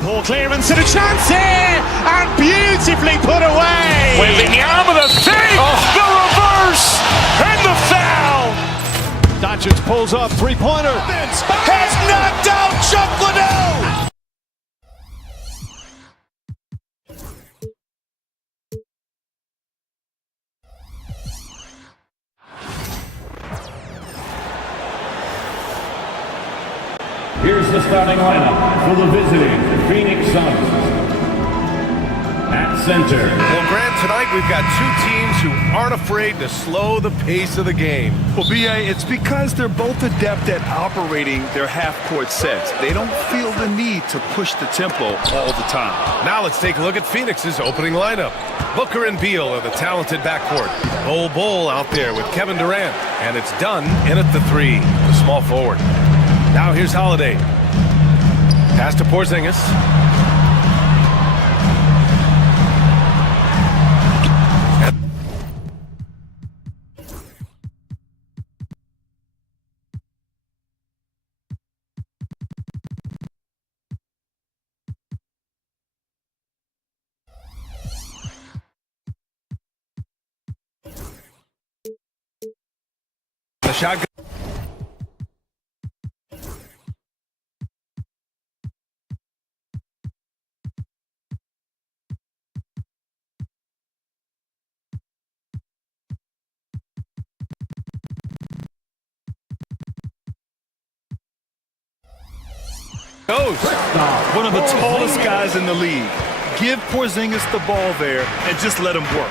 Poor clearance and a chance here, and beautifully put away. Wembanyama with a save, the reverse, and the foul. Doncic pulls up, three-pointer. Has knocked out Chuck Liddell. Here's the starting lineup for the visiting Phoenix Suns. At center. Well, Grant, tonight we've got two teams who aren't afraid to slow the pace of the game. Well, B.A., it's because they're both adept at operating their half-court sets. They don't feel the need to push the tempo all the time. Now let's take a look at Phoenix's opening lineup. Booker and Beal are the talented backcourt. Bol out there with Kevin Durant. And it's done in at the three, the small forward. Now here's Holiday. Pass to Porzingis. The shotgun. One of the tallest guys in the league. Give Porzingis the ball there and just let him work.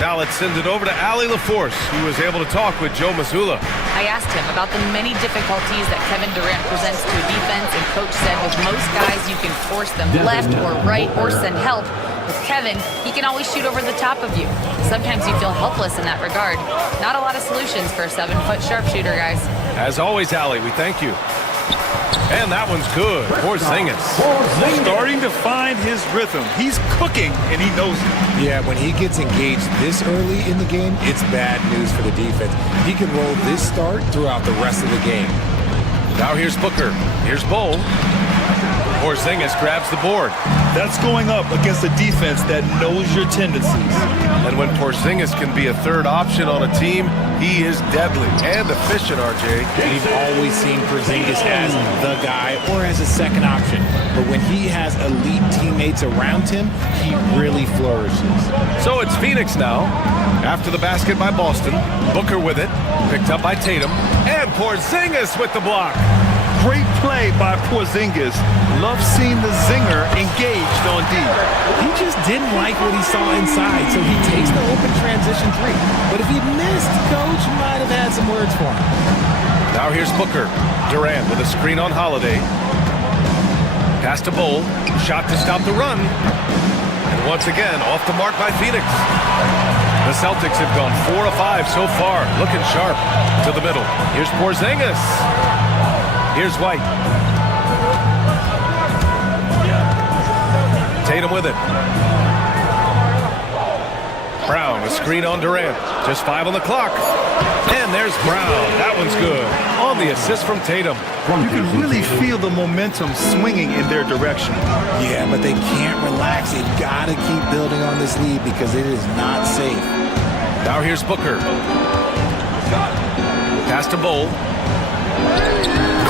Now let's send it over to Allie LaForce, who was able to talk with Joe Mazzulla. I asked him about the many difficulties that Kevin Durant presents to a defense, and Coach said with most guys you can force them left or right or send help. With Kevin, he can always shoot over the top of you. Sometimes you feel helpless in that regard. Not a lot of solutions for a 7-foot sharpshooter, guys. As always, Allie, we thank you. And that one's good. Porzingis. Starting to find his rhythm. He's cooking, and he knows it. Yeah, when he gets engaged this early in the game, it's bad news for the defense. He can roll this start throughout the rest of the game. Now here's Booker. Here's Bol. Porzingis grabs the board. That's going up against a defense that knows your tendencies. And when Porzingis can be a third option on a team, he is deadly and efficient, RJ. We've always seen Porzingis as the guy or as a second option. But when he has elite teammates around him, he really flourishes. So it's Phoenix now. After the basket by Boston, Booker with it, picked up by Tatum, and Porzingis with the block. Great play by Porzingis. Love seeing the zinger engaged on D. He just didn't like what he saw inside, so he takes the open transition three. But if he missed, Coach might have had some words for him. Now here's Booker. Durant with a screen on Holiday. Pass to Bol. Shot to stop the run. And once again, off the mark by Phoenix. The Celtics have gone 4 of 5 so far. Looking sharp to the middle. Here's Porzingis. Here's White. Tatum with it. Brown, a screen on Durant. Just 5 on the clock. And there's Brown. That one's good. On the assist from Tatum. You can really feel the momentum swinging in their direction. Yeah, but they can't relax. They've got to keep building on this lead because it is not safe. Now here's Booker. Pass to Bol.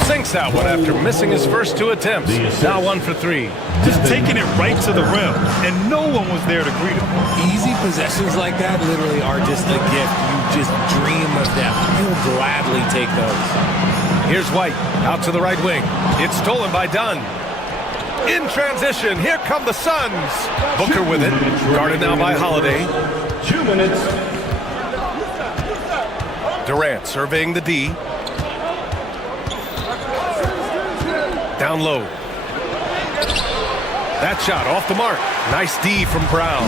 Sinks that one after missing his first 2 attempts. Now 1 for 3. Just taking it right to the rim, and no one was there to greet him. Easy possessions like that literally are just a gift. You just dream of them. You'll gladly take those. Here's White, out to the right wing. It's stolen by Dunn. In transition, here come the Suns. Booker with it, guarded now by Holiday. 2 minutes. Durant surveying the D. Down low. That shot off the mark. Nice D from Brown.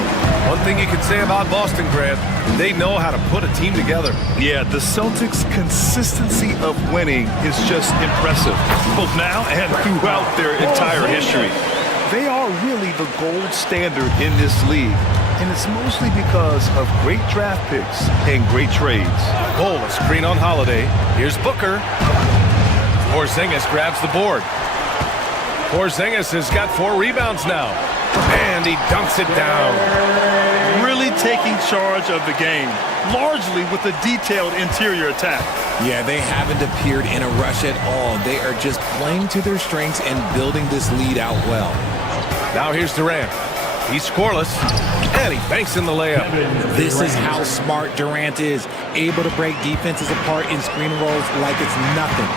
One thing you can say about Boston, Grant, they know how to put a team together. Yeah, the Celtics' consistency of winning is just impressive, both now and throughout their entire history. They are really the gold standard in this league, and it's mostly because of great draft picks and great trades. Bol, a screen on Holiday. Here's Booker. Porzingis grabs the board. Porzingis has got 4 rebounds now. And he dunks it down. Really taking charge of the game, largely with a detailed interior attack. Yeah, they haven't appeared in a rush at all. They are just playing to their strengths and building this lead out well. Now here's Durant. He's scoreless, and he banks in the layup. This is how smart Durant is, able to break defenses apart in screen rolls like it's nothing.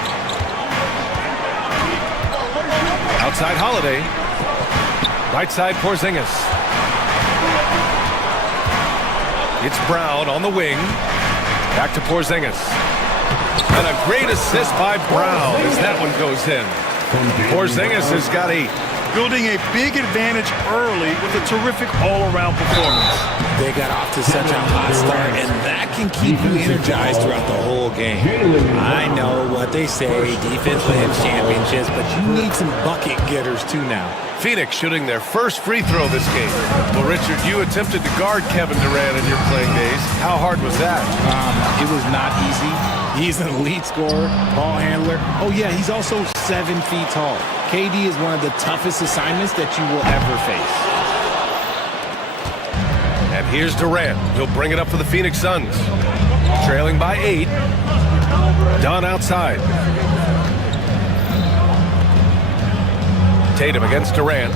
Outside Holiday. Right side Porzingis. It's Brown on the wing. Back to Porzingis. And a great assist by Brown as that one goes in. Porzingis has got building a big advantage early with a terrific all-around performance. They got off to such a hot start, and that can keep you energized throughout the whole game. I know what they say, defense wins championships, but you need some bucket getters too now. Phoenix shooting their first free throw this game. Well, Richard, you attempted to guard Kevin Durant in your playing days. How hard was that? It was not easy. He's an elite scorer, ball handler. Oh, yeah, he's also 7 feet tall. KD is one of the toughest assignments that you will ever face. And here's Durant. He'll bring it up for the Phoenix Suns. Trailing by 8. Dunn outside. Tatum against Durant.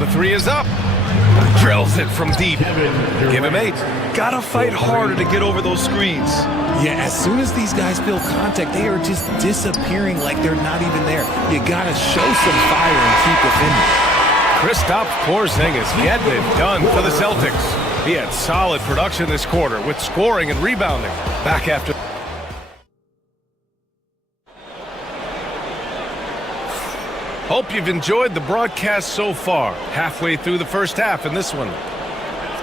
The 3 is up. Drills it from deep. Give him 8. Gotta fight harder to get over those screens. Yeah, as soon as these guys feel contact, they are just disappearing like they're not even there. You gotta show some fire and keep defending. Kristaps Porzingis getting it done for the Celtics. He had solid production this quarter with scoring and rebounding. Back after. Hope you've enjoyed the broadcast so far. Halfway through the first half in this one.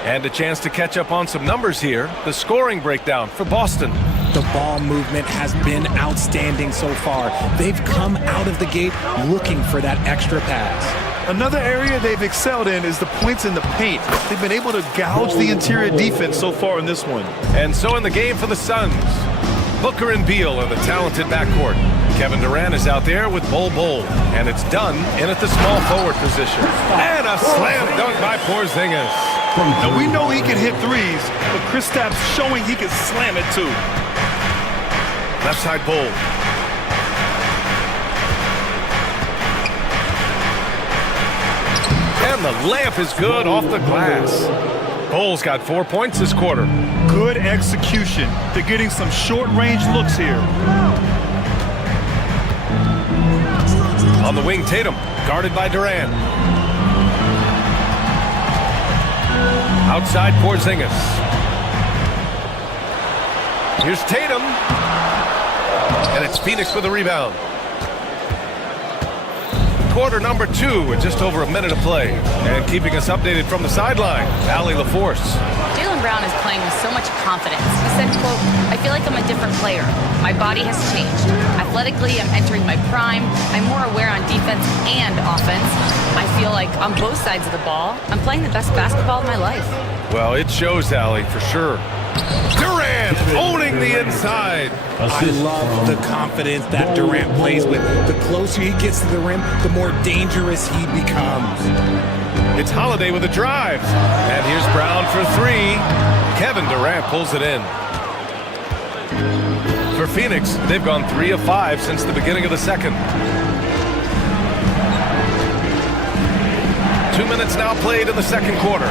And a chance to catch up on some numbers here. The scoring breakdown for Boston. The ball movement has been outstanding so far. They've come out of the gate looking for that extra pass. Another area they've excelled in is the points in the paint. They've been able to gouge the interior defense so far in this one. And so in the game for the Suns, Booker and Beal are the talented backcourt. Kevin Durant is out there with Bol, and it's done in at the small forward position. And a slam dunk by Porzingis. Now we know he can hit threes, but Kristaps showing he can slam it too. Left side Bol. And the layup is good off the glass. Bol's got 4 points this quarter. Good execution. They're getting some short-range looks here. On the wing, Tatum, guarded by Durant. Outside Porzingis. Here's Tatum. And it's Phoenix with the rebound. Quarter number 2 with just over a minute of play. And keeping us updated from the sideline, Allie LaForce. Jaylen Brown is playing with so much confidence. He said, quote, "I feel like I'm a different player. My body has changed. Athletically, I'm entering my prime. I'm more aware on defense and offense. I feel like on both sides of the ball, I'm playing the best basketball of my life." Well, it shows, Allie, for sure. Durant owning the inside. I love the confidence that Durant plays with. The closer he gets to the rim, the more dangerous he becomes. It's Holiday with a drive. And here's Brown for 3. Kevin Durant pulls it in. For Phoenix, they've gone 3 of 5 since the beginning of the second. 2 minutes now played in the second quarter.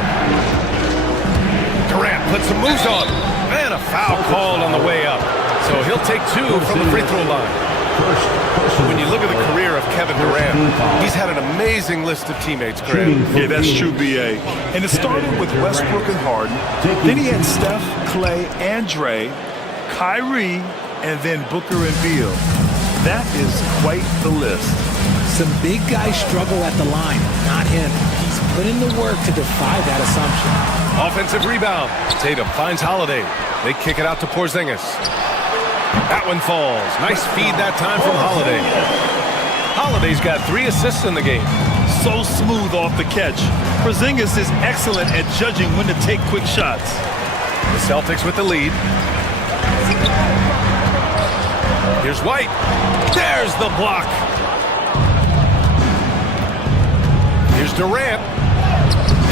Durant puts some moves on. And a foul called on the way up. So he'll take 2 from the free throw line. When you look at the career of Kevin Durant, he's had an amazing list of teammates, Greg. Yeah, that's true, B.A. And it started with Westbrook and Harden. Then he had Steph, Clay, and Dre, Kyrie, and then Booker and Beal. That is quite the list. Some big guys struggle at the line, not him. He's put in the work to defy that assumption. Offensive rebound. Tatum finds Holiday. They kick it out to Porzingis. That one falls. Nice feed that time from Holiday. Holiday's got 3 assists in the game. So smooth off the catch. Porzingis is excellent at judging when to take quick shots. The Celtics with the lead. Here's White. There's the block. Durant.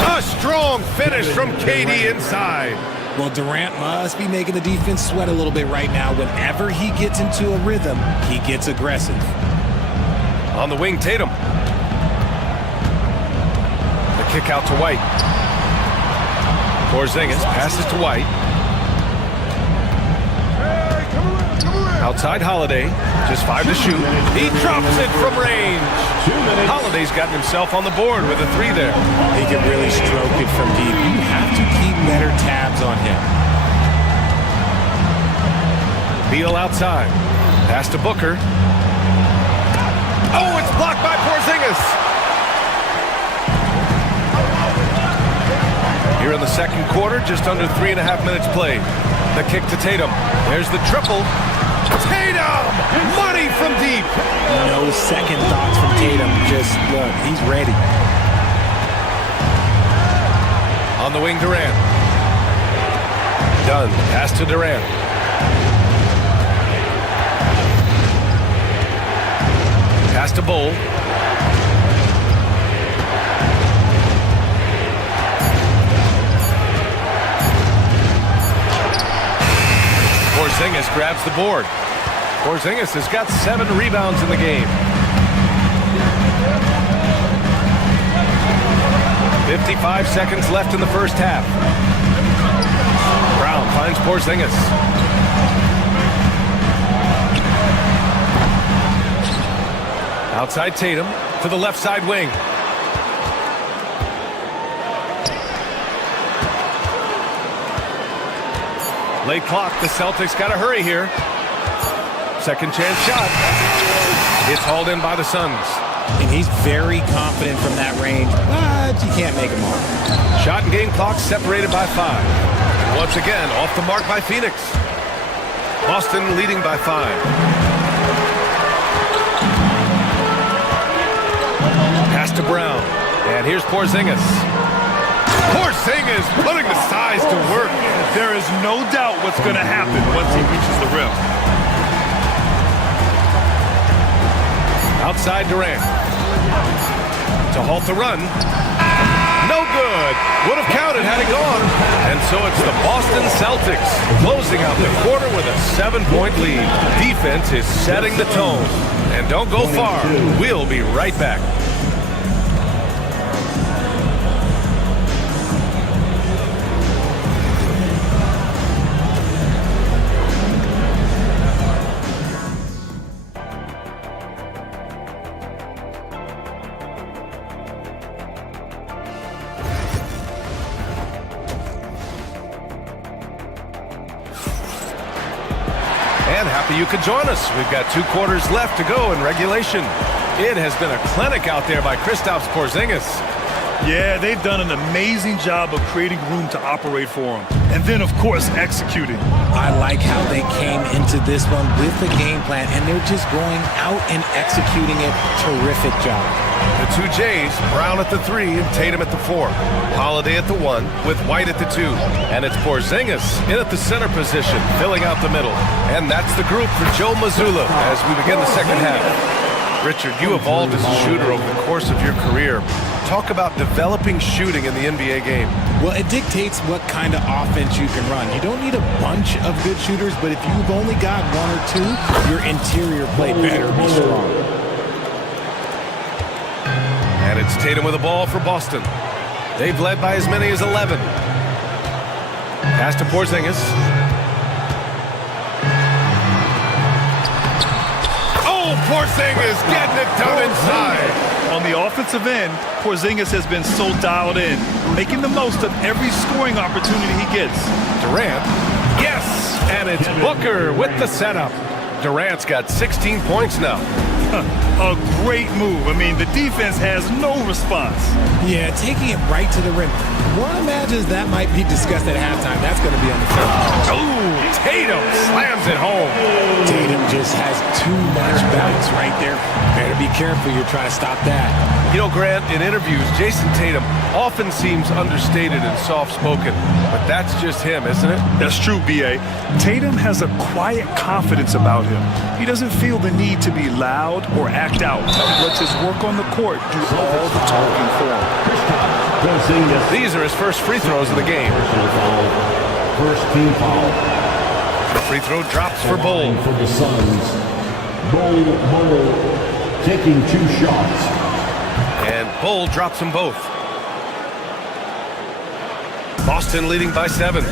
A strong finish from KD inside. Well, Durant must be making the defense sweat a little bit right now. Whenever he gets into a rhythm, he gets aggressive. On the wing, Tatum. The kick out to White. Porzingis passes to White. Outside Holiday, just 5 to shoot. He drops it from range. Holiday's gotten himself on the board with a 3 there. He can really stroke it from deep. You have to keep better tabs on him. Beal outside. Pass to Booker. Oh, it's blocked by Porzingis. Here in the second quarter, just under 3.5 minutes played. The kick to Tatum. There's the triple. Tatum! Money from deep. No second thoughts from Tatum. Just look, he's ready. On the wing, Durant. Done. Pass to Durant. Pass to Bull. Porzingis grabs the board. Porzingis has got 7 rebounds in the game. 55 seconds left in the first half. Brown finds Porzingis. Outside Tatum to the left side wing. Late clock, the Celtics got to hurry here. Second chance shot. It's hauled in by the Suns. And he's very confident from that range, but you can't make him all. Shot and game clock separated by 5. And once again, off the mark by Phoenix. Boston leading by 5. Pass to Brown. And here's Porzingis. Porzingis putting the size to work. There is no doubt what's going to happen once he reaches the rim. Outside Durant. To halt the run. No good. Would have counted had it gone. And so it's the Boston Celtics closing out the quarter with a 7-point lead. Defense is setting the tone. And don't go far. We'll be right back. And happy you could join us. We've got 2 quarters left to go in regulation. It has been a clinic out there by Kristaps Porzingis. Yeah, they've done an amazing job of creating room to operate for him. And then, of course, executing. I like how they came into this one with the game plan, and they're just going out and executing it. Terrific job. The 2 J's, Brown at the 3 and Tatum at the 4. Holiday at the 1 with White at the 2. And it's Porzingis in at the center position, filling out the middle. And that's the group for Joe Mazzulla as we begin the second half. Richard, you evolved as a shooter over the course of your career. Talk about developing shooting in the NBA game. Well, it dictates what kind of offense you can run. You don't need a bunch of good shooters, but if you've only got 1 or 2, your interior play better be strong. And it's Tatum with the ball for Boston. They've led by as many as 11. Pass to Porzingis. Oh, Porzingis getting it done inside. On the offensive end, Porzingis has been so dialed in, making the most of every scoring opportunity he gets. Durant. Yes, and it's Booker with the setup. Durant's got 16 points now. A great move. I mean, the defense has no response. Yeah, taking it right to the rim. One imagines that might be discussed at halftime. That's going to be on the field. Ooh, Tatum slams it home. Tatum just has too much bounce right there. Better be careful. You're trying to stop that. You know, Grant, in interviews, Jason Tatum often seems understated and soft-spoken, but that's just him, isn't it? That's true, B.A. Tatum has a quiet confidence about him. He doesn't feel the need to be loud or act out. He lets his work on the court do all the talking for him. These are his first free throws of the game. First team foul. The free throw drops for Bull. For the Suns. Bull taking 2 shots. And Bull drops them both. Boston leading by 7.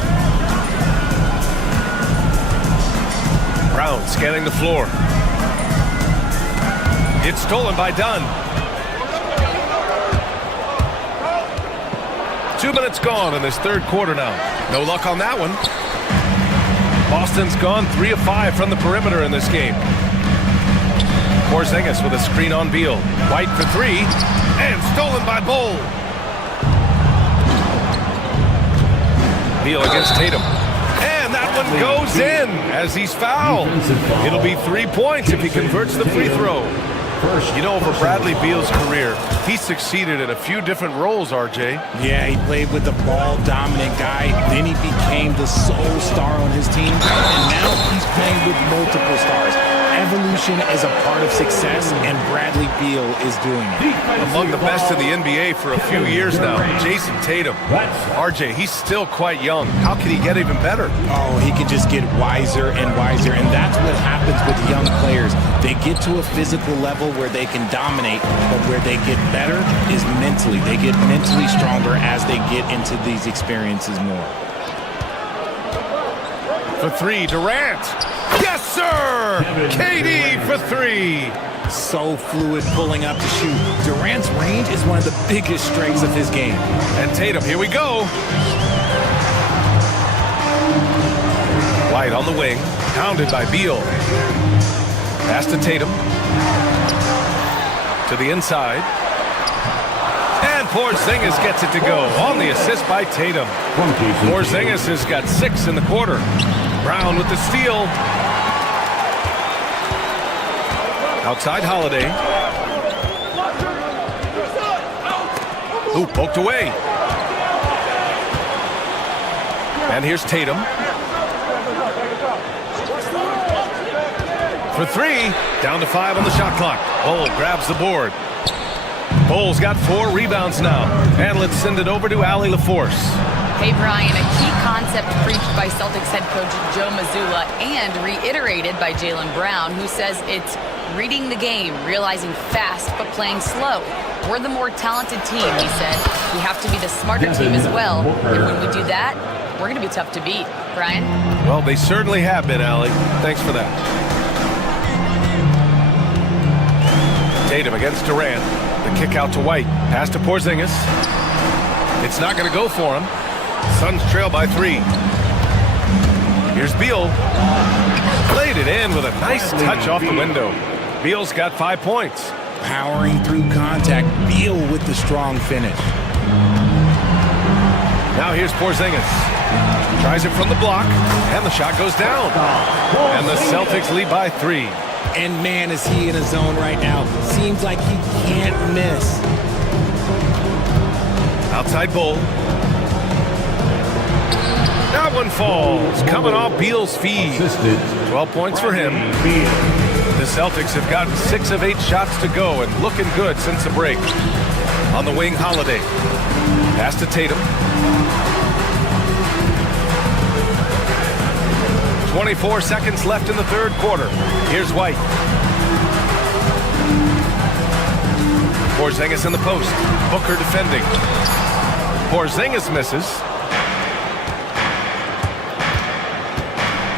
Brown scanning the floor. It's stolen by Dunn. 2 minutes gone in this third quarter now. No luck on that one. Boston's gone 3 of 5 from the perimeter in this game. Porzingis with a screen on Beal. White for 3, and stolen by Bull. Beal against Tatum. And that one goes in as he's fouled. It'll be 3 points if he converts the free throw. You know, over Bradley Beal's career, he succeeded in a few different roles, RJ. Yeah, he played with the ball-dominant guy. Then he became the sole star on his team. And now he's playing with multiple stars. Evolution is a part of success, and Bradley Beal is doing it. Among the best in the NBA for a few years now, Jason Tatum. RJ, he's still quite young. How can he get even better? Oh, he can just get wiser and wiser, and that's what happens with young players. They get to a physical level where they can dominate, but where they get better is mentally. They get mentally stronger as they get into these experiences more. For 3, Durant. Yes, sir! KD for 3. So fluid pulling up to shoot. Durant's range is one of the biggest strengths of his game. And Tatum, here we go. White on the wing, pounded by Beal. Pass to Tatum. To the inside. And Porzingis gets it to go on the assist by Tatum. Porzingis has got 6 in the quarter. Brown with the steal. Outside Holiday. Ooh, poked away. And here's Tatum. For 3, down to 5 on the shot clock. Bull grabs the board. Bull's got 4 rebounds now. And let's send it over to Allie LaForce. Hey, Brian, a key concept preached by Celtics head coach Joe Mazzulla and reiterated by Jaylen Brown, who says it's reading the game, realizing fast but playing slow. We're the more talented team, he said. We have to be the smarter team as well. And when we do that, we're going to be tough to beat. Brian? Well, they certainly have been, Allie. Thanks for that. Tatum against Durant. The kick out to White. Pass to Porzingis. It's not going to go for him. Suns trail by 3. Here's Beal. Played it in with a nice touch off the window. Beal's got 5 points. Powering through contact. Beal with the strong finish. Now here's Porzingis. Tries it from the block, and the shot goes down. And the Celtics lead by 3. And man, is he in a zone right now. Seems like he can't miss. Outside Bull. That one falls, coming off Beal's feed. 12 points for him. The Celtics have gotten 6 of 8 shots to go and looking good since the break. On the wing, Holiday. Pass to Tatum. 24 seconds left in the third quarter. Here's White. Porzingis in the post. Booker defending. Porzingis misses.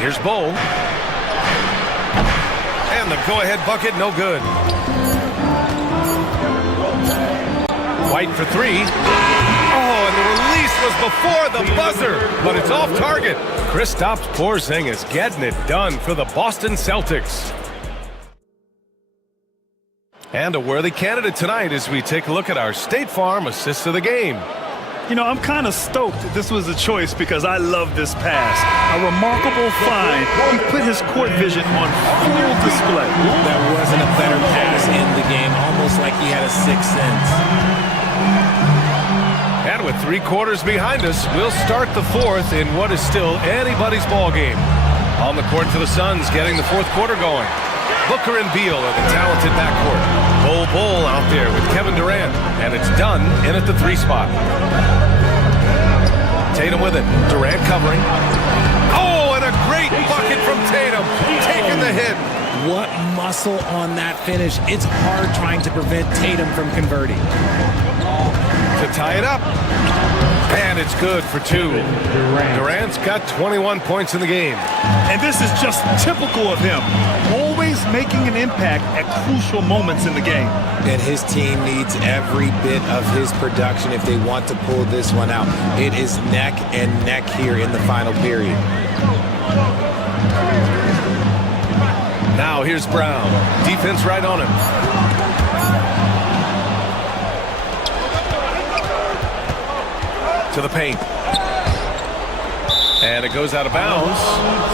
Here's Bull. And the go-ahead bucket, no good. White for 3. Oh, and the release was before the buzzer, but it's off target. Kristaps Porzingis getting it done for the Boston Celtics. And a worthy candidate tonight as we take a look at our State Farm assists of the game. You know, I'm kind of stoked this was a choice because I love this pass. A remarkable find. He put his court vision on full display. There wasn't a better pass in the game, almost like he had a 6th sense. with 3 quarters behind us, we'll start the 4th in what is still anybody's ball game. On the court for the Suns, getting the 4th quarter going. Booker and Beal are the talented backcourt. Bull out there with Kevin Durant, and it's done in at the 3 spot. Tatum with it. Durant covering. Oh, and a great bucket from Tatum, taking the hit. What muscle on that finish. It's hard trying to prevent Tatum from converting. To tie it up. And it's good for 2. Durant's got 21 points in the game. And this is just typical of him. Always making an impact at crucial moments in the game. And his team needs every bit of his production if they want to pull this one out. It is neck and neck here in the final period. Now here's Brown. Defense right on him. To the paint. And it goes out of bounds.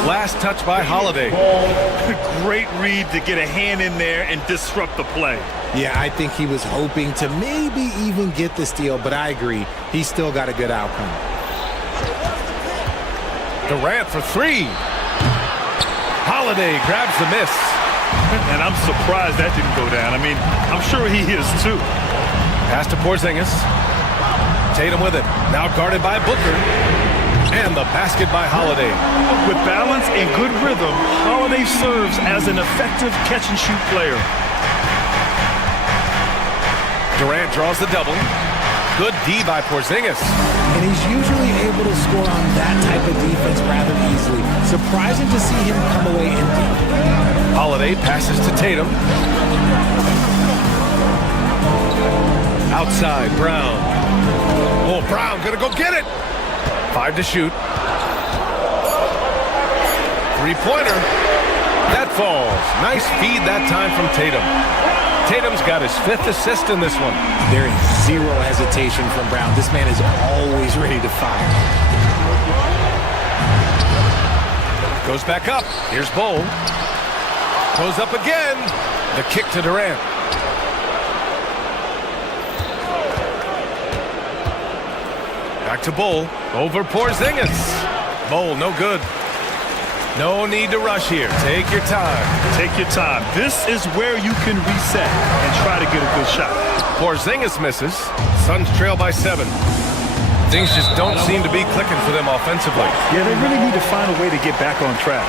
Last touch by Holiday. Great read to get a hand in there and disrupt the play. Yeah, I think he was hoping to maybe even get the steal, but I agree. He still got a good outcome. Durant for 3. Holiday grabs the miss. And I'm surprised that didn't go down. I mean, I'm sure he is too. Pass to Porzingis. Tatum with it. Now guarded by Booker. And the basket by Holiday. With balance and good rhythm, Holiday serves as an effective catch-and-shoot player. Durant draws the double. Good D by Porzingis. And he's usually able to score on that type of defense rather easily. Surprising to see him come away empty. Holiday passes to Tatum. Outside, Brown. Oh, Brown gonna go get it. 5 to shoot. 3-pointer. That falls. Nice feed that time from Tatum. Tatum's got his 5th assist in this one. There is zero hesitation from Brown. This man is always ready to fire. Goes back up. Here's Bull. Goes up again. The kick to Durant. Back to Bull. Over Porzingis. Bull, no good. No need to rush here. Take your time. Take your time. This is where you can reset and try to get a good shot. Porzingis misses. Suns trail by 7. Things just don't seem to be clicking for them offensively. Yeah, they really need to find a way to get back on track.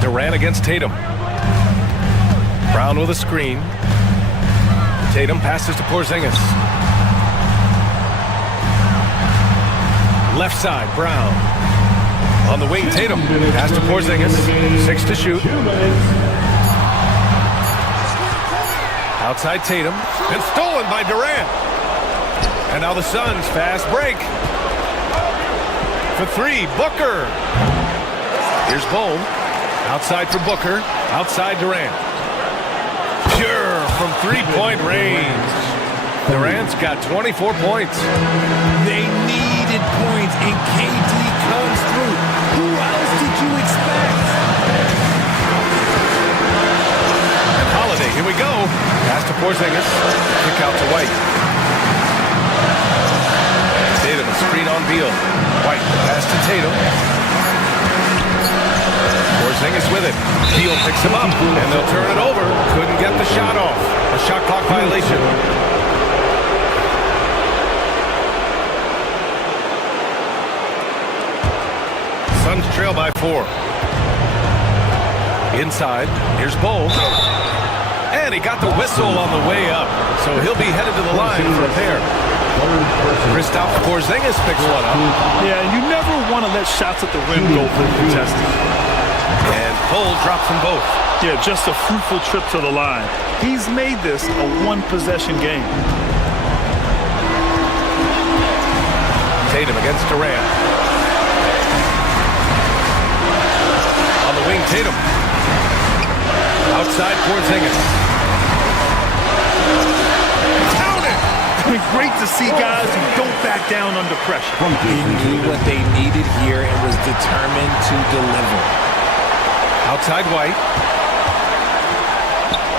Durant against Tatum. Brown with a screen. Tatum passes to Porzingis. Left side, Brown. On the wing, Tatum. Pass to Porzingis. 6 to shoot. Outside Tatum. And stolen by Durant. And now the Suns fast break. For 3, Booker. Here's Bull. Outside for Booker. Outside Durant. Pure from 3-point range. Durant's got 24 points. They needed points, and KD comes through. Who else did you expect? And Holiday, here we go. Pass to Porzingis. Kick out to White. Tatum, a screen on Beal. White, pass to Tatum. Porzingis with it. Beal picks him up, and they'll turn it over. Couldn't get the shot off. A shot clock violation. Suns trail by 4. Inside, here's Bull. And he got the whistle on the way up, so he'll be headed to the line for a pair. Kristaps Porzingis picks one up. Yeah, you never want to let shots at the rim go uncontested. And Bull drops them both. Yeah, just a fruitful trip to the line. He's made this a one-possession game. Tatum against Durant. On the wing, Tatum. Outside Porzingis. Great to see guys who don't back down under pressure. He knew what they needed here and was determined to deliver. Outside White.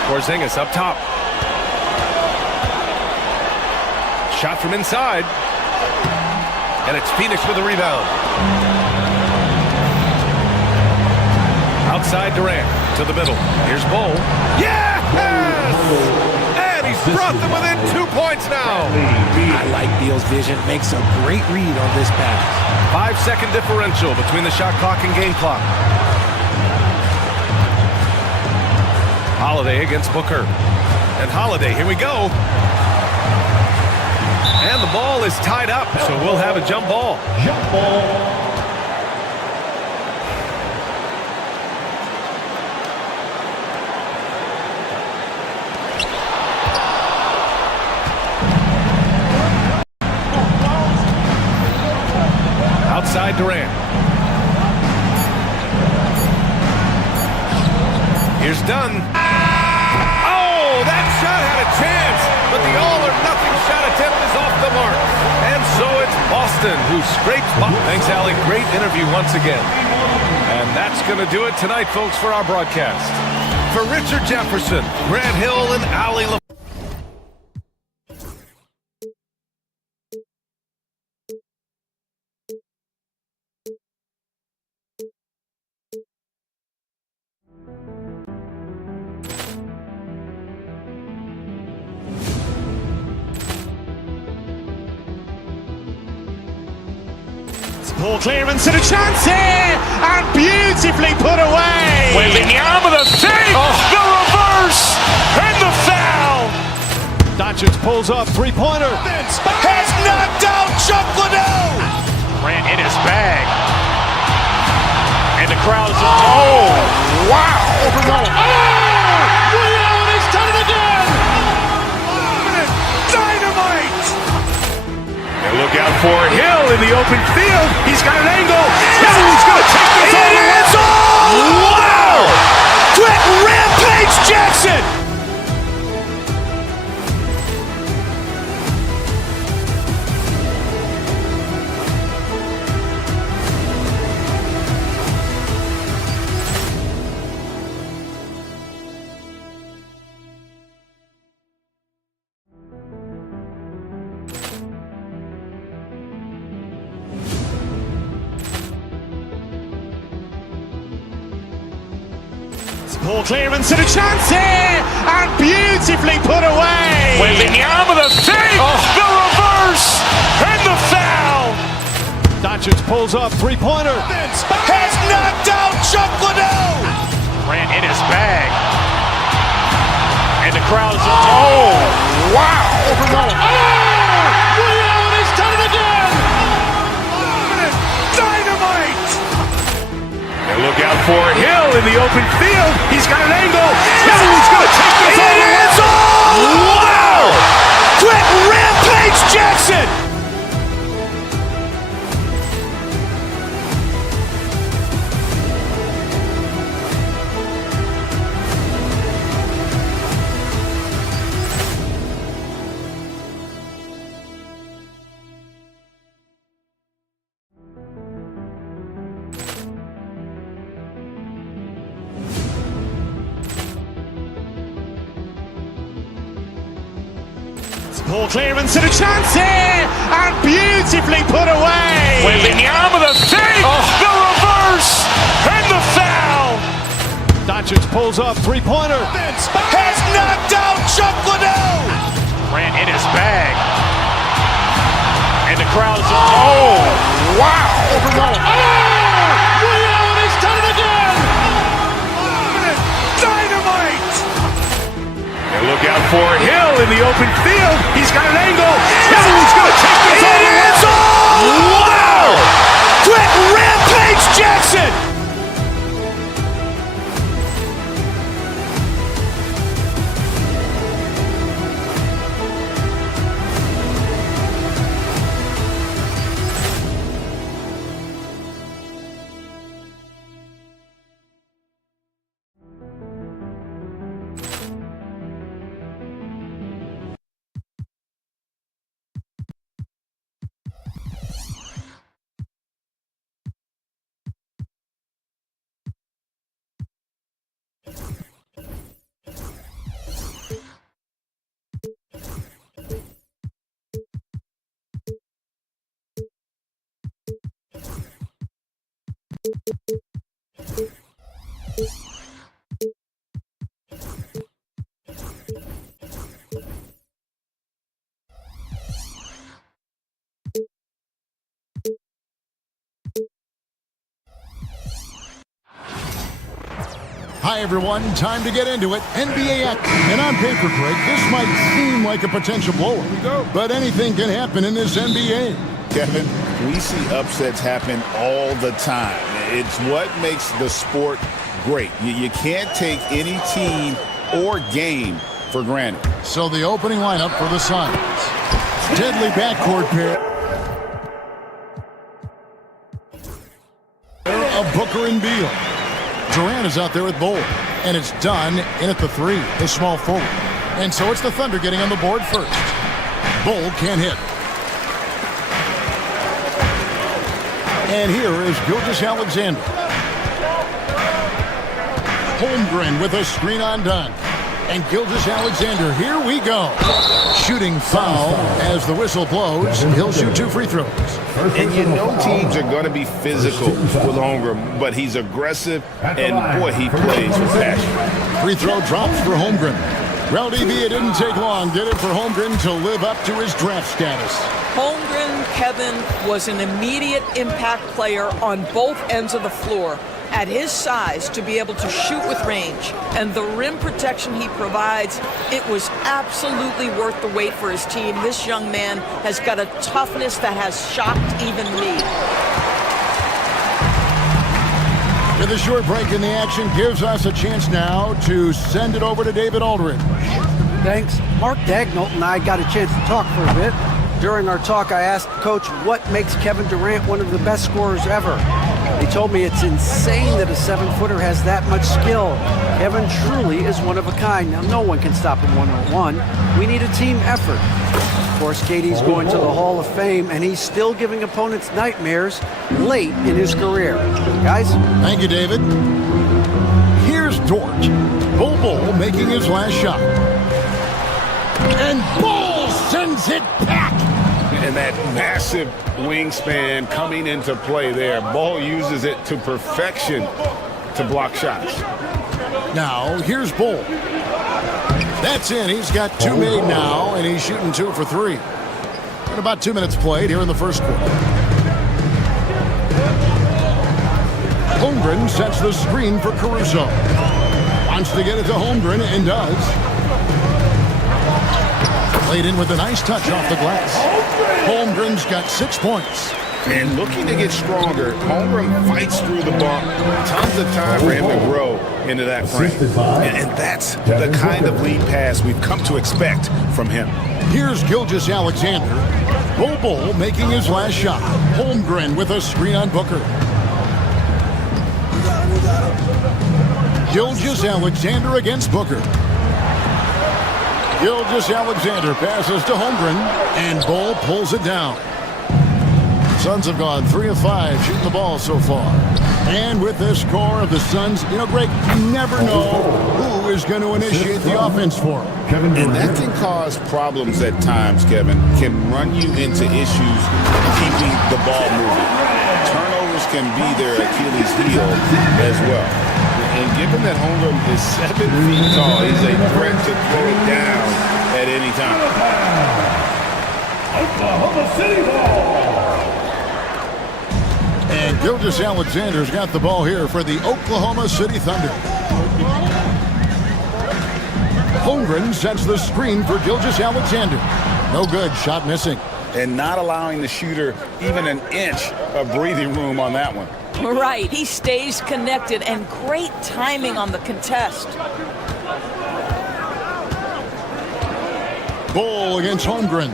Porzingis up top. Shot from inside. And it's Phoenix with the rebound. Outside Durant to the middle. Here's Bull. Yes! And he's brought them within 2 points now. I like Beal's vision. Makes a great read on this pass. 5-second differential between the shot clock and game clock. Holiday against Booker. And Holiday, here we go. And the ball is tied up, so we'll have a jump ball. Jump ball. Outside Durant. Here's Dunn. Oh, that shot had a chance, but the all-or-nothing shot attempt is off the mark. And so it's Boston who scrapes by. Thanks, Allie. Great interview once again. And that's going to do it tonight, folks, for our broadcast. For Richard Jefferson, Grant Hill, and Allie LaFleur. Poor clearance and a chance here, and beautifully put away. Wembanyama the fake, the reverse, and the foul. Doncic pulls up, three-pointer. Has knocked out Chuck Liddell. Ran in his bag. And the crowd is, oh, wow. Liddell, and he's done it again. Dynamite. And look out for Hill in the open field. He's got an angle. He's going to take this all the way. Wow! Quick Rampage Jackson. Poor clearance and a chance here, and beautifully put away. Wembanyama the fake, the reverse, and the foul. Doncic pulls up, three-pointer. Has knocked out Chuck Liddell. Ran in his bag. And the crowd is, oh, wow. Liddell, and he's done it again. Dynamite. And look out for Hill in the open field. He's got an angle. He's going to take this all the way. Wow! Quick Rampage Jackson. Poor clearance and a chance here, and beautifully put away. Wembanyama the fake, the reverse, and the foul. Doncic pulls up, three-pointer. Has knocked out Chuck Liddell. Ran in his bag. And the crowd is, oh, wow. Liddell, and he's done it again. Dynamite. And look out for Hill in the open field. He's got an angle. He's going to take this all the way. Wow! Quick Rampage Jackson. Hi, everyone. Time to get into it. NBA action. And on paper, Craig, this might seem like a potential blowout. But anything can happen in this NBA. Kevin, we see upsets happen all the time. It's what makes the sport great. You can't take any team or game for granted. So the opening lineup for the Suns. Deadly backcourt pair of Booker and Beal. Durant is out there with Bol, and it's done in at the three, the small forward. And so it's the Thunder getting on the board first. Bol can't hit. And here is Gilgeous-Alexander. Holmgren with a screen on dunk. And Gilgeous-Alexander, here we go. Shooting foul as the whistle blows. He'll shoot 2 free throws. And you know teams are going to be physical with Holmgren, but he's aggressive, and boy, he plays with passion. Free throw drops for Holmgren. Well, DB, it didn't take long, did it, for Holmgren to live up to his draft status? Holmgren, Kevin, was an immediate impact player on both ends of the floor. At his size, to be able to shoot with range and the rim protection he provides, it was absolutely worth the wait for his team. This young man has got a toughness that has shocked even me. With a short break in the action, gives us a chance now to send it over to David Aldridge. Thanks. Mark Dagnall and I got a chance to talk for a bit. During our talk, I asked Coach what makes Kevin Durant one of the best scorers ever. He told me it's insane that a 7-footer has that much skill. Kevin truly is one of a kind. Now, no one can stop him one-on-one. We need a team effort. Of course, KD's going to the Hall of Fame, and he's still giving opponents nightmares late in his career. Guys? Thank you, David. Here's Dort. Bol making his last shot. And Bol sends it back. And that massive wingspan coming into play there. Ball uses it to perfection to block shots. Now, here's Bol. That's in. He's got 2 made now, and he's shooting 2 for 3. And about 2 minutes played here in the first quarter. Holmgren sets the screen for Caruso. Wants to get it to Holmgren, and does. Played in with a nice touch off the glass. Holmgren's got 6 points. And looking to get stronger, Holmgren fights through the bump. Tons of time for him to grow into that frame. And that's the kind of lead pass we've come to expect from him. Here's Gilgeous-Alexander. Bol making his last shot. Holmgren with a screen on Booker. Gilgeous-Alexander against Booker. Gilgeous-Alexander passes to Holmgren, and Bol pulls it down. Suns have gone 3 of 5 shooting the ball so far. And with the score of the Suns, you know, Greg, you never know who is going to initiate the offense for them. And that can cause problems at times, Kevin. Can run you into issues keeping the ball moving. Turnovers can be their Achilles heel as well. And given that Holmgren is 7 feet tall, he's a threat to throw it down at any time. Oklahoma City ball. And Gilgeous-Alexander's got the ball here for the Oklahoma City Thunder. Holmgren sets the screen for Gilgeous-Alexander. No good, shot missing. And not allowing the shooter even an inch of breathing room on that one. Right, he stays connected, and great timing on the contest. Bol against Holmgren.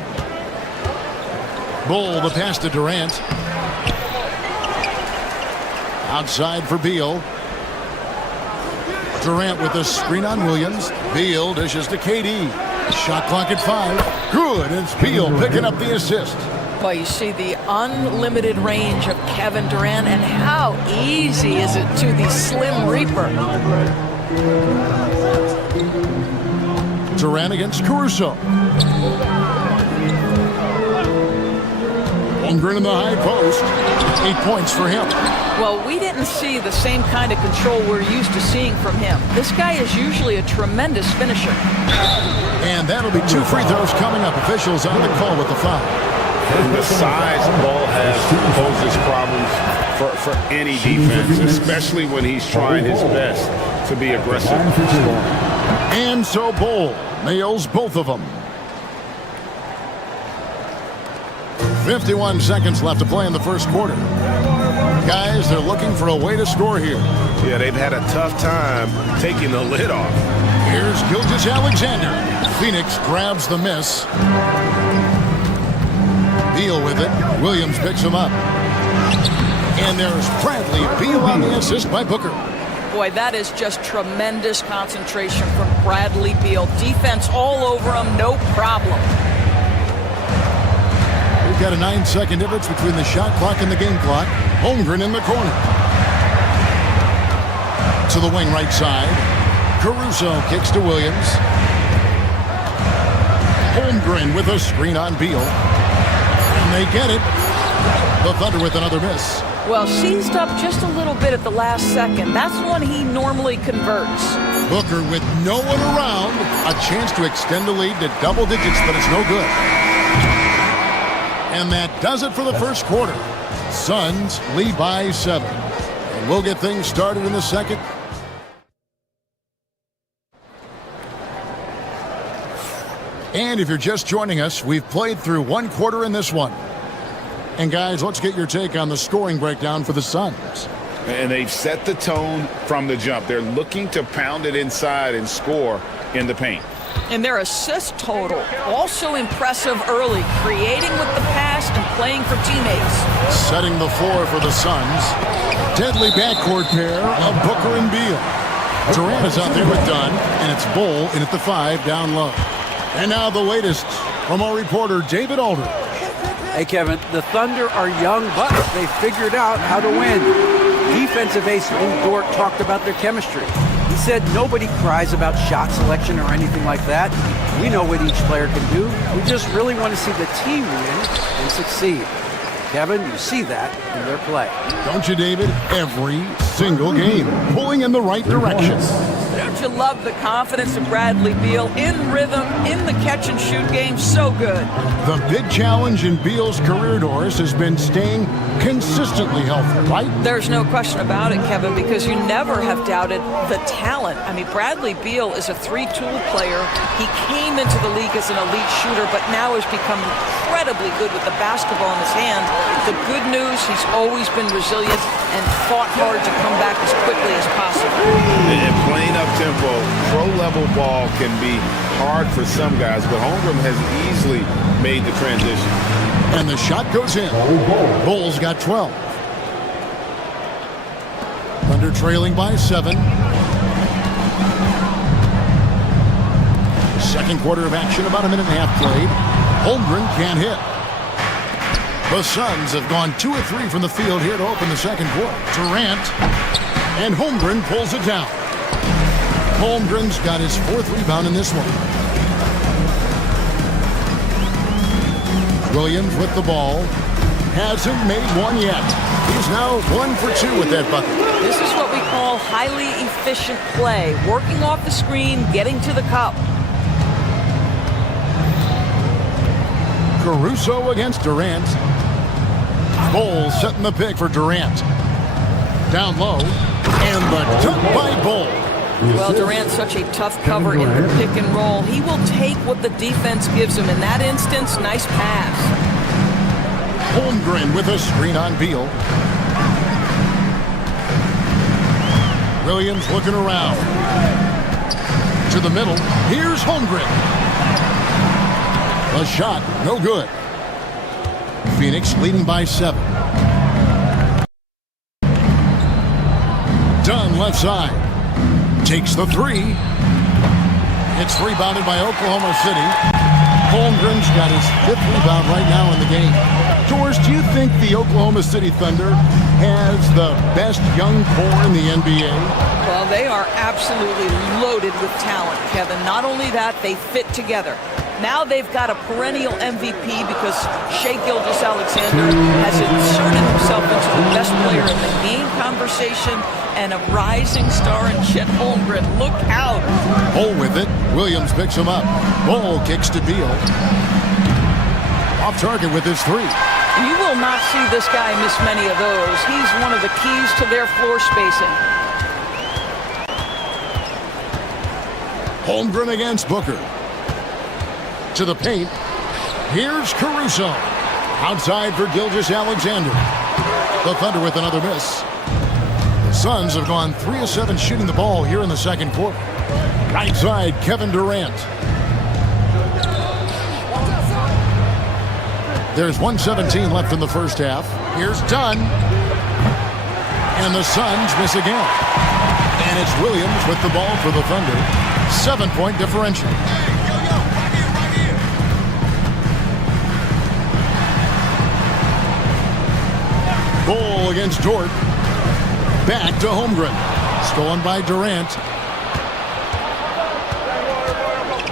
Bol the pass to Durant. Outside for Beal. Durant with the screen on Williams. Beal dishes to KD. Shot clock at 5. Good. It's Beal picking up the assist. Well, you see the unlimited range of Kevin Durant, and how easy is it to the Slim Reaper. Durant against Caruso. Holmgren in the high post. 8 points for him. Well, we didn't see the same kind of control we're used to seeing from him. This guy is usually a tremendous finisher. And that'll be 2 free throws coming up. Officials on the call with the foul. The size Ball has poses problems for any defense, especially when he's trying his best to be aggressive. And so Bowl nails both of them. 51 seconds left to play in the first quarter. Guys, they're looking for a way to score here. Yeah, they've had a tough time taking the lid off. Here's Gilgeous-Alexander. Phoenix grabs the miss. Beal with it. Williams picks him up. And there's Bradley Beal on the assist by Booker. Boy, that is just tremendous concentration from Bradley Beal. Defense all over him, no problem. We've got a 9-second difference between the shot clock and the game clock. Holmgren in the corner. To the wing right side. Caruso kicks to Williams. Holmgren with a screen on Beal. And they get it. The Thunder with another miss. Well, seized up just a little bit at the last second. That's when he normally converts. Booker with no one around. A chance to extend the lead to double digits, but it's no good. And that does it for the first quarter. Suns lead by 7. And we'll get things started in the second. And if you're just joining us, we've played through one quarter in this one. And guys, let's get your take on the scoring breakdown for the Suns. And they've set the tone from the jump. They're looking to pound it inside and score in the paint. And their assist total, also impressive early, creating with the pass and playing for teammates. Setting the floor for the Suns. Deadly backcourt pair of Booker and Beal. Durant is out there with Dunn, and it's Bull in at the 5 down low. And now the latest from our reporter, David Aldridge. Hey, Kevin, the Thunder are young bucks. They figured out how to win. Defensive ace Lou Dort talked about their chemistry. He said nobody cries about shot selection or anything like that. We know what each player can do. We just really want to see the team win and succeed. Kevin, you see that in their play. Don't you, David? Every single game, pulling in the right direction. Don't you love the confidence of Bradley Beal? In rhythm, in the catch-and-shoot game, so good. The big challenge in Beal's career, Doris, has been staying consistently healthy, right? There's no question about it, Kevin, because you never have doubted the talent. I mean, Bradley Beal is a three-tool player. He came into the league as an elite shooter, but now has become incredibly good with the basketball in his hand. The good news, he's always been resilient and fought hard to come back as quickly as possible. And playing up-tempo, pro-level ball can be hard for some guys, but Holmgren has easily made the transition. And the shot goes in. Bulls got 12. Thunder trailing by 7. Second quarter of action, about a minute and a half played. Holmgren can't hit. The Suns have gone 2 of 3 from the field here to open the second quarter. Durant and Holmgren pulls it down. Holmgren's got his 4th rebound in this one. Williams with the ball. Hasn't made one yet. He's now 1 for 2 with that bucket. This is what we call highly efficient play. Working off the screen, getting to the cup. Caruso against Durant. Bull setting the pick for Durant. Down low. And the dunk by Bull. Well, Durant's such a tough cover in the pick and roll. He will take what the defense gives him. In that instance, nice pass. Holmgren with a screen on Beal. Williams looking around. To the middle. Here's Holmgren. A shot, no good. Phoenix leading by 7. Dunn left side. Takes the 3. It's rebounded by Oklahoma City. Holmgren's got his 5th rebound right now in the game. George, do you think the Oklahoma City Thunder has the best young core in the NBA? Well, they are absolutely loaded with talent, Kevin. Not only that, they fit together. Now they've got a perennial MVP because Shai Gilgeous-Alexander has inserted himself into the best player in the game conversation and a rising star in Chet Holmgren. Look out. Bull with it. Williams picks him up. Bull kicks to Beal. Off target with his 3. You will not see this guy miss many of those. He's one of the keys to their floor spacing. Holmgren against Booker. To the paint. Here's Caruso. Outside for Gilgeous-Alexander. The Thunder with another miss. The Suns have gone 3 of 7 shooting the ball here in the second quarter. Right side, Kevin Durant. There's 1:17 left in the first half. Here's Dunn. And the Suns miss again. And it's Williams with the ball for the Thunder. 7-point differential. Ball against Dort. Back to Holmgren. Stolen by Durant.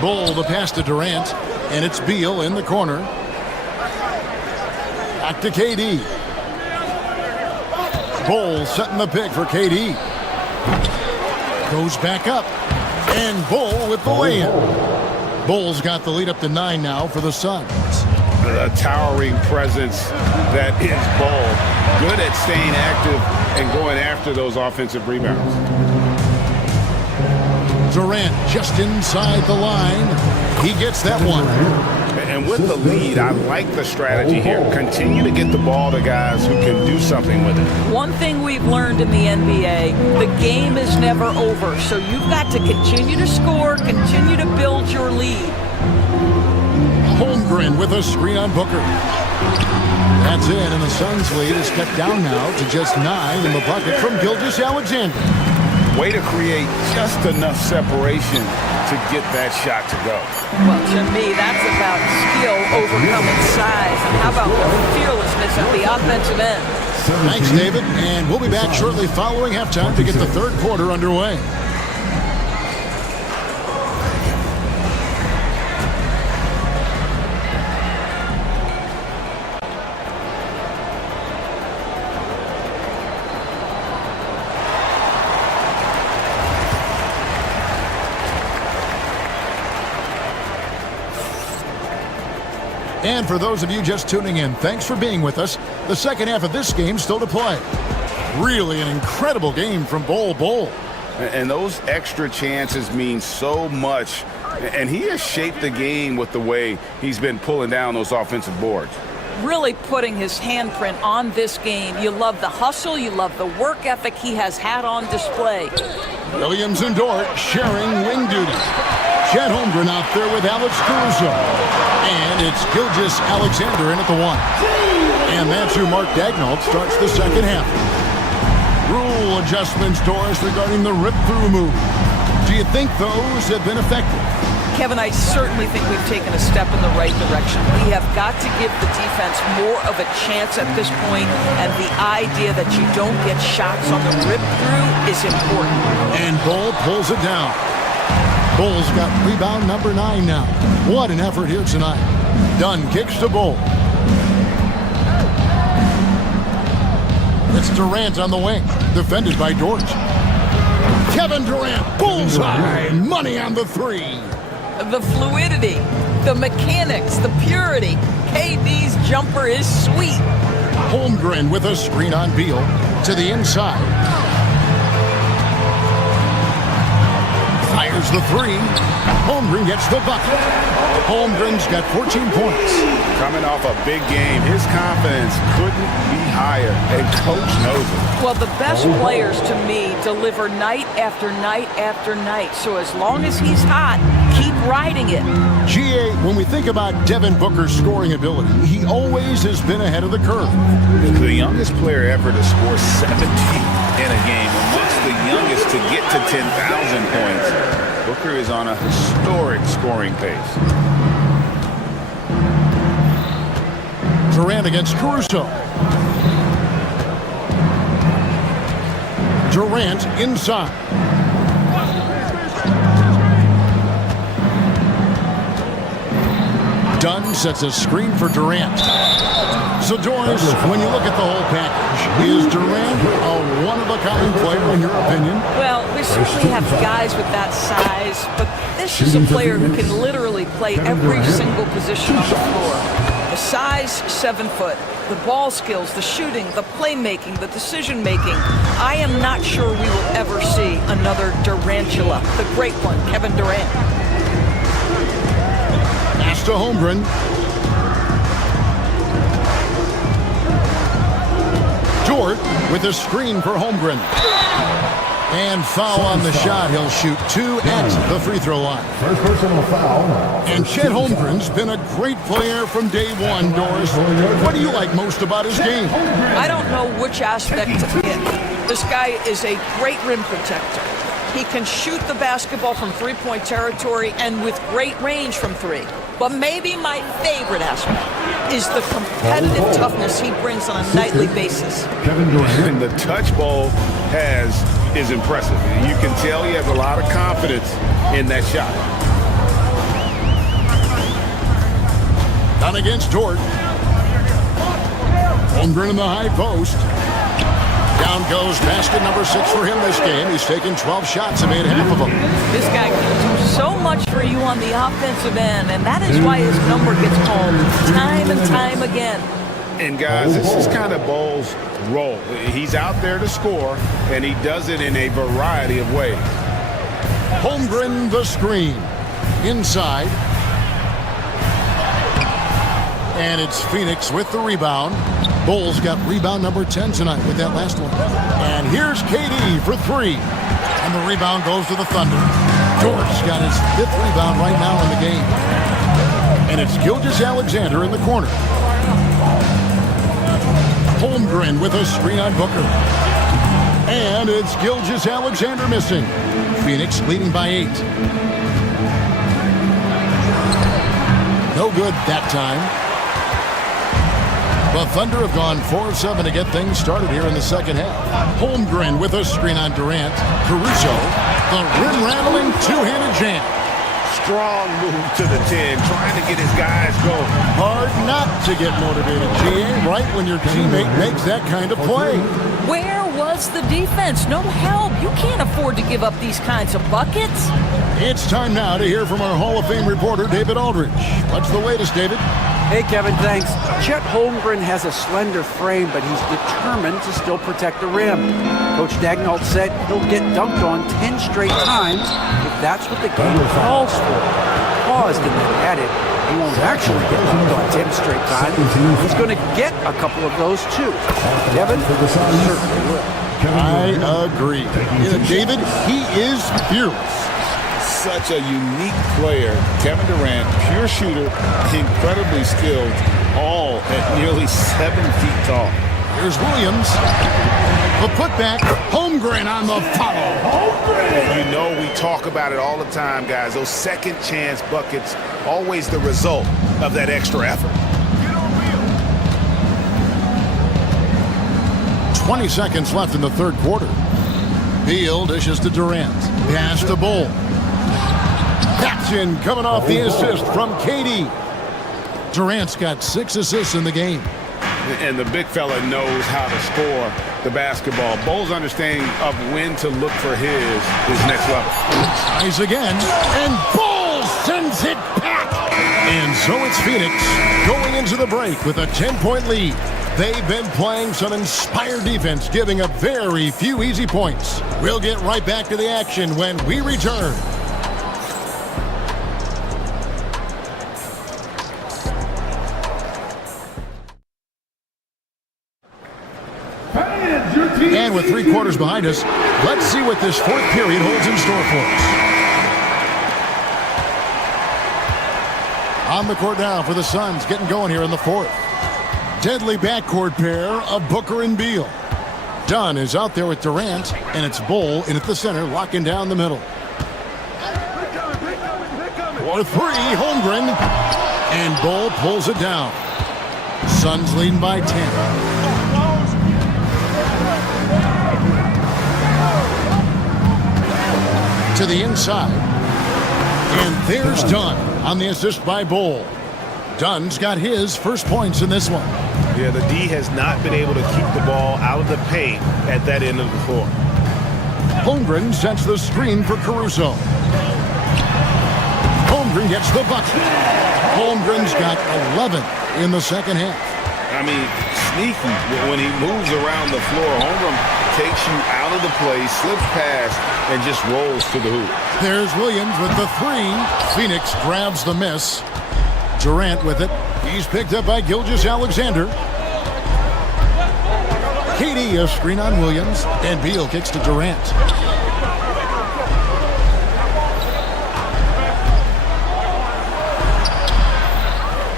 Ball the pass to Durant. And it's Beal in the corner. Back to KD. Ball setting the pick for KD. Goes back up. And Bull with the lay-in. Bull's got the lead up to 9 now for the Suns. A towering presence that is Bull. Good at staying active and going after those offensive rebounds. Durant just inside the line. He gets that one. And with the lead, I like the strategy here. Continue to get the ball to guys who can do something with it. One thing we've learned in the NBA, the game is never over. So you've got to continue to score, continue to build your lead. Holmgren with a screen on Booker. That's it, and the Suns' lead is cut down now to just 9 in the bucket from Gilgeous-Alexander. Way to create just enough separation to get that shot to go. Well, to me, that's about skill overcoming size. And how about the fearlessness at the offensive end? Thanks, David, and we'll be back shortly following halftime to get the third quarter underway. And for those of you just tuning in, thanks for being with us. The second half of this game still to play. Really an incredible game from Bull. And those extra chances mean so much. And he has shaped the game with the way he's been pulling down those offensive boards. Really putting his handprint on this game. You love the hustle, you love the work ethic he has had on display. Williams and Dort sharing wing duty. Chet Holmgren out there with Alex Caruso. And it's Gilgeous-Alexander in at the 1. And that's who Mark Daigneault starts the second half. Rule adjustments, Doris, regarding the rip-through move. Do you think those have been effective? Kevin, I certainly think we've taken a step in the right direction. We have got to give the defense more of a chance at this point, and the idea that you don't get shots on the rip-through is important. And Bull pulls it down. Bull's got rebound number 9 now. What an effort here tonight. Dunn kicks to Bull. It's Durant on the wing, defended by Dort. Kevin Durant, bullseye, money on the 3. The fluidity, the mechanics, the purity. KD's jumper is sweet. Holmgren with a screen on Beal to the inside. Fires the 3. Holmgren gets the bucket. Holmgren's got 14 points. Coming off a big game, his confidence couldn't be higher, and coach knows it. Well, the best players to me deliver night after night after night. So as long as he's hot, keep riding it. GA, when we think about Devin Booker's scoring ability, he always has been ahead of the curve. The youngest player ever to score 70 in a game, amongst the youngest to get to 10,000 points. Booker is on a historic scoring pace. Durant against Caruso. Durant inside. Dunn sets a screen for Durant. So, Doris, when you look at the whole package, is Durant a one-of-a-kind player in your opinion? Well, we certainly have guys with that size, but this is a player who can literally play every single position on the floor. The size, 7 foot. The ball skills, the shooting, the playmaking, the decision-making. I am not sure we will ever see another Durantula, the great one, Kevin Durant. Pass to Holmgren. Dort with a screen for Holmgren. And foul on the shot. He'll shoot 2 at the free throw line. First personal foul. And Chet Holmgren's been a great player from day one, Doris. What do you like most about his game? I don't know which aspect to pick. This guy is a great rim protector. He can shoot the basketball from three-point territory and with great range from three. But maybe my favorite aspect is the competitive toughness he brings on a nightly basis. Kevin Durant. And the touch Ball has is impressive. You can tell he has a lot of confidence in that shot. Done against Dort. Holmgren in the high post. Down goes basket number 6 for him this game. He's taken 12 shots and made half of them. This guy can do so much for you on the offensive end, and that is why his number gets called time and time again. And guys, this is kind of Ball's role. He's out there to score, and he does it in a variety of ways. Holmgren the screen. Inside. And it's Phoenix with the rebound. Bulls got rebound number 10 tonight with that last one. And here's KD for 3. And the rebound goes to the Thunder. Dort's got his 5th rebound right now in the game. And it's Gilgeous-Alexander in the corner. Holmgren with a screen on Booker. And it's Gilgeous-Alexander missing. Phoenix leading by 8. No good that time. The Thunder have gone 4 of 7 to get things started here in the second half. Holmgren with a screen on Durant. Caruso, the rim-rattling two-handed jam. Strong move to the 10, trying to get his guys going. Hard not to get motivated, GA, right when your teammate makes that kind of play. Where was the defense? No help. You can't afford to give up these kinds of buckets. It's time now to hear from our Hall of Fame reporter, David Aldridge. What's the latest, David? Hey, Kevin, thanks. Chet Holmgren has a slender frame, but he's determined to still protect the rim. Coach Daigneault said he'll get dunked on 10 straight times if that's what the game calls for. Paused and then added, he won't actually get dunked on 10 straight times. He's going to get a couple of those, too. Kevin certainly will. I agree. David, he is fearless. Such a unique player. Kevin Durant, pure shooter, incredibly skilled, all at nearly 7 feet tall. Here's Williams. The putback. Holmgren on the follow. You know we talk about it all the time, guys. Those second chance buckets, always the result of that extra effort. 20 seconds left in the third quarter. Beal dishes to Durant. Pass to Bull. Jackson coming off the assist from KD. Durant's got 6 assists in the game. And the big fella knows how to score the basketball. Bull's understanding of when to look for his is next level. Tries again, and Bull sends it back. And so it's Phoenix going into the break with a 10-point lead. They've been playing some inspired defense, giving up very few easy points. We'll get right back to the action when we return. And with 3 quarters behind us, let's see what this fourth period holds in store for us. On the court now for the Suns, getting going here in the fourth. Deadly backcourt pair of Booker and Beal. Dunn is out there with Durant, and it's Bull in at the center, locking down the middle. For 3, Holmgren, and Bull pulls it down. Suns leading by 10. To the inside. And there's Dunn on the assist by Bull. Dunn's got his first points in this one. Yeah, the D has not been able to keep the ball out of the paint at that end of the floor. Holmgren sets the screen for Caruso. Holmgren gets the bucket. Holmgren's got 11 in the second half. I mean, sneaky when he moves around the floor. Holmgren takes you out of the play, slips past, and just rolls to the hoop. There's Williams with the three. Phoenix grabs the miss. Durant with it. He's picked up by Gilgeous-Alexander. KD a screen on Williams, and Beal kicks to Durant.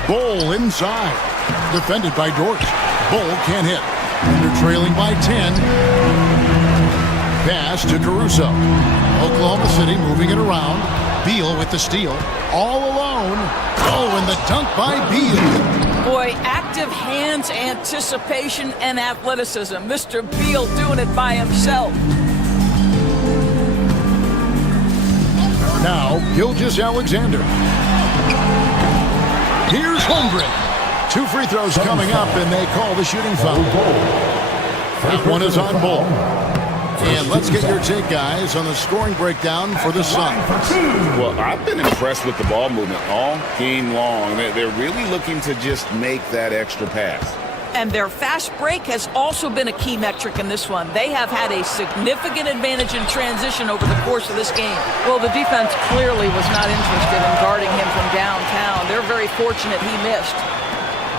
Bol inside. Defended by Dort. Bol can't hit. They're trailing by 10. Pass to Caruso. Oklahoma City moving it around. Beal with the steal. All alone. Oh, and the dunk by Beal. Boy, active hands, anticipation, and athleticism. Mr. Beal doing it by himself. Now, Gilgeous-Alexander. Here's Holmgren. 2 free throws coming up, and they call the shooting foul. That one is on Bol. And let's get your take, guys, on the scoring breakdown for the Suns. Well, I've been impressed with the ball movement all game long. They're really looking to just make that extra pass. And their fast break has also been a key metric in this one. They have had a significant advantage in transition over the course of this game. Well, the defense clearly was not interested in guarding him from downtown. They're very fortunate he missed.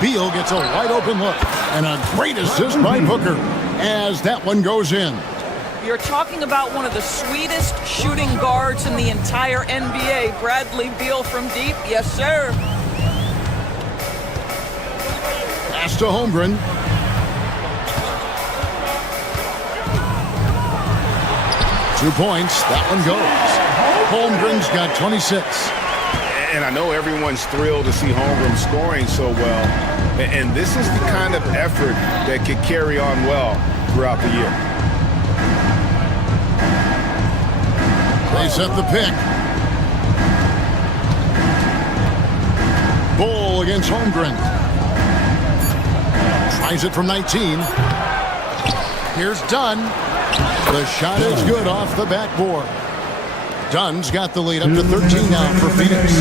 Beal gets a wide open look, and a great assist by Booker as that one goes in. You're talking about one of the sweetest shooting guards in the entire NBA. Bradley Beal from deep. Yes, sir. Pass to Holmgren. Two points. That one goes. Holmgren's got 26. And I know everyone's thrilled to see Holmgren scoring so well. And this is the kind of effort that could carry on well throughout the year. They set the pick. Bol against Holmgren. Tries it from 19. Here's Dunn. The shot is good off the backboard. Dunn's got the lead up to 13 now for Phoenix.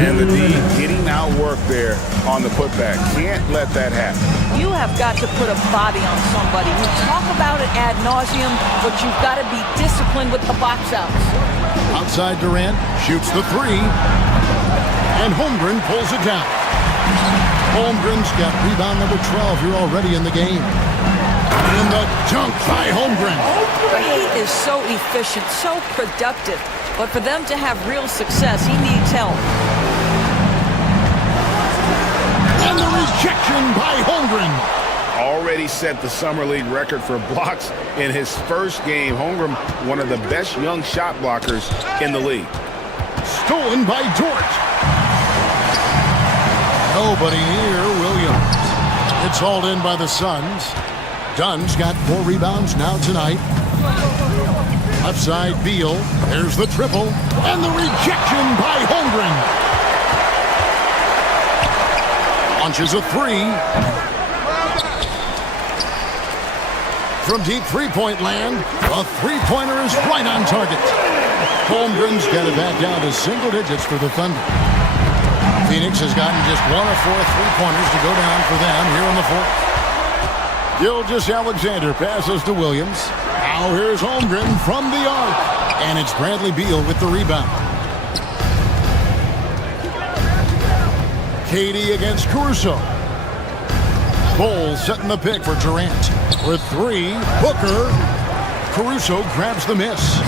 And the D getting outwork there on the putback. Can't let that happen. You have got to put a body on somebody. We talk about it ad nauseum, but you've got to be disciplined with the box outs. Outside Durant shoots the three. And Holmgren pulls it down. Holmgren's got rebound number 12 here already in the game. And the dunk by Holmgren. He is so efficient, so productive. But for them to have real success, he needs help. And the rejection by Holmgren. Already set the Summer League record for blocks in his first game. Holmgren, one of the best young shot blockers in the league. Stolen by Dort. Nobody near Williams. It's hauled in by the Suns. Dunn's got 4 rebounds now tonight. Left side, Beal. There's the triple. And the rejection by Holmgren. Launches a three. From deep three-point land, a three-pointer is right on target. Holmgren's got it back down to single digits for the Thunder. Phoenix has gotten just 1 of 4 three-pointers to go down for them here in the fourth. Gilgeous-Alexander passes to Williams. Now here's Holmgren from the arc. And it's Bradley Beal with the rebound. KD against Caruso. Bol setting the pick for Durant. With 3, Booker. Caruso grabs the miss.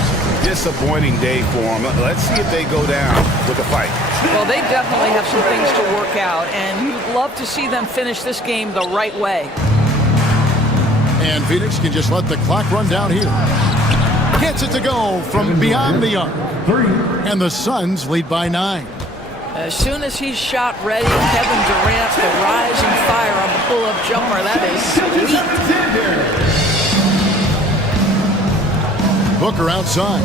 Disappointing day for him. Let's see if they go down with a fight. Well, they definitely have some things to work out, and you'd love to see them finish this game the right way. And Phoenix can just let the clock run down here. Gets it to go from beyond the arc. And the Suns lead by 9. As soon as he's shot ready, Kevin Durant will rise and fire on the pull-up jumper. That is sweet. Booker outside.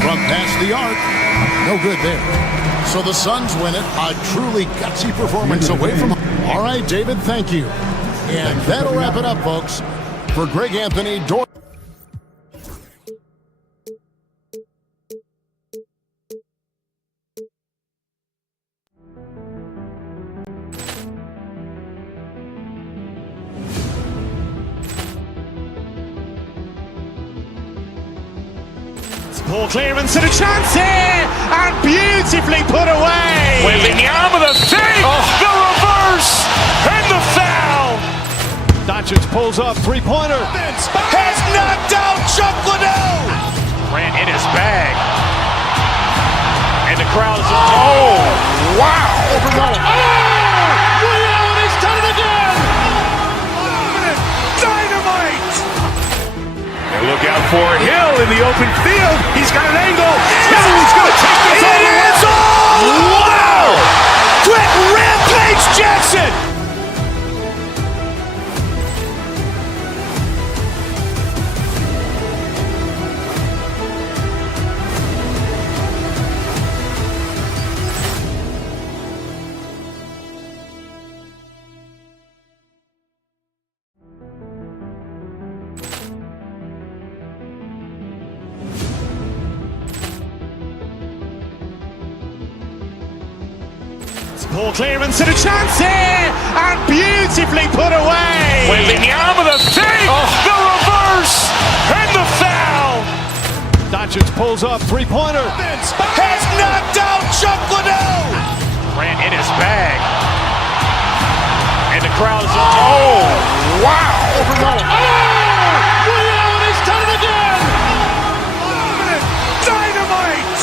From past the arc. No good there. So the Suns win it. A truly gutsy performance away from home. All right, David, thank you. And that'll wrap it up, folks. For Greg Anthony, Poor clearance and a chance here, and beautifully put away. Wembanyama with a fake, the reverse, and the foul. Doncic pulls up, three-pointer. Has knocked out Chuck Liddell. Ran in his bag. And the crowd is, oh, wow. Ray Allen has done it again. Dynamite. And look out for Hill in the open field. He's got an angle. Hill's going to take this all the way. Wow. Quick Rampage Jackson. Poor clearance and a chance here, and beautifully put away. Wembanyama with a fake, the reverse, and the foul. Doncic pulls up, three-pointer. Has knocked out Chuck Liddell. Ran in his bag. And the crowd is, oh, wow. Ray Allen has done it again. Dynamite.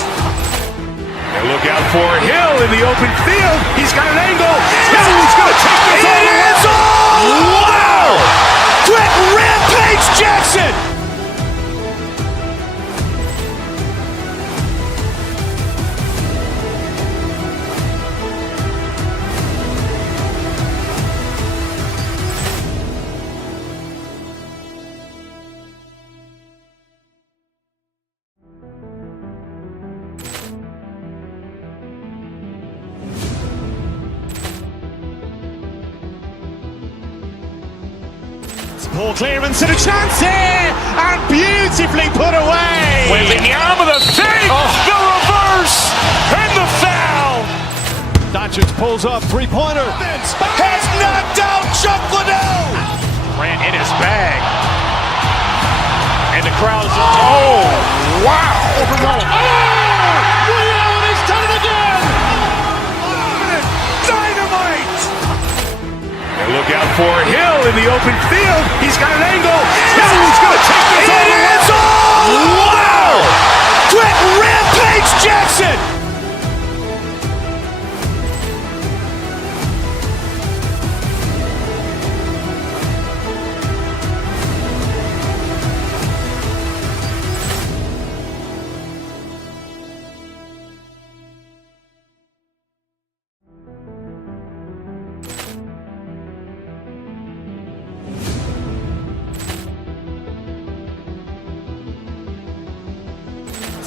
And look out for Hill in the open field. He's got an angle. Hill's going to take this all the way. Wow. Quick Rampage Jackson. Poor clearance and a chance here, and beautifully put away. Wembanyama with a fake, the reverse, and the foul. Doncic pulls up, three-pointer. Has knocked out Chuck Liddell. Ran in his bag. And the crowd is, oh, wow. Ray Allen has done it again. Dynamite. And look out for Hill in the open field. He's got an angle. Hill's going to take this all the way. Wow. Quick Rampage Jackson.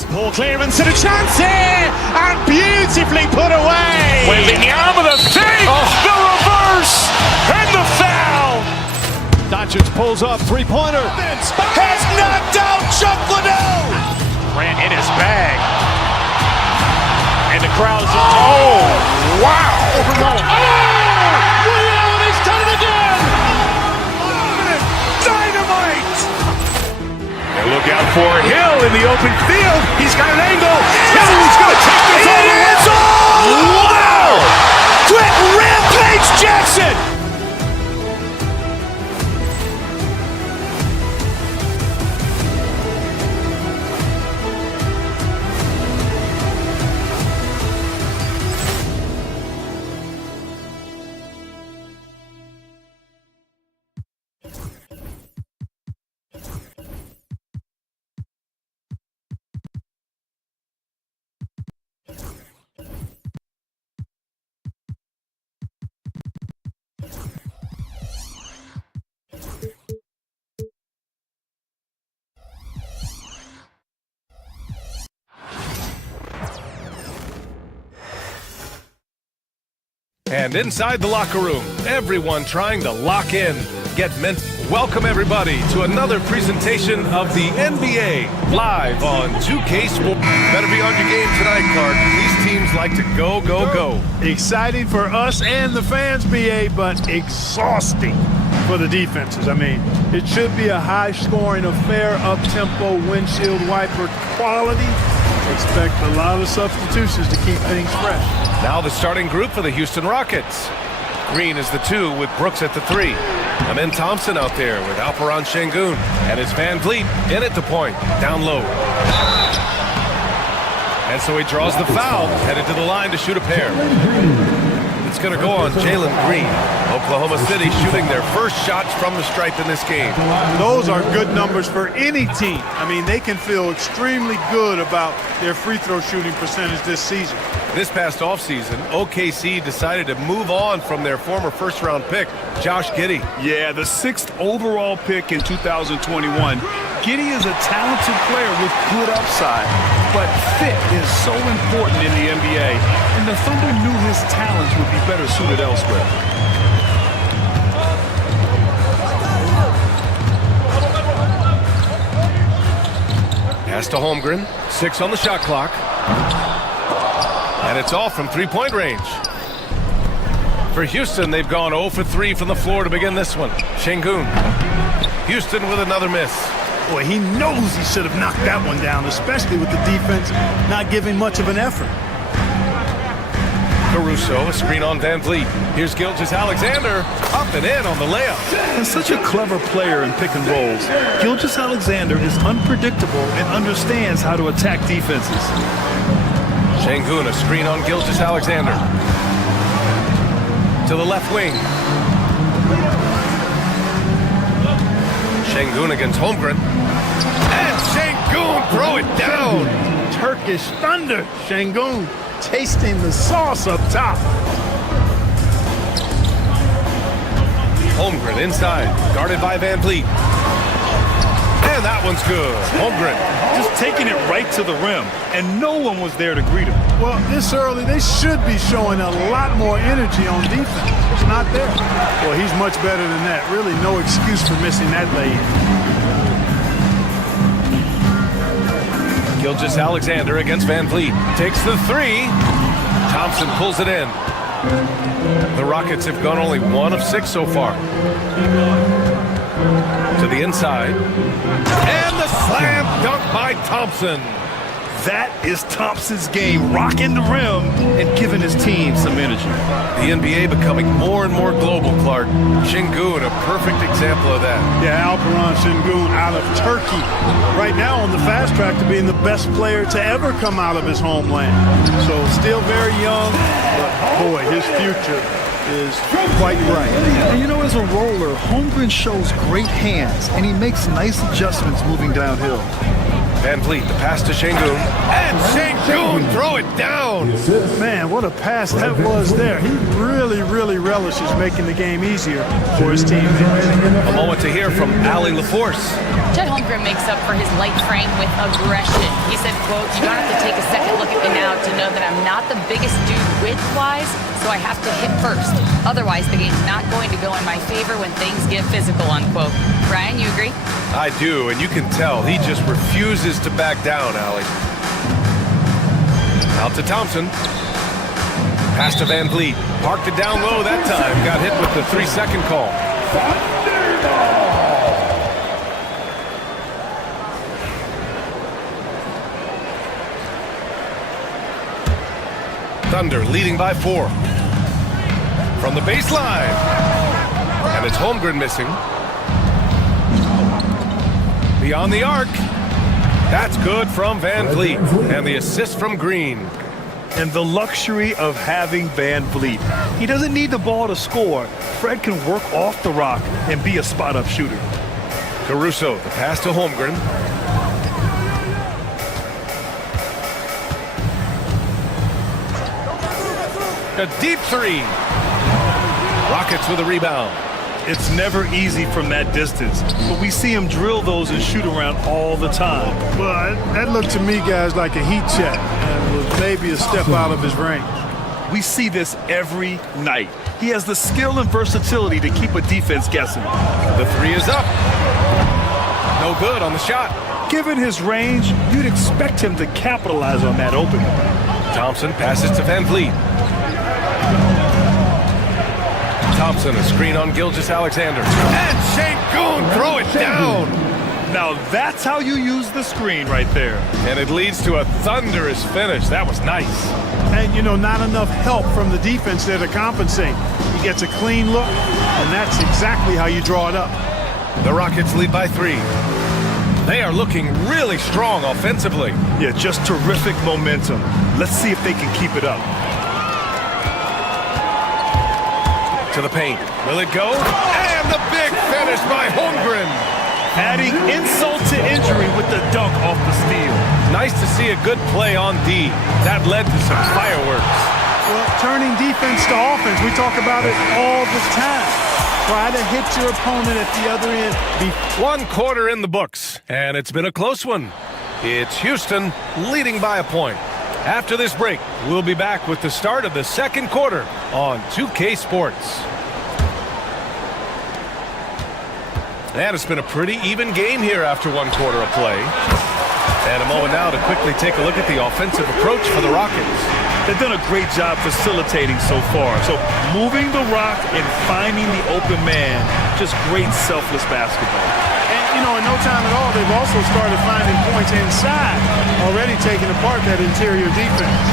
Poor clearance and a chance here, and beautifully put away. Wembanyama with a fake, the reverse, and the foul. Doncic pulls up, three-pointer. Has knocked out Chuck Liddell. Ran in his bag. And the crowd is, oh, wow. Ray Allen has done it again. Dynamite. And look out for Hill in the open field. He's got an angle. Hill's going to take this all the way. Wow. Quick Rampage Jackson. And inside the locker room, everyone trying to lock in, get mental. Welcome everybody to another presentation of the NBA live on 2K Sports. Better be on your game tonight, Clark. These teams like to go, go, go. Exciting for us and the fans, BA, but exhausting for the defenses. I mean, it should be a high-scoring affair, up-tempo, windshield wiper quality. Expect a lot of substitutions to keep things fresh. Now the starting group for the Houston Rockets. Green is the 2 with Brooks at the 3. Amin Thompson out there with Alperon Şengün. And it's Van Vliet in at the point, down low. And so he draws the foul, headed to the line to shoot a pair. It's going to go on Jalen Green. Oklahoma City shooting their first shots from the stripe in this game. Those are good numbers for any team. I mean, they can feel extremely good about their free throw shooting percentage this season. This past offseason, OKC decided to move on from their former first-round pick, Josh Giddey. Yeah, the 6th overall pick in 2021. Giddey is a talented player with good upside, but fit is so important in the NBA, and the Thunder knew his talents would be better suited elsewhere. Pass to Holmgren, 6 on the shot clock. And it's off from three-point range. For Houston, they've gone 0 for 3 from the floor to begin this one. Şengün. Houston with another miss. Boy, he knows he should have knocked that one down, especially with the defense not giving much of an effort. Caruso, a screen on Van Vliet. Here's Gilgeous-Alexander, up and in on the layup. And such a clever player in pick and rolls. Gilgeous-Alexander is unpredictable and understands how to attack defenses. Şengün, a screen on Gilgeous-Alexander. To the left wing. Şengün against Holmgren. And Şengün throw it down. Turkish thunder. Şengün tasting the sauce up top. Holmgren inside, guarded by Van Vliet. And that one's good. Holmgren just taking it right to the rim, and no one was there to greet him. Well, this early, they should be showing a lot more energy on defense. It's not there. Well, he's much better than that. Really no excuse for missing that lay-in. Gilgeous-Alexander against Van Vliet. Takes the 3. Thompson pulls it in. The Rockets have gone only 1 of 6 so far. To the inside. And the slam dunk by Thompson. That is Thompson's game, rocking the rim and giving his team some energy. The NBA becoming more and more global, Clark. Şengün, a perfect example of that. Yeah, Alperon Şengün out of Turkey. Right now on the fast track to being the best player to ever come out of his homeland. So still very young, but boy, his future is quite bright. And you know, as a roller, Holmgren shows great hands, and he makes nice adjustments moving downhill. Van Vliet, the pass to Şengün. And Şengün throw it down. Man, what a pass that was there. He really relishes making the game easier for his team. A moment to hear from Allie LaForce. Chet Holmgren makes up for his light frame with aggression. He said, quote, "You don't have to take a second look at me now to know that I'm not the biggest dude width-wise, so I have to hit first. Otherwise, the game's not going to go in my favor when things get physical," unquote. Brian, you agree? I do, and you can tell he just refuses to back down, Allie. Out to Thompson. Pass to Van Vliet. Parked it down low that time. Got hit with the 3-second call. Thunder leading by 4. From the baseline. And it's Holmgren missing. Beyond the arc. That's good from Van Vliet. And the assist from Green. And the luxury of having Van Vliet. He doesn't need the ball to score. Fred can work off the rock and be a spot-up shooter. Caruso, the pass to Holmgren. A deep 3. Rockets with a rebound. It's never easy from that distance, but we see him drill those and shoot around all the time. Well, that looked to me, guys, like a heat check and was maybe a step out of his range. We see this every night. He has the skill and versatility to keep a defense guessing. The 3 is up. No good on the shot. Given his range, you'd expect him to capitalize on that opening. Thompson passes to Van Vliet. Thompson, a screen on Gilgeous-Alexander. And Şengün throw it down. Now that's how you use the screen right there. And it leads to a thunderous finish. That was nice. And, you know, not enough help from the defense there to compensate. He gets a clean look, and that's exactly how you draw it up. The Rockets lead by 3. They are looking really strong offensively. Yeah, just terrific momentum. Let's see if they can keep it up. To the paint. Will it go? And the big finish by Holmgren. Adding insult to injury with the dunk off the steal. Nice to see a good play on D. That led to some fireworks. Well, turning defense to offense, we talk about it all the time. Try to hit your opponent at the other end. 1 quarter in the books, and it's been a close one. It's Houston leading by a point. After this break, we'll be back with the start of the second quarter on 2K Sports. And it's been a pretty even game here after 1 quarter of play. And a moment now to quickly take a look at the offensive approach for the Rockets. They've done a great job facilitating so far. So moving the rock and finding the open man, just great selfless basketball. And, you know, in no time at all, they've also started finding points inside, already taking apart that interior defense.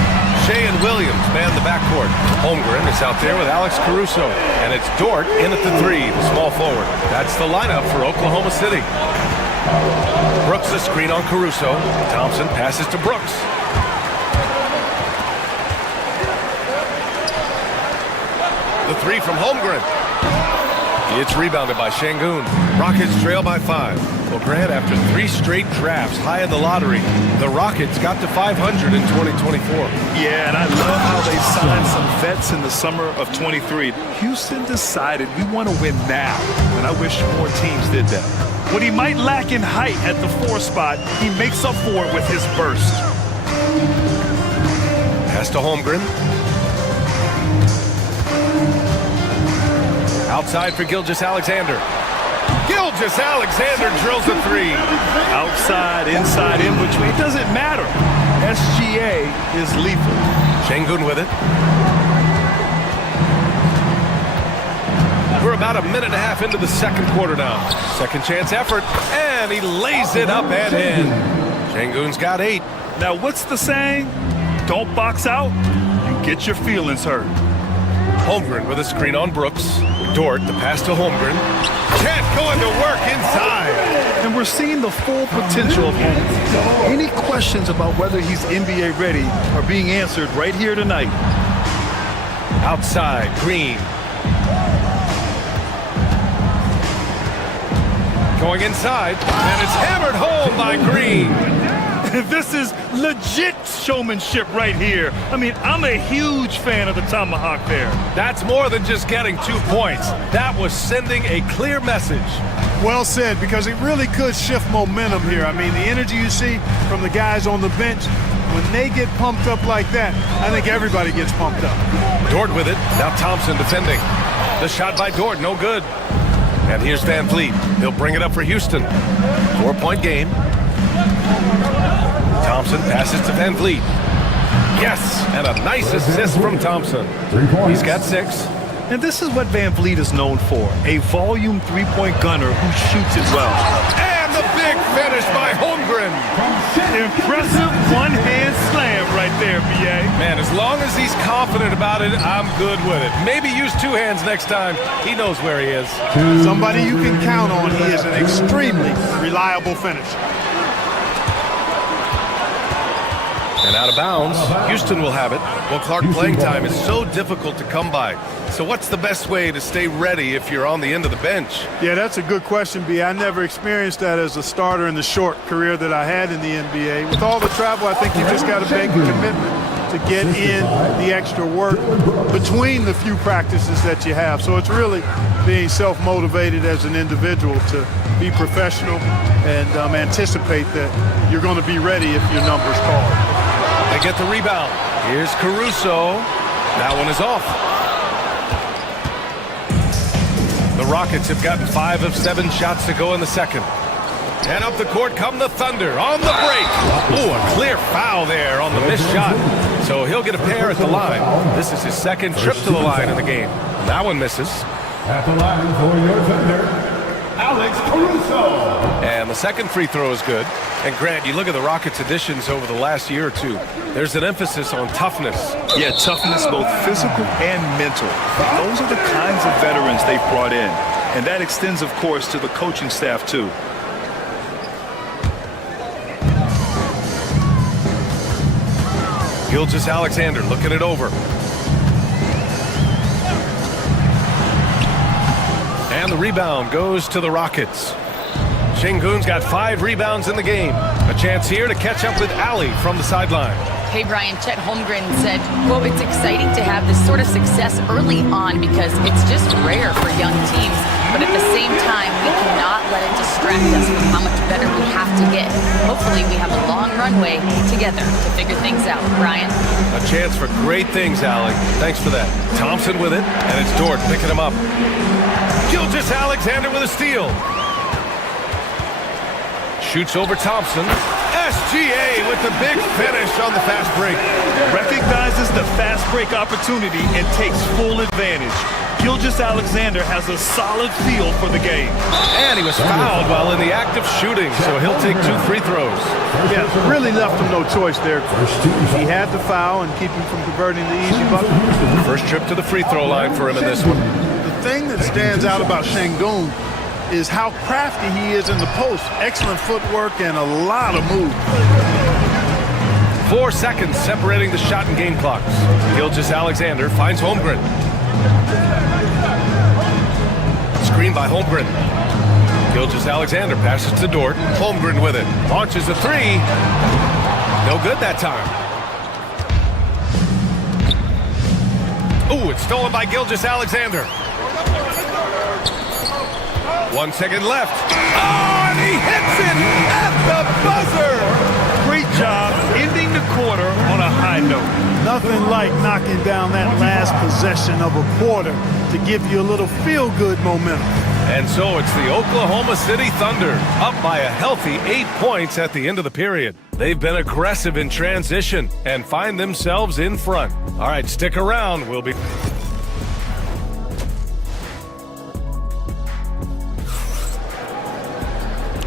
Shea and Williams man the backcourt. Holmgren is out there with Alex Caruso. And it's Dort in at the 3, the small forward. That's the lineup for Oklahoma City. Brooks a screen on Caruso. Thompson passes to Brooks. The 3 from Holmgren. It's rebounded by Şengün. Rockets trail by 5. Well, Grant, after 3 straight drafts high in the lottery, the Rockets got to 500 in 2024. Yeah, and I love how they signed some vets in the summer of 23. Houston decided we want to win now, and I wish more teams did that. What he might lack in height at the 4 spot, he makes up for it with his burst. Pass to Holmgren. Outside for Gilgeous-Alexander. Gilgeous-Alexander drills a 3. Outside, inside, in between, it doesn't matter. SGA is lethal. Şengün with it. We're about a minute and a half into the second quarter now. Second chance effort, and he lays it up and in. Şengün's got 8. Now, what's the saying? Don't box out, you get your feelings hurt. Holmgren with a screen on Brooks. Dort, the pass to Holmgren. Can't go into work inside. And we're seeing the full potential of Holmgren. Any questions about whether he's NBA ready are being answered right here tonight. Outside, Green. Going inside, and it's hammered home by Green. This is legit showmanship right here. I mean, I'm a huge fan of the tomahawk there. That's more than just getting 2 points. That was sending a clear message. Well said, because it really could shift momentum here. I mean, the energy you see from the guys on the bench, when they get pumped up like that, I think everybody gets pumped up. Dort with it. Now Thompson defending. The shot by Dort, no good. And here's Van Vliet. He'll bring it up for Houston. 4-point game. Thompson passes to Van Vliet. Yes, and a nice assist from Thompson. He's got 6. And this is what Van Vliet is known for, a volume 3-point gunner who shoots it well. And the big finish by Holmgren. Impressive one-hand slam right there, B.A. Man, as long as he's confident about it, I'm good with it. Maybe use 2 hands next time. He knows where he is. Somebody you can count on. He is an extremely reliable finisher. And out of bounds, Houston will have it. Well, Clark, playing time is so difficult to come by. So what's the best way to stay ready if you're on the end of the bench? Yeah, that's a good question, B. I never experienced that as a starter in the short career that I had in the NBA. With all the travel, I think you just got to make a commitment to get in the extra work between the few practices that you have. So it's really being self-motivated as an individual to be professional and anticipate that you're going to be ready if your number's called. They get the rebound. Here's Caruso. That one is off. The Rockets have gotten 5 of 7 shots to go in the second. And up the court come the Thunder on the break. Ooh, a clear foul there on the missed shot. So he'll get a pair at the line. This is his second trip to the line in the game. That one misses. At the line for your defender, Alex Caruso. And the second free throw is good. And Grant, you look at the Rockets' additions over the last year or two. There's an emphasis on toughness. Yeah, toughness, both physical and mental. Those are the kinds of veterans they've brought in. And that extends, of course, to the coaching staff, too. Gilgeous-Alexander looking it over. And the rebound goes to the Rockets. Şengün's got 5 rebounds in the game. A chance here to catch up with Ali from the sideline. Hey, Brian, Chet Holmgren said, quote, it's exciting to have this sort of success early on because it's just rare for young teams. But at the same time, we cannot let it distract us from how much better we have to get. Hopefully, we have a long runway together to figure things out. Brian? A chance for great things, Ali. Thanks for that. Thompson with it, and it's Dort picking him up. Gilgeous-Alexander with a steal. Shoots over Thompson. SGA with the big finish on the fast break. Recognizes the fast break opportunity and takes full advantage. Gilgeous-Alexander has a solid feel for the game. And he was fouled while in the act of shooting, so he'll take 2 free throws. Yeah, really left him no choice there. He had to foul and keep him from converting the easy bucket. First trip to the free throw line for him in this one. The thing that stands out about Şengün is how crafty he is in the post. Excellent footwork and a lot of move. 4 seconds separating the shot and game clocks. Gilgeous-Alexander finds Holmgren. Screen by Holmgren. Gilgeous-Alexander passes to Dort. Holmgren with it. Launches a 3. No good that time. Ooh, it's stolen by Gilgeous-Alexander. 1 second left. Oh, and he hits it at the buzzer. Great job ending the quarter on a high note. Nothing like knocking down that last possession of a quarter to give you a little feel-good momentum. And so it's the Oklahoma City Thunder up by a healthy 8 points at the end of the period. They've been aggressive in transition and find themselves in front. All right, stick around. We'll be...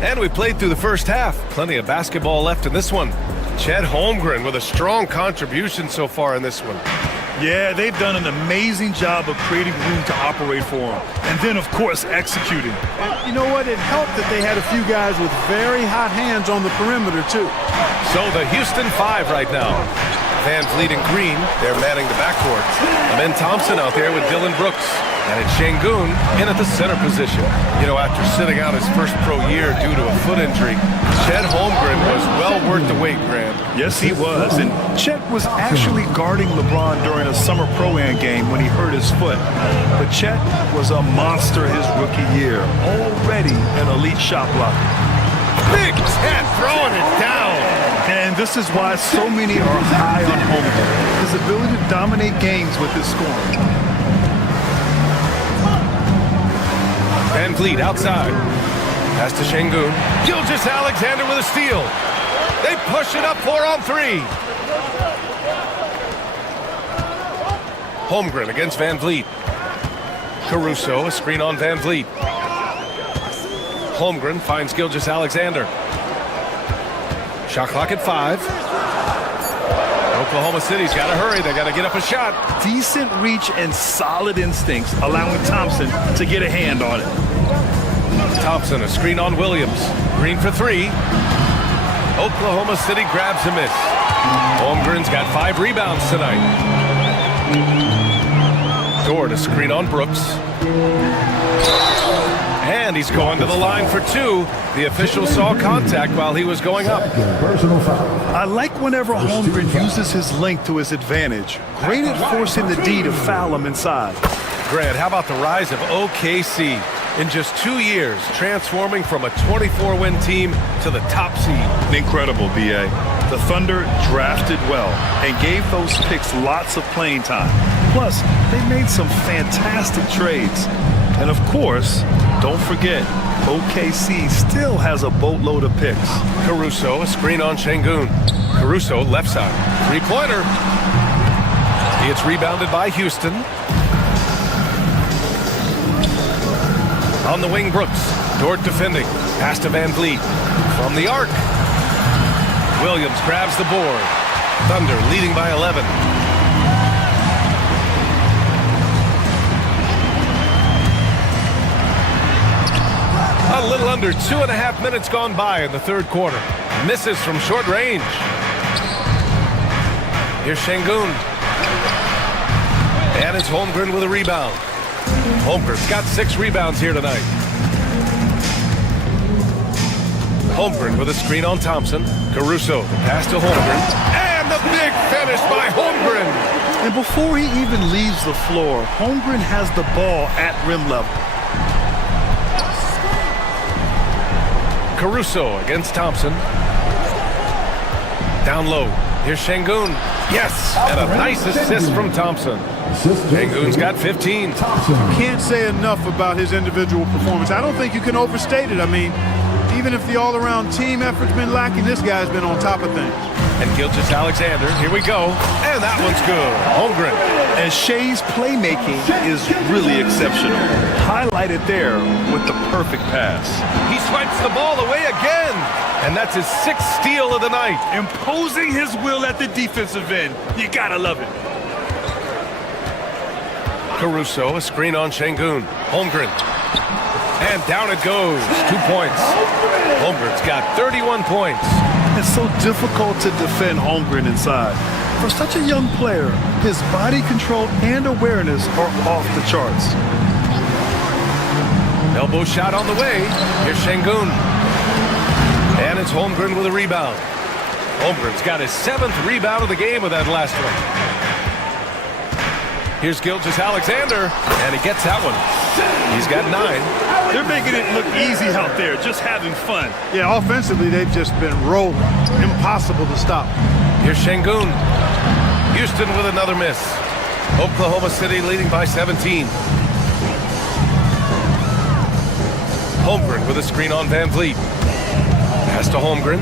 And we played through the first half. Plenty of basketball left in this one. Chet Holmgren with a strong contribution so far in this one. Yeah, they've done an amazing job of creating room to operate for him. And then, of course, executing. And you know what? It helped that they had a few guys with very hot hands on the perimeter, too. So the Houston 5 right now. Van Vliet and Green, they're manning the backcourt. Amen Thompson out there with Dylan Brooks. And it's Şengün in at the center position. You know, after sitting out his first pro year due to a foot injury, Chet Holmgren was well worth the wait, Grant. Yes, he was. And Chet was actually guarding LeBron during a summer Pro-Am game when he hurt his foot. But Chet was a monster his rookie year. Already an elite shot blocker. Big Chet throwing it down. And this is why so many are high on Holmgren. His ability to dominate games with his scoring. Van Vliet outside. Pass to Şengün. Gilgeous-Alexander with a steal. They push it up 4-on-3. Holmgren against Van Vliet. Caruso, a screen on Van Vliet. Holmgren finds Gilgeous-Alexander. Shot clock at 5. Oklahoma City's got to hurry. They got to get up a shot. Decent reach and solid instincts, allowing Thompson to get a hand on it. Thompson, a screen on Williams. Green for 3. Oklahoma City grabs a miss. Holmgren's got 5 rebounds tonight. Dort, a screen on Brooks. And he's going to the line for 2. The official saw contact while he was going up. I like whenever Holmgren uses his length to his advantage. Great at forcing the D to foul him inside. Grant, how about the rise of OKC? In just 2 years, transforming from a 24-win team to the top seed. Incredible, B.A. The Thunder drafted well and gave those picks lots of playing time. Plus, they made some fantastic trades. And of course, don't forget, OKC still has a boatload of picks. Caruso, a screen on Şengün. Caruso, left side. 3-pointer. It's rebounded by Houston. On the wing, Brooks. Dort defending. Pass to Van Vliet. From the arc. Williams grabs the board. Thunder leading by 11. A little under 2.5 minutes gone by in the third quarter. Misses from short range. Here's Şengün. And it's Holmgren with a rebound. Holmgren's got 6 rebounds here tonight. Holmgren with a screen on Thompson. Caruso, the pass to Holmgren. And the big finish by Holmgren. And before he even leaves the floor, Holmgren has the ball at rim level. Caruso against Thompson. Down low. Here's Şengün. Yes, and a nice assist from Thompson. Şengün's got 15. Can't say enough about his individual performance. I don't think you can overstate it. I mean, even if the all-around team effort's been lacking, this guy's been on top of things. And Gilgeous-Alexander, here we go. And that one's good. Holmgren. And Shea's playmaking is really exceptional. Highlighted there with the perfect pass. He swipes the ball away again. And that's his 6th steal of the night. Imposing his will at the defensive end. You gotta love it. Caruso, a screen on Şengün. Holmgren. And down it goes. 2 points. Holmgren's got 31 points. It's so difficult to defend Holmgren inside. For such a young player, his body control and awareness are off the charts. Elbow shot on the way. Here's Şengün. And it's Holmgren with a rebound. Holmgren's got his 7th rebound of the game with that last one. Here's Gilgeous-Alexander, and he gets that one. He's got 9. They're making it look easy out there, just having fun. Yeah, offensively, they've just been rolling. Impossible to stop. Here's Şengün. Houston with another miss. Oklahoma City leading by 17. Holmgren with a screen on Van Vliet. Pass to Holmgren.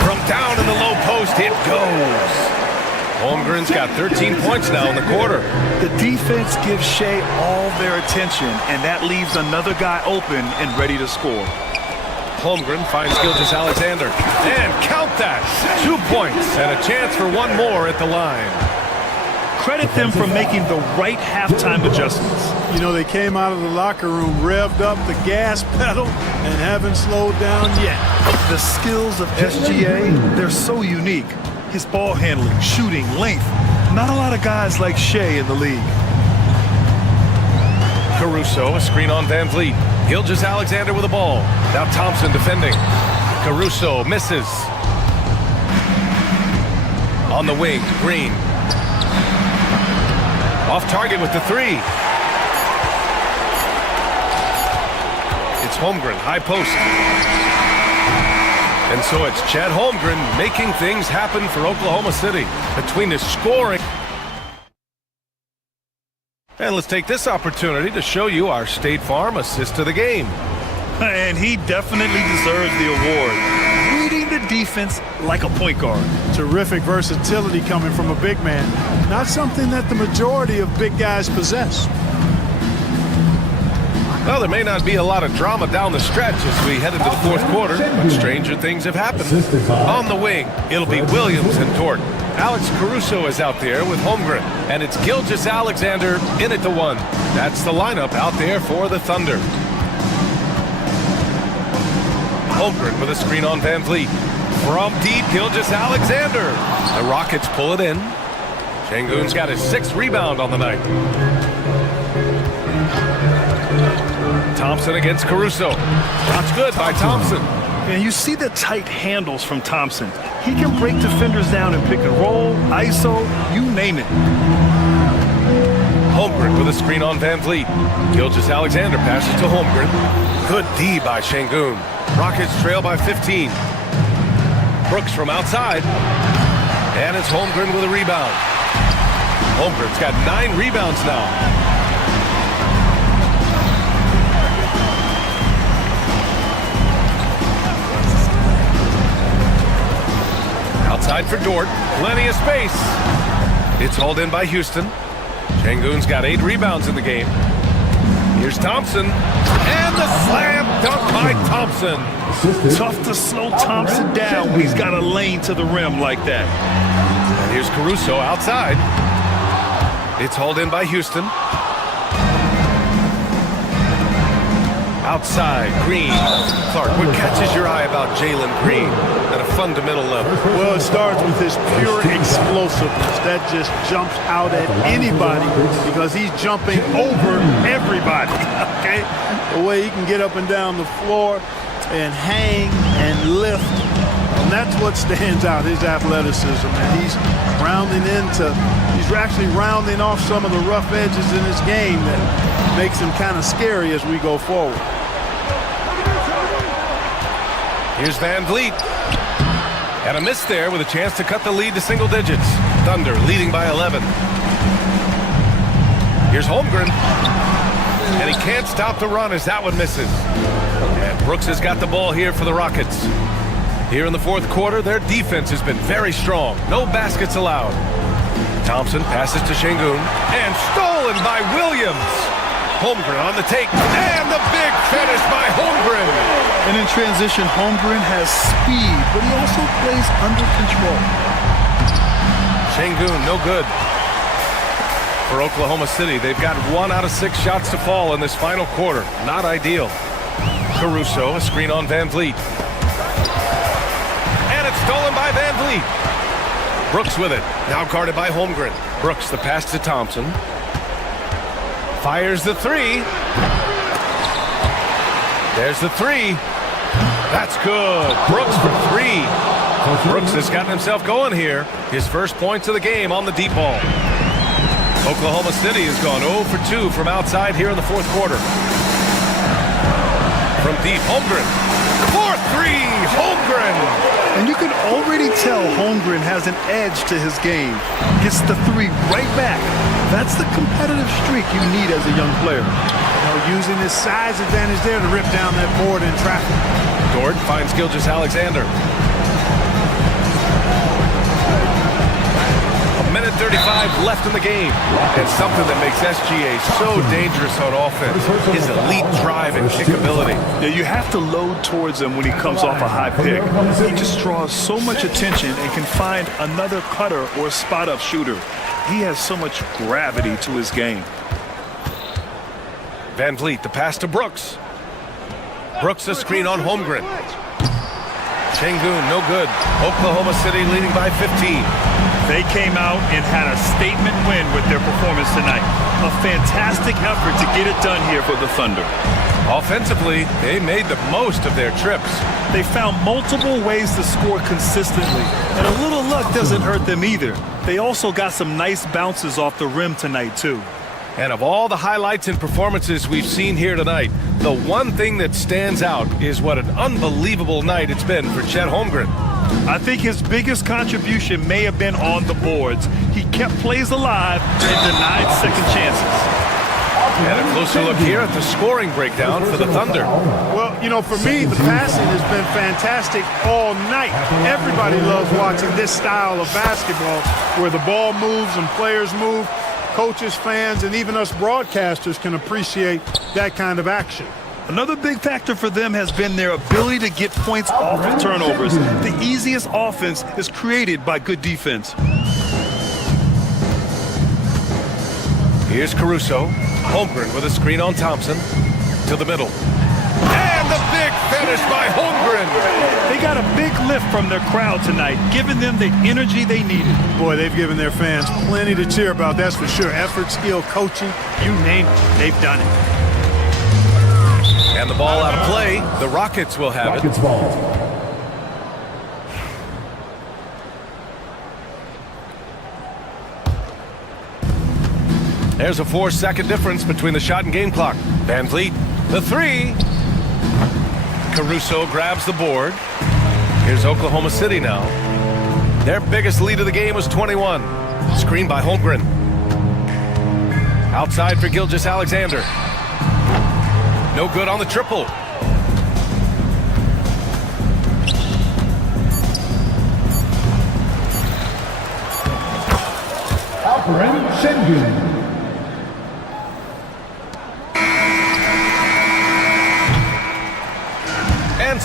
From down in the low post, it goes. Holmgren's got 13 points now in the quarter. The defense gives Shea all their attention, and that leaves another guy open and ready to score. Holmgren finds Gilgeous-Alexander. And count that! 2 points and a chance for one more at the line. Credit them for making the right halftime adjustments. You know, they came out of the locker room, revved up the gas pedal, and haven't slowed down yet. The skills of SGA, they're so unique. His ball handling, shooting, length. Not a lot of guys like Shea in the league. Caruso, a screen on Van Vliet. Gilgeous-Alexander with the ball. Now Thompson defending. Caruso misses. On the wing, Green. Off target with the 3. It's Holmgren, high post. And so it's Chet Holmgren making things happen for Oklahoma City between the scoring. And let's take this opportunity to show you our State Farm assist to the game. And he definitely deserves the award. Reading the defense like a point guard. Terrific versatility coming from a big man. Not something that the majority of big guys possess. Well, there may not be a lot of drama down the stretch as we head into the fourth quarter, but stranger things have happened. On the wing, it'll be Williams and Dort. Alex Caruso is out there with Holmgren, and it's Gilgeous-Alexander in at the 1. That's the lineup out there for the Thunder. Holmgren with a screen on Van Vliet. From deep, Gilgeous-Alexander. The Rockets pull it in. Şengün's got his 6th rebound on the night. Thompson against Caruso. Shot's good by Thompson. And you see the tight handles from Thompson. He can break defenders down in pick and roll, ISO, you name it. Holmgren with a screen on Van Vliet. Gilgeous-Alexander passes to Holmgren. Good D by Şengün. Rockets trail by 15. Brooks from outside. And it's Holmgren with a rebound. Holmgren's got 9 rebounds now. Outside for Dort. Plenty of space. It's hauled in by Houston. Şengün's got 8 rebounds in the game. Here's Thompson. And the slam dunk by Thompson. Tough to slow Thompson down when he's got a lane to the rim like that. And here's Caruso outside. It's hauled in by Houston. Outside, Green. Clark, what catches your eye about Jalen Green at a fundamental level? Well, it starts with his pure explosiveness. That just jumps out at anybody because he's jumping over everybody, okay? The way he can get up and down the floor and hang and lift. And that's what stands out, his athleticism. And he's actually rounding off some of the rough edges in his game that makes him kind of scary as we go forward. Here's Van Vliet. And a miss there with a chance to cut the lead to single digits. Thunder leading by 11. Here's Holmgren. And he can't stop the run as that one misses. And Brooks has got the ball here for the Rockets. Here in the fourth quarter, their defense has been very strong. No baskets allowed. Thompson passes to Şengün. And stolen by Williams. Holmgren on the take. And the big finish by Holmgren. And in transition, Holmgren has speed, but he also plays under control. Şengün, no good. For Oklahoma City, they've got 1 out of 6 shots to fall in this final quarter. Not ideal. Caruso, a screen on Van Vliet. And it's stolen by Van Vliet. Brooks with it. Now guarded by Holmgren. Brooks, the pass to Thompson. Fires the three. There's the three. That's good. Brooks for 3. Brooks has gotten himself going here. His first points of the game on the deep ball. Oklahoma City has gone 0 for 2 from outside here in the fourth quarter. From deep, Holmgren. 4-3, Holmgren. And you can already tell Holmgren has an edge to his game. Gets the 3 right back. That's the competitive streak you need as a young player. Using his size advantage there to rip down that board in traffic. Dort finds Gilgeous-Alexander. 1:35 left in the game. And something that makes SGA so dangerous on offense is elite drive and kick ability. Yeah, you have to load towards him when he comes off a high pick. He just draws so much attention and can find another cutter or spot-up shooter. He has so much gravity to his game. Van Vliet, the pass to Brooks. Brooks, a screen on Holmgren. Şengün, no good. Oklahoma City leading by 15. They came out and had a statement win with their performance tonight. A fantastic effort to get it done here for the Thunder. Offensively, they made the most of their trips. They found multiple ways to score consistently, and a little luck doesn't hurt them either. They also got some nice bounces off the rim tonight, too. And of all the highlights and performances we've seen here tonight, the one thing that stands out is what an unbelievable night it's been for Chet Holmgren. I think his biggest contribution may have been on the boards. He kept plays alive and denied second chances. And a closer look here at the scoring breakdown for the Thunder. Well, for me, the passing has been fantastic all night. Everybody loves watching this style of basketball where the ball moves and players move. Coaches, fans, and even us broadcasters can appreciate that kind of action. Another big factor for them has been their ability to get points off of turnovers. The easiest offense is created by good defense. Here's Caruso. Holmgren with a screen on Thompson. To the middle. And the big finish by Holmgren. They got a big lift from their crowd tonight, giving them the energy they needed. Boy, they've given their fans plenty to cheer about, that's for sure. Effort, skill, coaching, you name it, they've done it. And the ball out of play. The Rockets will have it. There's a 4-second difference between the shot and game clock. Van Vliet, the 3. Caruso grabs the board. Here's Oklahoma City now. Their biggest lead of the game was 21. Screen by Holmgren. Outside for Gilgeous-Alexander. No good on the triple.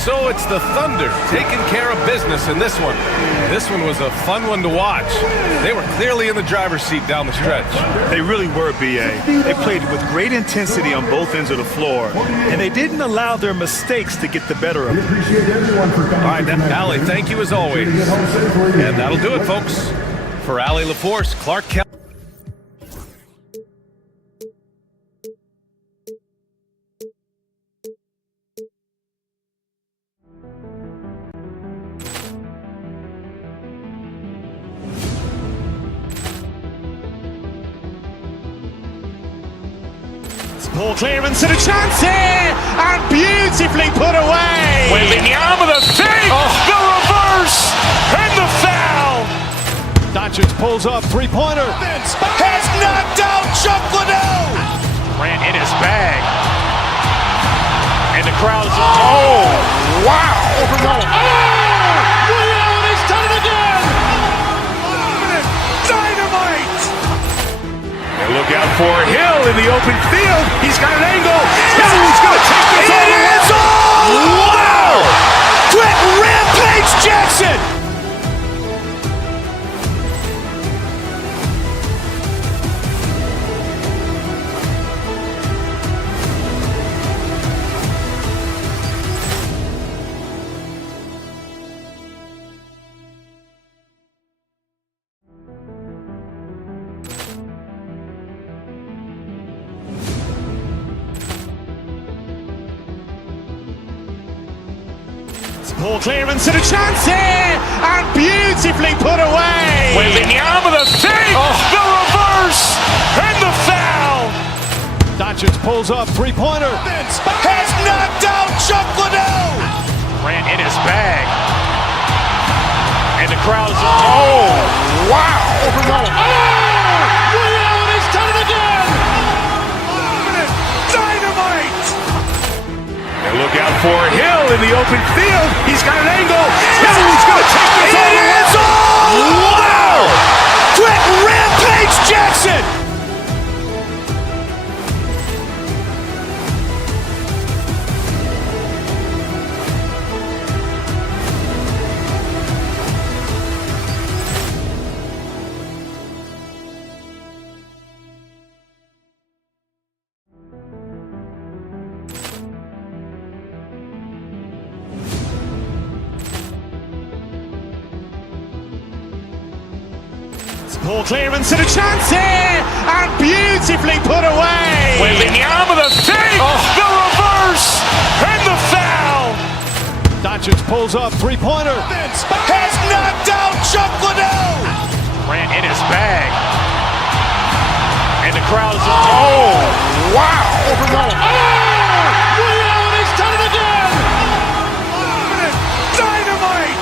So it's the Thunder taking care of business in this one. This one was a fun one to watch. They were clearly in the driver's seat down the stretch. They really were, B.A. They played with great intensity on both ends of the floor, and they didn't allow their mistakes to get the better of them. All right, Allie, thank you as always. And that'll do it, folks. For Allie LaForce, Clark Kelly. Ball clearance and a chance here, and beautifully put away. Wembanyama the fake, the reverse, and the foul. Doncic pulls up, three-pointer. Has knocked out Chuck Liddell. Ran in his bag. And the crowd is, oh, wow. Liddell, he's done it again. Dynamite. And look out for Hill in the open field. He's got an angle. He's going to take this all the way. Wow! Quick Rampage Jackson. Ball clearance and a chance here, and beautifully put away. Wembanyama the fake, the reverse, and the foul. Doncic pulls up, three-pointer. Has knocked out Chuck Liddell. Ran in his bag. And the crowd is, oh, wow. Liddell, he's done it again. Dynamite. And look out for Hill in the open field. He's got an angle. He's going to take this all the way. Wow! Quick Rampage Jackson. Ball clearance and a chance here, and beautifully put away. Wembanyama the fake, the reverse, and the foul. Doncic pulls up, three-pointer. Has knocked out Chuck Liddell. Ran in his bag. And the crowd is, oh, wow. Liddell, he's done it again. Dynamite.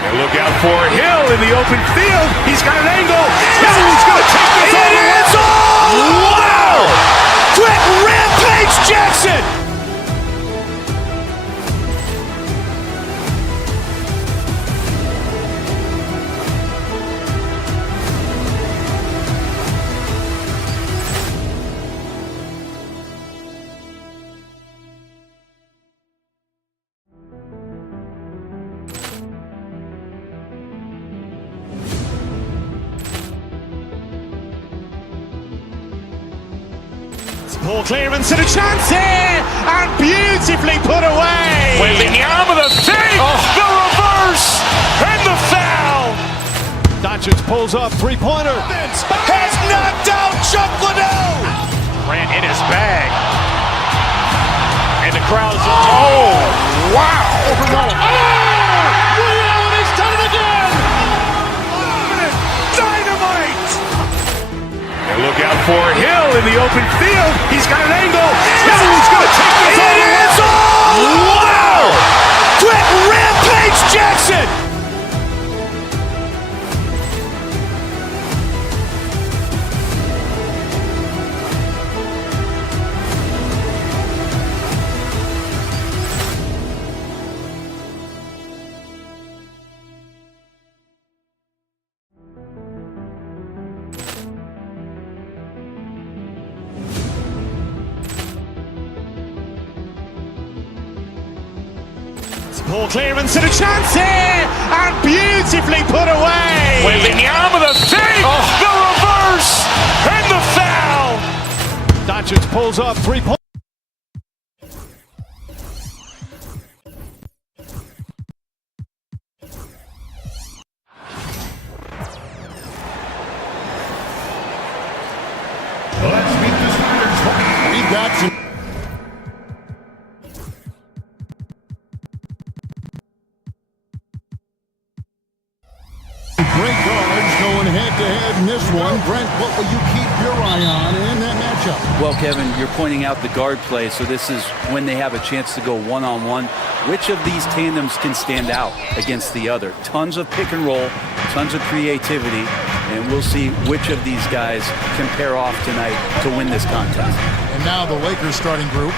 And look out for Hill in the open field. He's got an angle. He's going to take this all the way. Wow! Quick Rampage Jackson. Ball clearance and a chance here, and beautifully put away. Wembanyama the fake, the reverse, and the foul. Doncic pulls up, three-pointer. Has knocked out Chuck Liddell. Ran in his bag. And the crowd is, oh, wow. Liddell, he's done it again. Dynamite. And look out for Hill in the open field. He's got an angle. He's going to take this all the way. Wow! Quick Rampage Jackson. Poor clearance and a chance here, and beautifully put away. Wembanyama, the save, the reverse, and the foul. Doncic pulls up 3 points. Let's meet the starters. We've got some. Great guards going head-to-head in this one. Brent, what will you keep your eye on in that matchup? Well, Kevin, you're pointing out the guard play, so this is when they have a chance to go one-on-one. Which of these tandems can stand out against the other? Tons of pick and roll, tons of creativity, and we'll see which of these guys can pair off tonight to win this contest. And now the Lakers starting group.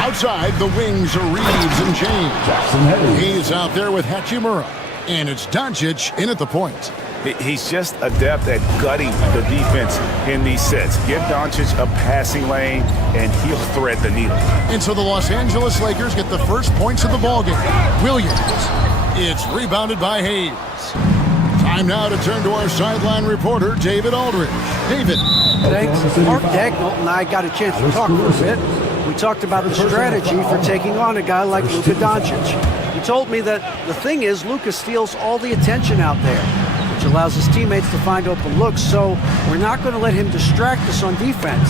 Outside, the wings are Reeves and James. He's out there with Hachimura. And it's Doncic in at the point. He's just adept at gutting the defense in these sets. Give Doncic a passing lane, and he'll thread the needle. And so the Los Angeles Lakers get the first points of the ballgame. Williams. It's rebounded by Hayes. Time now to turn to our sideline reporter, David Aldridge. David. Thanks. Mark Dagnall and I got a chance to talk for a bit. We talked about the strategy for taking on a guy like Luka Doncic. He told me that the thing is Luka steals all the attention out there, which allows his teammates to find open looks, so we're not going to let him distract us on defense.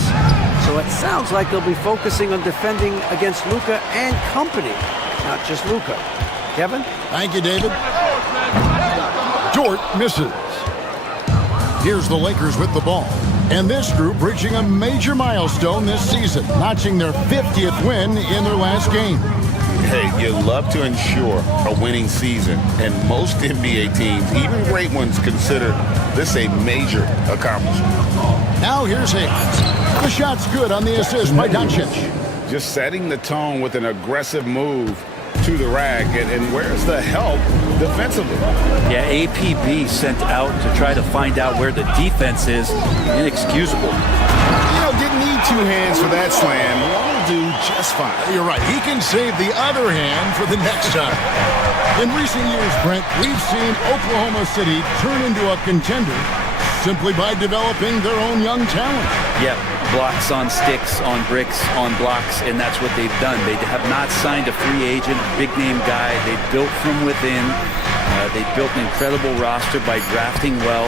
So it sounds like they'll be focusing on defending against Luka and company, not just Luka. Kevin? Thank you, David. Dort misses. Here's the Lakers with the ball. And this group reaching a major milestone this season, notching their 50th win in their last game. Hey, you love to ensure a winning season, and most NBA teams, even great ones, consider this a major accomplishment. Now here's Hayes. The shot's good on the assist by Doncic. Just setting the tone with an aggressive move to the rack, and where's the help defensively? Yeah, APB sent out to try to find out where the defense is. Inexcusable. You know, didn't need two hands for that slam. One will do just fine. You're right. He can save the other hand for the next time. In recent years, Brent, we've seen Oklahoma City turn into a contender simply by developing their own young talent. Yep, blocks on sticks, on bricks, on blocks, and that's what they've done. They have not signed a free agent, big-name guy. They built from within. They built an incredible roster by drafting well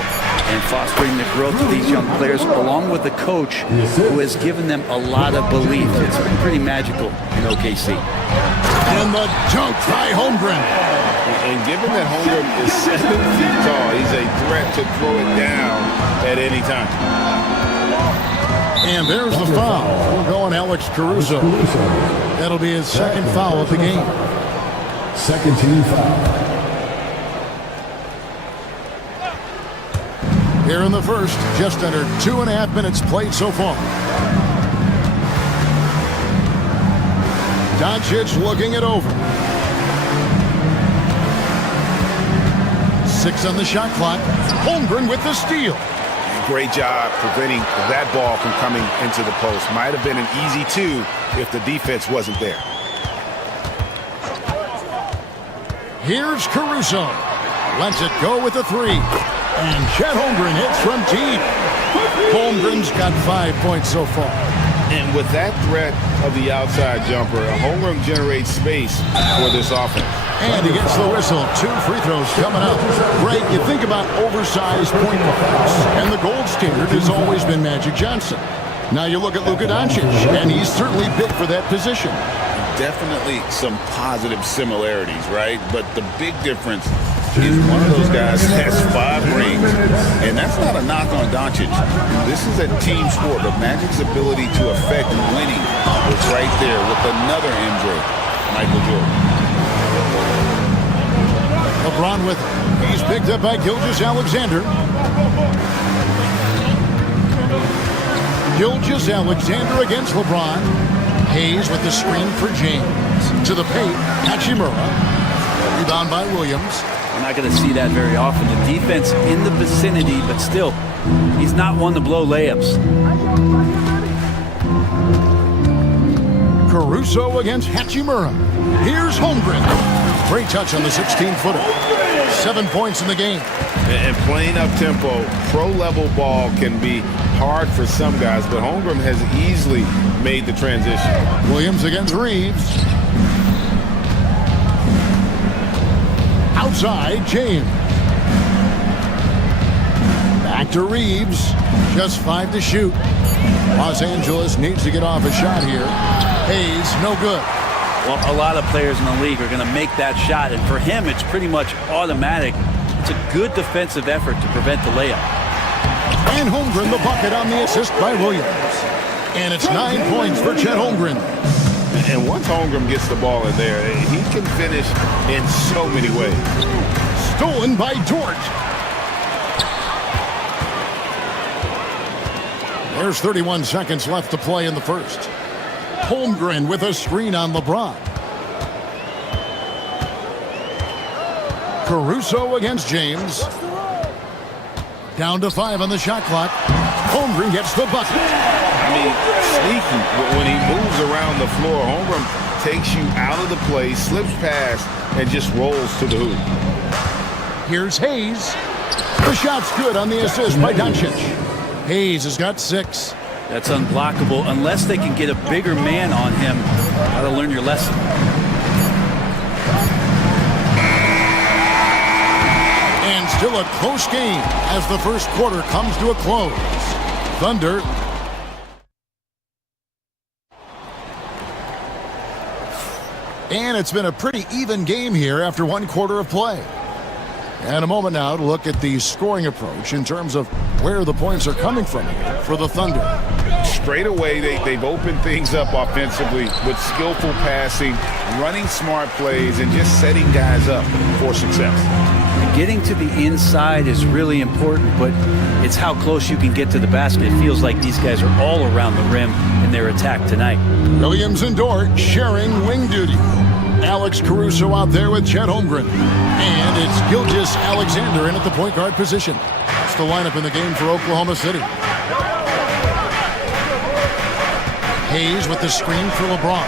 and fostering the growth of these young players, along with a coach who has given them a lot of belief. It's been pretty magical in OKC. And the dunk by Holmgren. And given that Holmgren is 7 feet tall, he's a threat to throw it down at any time. And there's the foul. We're going Alex Caruso. That'll be his second foul of the game. Second team foul. Here in the first, just under 2.5 minutes played so far. Doncic looking it over. 6 on the shot clock. Holmgren with the steal. Great job preventing that ball from coming into the post. Might have been an easy 2 if the defense wasn't there. Here's Caruso. Lets it go with a 3. And Chet Holmgren hits from deep. Holmgren's got 5 points so far. And with that threat of the outside jumper, Holmgren generates space for this offense. And he gets the whistle. 2 free throws coming up. Greg, you think about oversized point guards, and the gold standard has always been Magic Johnson. Now you look at Luka Doncic, and he's certainly big for that position. Definitely some positive similarities, right? But the big difference is one of those guys has 5 rings, and that's not a knock on Doncic. This is a team sport, but Magic's ability to affect winning was right there with another MJ, Michael Jordan. LeBron with him. He's picked up by Gilgeous-Alexander. Gilgeous-Alexander against LeBron. Hayes with the screen for James. To the paint, Hachimura. Rebound by Williams. We're not going to see that very often. The defense in the vicinity, but still, he's not one to blow layups. Caruso against Hachimura. Here's Holmgren. Great touch on the 16-footer. 7 points in the game. And playing up-tempo, pro-level ball can be hard for some guys, but Holmgren has easily made the transition. Williams against Reeves. Outside, James. Back to Reeves. Just 5 to shoot. Los Angeles needs to get off a shot here. Hayes, no good. Well, a lot of players in the league are going to make that shot, and for him, it's pretty much automatic. It's a good defensive effort to prevent the layup. And Holmgren the bucket on the assist by Williams. And it's 9 points for Chet Holmgren. And once Holmgren gets the ball in there, he can finish in so many ways. Stolen by Dort. There's 31 seconds left to play in the first. Holmgren with a screen on LeBron. Caruso against James. Down to 5 on the shot clock. Holmgren gets the bucket. I mean, sneaky. When he moves around the floor, Holmgren takes you out of the play, slips past, and just rolls to the hoop. Here's Hayes. The shot's good on the assist by Doncic. Hayes has got 6. That's unblockable unless they can get a bigger man on him. How to learn your lesson. And still a close game as the first quarter comes to a close. Thunder. And it's been a pretty even game here after 1 quarter of play. And a moment now to look at the scoring approach in terms of where the points are coming from here for the Thunder. Straight away, they've opened things up offensively with skillful passing, running smart plays, and just setting guys up for success. Getting to the inside is really important, but it's how close you can get to the basket. It feels like these guys are all around the rim in their attack tonight. Williams and Dort sharing wing duty. Alex Caruso out there with Chet Holmgren. And it's Gilgeous Alexander in at the point guard position. That's the lineup in the game for Oklahoma City. Hayes with the screen for LeBron.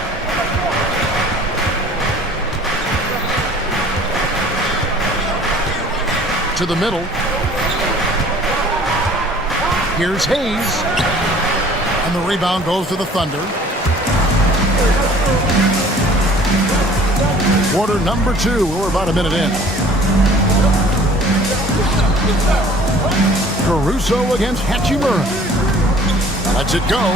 To the middle. Here's Hayes. And the rebound goes to the Thunder. Quarter number 2. We're about a minute in. Caruso against Hachimura. Lets it go.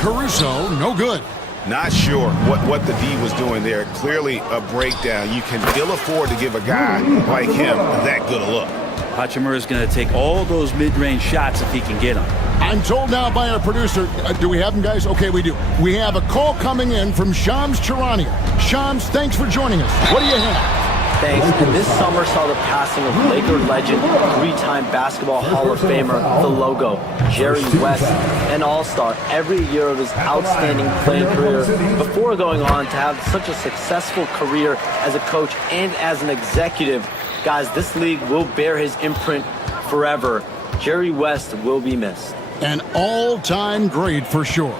Caruso, no good. Not sure what the D was doing there. Clearly a breakdown. You can ill afford to give a guy like him that good a look. Hachimura is going to take all those mid-range shots if he can get them. I'm told now by our producer, do we have them, guys? Okay, we do. We have a call coming in from Shams Charania. Shams, thanks for joining us. What do you have? Thanks. And this summer saw the passing of Laker legend, 3-time basketball Hall of Famer, the logo, Jerry West, an all-star every year of his outstanding playing career before going on to have such a successful career as a coach and as an executive. Guys, this league will bear his imprint forever. Jerry West will be missed. An all-time great for sure.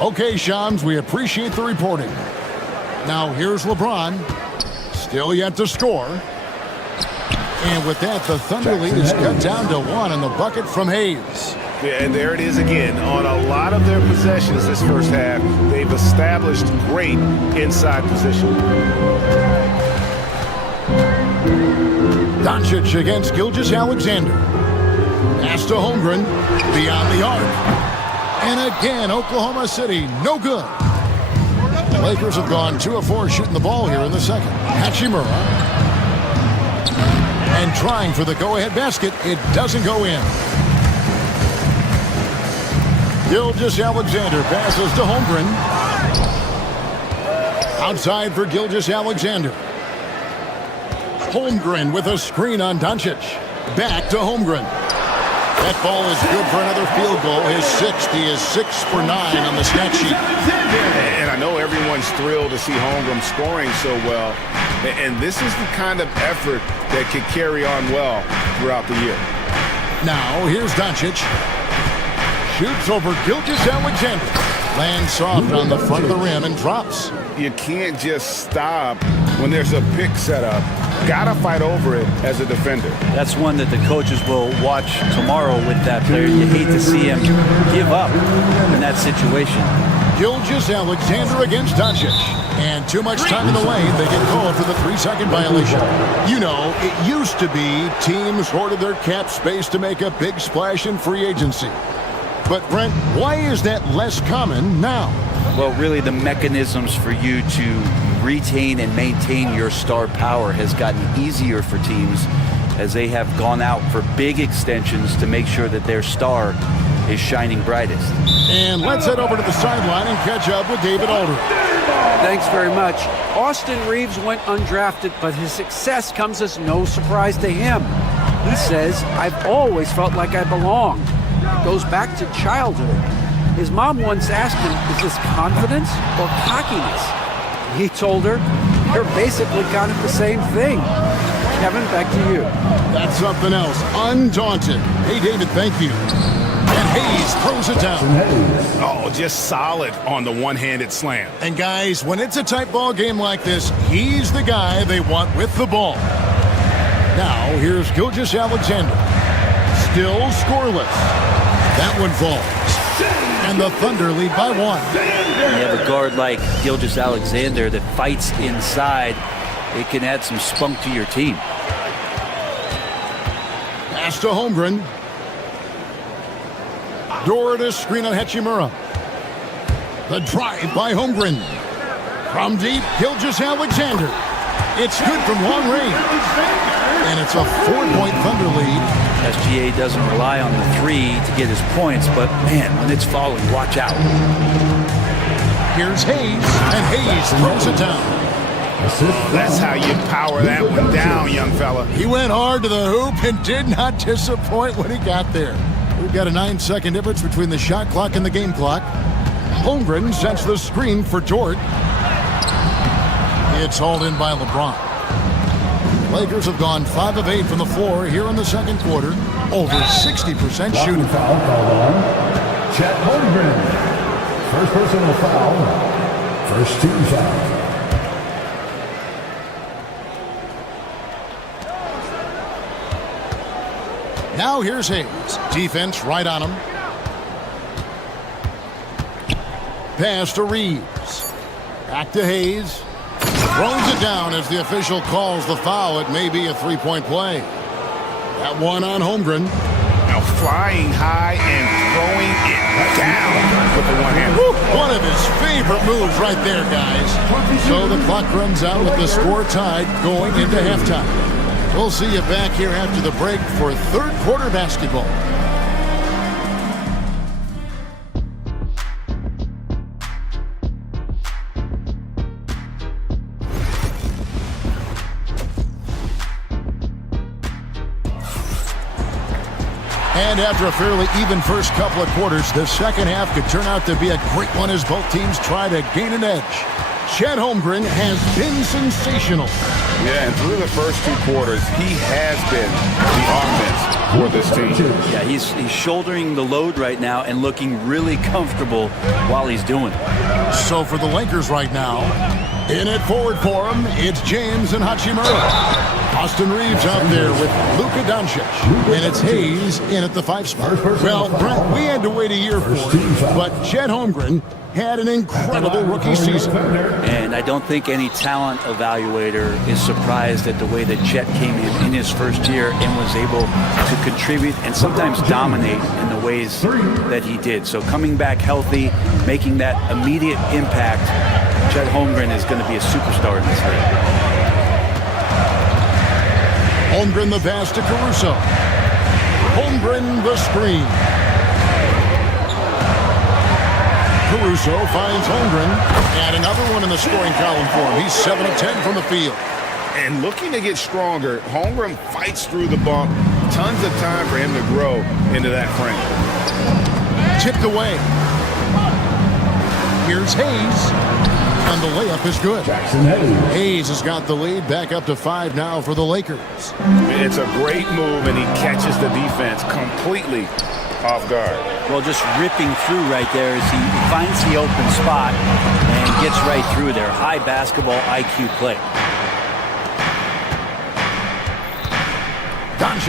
Okay, Shams, we appreciate the reporting. Now here's LeBron. Still yet to score. And with that, the Thunder lead is cut down to 1 in the bucket from Hayes. Yeah, and there it is again. On a lot of their possessions this first half, they've established great inside position. Doncic against Gilgeous Alexander. Pass to Holmgren. Beyond the arc. And again, Oklahoma City, no good. The Lakers have gone 2 of 4 shooting the ball here in the second. Hachimura. And trying for the go-ahead basket. It doesn't go in. Gilgeous Alexander passes to Holmgren. Outside for Gilgeous Alexander. Holmgren with a screen on Doncic. Back to Holmgren. That ball is good for another field goal. His 6th. He is 6 for 9 on the stat sheet. And I know everyone's thrilled to see Holmgren scoring so well. And this is the kind of effort that could carry on well throughout the year. Now, here's Doncic. Shoots over Gilgeous Alexander. Lands soft on the front of the rim and drops. You can't just stop when there's a pick set up, gotta fight over it as a defender. That's one that the coaches will watch tomorrow with that player. You hate to see him give up in that situation. Gilgeous-Alexander against Doncic. And too much time in the lane. They get called for the 3-second violation. You know, it used to be teams hoarded their cap space to make a big splash in free agency. But, Brent, why is that less common now? Well, really, the mechanisms for you to retain and maintain your star power has gotten easier for teams as they have gone out for big extensions to make sure that their star is shining brightest. And let's head over to the sideline and catch up with David Aldridge. Thanks very much. Austin Reeves went undrafted, but his success comes as no surprise to him. He says, "I've always felt like I belong." Goes back to childhood. His mom once asked him, "Is this confidence or cockiness?" He told her, "You're basically kind of the same thing." Kevin, back to you. That's something else. Undaunted. Hey, David, thank you. And Hayes throws it down. Oh, just solid on the one-handed slam. And guys, when it's a tight ball game like this, he's the guy they want with the ball. Now, here's Gilgeous-Alexander. Still scoreless. That one falls. And the Thunder lead by 1. You have a guard like Gilgeous-Alexander that fights inside. It can add some spunk to your team. Pass to Holmgren. Doherty screen on Hachimura. The drive by Holmgren. From deep, Gilgeous-Alexander. It's good from long range. And it's a 4-point Thunder lead. SGA doesn't rely on the 3 to get his points, but man, when it's falling, watch out. Here's Hayes, and Hayes throws it down. That's how you power that one down, young fella. He went hard to the hoop and did not disappoint when he got there. We've got a 9-second difference between the shot clock and the game clock. Holmgren sets the screen for Dort. It's hauled in by LeBron. Lakers have gone 5 of 8 from the floor here in the second quarter. Over 60% shooting. Foul called on Chet Holmgren. First personal foul. First team foul. Now here's Hayes. Defense right on him. Pass to Reeves. Back to Hayes. Throws it down as the official calls the foul. It may be a 3-point play. That one on Holmgren. Now flying high and throwing it down with the one hand. One of his favorite moves right there, guys. So the clock runs out with the score tied going into halftime. We'll see you back here after the break for third quarter basketball. And after a fairly even first couple of quarters, the second half could turn out to be a great one as both teams try to gain an edge. Chet Holmgren has been sensational. Yeah, and through the first 2 quarters, he has been the offense for this team. Yeah, he's shouldering the load right now and looking really comfortable while he's doing it. So for the Lakers right now, in it forward for him, it's James and Hachimura. Austin Reeves out there with Luka Doncic. And it's Hayes in at the 5 spot. Well, Brent, we had to wait a year for it, but Chet Holmgren had an incredible rookie season. And I don't think any talent evaluator is surprised at the way that Chet came in his first year and was able to contribute and sometimes dominate in the ways that he did. So coming back healthy, making that immediate impact, Chet Holmgren is going to be a superstar in this league. Holmgren the pass to Caruso. Holmgren the screen. Caruso finds Holmgren, and another one in the scoring column for him. He's 7 of 10 from the field. And looking to get stronger, Holmgren fights through the bump. Tons of time for him to grow into that frame. Tipped away. Here's Hayes, and the layup is good. Hayes has got the lead back up to 5 now for the Lakers. It's a great move, and he catches the defense completely off guard. Well, just ripping through right there as he finds the open spot and gets right through there. High basketball IQ play.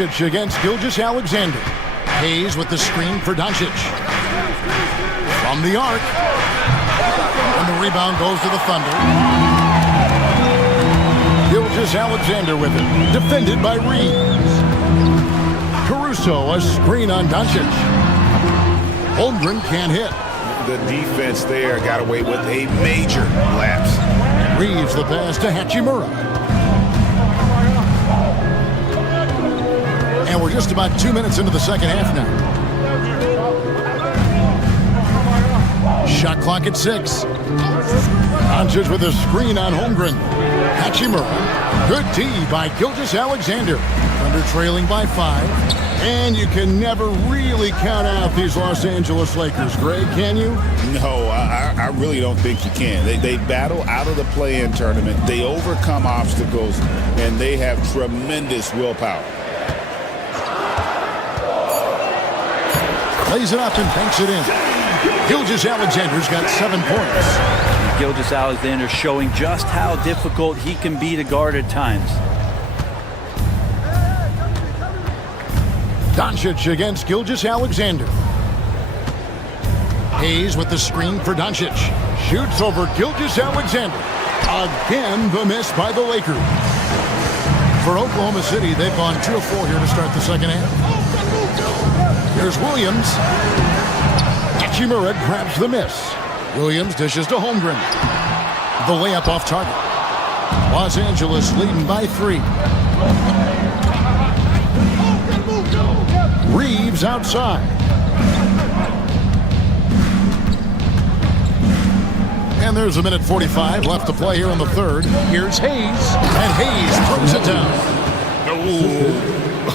Doncic against Gilgeous-Alexander. Hayes with the screen for Doncic. From the arc. And the rebound goes to the Thunder. Gilgeous-Alexander with it. Defended by Reeves. Caruso, a screen on Doncic. Holmgren can't hit. The defense there got away with a major lapse. Reeves the pass to Hachimura. And we're just about 2 minutes into the second half now. Shot clock at 6. Doncic with a screen on Holmgren. Hachimura. Good D by Gilgeous-Alexander. Thunder trailing by 5. And you can never really count out these Los Angeles Lakers, Greg, can you? No, I really don't think you can. They battle out of the play-in tournament. They overcome obstacles, and they have tremendous willpower. Lays it up and banks it in. Gilgeous-Alexander's got 7 points. Gilgeous-Alexander showing just how difficult he can be to guard at times. Doncic against Gilgeous-Alexander. Hayes with the screen for Doncic. Shoots over Gilgeous-Alexander. Again, the miss by the Lakers. For Oklahoma City, they've gone 2 of 4 here to start the second half. Here's Williams. Hachimura grabs the miss. Williams dishes to Holmgren. The layup off target. Los Angeles leading by 3. Reeves outside. And there's a minute 45 left to play here in the third. Here's Hayes, and Hayes throws it down.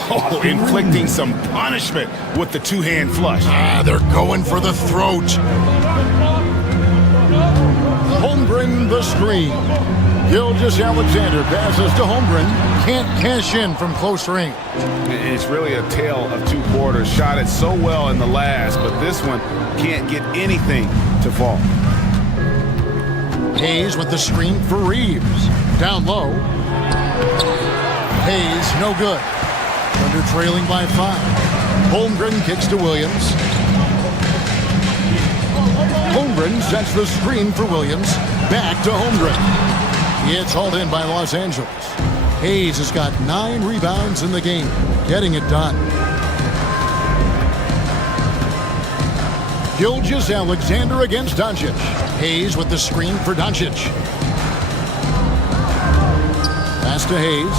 Oh, inflicting some punishment with the two-hand flush. They're going for the throat. Holmgren the screen. Gilgeous-Alexander passes to Holmgren. Can't cash in from close range. It's really a tale of 2 quarters. Shot it so well in the last, but this one can't get anything to fall. Hayes with the screen for Reeves. Down low. Hayes, no good. Under trailing by 5. Holmgren kicks to Williams. Holmgren sets the screen for Williams. Back to Holmgren. It's hauled in by Los Angeles. Hayes has got 9 rebounds in the game, getting it done. Gilgeous-Alexander against Doncic. Hayes with the screen for Doncic. Pass to Hayes.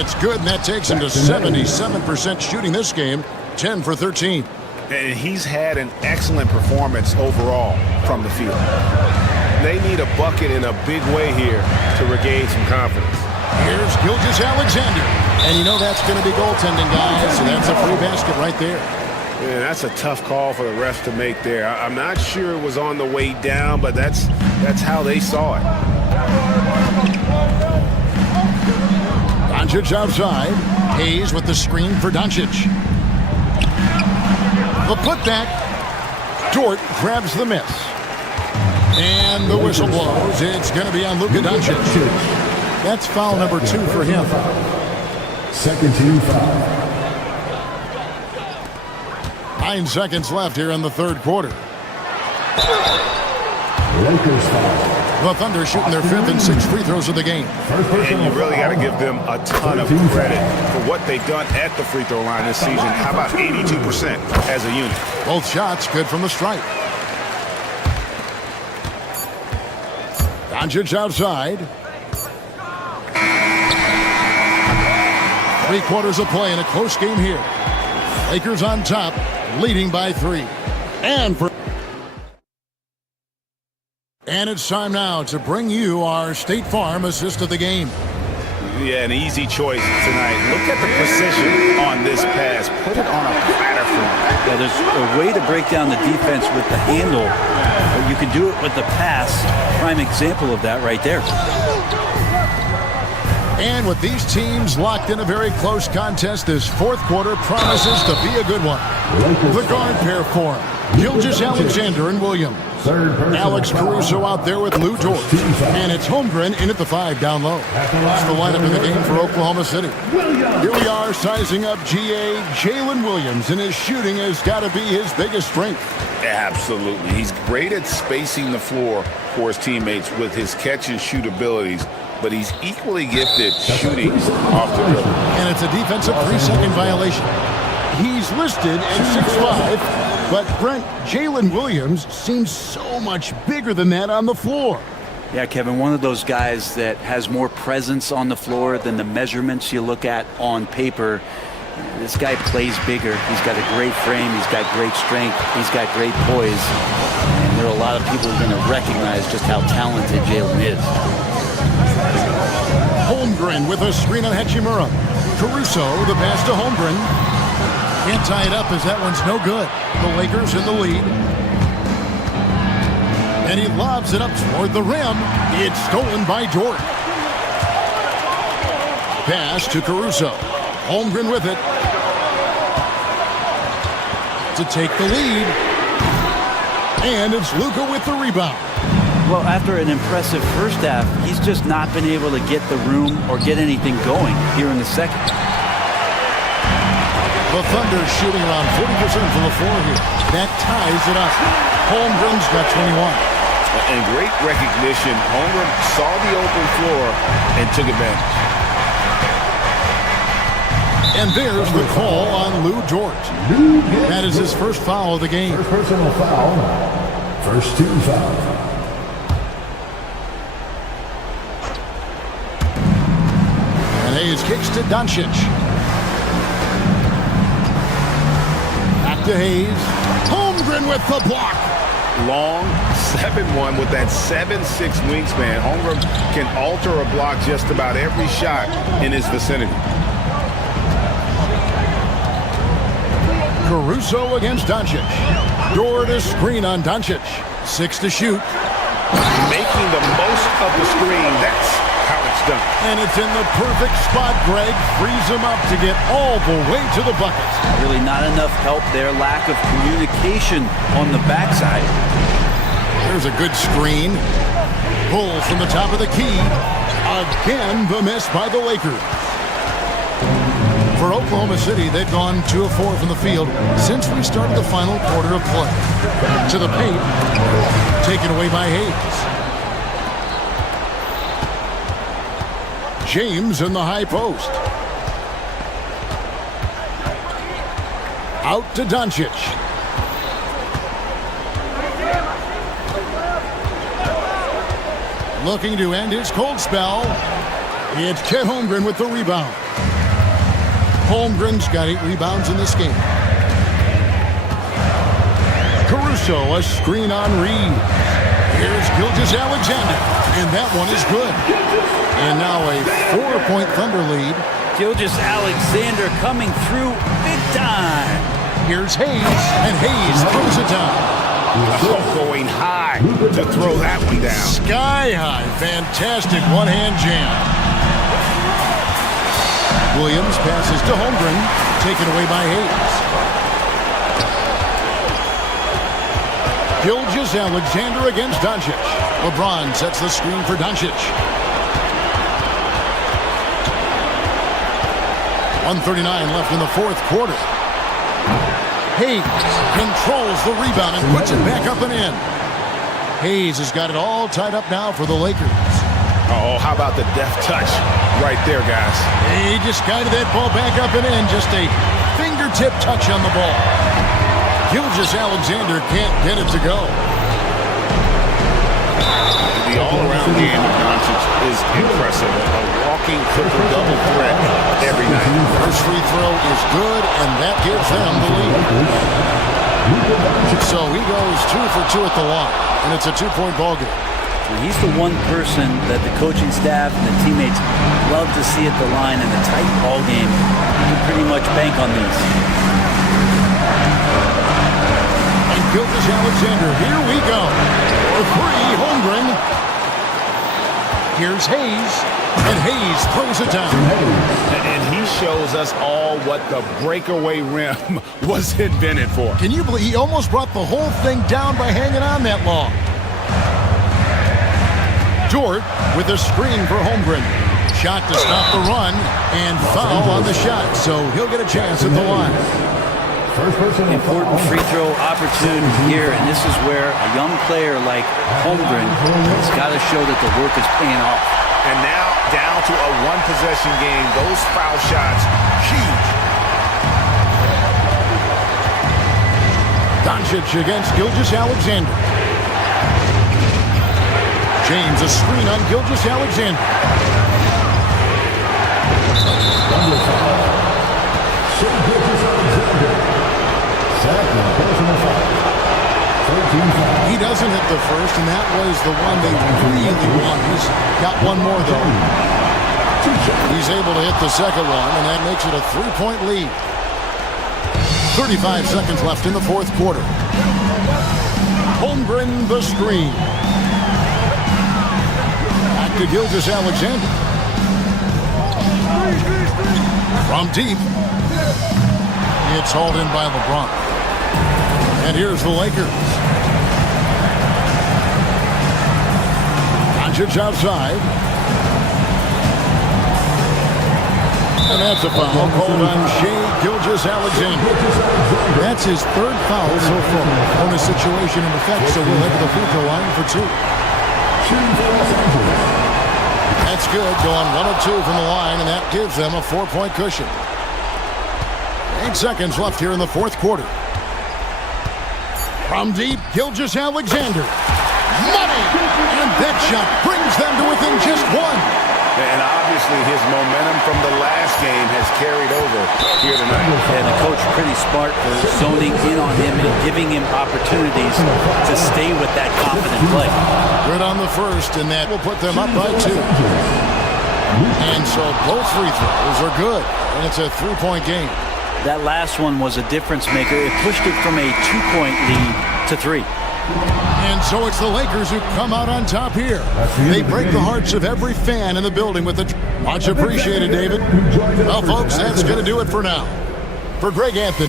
It's good, and that takes him to 77% shooting this game, 10 for 13. And he's had an excellent performance overall from the field. They need a bucket in a big way here to regain some confidence. Here's Gilgeous-Alexander. And you know that's going to be goaltending, guys. So that's a free basket right there. Yeah, that's a tough call for the refs to make there. I'm not sure it was on the way down, but that's how they saw it. Doncic outside. Hayes with the screen for Doncic. The putback. Dort grabs the miss. And the whistle blows. It's going to be on Luka Doncic. That's foul number 2 for him. Second team foul. 9 seconds left here in the third quarter. Lakers foul. The Thunder shooting their 5th and 6th free throws of the game. And you really got to give them a ton of credit for what they've done at the free throw line this season. How about 82% as a unit? Both shots good from the stripe. Doncic outside. 3 quarters of play in a close game here. Lakers on top, leading by 3. And it's time now to bring you our State Farm assist of the game. Yeah, an easy choice tonight. Look at the precision on this pass. Put it on a platter for him. Yeah, there's a way to break down the defense with the handle. But you can do it with the pass. Prime example of that right there. And with these teams locked in a very close contest, this fourth quarter promises to be a good one. The guard pair for him, Gilgeous-Alexander and Williams. Alex Caruso out there with Lou Dort. And it's Holmgren in at the 5 down low. That's the lineup in the game for Oklahoma City. Here we are sizing up GA. Jalen Williams, and his shooting has got to be his biggest strength. Absolutely. He's great at spacing the floor for his teammates with his catch and shoot abilities, but he's equally gifted shooting off the dribble. And it's a defensive 3-second violation. He's listed at 6'5", but Brent, Jalen Williams seems so much bigger than that on the floor. Yeah, Kevin, one of those guys that has more presence on the floor than the measurements you look at on paper. This guy plays bigger. He's got a great frame. He's got great strength. He's got great poise. And there are a lot of people who are going to recognize just how talented Jalen is. Holmgren with a screen on Hachimura. Caruso, the pass to Holmgren. Can't tie it up as that one's no good. The Lakers in the lead. And he lobs it up toward the rim. It's stolen by Dort. Pass to Caruso. Holmgren with it. To take the lead. And it's Luka with the rebound. Well, after an impressive first half, he's just not been able to get the room or get anything going here in the second. The Thunder shooting around 40% from the floor here. That ties it up. Holmgren's got 21. And great recognition. Holmgren saw the open floor and took advantage. And there's the call on Lou Dort. That is his first foul of the game. First personal foul. First team foul. And Hayes kicks to Doncic. Back to Hayes. Holmgren with the block. Long 7-1 with that 7'6" wingspan. Holmgren can alter a block just about every shot in his vicinity. Caruso against Doncic. Dort a screen on Doncic. 6 to shoot. Making the most of the screen. That's how it's done. And it's in the perfect spot. Greg frees him up to get all the way to the bucket. Really not enough help there. Lack of communication on the backside. There's a good screen. Pull from the top of the key. Again, the miss by the Lakers. For Oklahoma City, they've gone 2 of 4 from the field since we started the final quarter of play. To the paint, taken away by Hayes. James in the high post. Out to Doncic. Looking to end his cold spell. It's Chet Holmgren with the rebound. Holmgren's got 8 rebounds in this game. Caruso, a screen on Reed. Here's Gilgeous-Alexander, and that one is good. And now a 4-point Thunder lead. Gilgeous-Alexander coming through big time. Here's Hayes, and Hayes throws it down. Going high to throw that one down. Sky high, fantastic one-hand jam. Williams passes to Holmgren, taken away by Hayes. Gilgeous-Alexander against Doncic. LeBron sets the screen for Doncic. 1:39 left in the fourth quarter. Hayes controls the rebound and puts it back up and in. Hayes has got it all tied up now for the Lakers. Oh, how about the deft touch right there, guys? He just guided that ball back up and in. Just a fingertip touch on the ball. Gilgeous-Alexander can't get it to go. The all-around game of Doncic is impressive. A walking triple-double threat every night. First free throw is good, and that gives them the lead. So he goes 2 for 2 at the line, and it's a 2-point ball game. He's the one person that the coaching staff and the teammates love to see at the line in a tight ball game. You can pretty much bank on these. And Gilgeous-Alexander, here we go. For 3, Holmgren. Here's Hayes. And Hayes throws it down. And he shows us all what the breakaway rim was invented for. Can you believe he almost brought the whole thing down by hanging on that long? Dort with a screen for Holmgren. Shot to stop the run and foul on the shot, so he'll get a chance at the line. Important free throw opportunity here, and this is where a young player like Holmgren has got to show that the work is paying off. And now down to a one-possession game. Those foul shots, huge. Doncic against Gilgeous-Alexander. James, a screen on Gilgeous-Alexander. He doesn't hit the first, and that was the one they really won. He's got one more, though. He's able to hit the second one, and that makes it a three-point lead. 35 seconds left in the fourth quarter. Holmgren the screen. Back to Gilgeous-Alexander. From deep. It's hauled in by LeBron. And here's the Lakers. Doncic outside. And that's a foul called on Shai Gilgeous-Alexander. That's his third foul so far on the situation in effect, so we'll head to the free throw line for two. That's good, going 1 of 2 from the line, and that gives them a 4-point cushion. 8 seconds left here in the fourth quarter. From deep, Gilgeous-Alexander. Money! And that shot brings them to within just one. And obviously his momentum from the last game has carried over here tonight. And the coach pretty smart for zoning in on him and giving him opportunities to stay with that confident play. Good on the first, and that will put them up by 2. And so both free throws are good, and it's a 3-point game. That last one was a difference maker. It pushed it from a 2-point lead to 3. And so it's the Lakers who come out on top here. They break the hearts of every fan in the building with the... Much appreciated, David. Well, folks, that's going to do it for now. For Greg Anthony.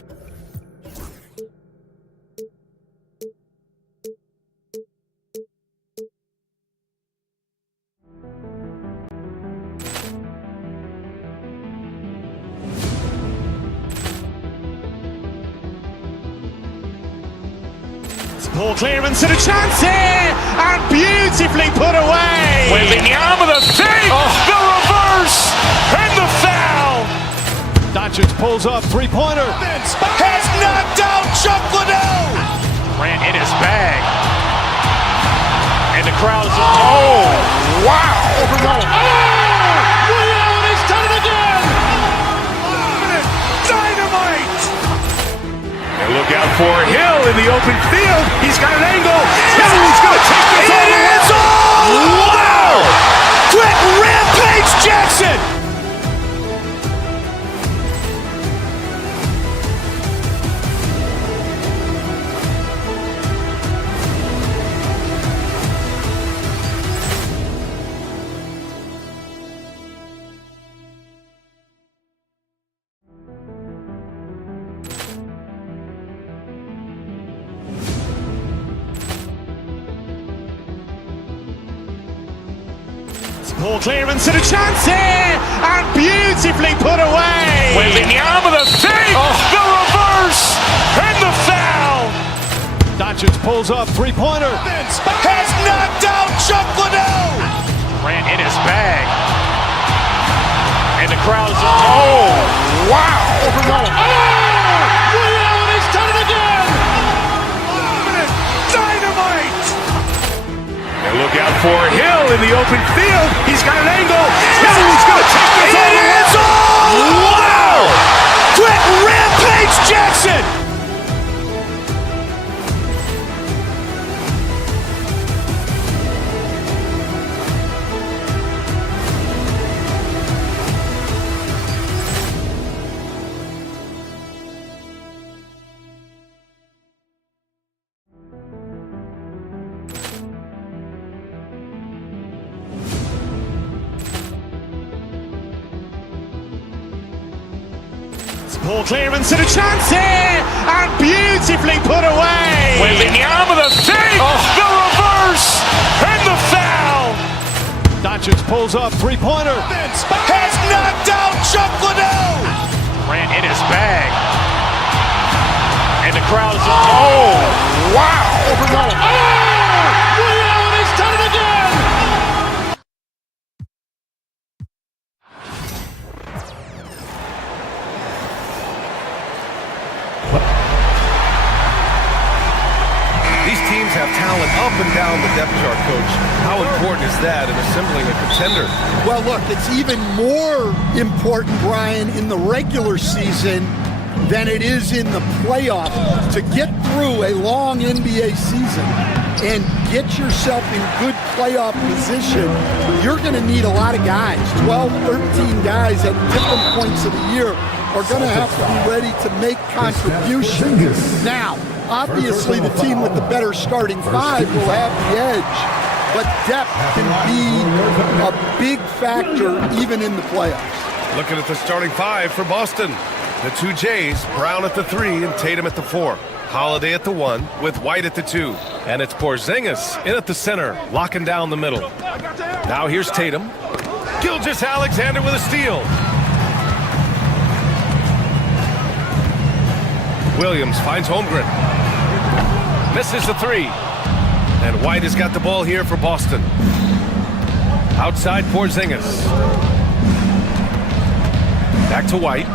Poor clearance and a chance here, and beautifully put away. Wembanyama the fake, the reverse, and the foul. Doncic pulls up, three-pointer. Has knocked out Chuck Liddell. Ran in his bag. And the crowd is, oh, wow. Liddell, and he's done it again. Dynamite. And look out for Hill in the open field. He's got an angle. He's going to take this all the way. Wow! Quick rampage Jackson. Poor clearance and a chance here, and beautifully put away. Wembanyama the fake, the reverse, and the foul. Doncic pulls up, three-pointer. Has knocked out Chuck Liddell. Ran in his bag. And the crowd is, oh, wow. Liddell, and he's done it again. Dynamite. And look out for Hill in the open field. He's got an angle. He's going to take this all the way. Wow! Quick rampage Jackson. Poor clearance and a chance here, and beautifully put away. Wembanyama the save, the reverse, and the foul. Doncic pulls up, three-pointer. Has knocked out Chuck Liddell. Ran in his bag. And the crowd is... Oh, wow. He's done it again. These teams have talent up and down the depth chart, Coach. How important is that in assembling a contender? Well, look, it's even more important, Brian, in the regular season than it is in the playoffs. To get through a long NBA season and get yourself in good playoff position, you're going to need a lot of guys. 12, 13 guys at different points of the year are going to have to be ready to make contributions. Now, obviously, the team with the better starting five will have the edge, but depth can be a big factor even in the playoffs. Looking at the starting five for Boston. The two Jays, Brown at the 3 and Tatum at the 4. Holiday at the 1 with White at the 2. And it's Porzingis in at the center, locking down the middle. Now here's Tatum. Gilgeous-Alexander with a steal. Williams finds Holmgren. Misses the 3. And White has got the ball here for Boston. Outside Porzingis. Back to White.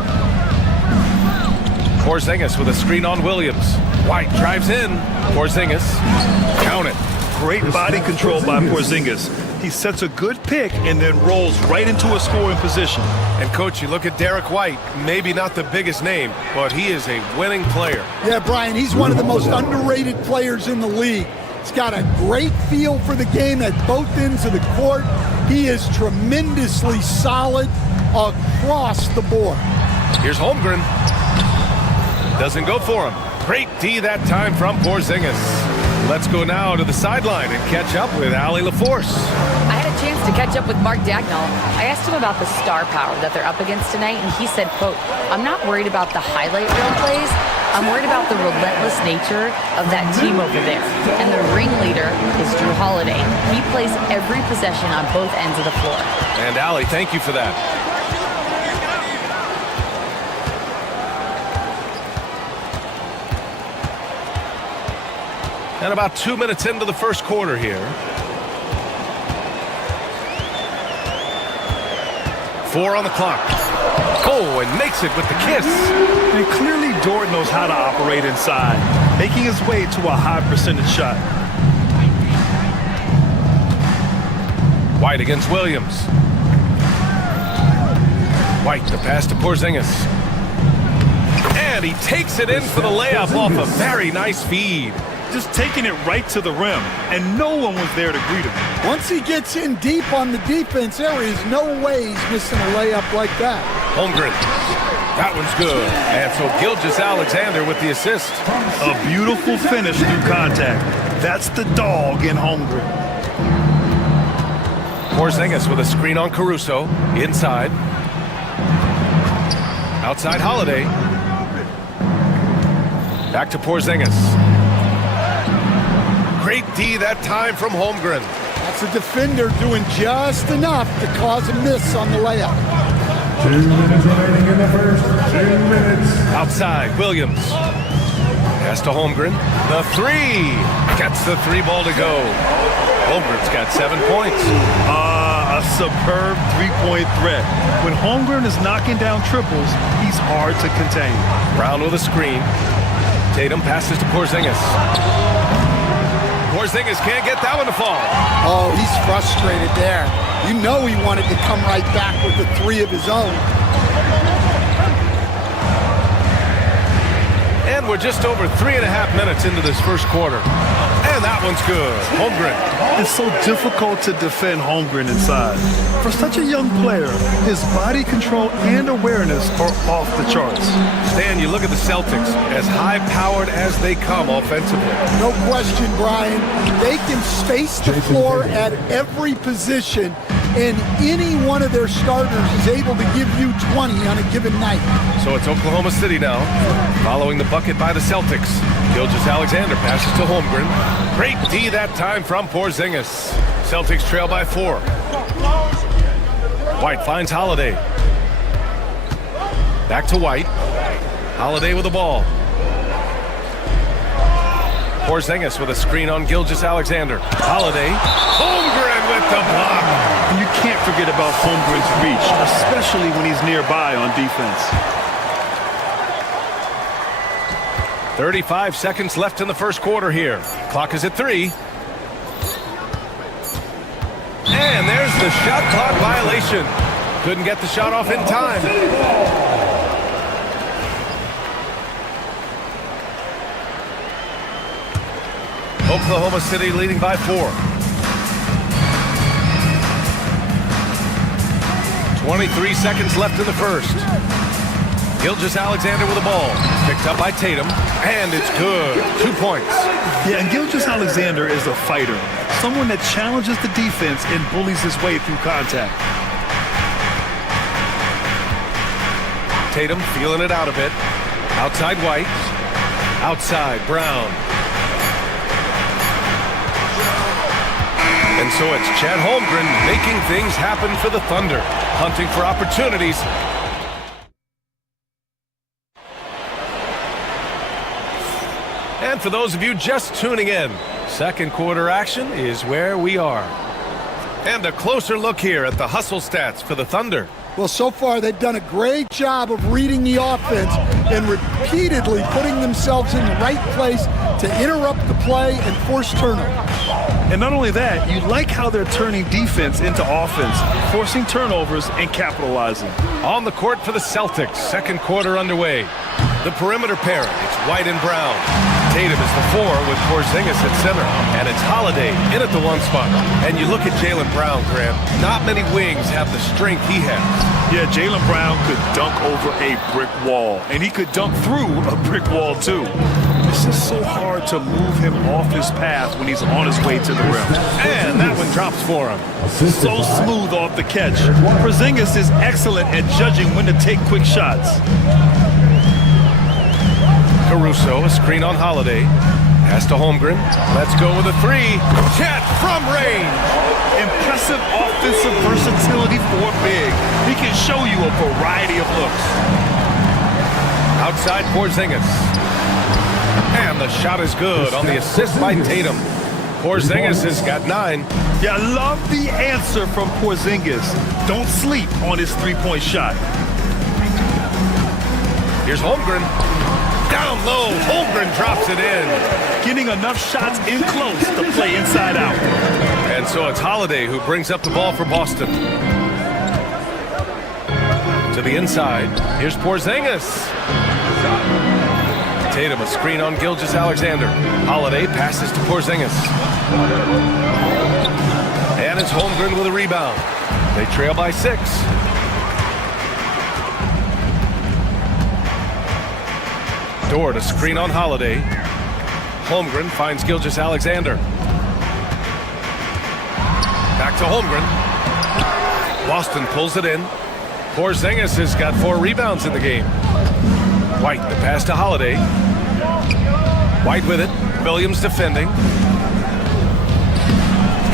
Porzingis with a screen on Williams. White drives in. Porzingis. Count it. Great body control by Porzingis. He sets a good pick and then rolls right into a scoring position. And Coach, you look at Derek White, maybe not the biggest name, but he is a winning player. Yeah, Brian, he's one of the most underrated players in the league. He's got a great feel for the game at both ends of the court. He is tremendously solid across the board. Here's Holmgren. Doesn't go for him. Great D that time from Porzingis. Let's go now to the sideline and catch up with Allie LaForce. I had a chance to catch up with Mark Dagnall. I asked him about the star power that they're up against tonight, and he said, quote, "I'm not worried about the highlight reel plays. I'm worried about the relentless nature of that team over there. And the ringleader is Drew Holiday. He plays every possession on both ends of the floor." And Allie, thank you for that. And about 2 minutes into the first quarter here. 4 on the clock. Oh, and makes it with the kiss. And clearly Dort knows how to operate inside, making his way to a high percentage shot. White against Williams. White, the pass to Porzingis. And he takes it in for the layup off a very nice feed. Just taking it right to the rim, and no one was there to greet him. Once he gets in deep on the defense, there is no way he's missing a layup like that. Holmgren. That one's good. And so Gilgeous-Alexander with the assist. A beautiful finish through contact. That's the dog in Holmgren. Porzingis with a screen on Caruso. Inside. Outside Holiday. Back to Porzingis. Great D that time from Holmgren. That's a defender doing just enough to cause a miss on the layup. 2 minutes remaining in the first. 2 minutes. Outside, Williams. Pass to Holmgren. The 3. Gets the 3 ball to go. Holmgren's got 7 points. A superb three-point threat. When Holmgren is knocking down triples, he's hard to contain. Brown with a screen. Tatum passes to Porzingis. Porzingis can't get that one to fall. Oh, he's frustrated there. You know he wanted to come right back with the 3 of his own. And we're just over 3.5 minutes into this first quarter. And that one's good. Holmgren. It's so difficult to defend Holmgren inside. For such a young player, his body control and awareness are off the charts. Stan, you look at the Celtics, as high-powered as they come offensively. No question, Brian. They can space the floor at every position, and any one of their starters is able to give you 20 on a given night. So it's Oklahoma City now, following the bucket by the Celtics. Gilgeous-Alexander passes to Holmgren. Great D that time from Porzingis. Celtics trail by 4. White finds Holiday. Back to White. Holiday with the ball. Porzingis with a screen on Gilgeous-Alexander. Holiday. Holmgren with the block. You can't forget about Holmgren's reach, especially when he's nearby on defense. 35 seconds left in the first quarter here. Clock is at 3. And there's the shot clock violation. Couldn't get the shot off in time. Oklahoma City leading by 4. 23 seconds left in the first. Gilgeous-Alexander with the ball. Picked up by Tatum, and it's good. 2 points. Yeah, and Gilgeous-Alexander is a fighter. Someone that challenges the defense and bullies his way through contact. Tatum feeling it out a bit. Outside White. Outside Brown. And so it's Chad Holmgren making things happen for the Thunder. Hunting for opportunities. And for those of you just tuning in, second quarter action is where we are. And a closer look here at the hustle stats for the Thunder. Well, so far they've done a great job of reading the offense and repeatedly putting themselves in the right place to interrupt the play and force turnovers. And not only that, you like how they're turning defense into offense, forcing turnovers and capitalizing. On the court for the Celtics, second quarter underway. The perimeter pair, it's White and Brown. Tatum is the 4 with Porzingis at center. And it's Holiday in at the 1 spot. And you look at Jaylen Brown, Grant. Not many wings have the strength he has. Yeah, Jaylen Brown could dunk over a brick wall. And he could dunk through a brick wall, too. It's just so hard to move him off his path when he's on his way to the rim. And that one drops for him. So smooth off the catch. Porzingis is excellent at judging when to take quick shots. Caruso, a screen on Holiday. Pass to Holmgren. Let's go with a 3. Chet from range. Impressive offensive versatility for big. He can show you a variety of looks. Outside Porzingis. And the shot is good on the assist by Tatum. Porzingis has got 9. Yeah, I love the answer from Porzingis. Don't sleep on his three-point shot. Here's Holmgren. Down low, Holmgren drops it in. Getting enough shots in close to play inside out. And so it's Holiday who brings up the ball for Boston. To the inside, here's Porzingis. Tatum, a screen on Gilgeous-Alexander. Holiday passes to Porzingis. And it's Holmgren with a rebound. They trail by 6. Dort, a screen on Holiday. Holmgren finds Gilgeous-Alexander. Back to Holmgren. Boston pulls it in. Porzingis has got 4 rebounds in the game. White, the pass to Holiday. White with it. Williams defending.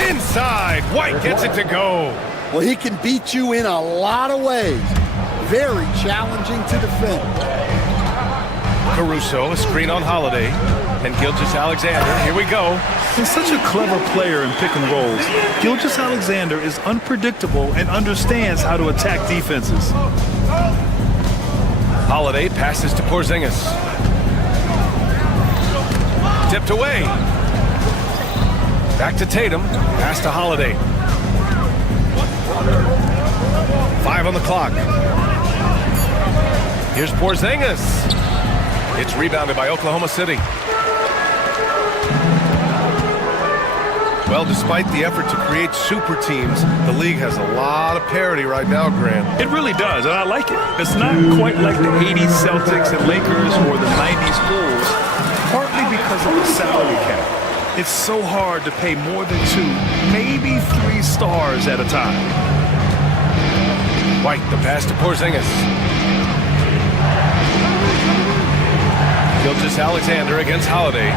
Inside. White gets it to go. Well, he can beat you in a lot of ways. Very challenging to defend. Caruso, a screen on Holiday. And Gilgeous-Alexander, here we go. He's such a clever player in pick and rolls. Gilgeous-Alexander is unpredictable and understands how to attack defenses. Holiday passes to Porzingis. Tipped away. Back to Tatum. Pass to Holiday. 5 on the clock. Here's Porzingis. It's rebounded by Oklahoma City. Well, despite the effort to create super teams, the league has a lot of parity right now, Grant. It really does, and I like it. It's not quite like the 80s Celtics and Lakers or the 90s Bulls, partly because of the salary cap. It's so hard to pay more than 2, maybe 3 stars at a time. White, the pass to Porzingis. Gilgeous-Alexander against Holiday.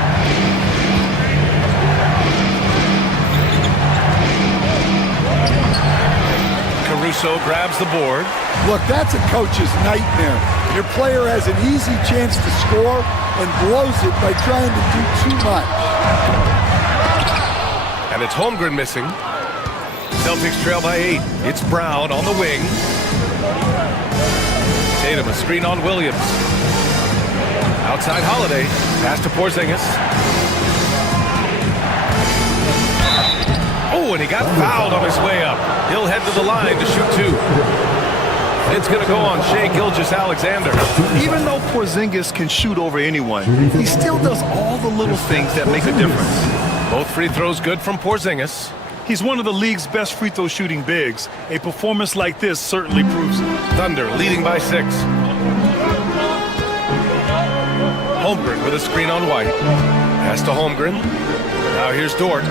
Caruso grabs the board. Look, that's a coach's nightmare. Your player has an easy chance to score and blows it by trying to do too much. And it's Holmgren missing. Celtics trail by 8. It's Brown on the wing. Tatum, a screen on Williams. Outside Holiday. Pass to Porzingis. Oh, and he got fouled on his way up. He'll head to the line to shoot 2. It's going to go on Shai Gilgeous-Alexander. Even though Porzingis can shoot over anyone, he still does all the little things that make a difference. Both free throws good from Porzingis. He's one of the league's best free throw shooting bigs. A performance like this certainly proves it. Thunder leading by 6. Holmgren with a screen on White. Pass to Holmgren. Now here's Dort.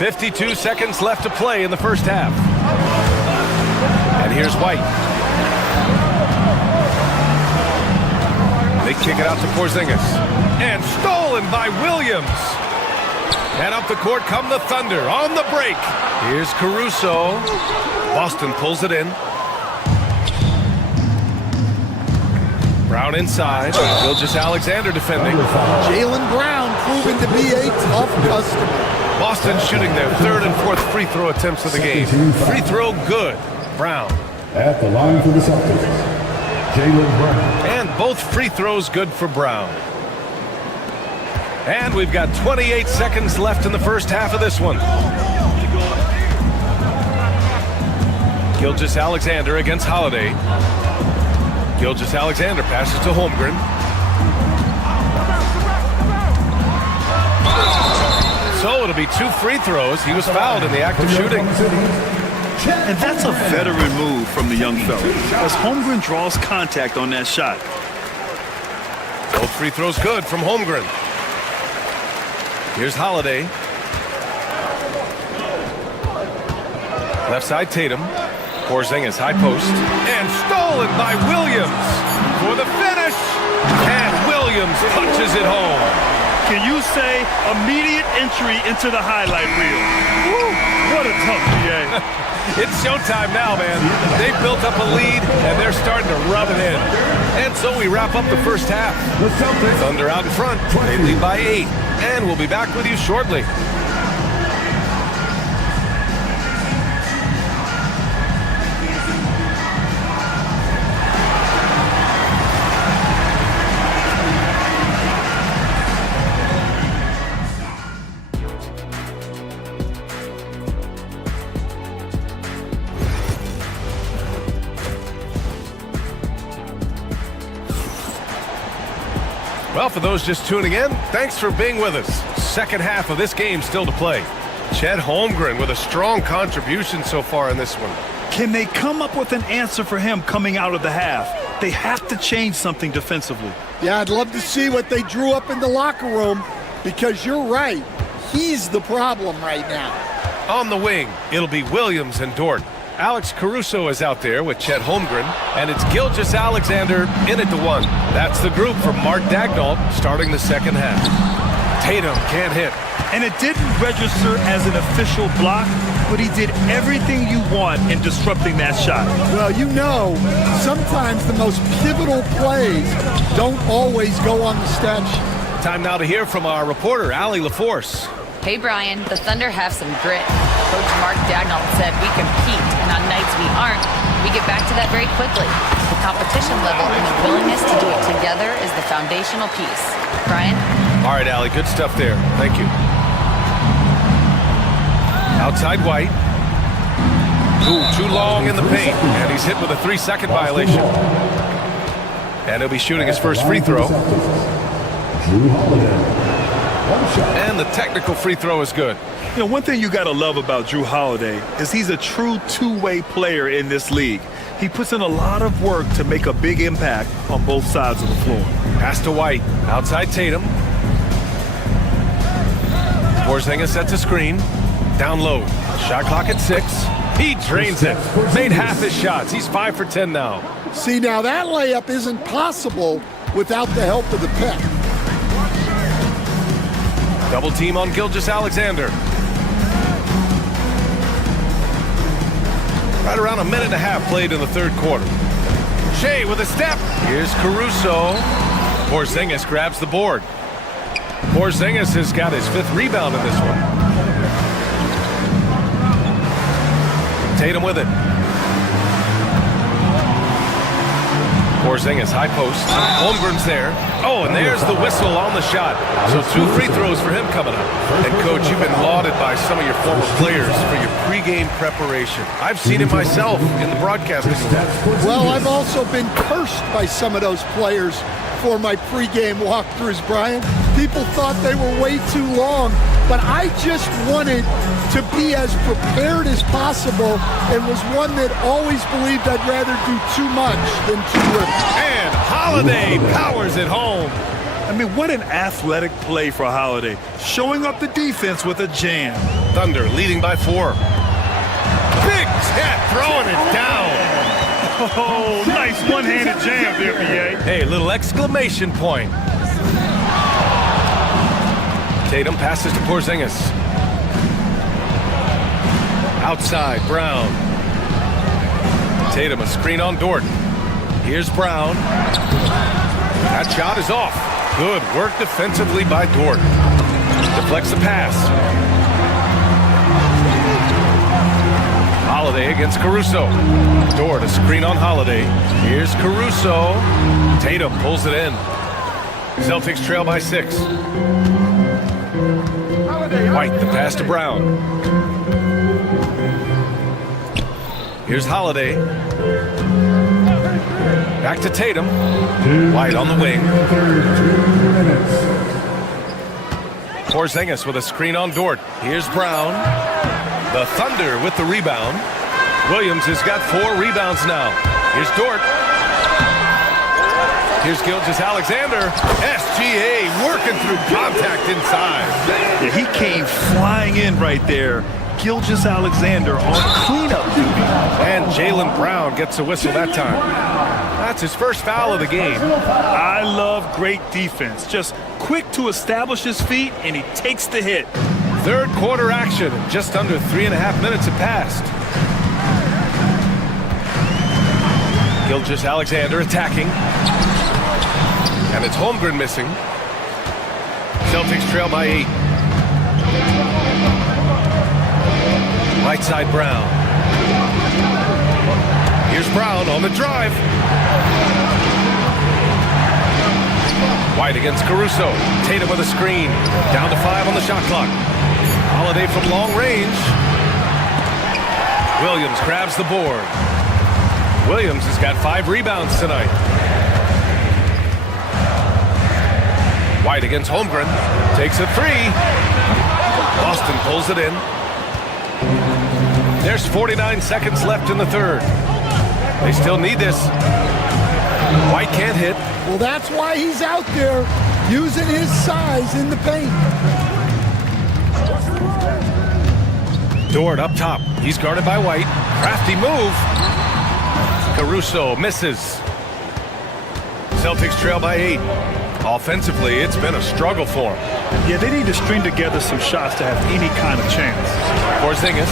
52 seconds left to play in the first half. And here's White. They kick it out to Porzingis. And stolen by Williams. And up the court come the Thunder on the break. Here's Caruso. Boston pulls it in. Brown inside. Gilgeous-Alexander defending. Jaylen Brown proven to be a tough customer. Boston shooting their 3rd and 4th free throw attempts of the game. Free throw good. Brown. At the line for the Celtics, Jaylen Brown. And both free throws good for Brown. And we've got 28 seconds left in the first half of this one. Gilgeous-Alexander against Holiday. Gilgeous-Alexander passes to Holmgren. So it'll be 2 free throws. He was fouled in the act of shooting. And that's a veteran move from the young fella, as Holmgren draws contact on that shot. Both free throws good from Holmgren. Here's Holiday. Left side Tatum. Porzingis high post. And stolen by Williams for the finish. And Williams punches it home. Can you say immediate entry into the highlight reel? Woo, what a tough GA. It's showtime now, man. They've built up a lead, and they're starting to rub it in. And so we wrap up the first half. Thunder out in front. They lead by 8. And we'll be back with you shortly. Well, for those just tuning in, thanks for being with us. Second half of this game still to play. Chet Holmgren with a strong contribution so far in this one. Can they come up with an answer for him coming out of the half? They have to change something defensively. Yeah, I'd love to see what they drew up in the locker room, because you're right. He's the problem right now. On the wing, it'll be Williams and Dort. Alex Caruso is out there with Chet Holmgren, and it's Gilgeous-Alexander in at the 1. That's the group from Mark Daigneault starting the second half. Tatum can't hit. And it didn't register as an official block, but he did everything you want in disrupting that shot. Well, you know, sometimes the most pivotal plays don't always go on the stat sheet. Time now to hear from our reporter, Allie LaForce. Hey, Brian, the Thunder have some grit. Coach Mark Daigneault said we compete, and on nights we aren't, we get back to that very quickly. The competition level and the willingness to do it together is the foundational piece. Brian? All right, Allie, good stuff there. Thank you. Outside White. Ooh, too long in the paint, and he's hit with a 3-second violation. And he'll be shooting his first free throw. And the technical free throw is good. You know, one thing you got to love about Jrue Holiday is he's a true two-way player in this league. He puts in a lot of work to make a big impact on both sides of the floor. Pass to White. Outside Tatum. Porzingis sets a screen. Down low. Shot clock at 6. He drains it. Made half his shots. He's 5 for 10 now. See, now that layup isn't possible without the help of the pick. Double team on Gilgeous-Alexander. Right around a minute and a half played in the third quarter. Shea with a step. Here's Caruso. Porzingis grabs the board. Porzingis has got his 5th rebound in this one. Tatum with it. Porzingis, high post. Holmgren's there. Oh, and there's the whistle on the shot. So 2 free throws for him coming up. And, Coach, you've been lauded by some of your former players for your pregame preparation. I've seen it myself in the broadcasting booth. Well, I've also been cursed by some of those players for my pregame walkthroughs, Brian. People thought they were way too long, but I just wanted to be as prepared as possible and was one that always believed I'd rather do too much than too little. And Holiday powers it home. I mean, what an athletic play for Holiday. Showing up the defense with a jam. Thunder leading by 4. Big Ted throwing it down. Oh, nice one-handed jam there, BA. Hey, little exclamation point. Tatum passes to Porzingis. Outside, Brown. Tatum, a screen on Dort. Here's Brown. That shot is off. Good work defensively by Dort. Deflects the pass. Holiday against Caruso. Dort, a screen on Holiday. Here's Caruso. Tatum pulls it in. Celtics trail by 6. White, the pass to Brown. Here's Holiday. Back to Tatum. White on the wing. Porzingis with a screen on Dort. Here's Brown. The Thunder with the rebound. Williams has got 4 rebounds now. Here's Dort. Here's Gilgeous-Alexander. SGA working through contact inside. Yeah, he came flying in right there. Gilgeous-Alexander on cleanup duty. And Jaylen Brown gets a whistle that time. That's his first foul of the game. I love great defense. Just quick to establish his feet, and he takes the hit. Third quarter action. Just under 3.5 minutes have passed. Gilgeous-Alexander attacking. And it's Holmgren missing. Celtics trail by 8. Right side Brown. Here's Brown on the drive. White against Caruso. Tatum with a screen. Down to 5 on the shot clock. Holiday from long range. Williams grabs the board. Williams has got 5 rebounds tonight. White against Holmgren. Takes a 3. Boston pulls it in. There's 49 seconds left in the third. They still need this. White can't hit. Well, that's why he's out there using his size in the paint. Dort up top. He's guarded by White. Crafty move. Caruso misses. Celtics trail by 8. Offensively, it's been a struggle for them. Yeah, they need to string together some shots to have any kind of chance. Porzingis.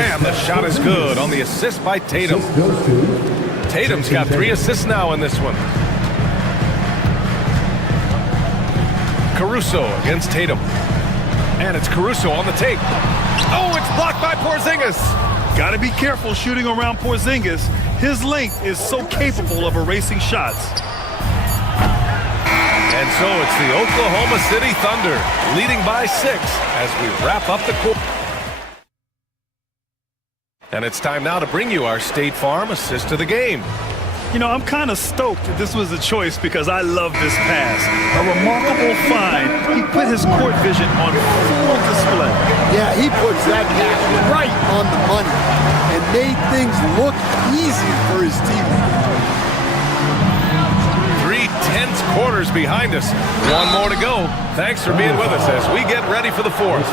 And the shot is good on the assist by Tatum. Tatum's got 3 assists now in this one. Caruso against Tatum. And it's Caruso on the take. Oh, it's blocked by Porzingis. Got to be careful shooting around Porzingis. His length is so capable of erasing shots. And so it's the Oklahoma City Thunder leading by 6 as we wrap up the quarter. And it's time now to bring you our State Farm assist of the game. You know, I'm kind of stoked that this was a choice because I love this pass. A remarkable find. He put his court vision on full display. Yeah, he puts that pass right on the money and made things look easy for his team. intense quarters behind us. One more to go. Thanks for being with us as we get ready for the fourth.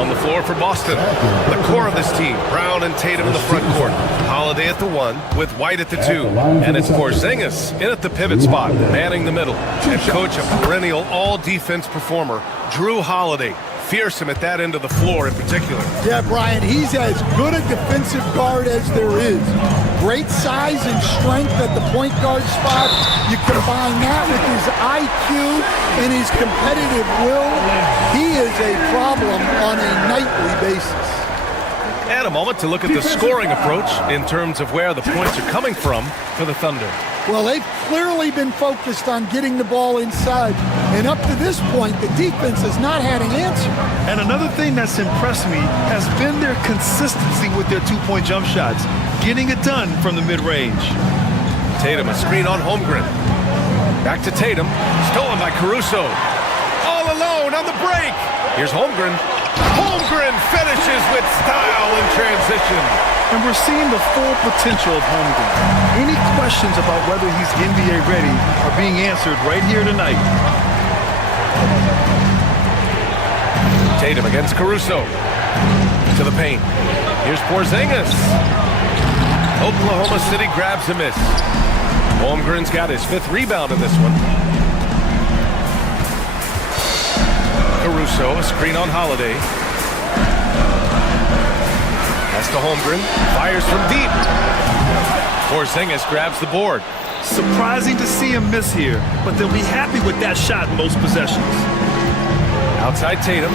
On the floor for Boston, the core of this team, Brown and Tatum in the front court. Holiday at the 1 with White at the 2. And it's Porzingis in at the pivot spot, manning the middle. And coach, a perennial all-defense performer, Drew Holiday. Fearsome at that end of the floor in particular. Yeah, Brian, he's as good a defensive guard as there is. Great size and strength at the point guard spot. You combine that with his IQ and his competitive will, he is a problem on a nightly basis. And a moment to look at the scoring approach in terms of where the points are coming from for the Thunder. Well, they've clearly been focused on getting the ball inside. And up to this point, the defense has not had an answer. And another thing that's impressed me has been their consistency with their two-point jump shots, getting it done from the mid-range. Tatum, a screen on Holmgren. Back to Tatum, stolen by Caruso. All alone on the break. Here's Holmgren. Holmgren finishes with style in transition. And we're seeing the full potential of Holmgren. Any questions about whether he's NBA ready are being answered right here tonight. Tatum against Caruso. To the paint. Here's Porzingis. Oklahoma City grabs a miss. Holmgren's got his 5th rebound in this one. Caruso, a screen on Holiday. Pass to Holmgren, fires from deep. Porzingis grabs the board. Surprising to see him miss here, but they'll be happy with that shot in most possessions. Outside Tatum.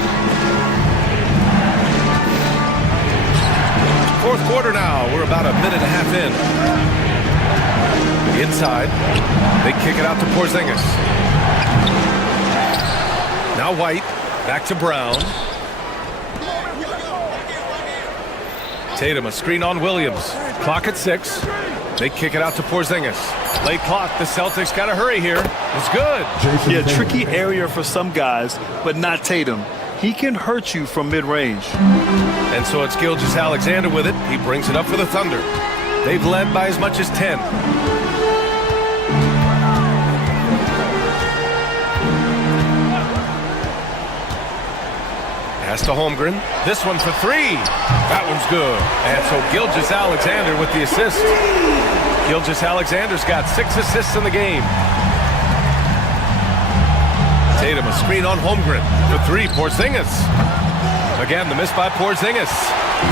Fourth quarter now. We're about a minute and a half in. Inside. They kick it out to Porzingis. Now White. Back to Brown. Tatum, a screen on Williams. Clock at 6. They kick it out to Porzingis. Late clock. The Celtics got to hurry here. It's good. Yeah, tricky area for some guys, but not Tatum. He can hurt you from mid-range. And so it's Gilgeous-Alexander with it. He brings it up for the Thunder. They've led by as much as 10. Pass to Holmgren. This one for 3. That one's good. And so Gilgeous-Alexander with the assist. Gilgeous-Alexander's got 6 assists in the game. Tatum, a screen on Holmgren. For 3, Porzingis. Again, the miss by Porzingis.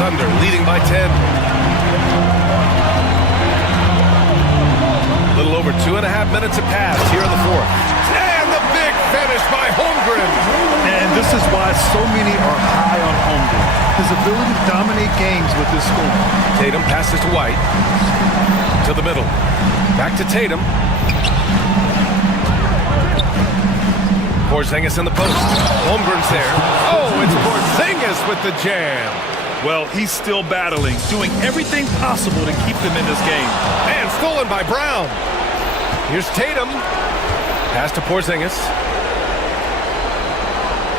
Thunder leading by 10. A little over 2.5 minutes have passed here in the fourth. And the big finish by Holmgren. And this is why so many are high on Holmgren. His ability to dominate games with his scoring. Tatum passes to White. To the middle. Back to Tatum. Porzingis in the post. Holmgren's there. Oh, it's Porzingis with the jam. Well, he's still battling, doing everything possible to keep them in this game. And stolen by Brown. Here's Tatum. Pass to Porzingis.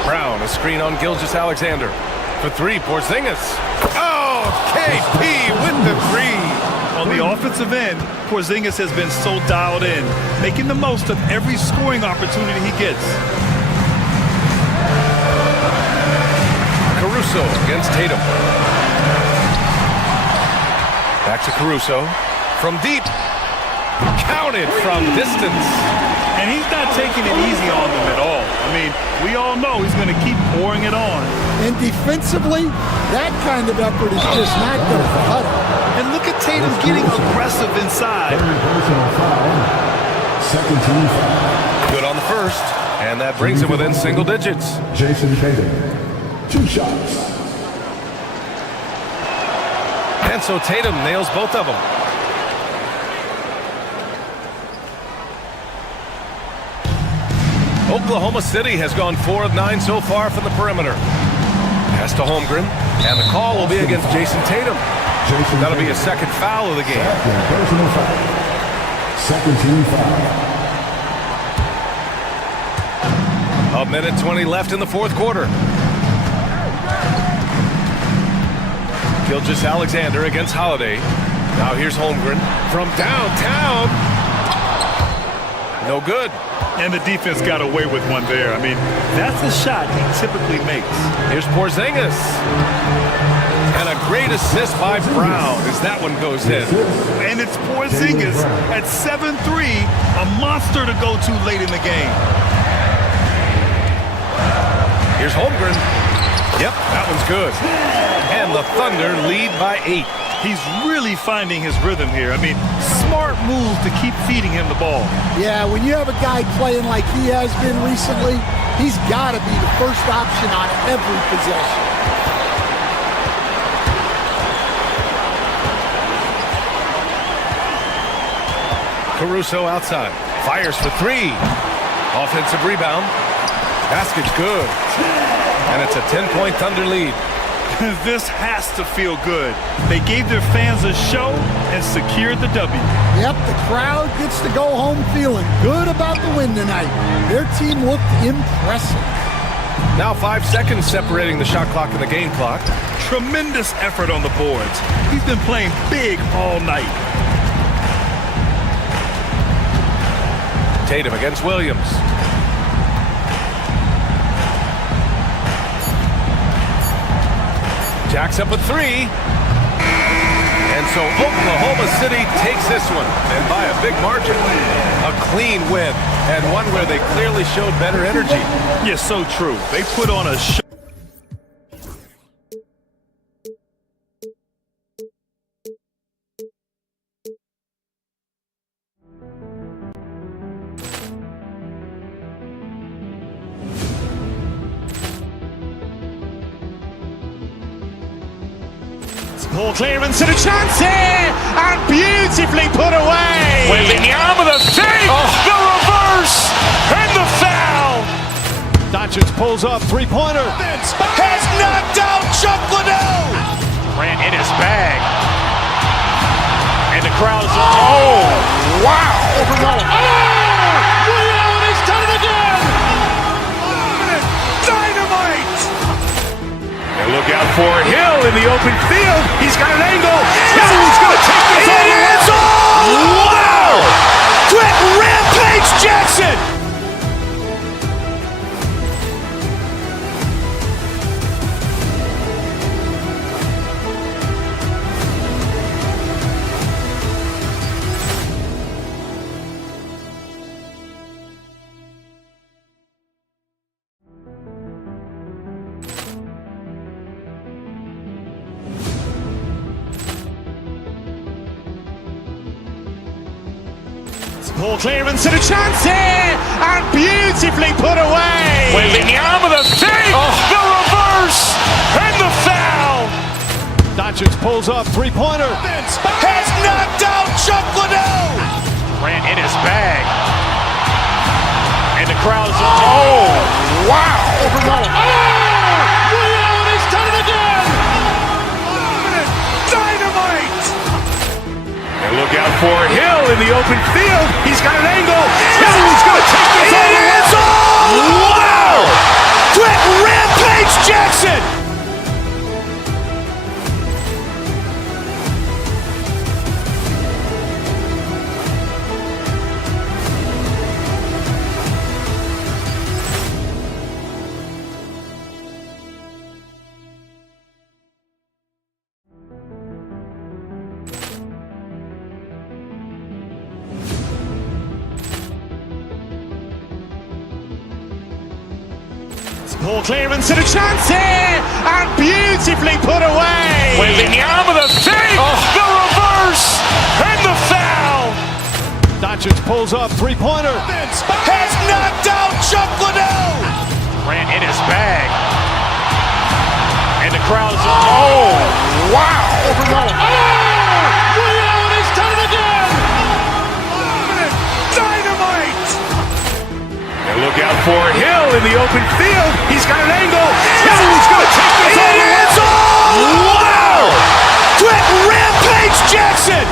Brown, a screen on Gilgeous-Alexander. For 3, Porzingis. Oh, KP with the 3. On the offensive end, Porzingis has been so dialed in, making the most of every scoring opportunity he gets. Caruso against Tatum. Back to Caruso. From deep. Counted from distance. And he's not taking it easy on them at all. I mean, we all know he's going to keep pouring it on. And defensively, that kind of effort is just not going to cut it. And look at Tatum getting aggressive inside. Second team foul. Good on the first. And that brings him within single digits. Jason Tatum, 2 shots. And so Tatum nails both of them. Oklahoma City has gone 4 of 9 so far from the perimeter. Pass to Holmgren. And the call will be against Jason Tatum. That'll be a second foul of the game. Second team foul. A minute 20 left in the fourth quarter. Gilgeous-Alexander against Holiday. Now here's Holmgren from downtown. No good. And the defense got away with one there. I mean, that's the shot he typically makes. Here's Porzingis. And a great assist by Brown as that one goes in. And it's Porzingis at 7'3", a monster to go to late in the game. Here's Holmgren. Yep, that one's good. And the Thunder lead by 8. He's really finding his rhythm here. I mean, smart move to keep feeding him the ball. Yeah, when you have a guy playing like he has been recently, he's got to be the first option on every possession. Caruso outside. Fires for 3. Offensive rebound. Basket's good. And it's a 10-point Thunder lead. This has to feel good. They gave their fans a show and secured the W. Yep, the crowd gets to go home feeling good about the win tonight. Their team looked impressive. Now 5 seconds separating the shot clock and the game clock. Tremendous effort on the boards. He's been playing big all night. Tatum against Williams. Jacks up a 3. And so Oklahoma City takes this one, and by a big margin. A clean win, and one where they clearly showed better energy. Yes, so true. They put on a show. Poor clearance and a chance here, and beautifully put away. Wembanyama the save, the reverse, and the foul. Doncic pulls up, three-pointer. Has knocked out Chuck Liddell. Ran in his bag. And the crowd is, oh, wow. Ray Allen has done it again. Dynamite. And look out for Hill in the open field. He's got an angle. He's going to take this all the way. Wow! Quick rampage Jackson. Poor clearance and a chance here, and beautifully put away. Wembanyama the save, the reverse, and the foul. Doncic pulls up, three-pointer. Has knocked out Chuck Liddell. Ran in his bag. And the crowd is, oh, wow. Ray Allen has done it again. Dynamite. And look out for Hill in the open field. He's got an angle. He's going to take this all the way. Wow! Quick rampage Jackson. Poor clearance and a chance here, and beautifully put away. Wembanyama the save, the reverse, and the foul. Doncic pulls up, three-pointer. Has knocked out Chuck Liddell. Ran in his bag. And the crowd is, oh, wow. Ray Allen has done it again. Dynamite. And look out for Hill in the open field. He's got an angle. He's going to take this all the way. Wow! Quick rampage Jackson.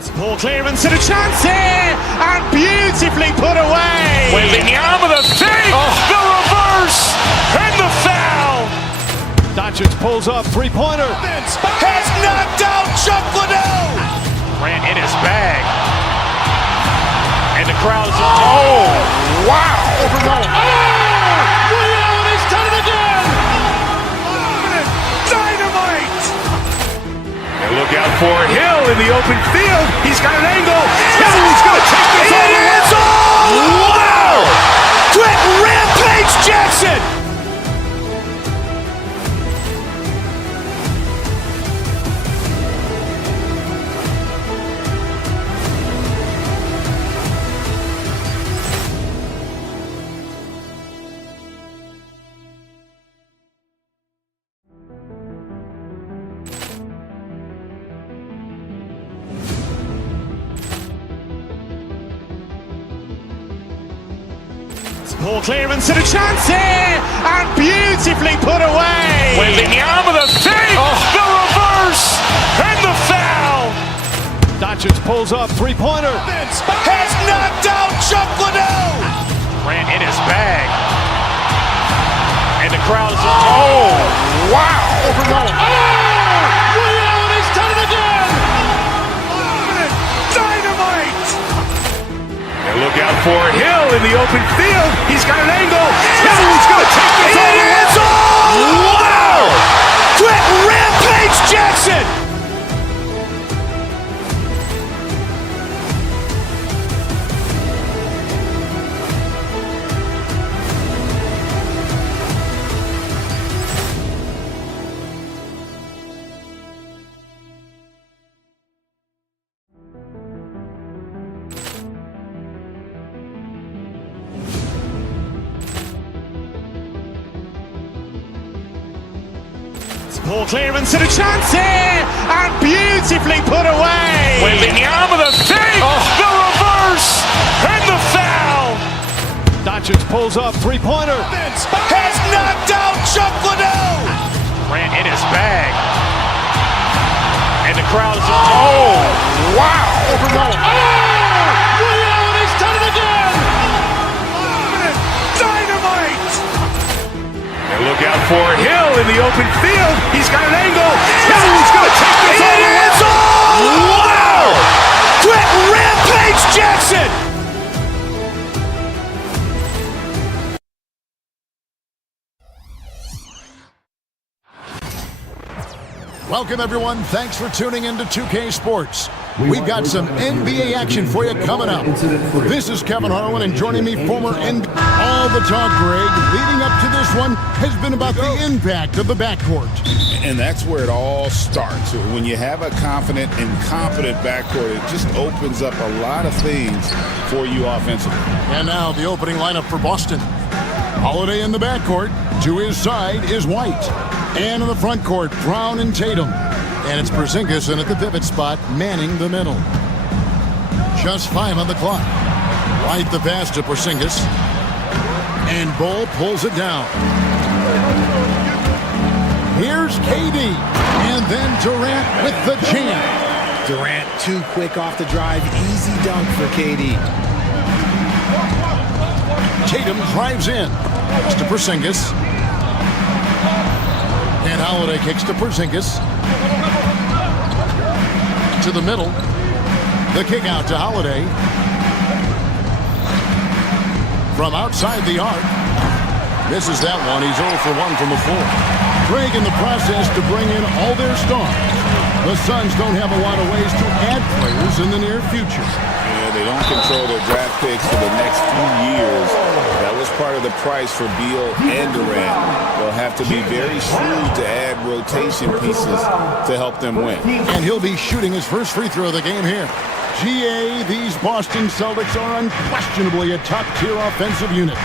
Poor clearance and a chance here, and beautifully put away. Wembanyama the save, the reverse, and the foul. Doncic pulls up, three-pointer. Has knocked out Chuck Liddell. Grant in his bag, and the crowd is He's done it again. Dynamite. And look out for Hill in the open field. He's got an angle. Hill is going to take this all the way. Wow! Quick Rampage Jackson. poor clearance and a chance here, and beautifully put away. Wembanyama the save, the reverse, and the foul. Doncic pulls up, three-pointer. Has knocked out Chuck Liddell. Grant in his bag, and the crowd is He's done it again. Dynamite. And look out for Hill in the open field. He's got an angle. Hill is going to take this all the way. Wow! Quick Rampage Jackson. poor clearance and a chance here, and beautifully put away. Wembanyama the save, the reverse, and the foul. Doncic pulls up, three-pointer. Has knocked out Chuck Liddell. Grant in his bag, and the crowd is He's done it again. Dynamite. And look out for Hill in the open field. He's got an angle. Hill is going to take this all the way. Wow! Quick Rampage Jackson. Welcome, everyone. Thanks for tuning in to 2K Sports. We've got some NBA action for you coming up. This is Kevin Harlan, and joining me, former NBA. All the talk, Greg, leading up to this one has been about the impact of the backcourt. And that's where it all starts. When you have a confident and competent backcourt, it just opens up a lot of things for you offensively. And now the opening lineup for Boston. Holiday in the backcourt. To his side is White. And in the front court, Brown and Tatum. And it's Porzingis in at the pivot spot, manning the middle. Just 5 on the clock. White the pass to Porzingis. And Bull pulls it down. Here's KD. And then Durant with the jam. Durant too quick off the drive. Easy dunk for KD. Tatum drives in. It's to Porzingis. And Holiday kicks to Porzingis. To the middle. The kick out to Holiday. From outside the arc. Misses that one. He's 0 for 1 from the floor. Greg in the process to bring in all their stars. The Suns don't have a lot of ways to add players in the near future. Yeah, they don't control their draft picks for the next few years. That was part of the price for Beal and Durant. They'll have to be very shrewd to add rotation pieces to help them win. And he'll be shooting his first free throw of the game here. GA, these Boston Celtics are unquestionably a top-tier offensive unit.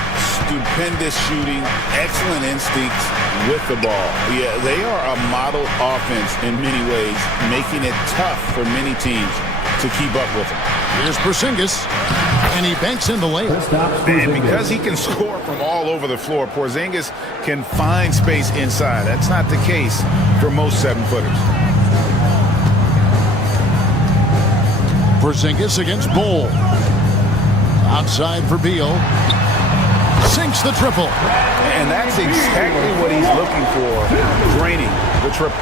Stupendous shooting, excellent instincts with the ball. Yeah, they are a model offense in many ways, making it tough for many teams to keep up with them. Here's Porzingis, and he banks in the layup. And because he can score from all over the floor, Porzingis can find space inside. That's not the case for most 7-footers. Porzingis against Bull. Outside for Beal. Sinks the triple. And that's exactly what he's looking for, draining the triple.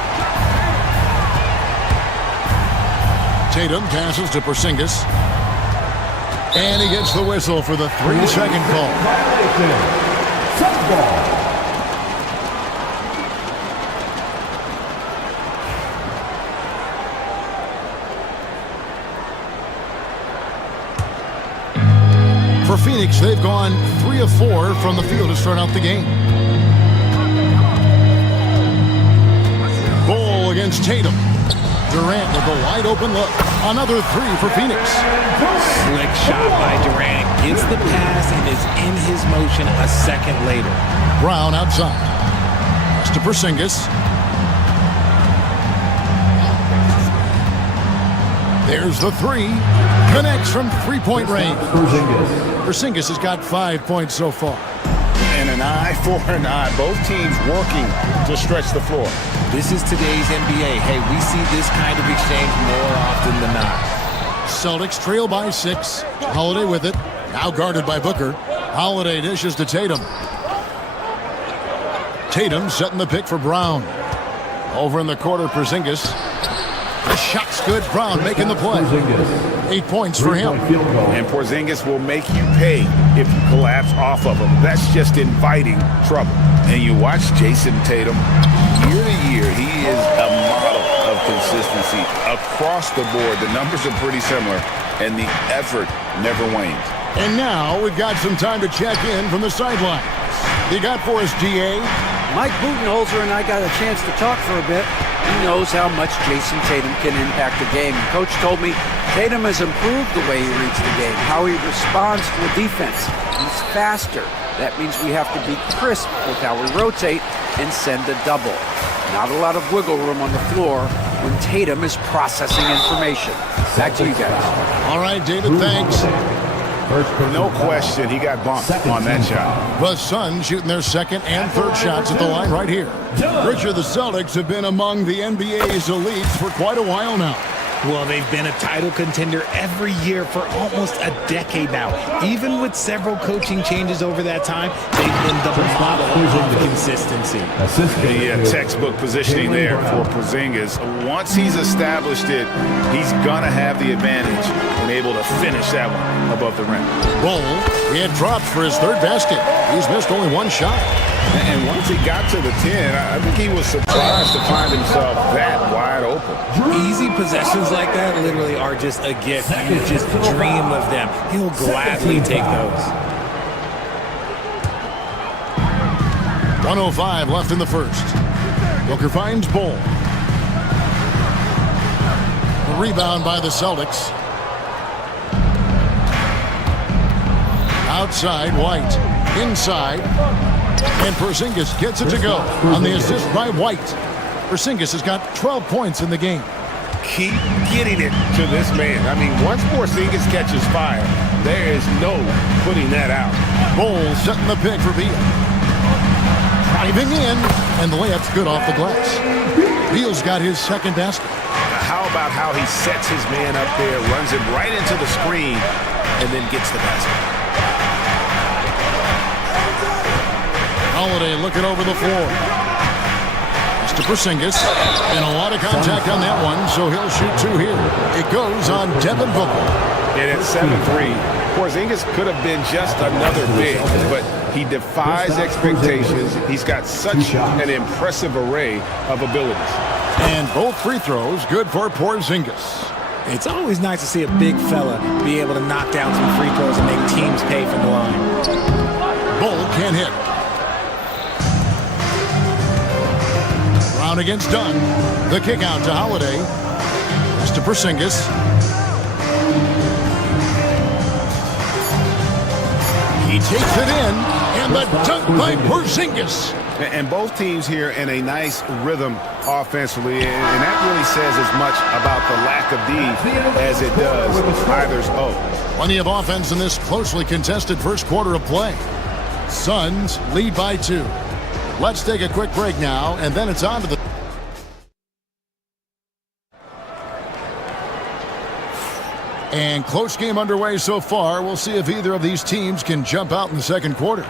Tatum passes to Porzingis. And he gets the whistle for the 3-second call. For Phoenix, they've gone 3 of 4 from the field to start out the game. Bull against Tatum. Durant with a wide open look. Another 3 for Phoenix. Slick shot by Durant. Gets the pass and is in his motion a second later. Brown outside. Pass to Porzingis. There's the 3. Connects from 3-point range. Porzingis has got 5 points so far. And an eye for an eye. Both teams working to stretch the floor. This is today's NBA. Hey, we see this kind of exchange more often than not. Celtics trail by 6. Holiday with it. Now guarded by Booker. Holiday dishes to Tatum. Tatum setting the pick for Brown. Over in the corner, Porzingis. The shot's good. Brown making the play. 8 points for him. And Porzingis will make you pay if you collapse off of him. That's just inviting trouble. And you watch Jason Tatum. Year to year, he is a model of consistency. Across the board, the numbers are pretty similar, and the effort never wanes. And now we've got some time to check in from the sidelines. You got for us, DA? Mike Budenholzer and I got a chance to talk for a bit. He knows how much Jason Tatum can impact the game. Coach told me Tatum has improved the way he reads the game, how he responds to the defense. He's faster. That means we have to be crisp with how we rotate and send a double. Not a lot of wiggle room on the floor when Tatum is processing information. Back to you guys. All right, David, thanks. No question, he got bumped on that shot. The Suns shooting their second and third shots at the line right here. Richard, the Celtics have been among the NBA's elites for quite a while now. Well, they've been a title contender every year for almost a decade now. Even with several coaching changes over that time, they've been the model of consistency. Yeah, textbook positioning there for Porzingis. Once he's established it, he's going to have the advantage and able to finish that one above the rim. Bull, he had dropped for his third basket. He's missed only one shot. And once he got to the 10, I think he was surprised to find himself that wide open. Easy possessions like that literally are just a gift. You just dream of them. He'll gladly take those. 1:05 left in the first. Booker finds Bull. A rebound by the Celtics. Outside, White. Inside. And Porzingis gets it to go on the assist by White. Porzingis has got 12 points in the game. Keep getting it to this man. I mean, once Porzingis catches fire, there is no putting that out. Bull setting the pick for Beal. Driving in, and the layup's good off the glass. Beal's got his second basket. How about how he sets his man up there, runs him right into the screen, and then gets the basket. Holiday looking over the floor. It's to Porzingis. And a lot of contact on that one, so he'll shoot 2 here. It goes on Devin Booker. And at 7-3, Porzingis could have been just another big, but he defies expectations. He's got such an impressive array of abilities. And both free throws good for Porzingis. It's always nice to see a big fella be able to knock down some free throws and make teams pay from the line. Bull can't hit. Brown against Dunn. The kick out to Holiday. It's to Porzingis. He takes it in, and the dunk by Porzingis. And both teams here in a nice rhythm offensively, and that really says as much about the lack of D as it does either's O. Plenty of offense in this closely contested first quarter of play. Suns lead by 2. Let's take a quick break now, and then it's on to the... And close game underway so far. We'll see if either of these teams can jump out in the second quarter.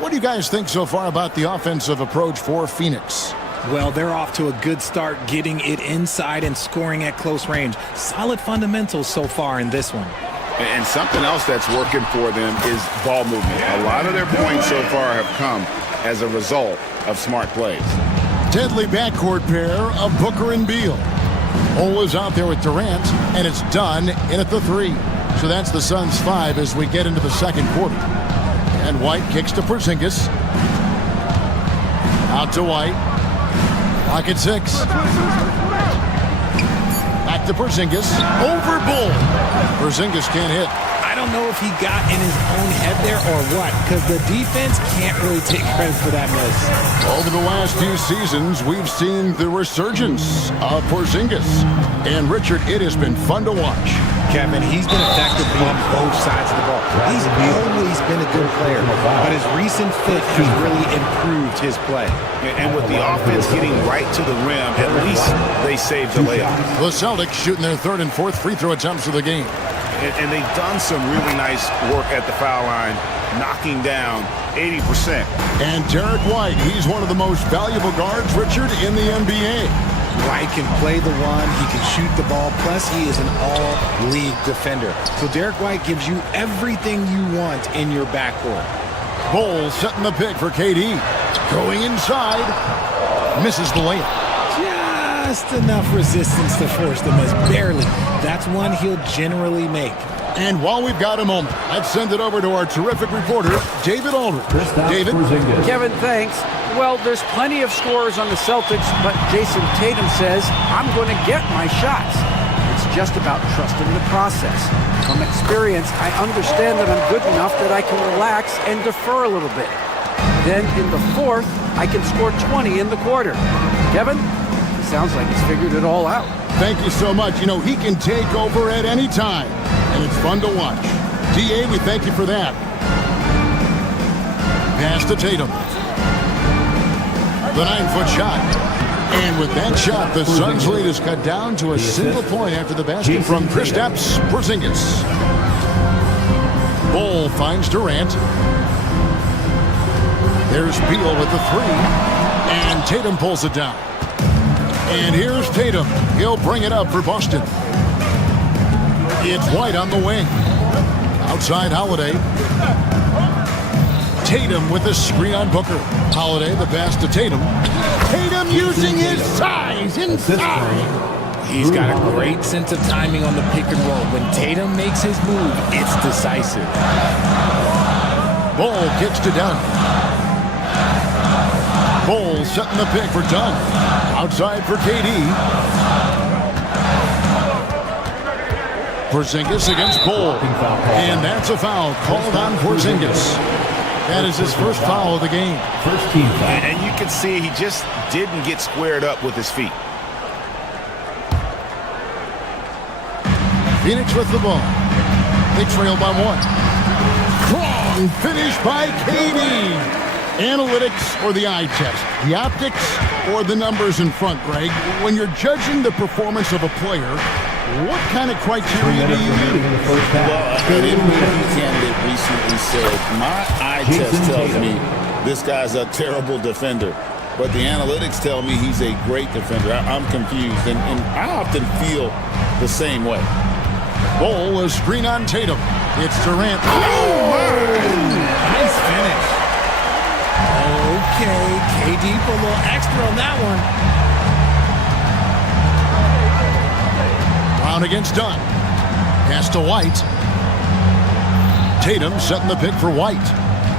What do you guys think so far about the offensive approach for Phoenix? Well, they're off to a good start getting it inside and scoring at close range. Solid fundamentals so far in this one. And something else that's working for them is ball movement. A lot of their points so far have come as a result of smart plays. Deadly backcourt pair of Booker and Beal. Cole is out there with Durant, and it's done in at the 3. So that's the Suns' 5 as we get into the second quarter. And White kicks to Porzingis. Out to White. Clock at 6. Back to Porzingis. Over Bull. Porzingis can't hit. I don't know if he got in his own head there or what, because the defense can't really take credit for that miss. Over the last few seasons, we've seen the resurgence of Porzingis. And Richard, it has been fun to watch. Kevin, he's been effective on both sides of the ball. He's always been a good player, but his recent fit has really improved his play. And with the offense getting right to the rim, at least they saved the layup. The Celtics shooting their 3rd and 4th free throw attempts of the game. And they've done some really nice work at the foul line, knocking down 80%. And Derek White, he's one of the most valuable guards, Richard, in the NBA. White can play the one, he can shoot the ball, plus he is an all-league defender. So Derek White gives you everything you want in your backcourt. Bol setting the pick for KD. Going inside. Misses the layup. Just enough resistance to force the miss. Barely. That's one he'll generally make. And while we've got a moment, let's send it over to our terrific reporter, David Aldridge. David? Kevin, thanks. Well, there's plenty of scorers on the Celtics, but Jason Tatum says, I'm going to get my shots. It's just about trusting the process. From experience, I understand that I'm good enough that I can relax and defer a little bit. Then in the 4th, I can score 20 in the quarter. Kevin? Sounds like he's figured it all out. Thank you so much. You know, he can take over at any time, and it's fun to watch. DA, we thank you for that. Pass to Tatum. The 9-foot shot. And with that shot, the Suns' lead is cut down to a single point after the basket from Kristaps Porzingis. Bol finds Durant. There's Beal with the 3. And Tatum pulls it down. And here's Tatum. He'll bring it up for Boston. It's White on the wing. Outside Holiday. Tatum with the screen on Booker. Holiday, the pass to Tatum. Tatum using his size inside. He's got a great sense of timing on the pick and roll. When Tatum makes his move, it's decisive. Ball kicks to Dunn. Ball setting the pick for Dunn. Outside for KD. Porzingis against Bol. And that's a foul called on Porzingis. That is his first foul of the game. First team foul. And you can see he just didn't get squared up with his feet. Phoenix with the ball. They trail by 1. Strong finish by KD. Analytics or the eye test? The optics or the numbers in front, Greg? When you're judging the performance of a player, what kind of criteria do you use? Well, an MVP candidate recently said, my eye test tells me this guy's a terrible defender, but the analytics tell me he's a great defender. I'm confused, and I often feel the same way. Bol is screen on Tatum. It's Durant. Nice finish. Okay, KD for a little extra on that one. Brown against Dunn. Pass to White. Tatum setting the pick for White.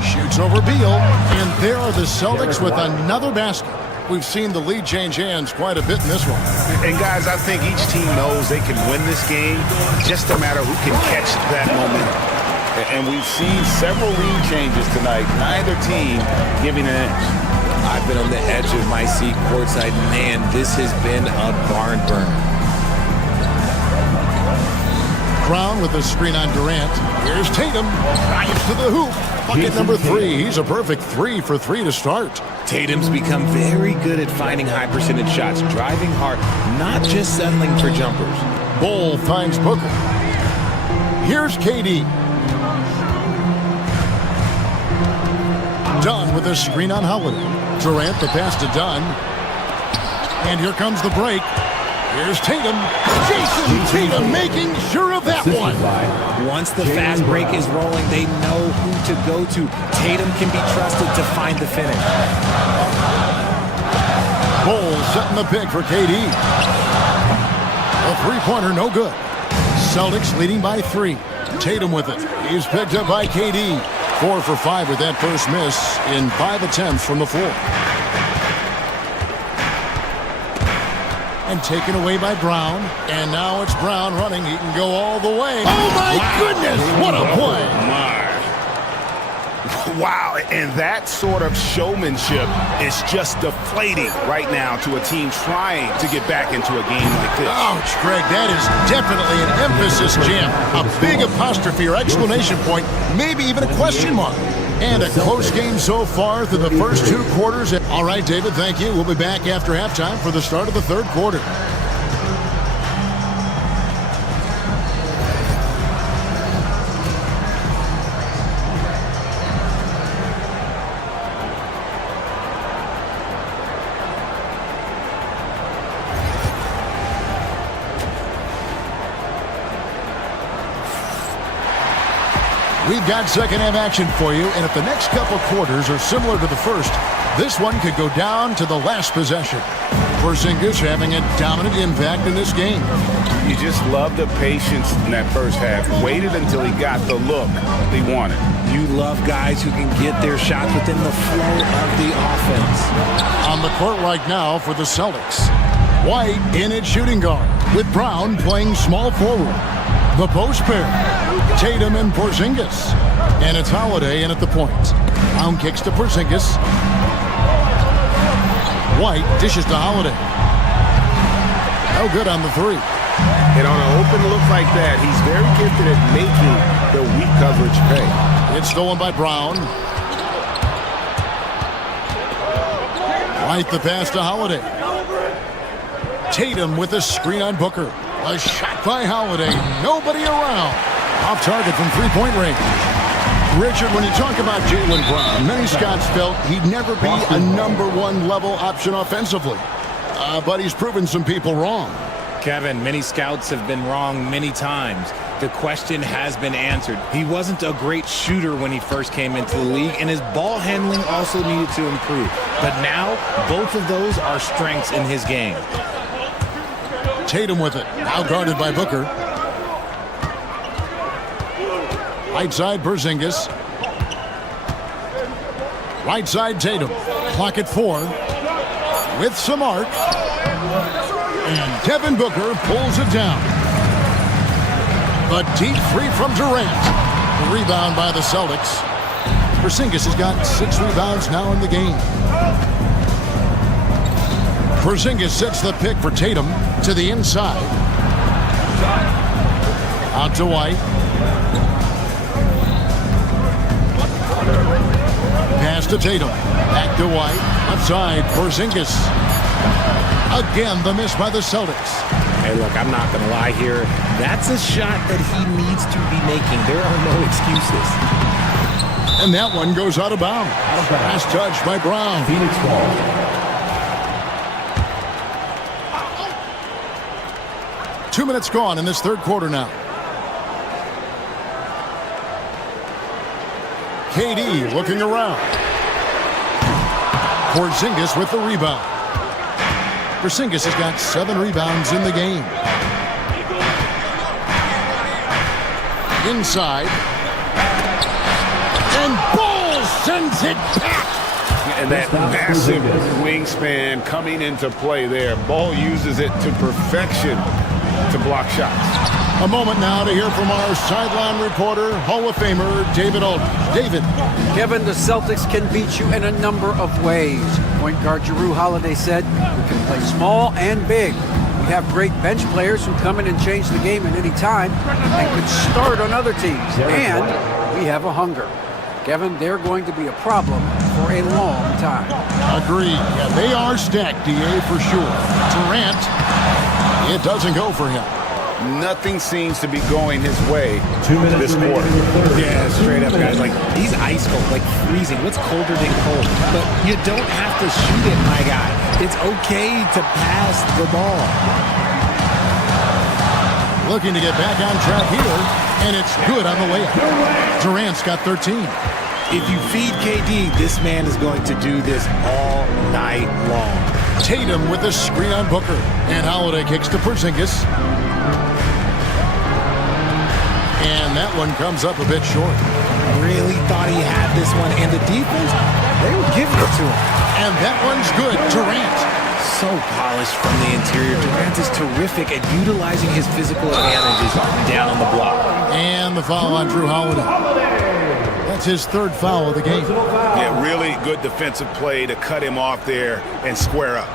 Shoots over Beal. And there are the Celtics with another basket. We've seen the lead change hands quite a bit in this one. And guys, I think each team knows they can win this game. Just a matter who can catch that moment. And we've seen several lead changes tonight. Neither team giving an inch. I've been on the edge of my seat courtside. Man, this has been a barn burner. Brown with the screen on Durant. Here's Tatum. Drives to the hoop. Bucket number 3. He's a perfect 3 for 3 to start. Tatum's become very good at finding high percentage shots, driving hard, not just settling for jumpers. Bol finds Booker. Here's KD. Dunn with a screen on Holiday. Durant the pass to Dunn. And here comes the break. Here's Tatum. Jason Tatum making sure of that one. Once the fast break is rolling, they know who to go to. Tatum can be trusted to find the finish. Ball setting the pick for KD. A three-pointer, no good. Celtics leading by 3. Tatum with it. He's picked up by KD. 4 for 5 with that first miss in 5 attempts from the floor. And taken away by Brown. And now it's Brown running. He can go all the way. Oh, my goodness. What a play. Wow, and that sort of showmanship is just deflating right now to a team trying to get back into a game like this. Ouch, Greg, that is definitely an emphasis jam. A big apostrophe or exclamation point, maybe even a question mark. And a close game so far through the first 2 quarters. All right, David, thank you. We'll be back after halftime for the start of the third quarter. We've got second half action for you, and if the next couple quarters are similar to the first, this one could go down to the last possession. Porzingis having a dominant impact in this game. You just love the patience in that first half. Waited until he got the look he wanted. You love guys who can get their shots within the flow of the offense. On the court right now for the Celtics. White in at shooting guard, with Brown playing small forward. The post pair. Tatum and Porzingis. And it's Holiday in at the point. Brown kicks to Porzingis. White dishes to Holiday. No good on the 3. And on an open look like that, he's very gifted at making the weak coverage pay. It's stolen by Brown. White the pass to Holiday. Tatum with a screen on Booker. A shot by Holiday. Nobody around. Off target from three-point range. Richard, when you talk about Jaylen Brown, many Scots felt he'd never be a #1 level option offensively. But he's proven some people wrong. Kevin, many scouts have been wrong many times. The question has been answered. He wasn't a great shooter when he first came into the league, and his ball handling also needed to improve. But now, both of those are strengths in his game. Tatum with it. Now guarded by Booker. Right side, Porzingis. Right side, Tatum. Clock at 4. With some arc. And Devin Booker pulls it down. A deep 3 from Durant. The rebound by the Celtics. Porzingis has got 6 rebounds now in the game. Porzingis sets the pick for Tatum to the inside. Out to White. Pass to Tatum. Back to White. Outside, Porzingis. Again, the miss by the Celtics. Hey, look, I'm not going to lie here. That's a shot that he needs to be making. There are no excuses. And that one goes out of bounds. Last touch by Brown. Phoenix ball. 2 minutes gone in this third quarter now. KD looking around. Porzingis with the rebound. Porzingis has got 7 rebounds in the game. Inside. And Ball sends it back. And that massive wingspan coming into play there. Ball uses it to perfection to block shots. A moment now to hear from our sideline reporter, Hall of Famer David Aldridge. David. Kevin, the Celtics can beat you in a number of ways. Point guard Jrue Holiday said, we can play small and big. We have great bench players who come in and change the game at any time and could start on other teams. And we have a hunger. Kevin, they're going to be a problem for a long time. Agreed. Yeah, they are stacked, DA, for sure. Durant, it doesn't go for him. nothing seems to be going his way this quarter. Yeah, straight up, guys. Like, he's ice cold, like freezing. What's colder than cold? But you don't have to shoot it, my guy. It's okay to pass the ball. Looking to get back on track here, and it's good on the way up. Durant's got 13. If you feed KD, this man is going to do this all night long. Tatum with a screen on Booker, and Holiday kicks to Porzingis. And that one comes up a bit short. Really thought he had this one, and the defense, they were giving it to him. And that one's good. Durant. So polished from the interior. Durant is terrific at utilizing his physical advantages down on the block. And the foul on Drew Holiday. That's his third foul of the game. Yeah, really good defensive play to cut him off there and square up.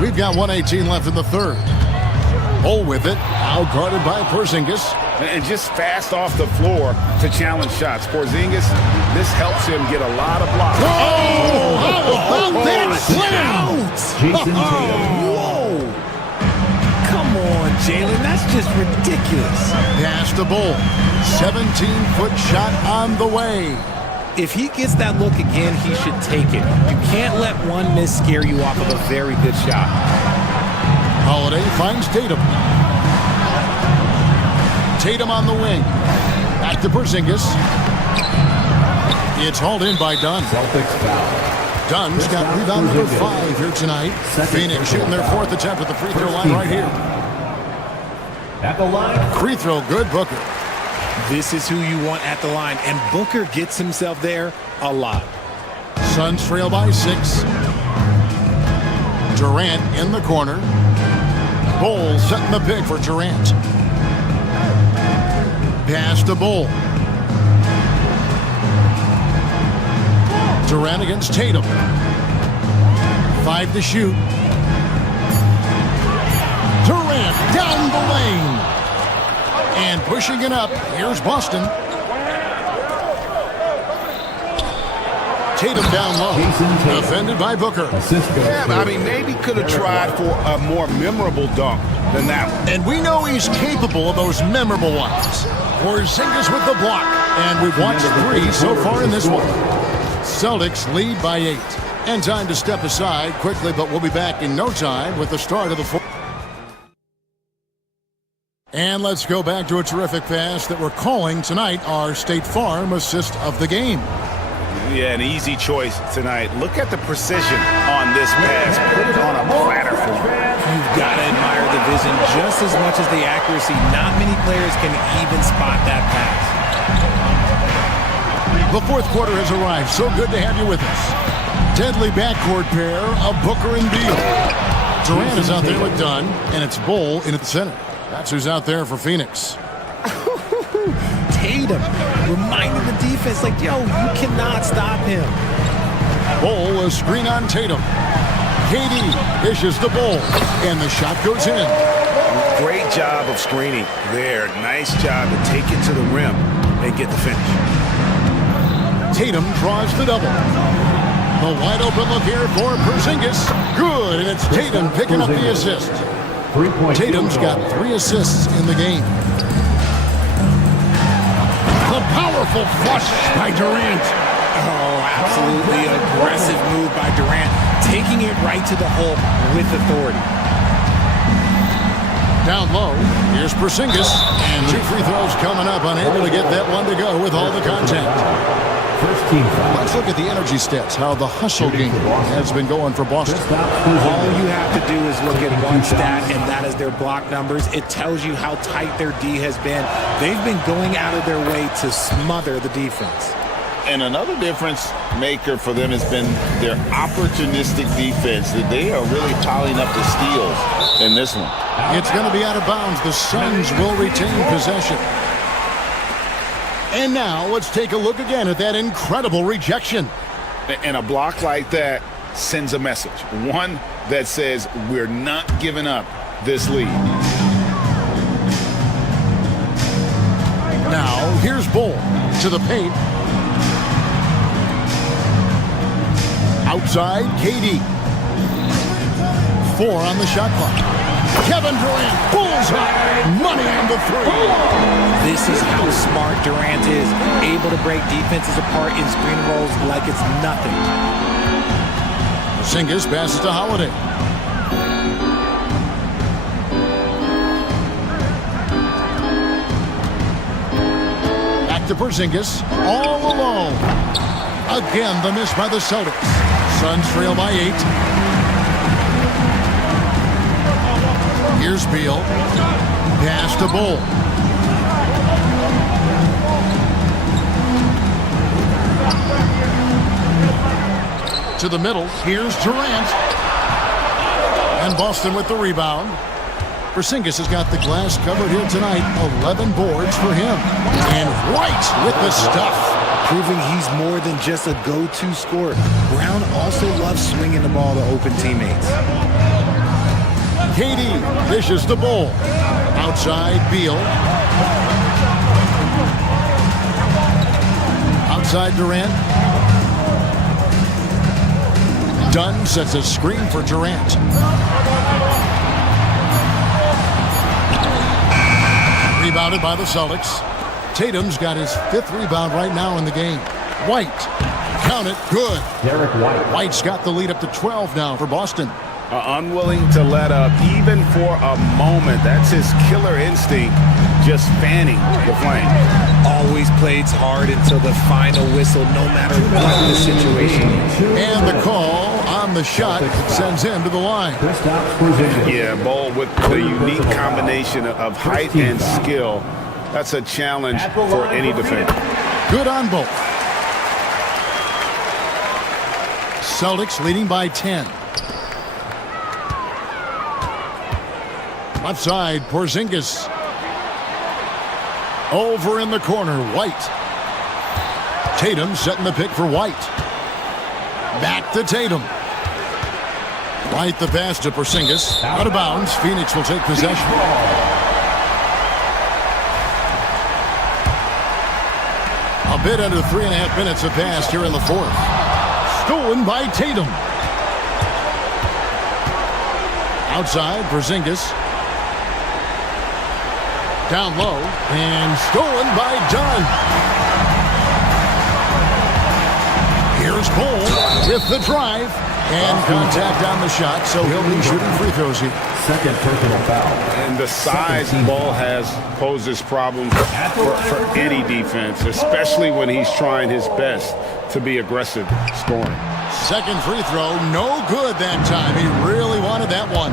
We've got 1:18 left in the third. Bull with it, out guarded by Porzingis. And just fast off the floor to challenge shots. Porzingis, this helps him get a lot of blocks. Oh, how about that slam? Whoa! Come on, Jalen, that's just ridiculous. Pass to Bull. 17-foot shot on the way. If he gets that look again, he should take it. You can't let one miss scare you off of a very good shot. Holiday finds Tatum. Tatum on the wing. Back to Porzingis. It's hauled in by Dunn. Celtics foul. Dunn's got rebound number 5 here tonight. Phoenix shooting their 4th attempt at the free throw line right here. At the line. Free throw good, Booker. This is who you want at the line, and Booker gets himself there a lot. Suns trail by 6. Durant in the corner. Bull setting the pick for Durant. Pass to Bull. Durant against Tatum. 5 to shoot. Durant down the lane. And pushing it up, here's Boston. Tatum down low. Defended by Booker. Yeah, I mean, maybe could have tried for a more memorable dunk than that one. And we know he's capable of those memorable ones. Porzingis with the block. And we've watched 3 so far in this one. Celtics lead by 8. And time to step aside quickly, but we'll be back in no time with the start of the fourth. And let's go back to a terrific pass that we're calling tonight our State Farm assist of the game. Yeah, an easy choice tonight. Look at the precision on this pass. Put it on a platter for him. You've got to admire the vision just as much as the accuracy. Not many players can even spot that pass. The fourth quarter has arrived. So good to have you with us. Deadly backcourt pair of Booker and Beal. Durant is out there with Dunn, and it's Bull in at the center. That's who's out there for Phoenix. Tatum reminding the defense, like, yo, you cannot stop him. Bull, a screen on Tatum. KD dishes the Bull, and the shot goes in. Great job of screening there. Nice job to take it to the rim and get the finish. Tatum draws the double. The wide open look here for Porzingis. Good, and it's Tatum picking up the assist. Tatum's got 3 assists in the game. The powerful flush by Durant. Oh, absolutely aggressive move by Durant, taking it right to the hole with authority. Down low, here's Porzingis, and 2 free throws coming up, unable to get that one to go with all the contact. First team foul. Let's look at the energy stats, how the hustle game has been going for Boston. All you have to do is look at one stat, and that is their block numbers. It tells you how tight their D has been. They've been going out of their way to smother the defense. And another difference maker for them has been their opportunistic defense. That they are really piling up the steals in this one. It's going to be out of bounds. The Suns will retain possession. And now let's take a look again at that incredible rejection. And a block like that sends a message. One that says we're not giving up this lead. Now here's Bull to the paint. Outside, KD. 4 on the shot clock. Kevin Durant, bullseye, money on the three. This is how smart Durant is, able to break defenses apart in screen rolls like it's nothing. Porzingis passes to Holiday. Back to Porzingis, all alone. Again, the miss by the Celtics. Suns trail by 8. Here's Beal. Pass to Bull. To the middle. Here's Durant. And Boston with the rebound. Porzingis has got the glass covered here tonight. 11 boards for him. And White with the stuff. Proving he's more than just a go-to scorer. Brown also loves swinging the ball to open teammates. KD dishes the Bull. Outside Beal. Outside Durant. Dunn sets a screen for Durant. Rebounded by the Celtics. Tatum's got his 5th rebound right now in the game. White. Count it. Good. Derek White. White's got the lead up to 12 now for Boston. Unwilling to let up even for a moment. That's his killer instinct, just fanning the flame. Always plays hard until the final whistle, no matter what the situation is. And the call on the shot sends him to the line. Yeah, Bull with the unique combination of height and skill. That's a challenge for any defender. Good on both. Celtics leading by 10. Left side, Porzingis. Over in the corner, White. Tatum setting the pick for White. Back to Tatum. White the pass to Porzingis. Out of bounds. Phoenix will take possession. A bit under 3.5 minutes have passed here in the 4th. Stolen by Tatum. Outside, Porzingis. Down low, and stolen by Dunn. Here's Bull with the drive, and contact on the shot, so he'll be shooting free throws here. Second personal foul. And the size Bull has poses problems for any defense, especially when he's trying his best to be aggressive scoring. Second free throw, no good that time. He really wanted that one.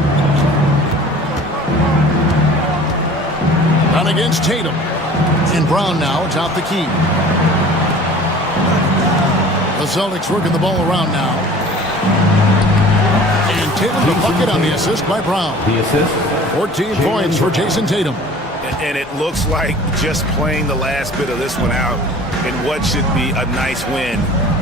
Down against Tatum. And Brown now atop the key. The Celtics working the ball around now. And Tatum the bucket on the assist by Brown. The assist. 14 points for Jason Tatum. And it looks like just playing the last bit of this one out in what should be a nice win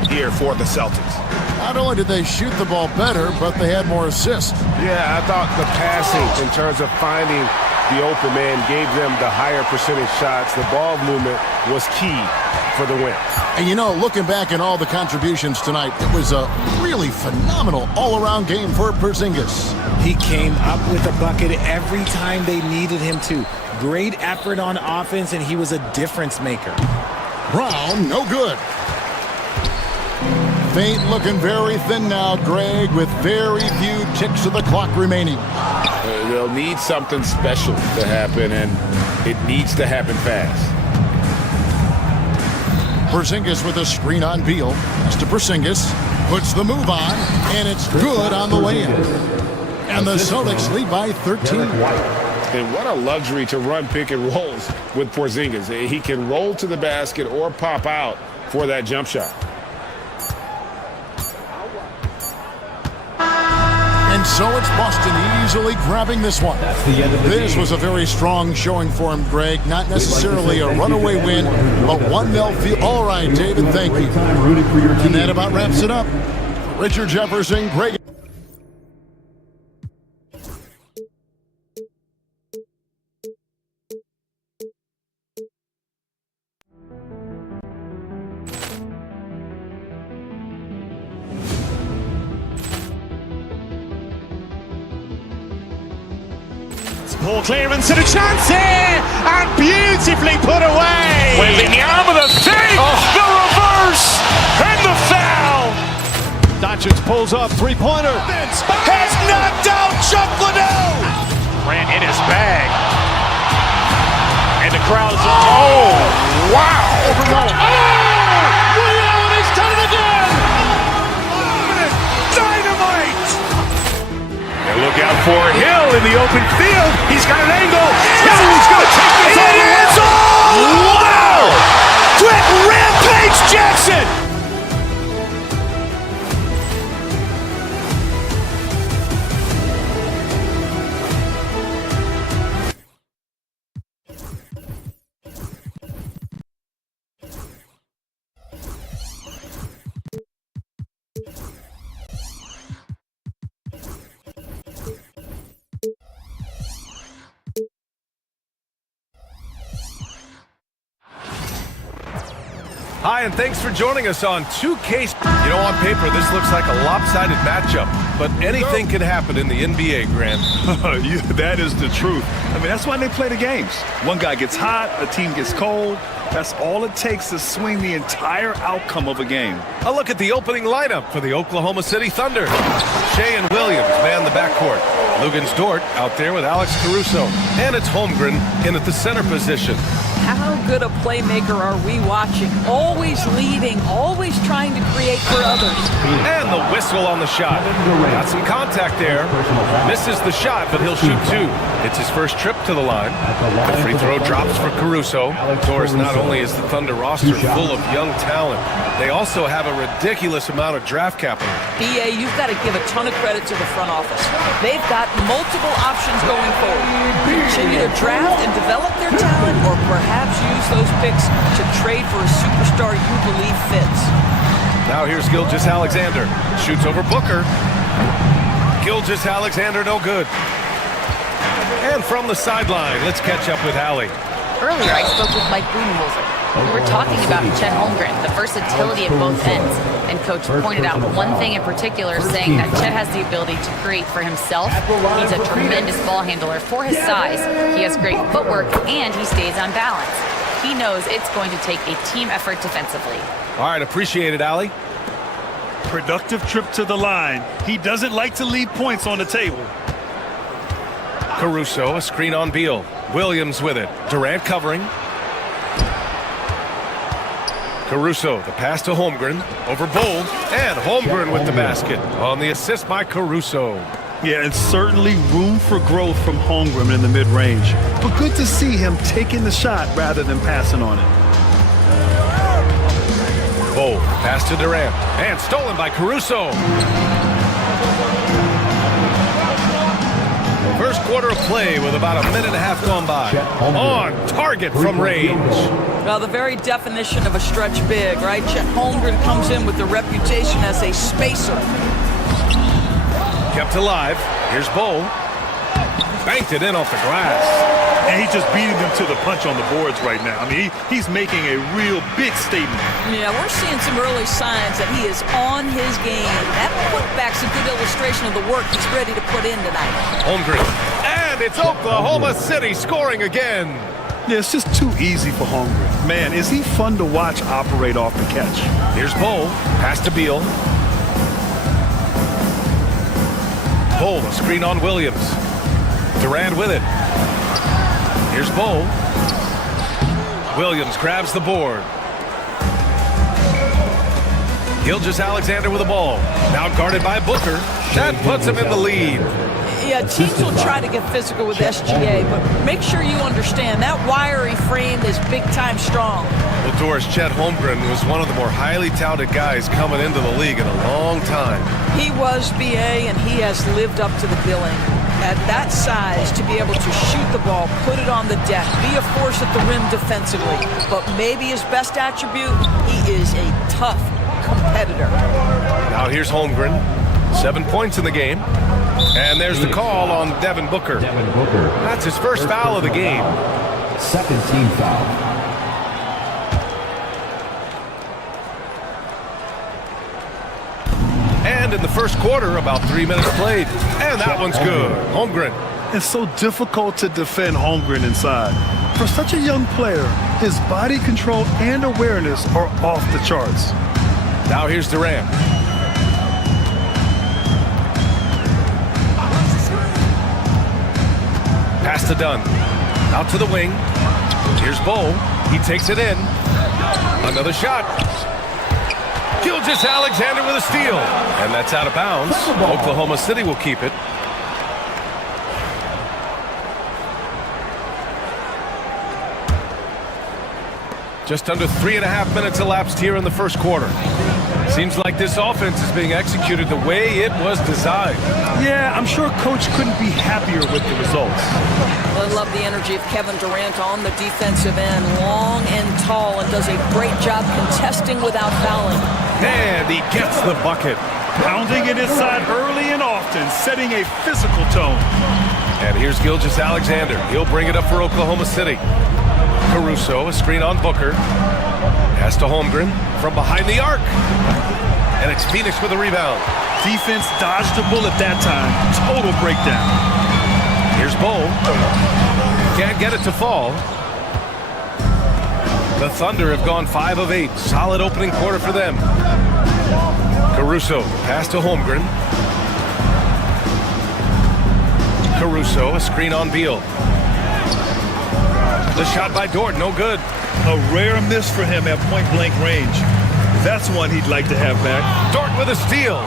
here for the Celtics. Not only did they shoot the ball better, but they had more assists. Yeah, I thought the passing in terms of finding the open man gave them the higher percentage shots. The ball movement was key for the win. And you know, looking back at all the contributions tonight, it was a really phenomenal all-around game for Porzingis. He came up with a bucket every time they needed him to. Great effort on offense, and he was a difference maker. Brown, no good. Faint looking very thin now, Greg, with very few ticks of the clock remaining. They'll need something special to happen, and it needs to happen fast. Porzingis with a screen on Beal. Pass to Porzingis. Puts the move on, and it's good on the lay-in. And the Celtics lead by 13. And what a luxury to run pick and rolls with Porzingis. He can roll to the basket or pop out for that jump shot. And so it's Boston easily grabbing this one. This was a very strong showing for him, Greg. Not necessarily a runaway win, but one they'll feel. All right, David, thank you. And that about wraps it up. Richard Jefferson, Greg. Poor clearance and a chance here, and beautifully put away. Wembanyama the save, the reverse, and the foul. Doncic pulls up, three-pointer. Has knocked out Chuck Liddell. Ran in his bag. And the crowd is, oh, wow. Overall. Allen has done it again. Dynamite. And look out for Hill in the open field. He's got an angle. Hill's going to take this all. It is all. Wow. Quick Rampage Jackson. Hi, and thanks for joining us on 2K. You know, on paper, this looks like a lopsided matchup, but anything can happen in the NBA, Grant. Yeah, that is the truth. I mean, that's why they play the games. One guy gets hot, a team gets cold. That's all it takes to swing the entire outcome of a game. A look at the opening lineup for the Oklahoma City Thunder. Shea and Williams man the backcourt. Lugens Dort out there with Alex Caruso. And it's Holmgren in at the center position. How good a playmaker are we watching? Always leading, always trying to create for others. And the whistle on the shot. Got some contact there. Misses the shot, but he'll shoot two. It's his first trip to the line. The free throw drops for Caruso. Of course, not only is the Thunder roster full of young talent, they also have a ridiculous amount of draft capital. BA, you've got to give a ton of credit to the front office. They've got multiple options going forward. Continue to draft and develop their talent, or perhaps use those picks to trade for a superstar you believe fits. Now here's Gilgeous-Alexander. Shoots over Booker. Gilgeous-Alexander no good. And from the sideline, let's catch up with Allie. Earlier, I spoke with Mike Budenholzer. We were talking about Chet Holmgren, the versatility at both ends. And Coach pointed out one thing in particular, saying that Chet has the ability to create for himself. He's a tremendous ball handler for his size. He has great footwork, and he stays on balance. He knows it's going to take a team effort defensively. All right, appreciate it, Allie. Productive trip to the line. He doesn't like to leave points on the table. Caruso, a screen on Beal. Williams with it. Durant covering. Caruso, the pass to Holmgren. Over Bold. And Holmgren with the basket. On the assist by Caruso. Yeah, and certainly room for growth from Holmgren in the mid-range. But good to see him taking the shot rather than passing on it. Bold, pass to Durant. And stolen by Caruso. First quarter of play with about a minute and a half gone by. On target from range. Well, the very definition of a stretch big, right? Chet Holmgren comes in with the reputation as a spacer. Kept alive. Here's Bowl. Banked it in off the glass. And he's just beating them to the punch on the boards right now. I mean, he's making a real big statement. Yeah, we're seeing some early signs that he is on his game. That putback's a good illustration of the work he's ready to put in tonight. Holmgren. And it's Oklahoma City scoring again. Yeah, it's just too easy for Holmgren. Man, is he fun to watch operate off the catch. Here's Bowl. Pass to Beal. Bowl, a screen on Williams. Durant with it. Here's Bowl. Williams grabs the board. Gilgeous-Alexander with the ball. Now guarded by Booker. That puts him in the lead. Yeah, teams will try to get physical with SGA, but make sure you understand that wiry frame is big-time strong. Well, Doris, Chet Holmgren was one of the more highly touted guys coming into the league in a long time. He was, BA, and he has lived up to the billing. At that size, to be able to shoot the ball, put it on the deck, be a force at the rim defensively. But maybe his best attribute, he is a tough competitor. Now here's Holmgren. 7 points in the game. And there's the call on Devin Booker. That's his first foul of the game. Second team foul. And in the first quarter, about 3 minutes played. And that one's good. Holmgren It's so difficult to defend Holmgren inside. For such a young player, his body control and awareness are off the charts. Now here's Durant. Pass to Dunn. Out to the wing. Here's Bull. He takes it in. Another shot. Gilgeous-Alexander with a steal. And that's out of bounds. Oklahoma City will keep it. Just under 3.5 minutes elapsed here in the first quarter. Seems like this offense is being executed the way it was designed. Yeah, I'm sure Coach couldn't be happier with the results. I love the energy of Kevin Durant on the defensive end. Long and tall, and does a great job contesting without fouling. And he gets the bucket. Pounding it inside early and often, setting a physical tone. And here's Gilgeous-Alexander. He'll bring it up for Oklahoma City. Caruso, a screen on Booker. Pass to Holmgren from behind the arc. And it's Phoenix with a rebound. Defense dodged the bullet that time. Total breakdown. Here's Bull. Can't get it to fall. The Thunder have gone 5 of 8. Solid opening quarter for them. Caruso, pass to Holmgren. Caruso, a screen on Beal. The shot by Dort, no good. A rare miss for him at point-blank range. That's one he'd like to have back. Dort with a steal.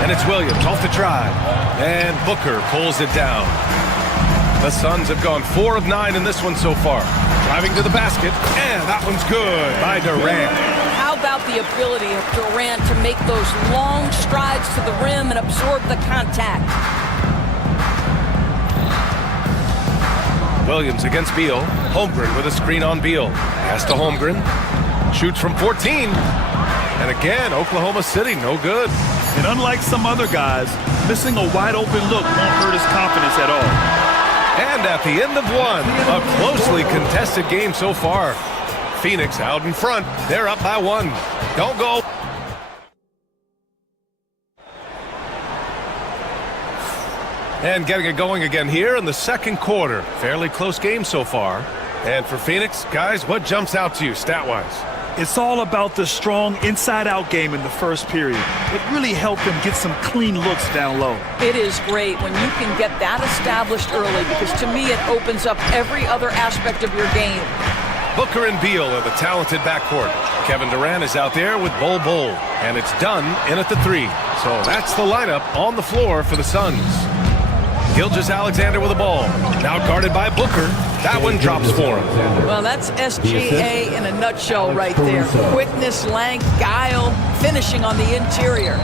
And it's Williams off the drive. And Booker pulls it down. The Suns have gone 4 of 9 in this one so far. Driving to the basket, and that one's good by Durant. How about the ability of Durant to make those long strides to the rim and absorb the contact? Williams against Beal. Holmgren with a screen on Beal. Pass to Holmgren. Shoots from 14. And again, Oklahoma City, no good. And unlike some other guys, missing a wide open look won't hurt his confidence at all. And at the end of one, a closely contested game so far. Phoenix out in front. They're up by 1. Don't go. And getting it going again here in the second quarter. Fairly close game so far. And for Phoenix, guys, what jumps out to you stat-wise? It's all about the strong inside-out game in the first period. It really helped them get some clean looks down low. It is great when you can get that established early, because to me it opens up every other aspect of your game. Booker and Beal are the talented backcourt. Kevin Durant is out there with Bull. And it's Dunn in at the 3. So that's the lineup on the floor for the Suns. Gilgeous-Alexander with the ball. Now guarded by Booker. That one drops for him. Well, that's SGA in a nutshell right there. Quickness, length, guile, finishing on the interior.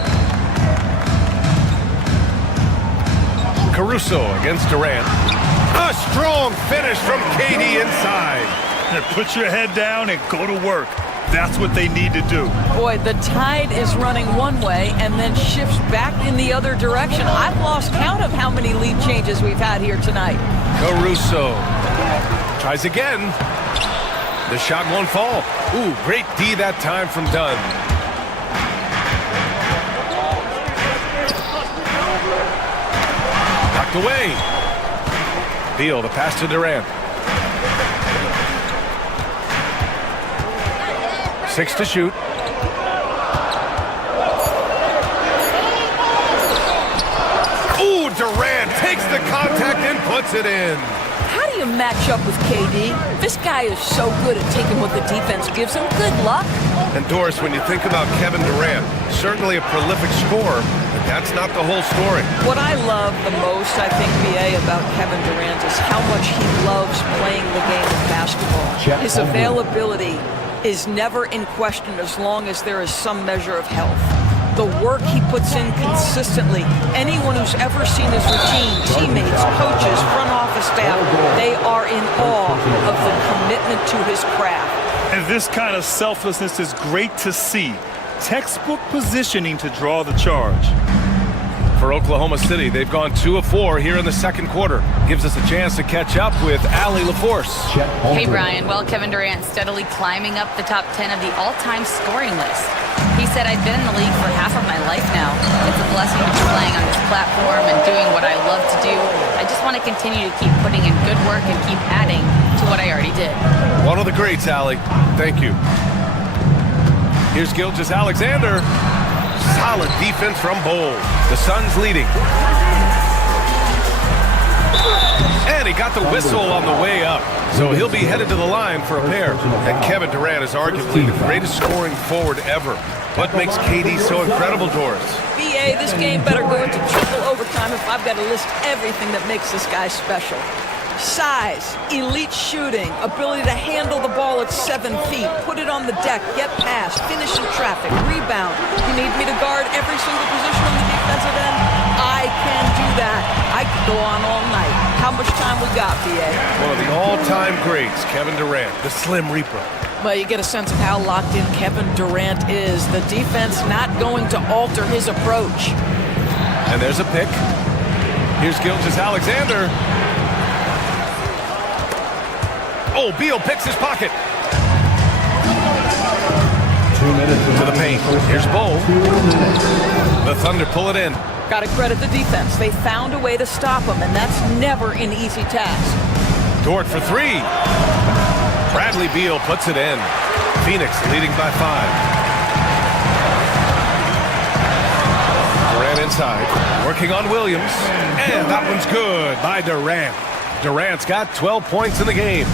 Caruso against Durant. A strong finish from KD inside. Put your head down and go to work. That's what they need to do. Boy, the tide is running one way and then shifts back in the other direction. I've lost count of how many lead changes we've had here tonight. Caruso tries again. The shot won't fall. Ooh, great D that time from Dunn. Knocked away. Beal, the pass to Durant. 6 to shoot. Ooh, Durant takes the contact and puts it in. How do you match up with KD? This guy is so good at taking what the defense gives him. Good luck. And Doris, when you think about Kevin Durant, certainly a prolific scorer, but that's not the whole story. What I love the most, I think, BA, about Kevin Durant is how much he loves playing the game of basketball. His availability is never in question as long as there is some measure of health. The work he puts in consistently, anyone who's ever seen his routine, teammates, coaches, front office staff, they are in awe of the commitment to his craft. And this kind of selflessness is great to see. Textbook positioning to draw the charge. For Oklahoma City, they've gone 2 of 4 here in the second quarter. Gives us a chance to catch up with Allie LaForce. Hey, Brian. Well, Kevin Durant steadily climbing up the top 10 of the all-time scoring list. He said, I've been in the league for half of my life now. It's a blessing to be playing on this platform and doing what I love to do. I just want to continue to keep putting in good work and keep adding to what I already did. One of the greats, Allie. Thank you. Here's Gilgeous-Alexander. Solid defense from Bowl. The Suns leading. And he got the whistle on the way up. So he'll be headed to the line for a pair. And Kevin Durant is arguably the greatest scoring forward ever. What makes KD so incredible, Doris? BA, this game better go into triple overtime if I've got to list everything that makes this guy special. Size, elite shooting, ability to handle the ball at 7 feet, put it on the deck, get past, finish in traffic, rebound. You need me to guard every single position on the defensive end? I can do that. I could go on all night. How much time we got, BA? One of the all-time greats, Kevin Durant, the Slim Reaper. Well, you get a sense of how locked in Kevin Durant is. The defense not going to alter his approach. And there's a pick. Here's Gilgeous-Alexander. Oh, Beal picks his pocket. 2 minutes to the paint. Here's Bowl. The Thunder pull it in. Got to credit the defense. They found a way to stop him, and that's never an easy task. Dort for 3. Bradley Beal puts it in. Phoenix leading by 5. Durant inside. Working on Williams. And that one's good by Durant. Durant's got 12 points in the game.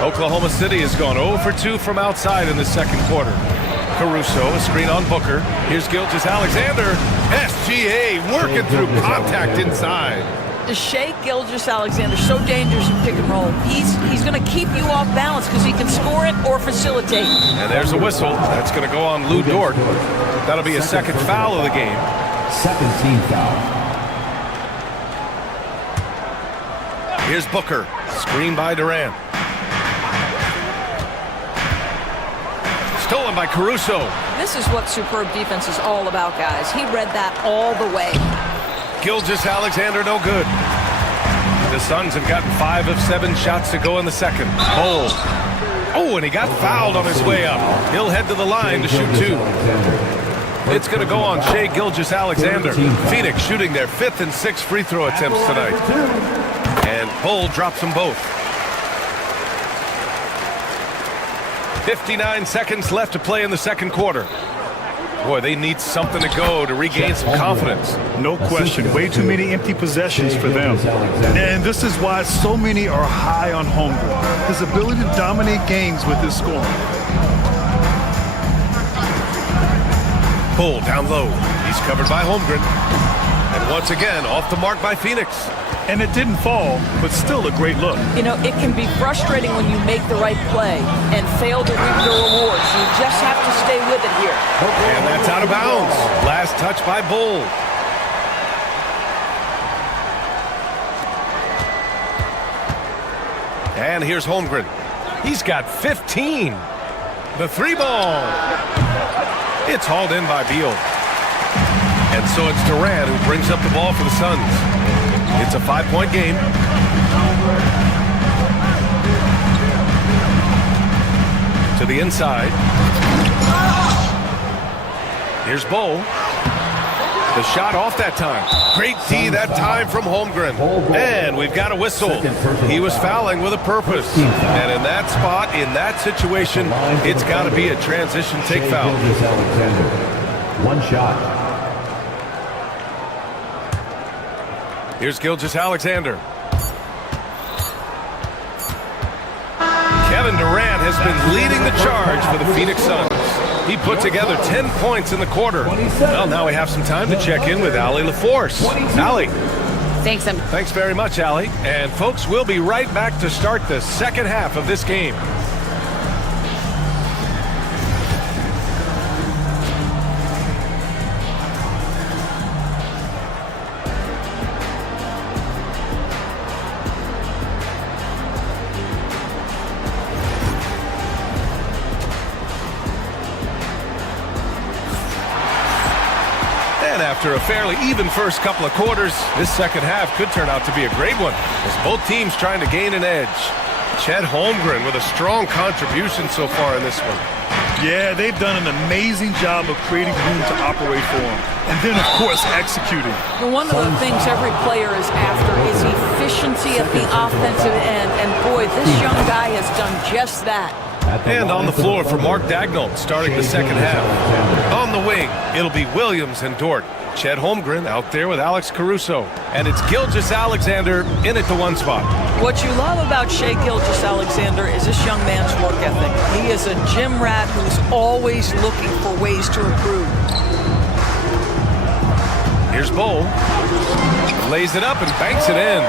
Oklahoma City has gone 0 for 2 from outside in the second quarter. Caruso, a screen on Booker. Here's Gilgeous-Alexander. SGA working through contact inside. Shai Gilgeous-Alexander, so dangerous in pick and roll. He's going to keep you off balance because he can score it or facilitate. And there's a whistle. That's going to go on Lou Dort. That'll be a second foul of the game. Second team foul. Here's Booker. Screen by Durant. Stolen by Caruso. This is what superb defense is all about, guys. He read that all the way. Gilgeous-Alexander no good. The Suns have gotten 5 of 7 shots to go in the second. Bowl. Oh, and he got fouled on his way up. He'll head to the line to shoot 2. It's going to go on Shai Gilgeous-Alexander. Phoenix shooting their 5th and 6th free throw attempts tonight. And Bull drops them both. 59 seconds left to play in the second quarter. Boy, they need something to go to regain some confidence. No question. Way too many empty possessions for them. And this is why so many are high on Holmgren. His ability to dominate games with his scoring. Bull down low. He's covered by Holmgren. And once again, off the mark by Phoenix. And it didn't fall, but still a great look. You know, it can be frustrating when you make the right play and fail to reap the rewards. You just have to stay with it here. And that's out of bounds. Last touch by Bull. And here's Holmgren. He's got 15. The 3-ball. It's hauled in by Beal. And so it's Durant who brings up the ball for the Suns. It's a 5-point game. To the inside. Here's Bowl. The shot off that time. Great D that time from Holmgren. And we've got a whistle. He was fouling with a purpose. And in that spot, in that situation, it's got to be a transition take foul. One shot. Here's Gilgeous-Alexander. Kevin Durant has been leading the charge for the Phoenix Suns. He put together 10 points in the quarter. Well, now we have some time to check in with Allie LaForce. Allie. Thanks, Em. Thanks very much, Allie. And folks, we'll be right back to start the second half of this game. after a fairly even first couple of quarters, this second half could turn out to be a great one, as both teams trying to gain an edge. Chet Holmgren with a strong contribution so far in this one. Yeah, they've done an amazing job of creating room to operate for him. And then, of course, executing. One of the things every player is after is efficiency at the offensive end. And boy, this young guy has done just that. And on the floor for Mark Daigneault starting the second half. On the wing, it'll be Williams and Dort. Chet Holmgren out there with Alex Caruso. And it's Gilgeous-Alexander in at the one spot. What you love about Shai Gilgeous-Alexander is this young man's work ethic. He is a gym rat who's always looking for ways to improve. Here's Bol. Lays it up and banks it in.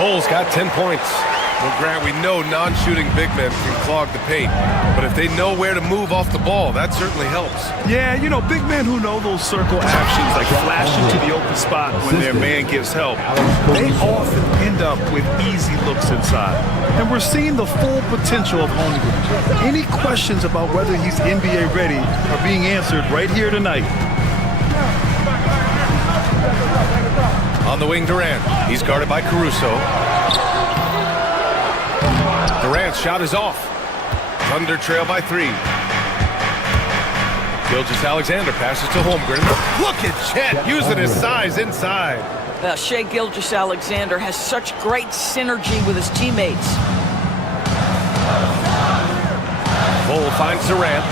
Bol's got 10 points. Well, Grant, we know non-shooting big men can clog the paint, but if they know where to move off the ball, that certainly helps. Yeah, you know, big men who know those circle actions, like flashing to the open spot when their man gives help, they often end up with easy looks inside. And we're seeing the full potential of Holmgren. Any questions about whether he's NBA ready are being answered right here tonight. On the wing, Durant. He's guarded by Caruso. Durant's shot is off. Thunder trail by 3. Gilgeous-Alexander passes to Holmgren. Look at Chet using his size inside. Shai Gilgeous-Alexander has such great synergy with his teammates. Bol finds Durant.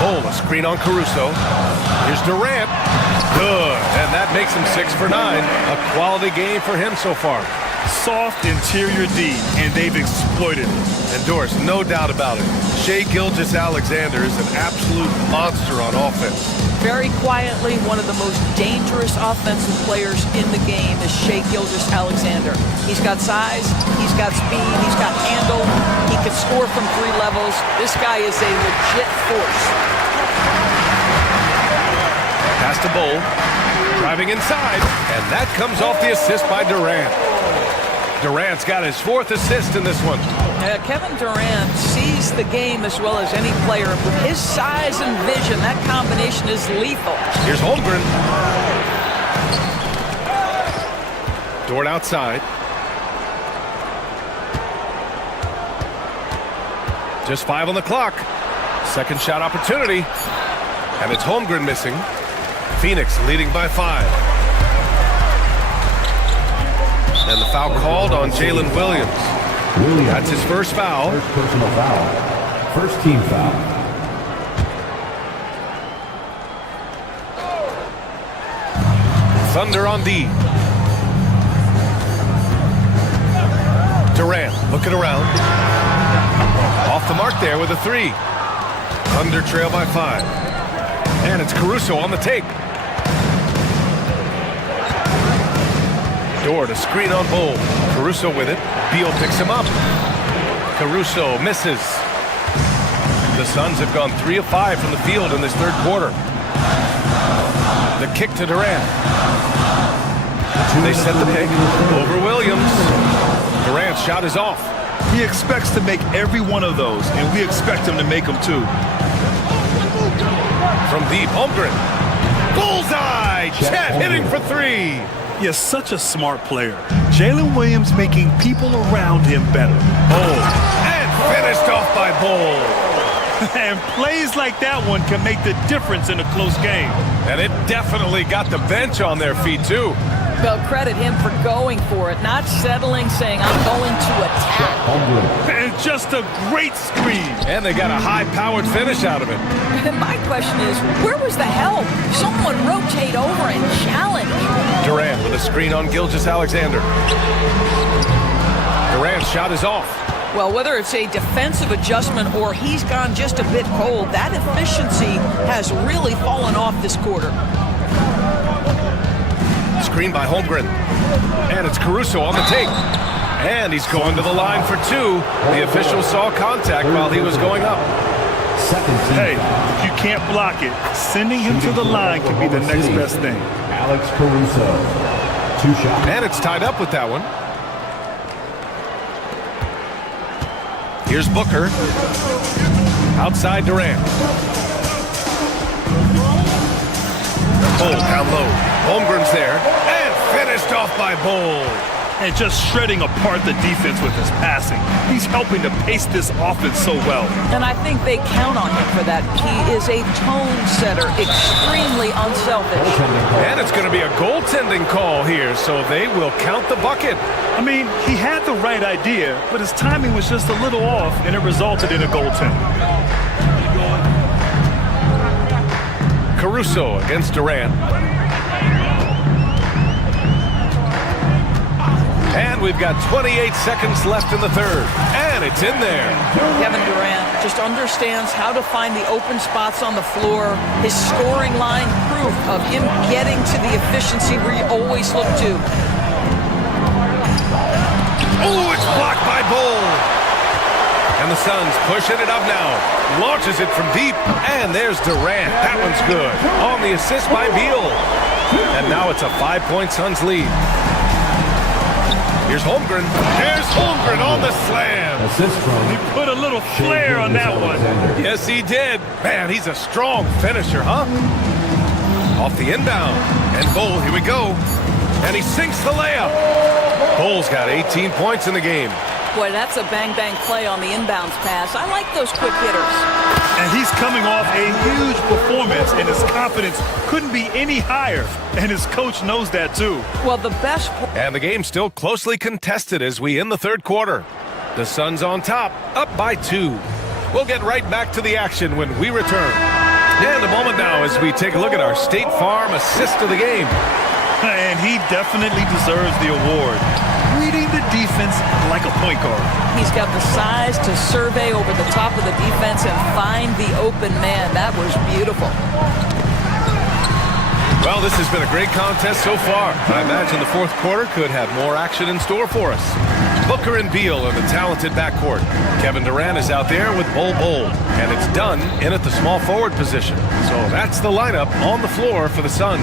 Bol, a screen on Caruso. Here's Durant. Good, and that makes him 6 for 9. A quality game for him so far. Soft interior D, and they've exploited it. And Doris, no doubt about it, Shai Gilgeous-Alexander is an absolute monster on offense. Very quietly, one of the most dangerous offensive players in the game is Shai Gilgeous-Alexander. He's got size, he's got speed, he's got handle, he can score from 3 levels. This guy is a legit force. Pass to Bol, driving inside, and that comes off the assist by Durant. Durant's got his 4th assist in this one. Kevin Durant sees the game as well as any player. With his size and vision, that combination is lethal. Here's Holmgren. Dort outside. Just 5 on the clock. Second shot opportunity. And it's Holmgren missing. Phoenix leading by 5. And the foul called on Jalen Williams. That's his first foul. First personal foul. First team foul. Thunder on D. Durant looking around. Off the mark there with a 3. Thunder trail by 5. And it's Caruso on the take. Dort, a screen on Bol. Caruso with it. Beal picks him up. Caruso misses. The Suns have gone 3 of 5 from the field in this third quarter. The kick to Durant. They set the pick over Williams. Durant's shot is off. He expects to make every one of those, and we expect him to make them too. From deep, Holmgren. Bullseye! Chet hitting for 3. He is such a smart player. Jalen Williams making people around him better. Bol. And finished off by Bol. And plays like that one can make the difference in a close game. And it definitely got the bench on their feet, too. Well, credit him for going for it, not settling, saying, I'm going to attack. And just a great screen. And they got a high-powered finish out of it. And my question is, where was the help? Someone rotate over and challenge. Durant with a screen on Gilgeous-Alexander. Durant's shot is off. Well, whether it's a defensive adjustment or he's gone just a bit cold, that efficiency has really fallen off this quarter. Screen by Holmgren. And it's Caruso on the take. And he's going to the line for 2. The official saw contact while he was going up. Hey, if you can't block it, sending him to the line can be the next best thing. Alex Caruso. 2 shots. And it's tied up with that one. Here's Booker. Outside Durant. Bol down low. Holmgren's there. And finished off by Bol. And just shredding apart the defense with his passing. He's helping to pace this offense so well. And I think they count on him for that. He is a tone setter, extremely unselfish. And it's going to be a goaltending call here, so they will count the bucket. I mean, he had the right idea, but his timing was just a little off, and it resulted in a goaltending. Caruso against Durant. And we've got 28 seconds left in the third. And it's in there. Kevin Durant just understands how to find the open spots on the floor. His scoring line proof of him getting to the efficiency we always look to. Oh, it's blocked by Bol. And the Suns pushing it up now. Launches it from deep. And there's Durant. That one's good. On the assist by Beal. And now it's a 5-point Suns lead. Here's Holmgren. There's Holmgren on the slam. Assist from. He put a little flair on that one. Yes, he did. Man, he's a strong finisher, huh? Off the inbound. And Bol, here we go. And he sinks the layup. Bol's got 18 points in the game. Boy, that's a bang-bang play on the inbounds pass. I like those quick hitters. And he's coming off a huge performance, and his confidence couldn't be any higher. And his coach knows that, too. Well, the best... And the game's still closely contested as we end the third quarter. The Suns on top, up by 2. We'll get right back to the action when we return. And a moment now as we take a look at our State Farm assist of the game. And he definitely deserves the award. Reading the defense like a point guard. He's got the size to survey over the top of the defense and find the open man. That was beautiful. Well, this has been a great contest so far. I imagine the fourth quarter could have more action in store for us. Booker and Beal in the talented backcourt. Kevin Durant is out there with Bol, and it's Dunn in at the small forward position. So that's the lineup on the floor for the Suns.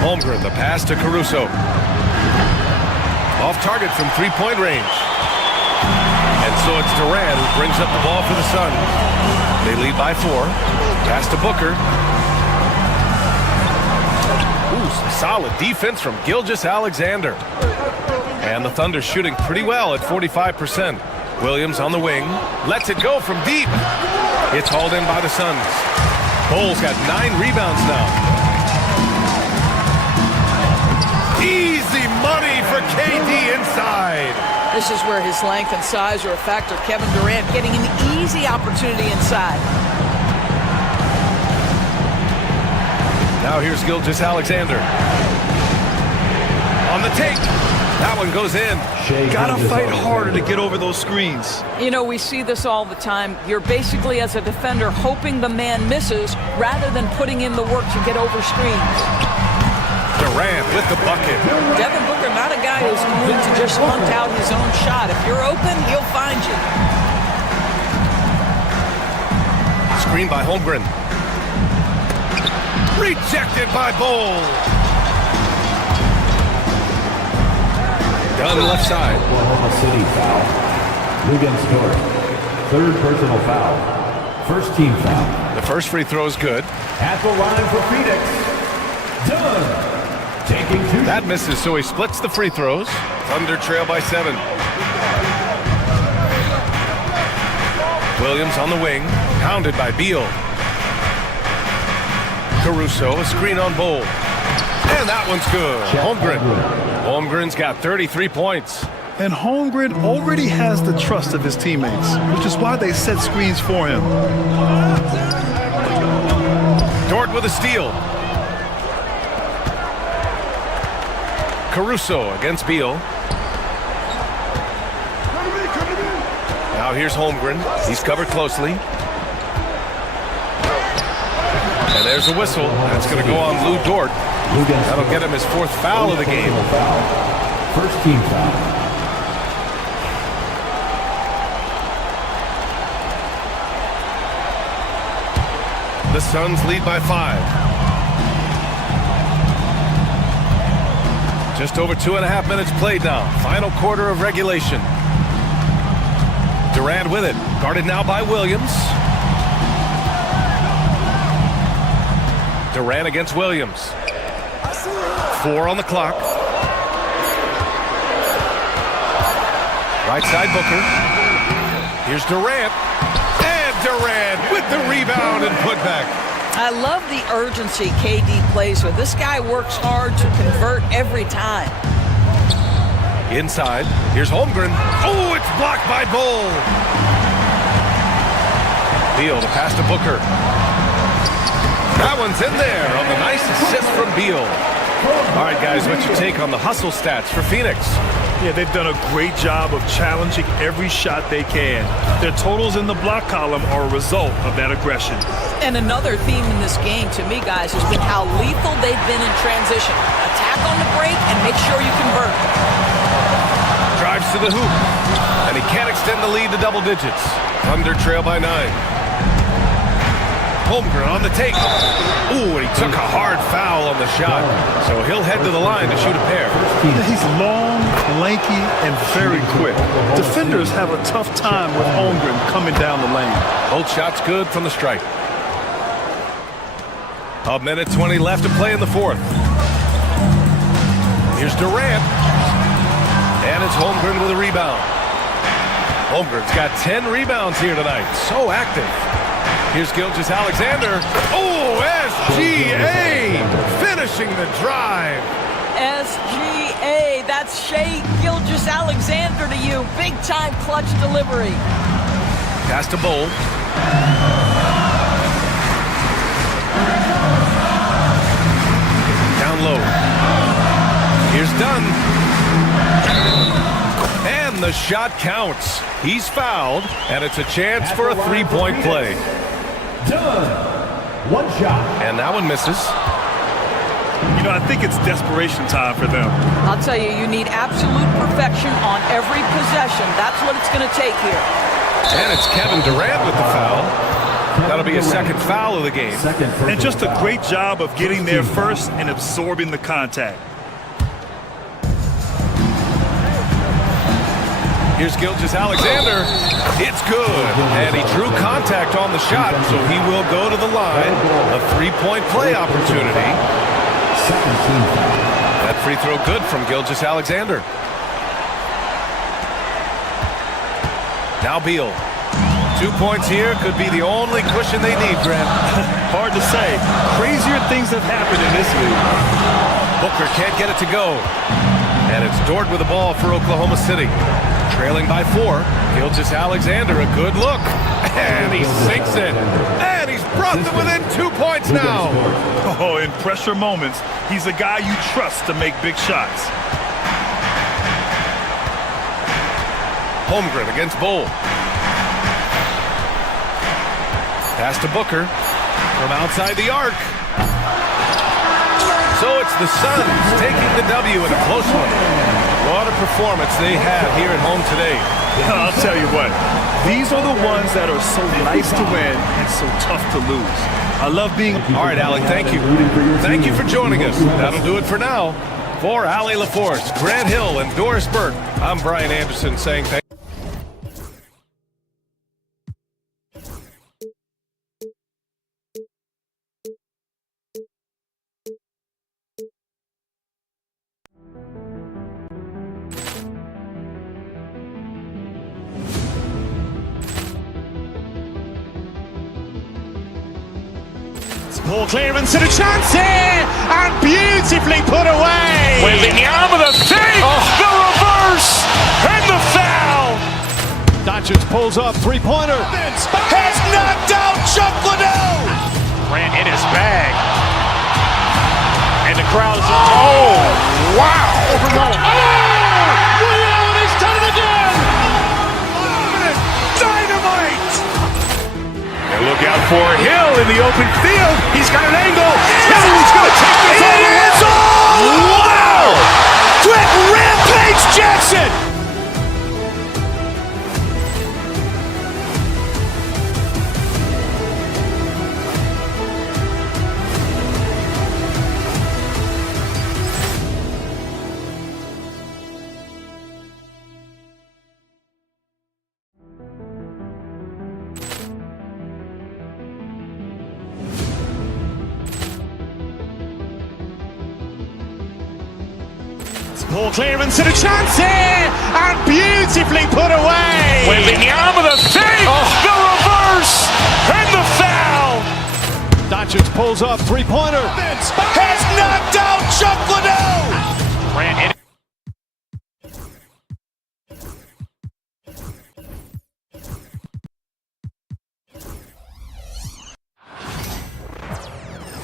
Holmgren, the pass to Caruso. Off target from three-point range. And so it's Durant who brings up the ball for the Suns. They lead by 4. Pass to Booker. Ooh, some solid defense from Gilgeous-Alexander. And the Thunder shooting pretty well at 45%. Williams on the wing. Lets it go from deep. It's hauled in by the Suns. Bol's got 9 rebounds now. Easy money for KD inside. This is where his length and size are a factor. Kevin Durant getting an easy opportunity inside. Now here's Gilgeous-Alexander. On the take. That one goes in. Gotta fight harder to get over those screens. You know, we see this all the time. You're basically, as a defender, hoping the man misses rather than putting in the work to get over screens. Durant with the bucket. Devin Booker, not a guy who's going to just hunt out his own shot. If you're open, he'll find you. Screen by Holmgren. Rejected by Bol. Dunn left side. Oklahoma City foul. Lugens Dort. Third personal foul. First team foul. The first free throw is good. At the line for Phoenix. Dunn. Taking 2. That misses, so he splits the free throws. Thunder trail by 7. Williams on the wing, pounded by Beal. Caruso, a screen on Bol. And that one's good. Holmgren. Holmgren's got 33 points. And Holmgren already has the trust of his teammates, which is why they set screens for him. Dort with a steal. Caruso against Beal. Now here's Holmgren. He's covered closely. And there's a whistle. That's going to go on Lou Dort. That'll get him his 4th foul of the game. First team foul. The Suns lead by 5. Just over 2.5 minutes played now. Final quarter of regulation. Durant with it. Guarded now by Williams. Durant against Williams. 4 on the clock. Right side Booker. Here's Durant. And Durant with the rebound and putback. I love the urgency KD plays with. This guy works hard to convert every time. Inside. Here's Holmgren. Oh, it's blocked by Bull. Beal to pass to Booker. That one's in there on the nice assist from Beal. All right, guys, what's your take on the hustle stats for Phoenix? Yeah, they've done a great job of challenging every shot they can. Their totals in the block column are a result of that aggression. And another theme in this game, to me, guys, has been how lethal they've been in transition. Attack on the break and make sure you convert. Drives to the hoop, and he can't extend the lead to double digits. Thunder trail by 9. Holmgren on the take. Ooh, and he took a hard foul on the shot. So he'll head to the line to shoot a pair. He's long, lanky, and very quick. Defenders have a tough time with Holmgren coming down the lane. Both shots good from the stripe. A minute 20 left to play in the fourth. Here's Durant. And it's Holmgren with a rebound. Holmgren's got 10 rebounds here tonight. So active. Here's Gilgeous-Alexander. Oh, SGA finishing the drive. SGA, that's Shai Gilgeous-Alexander to you. Big time clutch delivery. Pass to Bull. Down low. Here's Dunn. And the shot counts. He's fouled, and it's a chance for a three-point play. Done. One shot. And that one misses. You know, I think it's desperation time for them. I'll tell you, you need absolute perfection on every possession. That's what it's going to take here. And it's Kevin Durant with the foul. That'll be a second foul of the game. And just a great job of getting there first and absorbing the contact. Here's Gilgeous-Alexander. It's good. And he drew contact on the shot, so he will go to the line. A three-point play opportunity. That free throw good from Gilgeous-Alexander. Now Beal. 2 points here could be the only cushion they need, Grant. Hard to say. Crazier things have happened in this league. Booker can't get it to go. And it's Dort with the ball for Oklahoma City. Trailing by 4. Gilgeous-Alexander, a good look. And he sinks it. And he's brought them within 2 points now. Oh, in pressure moments, he's a guy you trust to make big shots. Holmgren against Bull. Pass to Booker from outside the arc. So it's the Suns taking the W in a close one. What a performance they have here at home today. I'll tell you what, these are the ones that are so nice to win and so tough to lose. I love being... All right, Allie, thank you. Thank you for joining us. That'll do it for now. For Allie LaForce, Grant Hill, and Doris Burke, I'm Brian Anderson saying thank you. Ball clearance and a chance here, and beautifully put away. Wembanyama the save, the reverse, and the foul. Doncic pulls up, three-pointer. Has knocked out Chuck Liddell. Grant in his bag. And the crowd is, oh, wow. He's done it again. Dynamite. And look out for Hill in the open field. He's got an angle. Hill is going to take this all the way. Wow! Brett Rampage Jackson. Poor clearance and a chance here, and beautifully put away. Wembanyama with a save, the reverse, and the foul. Doncic pulls off three-pointer. Has knocked out Chuck Liddell. Grant hit.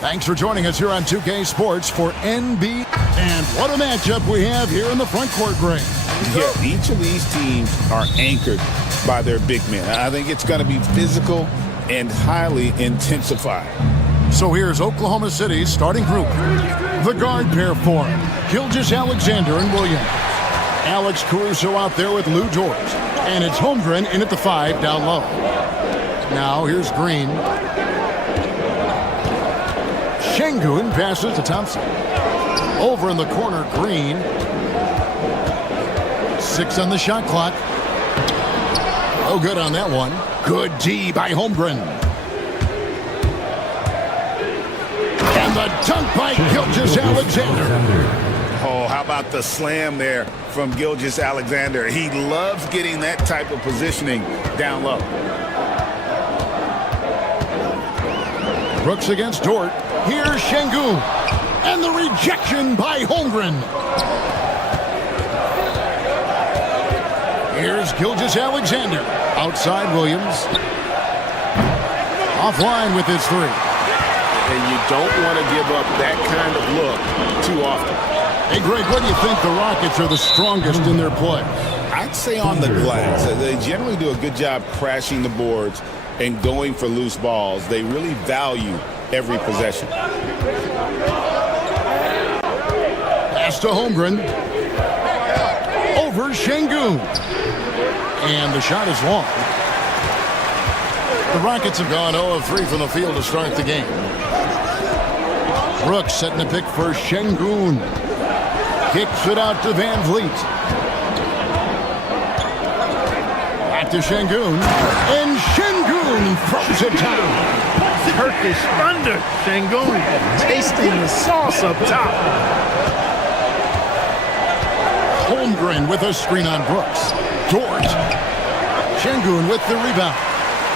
Thanks for joining us here on 2K Sports for NB. And what a matchup we have here in the front court, Greg. Yeah, each of these teams are anchored by their big men. I think it's going to be physical and highly intensified. So here's Oklahoma City's starting group. The guard pair for Gilgeous-Alexander and Williams. Alex Caruso out there with Lou George. And it's Holmgren in at the 5 down low. Now here's Green. Şengün passes to Thompson. Over in the corner, Green. 6 on the shot clock. Oh, good on that one. Good D by Holmgren. And the dunk by Gilgeous-Alexander. Oh, how about the slam there from Gilgeous-Alexander? He loves getting that type of positioning down low. Brooks against Dort. Here's Şengün. And the rejection by Holmgren. Here's Gilgeous-Alexander. Outside Williams. Offline with his 3. And you don't want to give up that kind of look too often. Hey, Greg, what do you think the Rockets are the strongest in their play? I'd say on the glass. They generally do a good job crashing the boards and going for loose balls. They really value every possession. Pass to Holmgren. Over Şengün. And the shot is long. The Rockets have gone 0 of 3 from the field to start the game. Brooks setting a pick for Şengün. Kicks it out to Van Vliet. Back to Şengün. And Şengün throws it down. Turkish thunder. Şengün tasting the sauce up top. Holmgren with a screen on Brooks. Dort. Şengün with the rebound.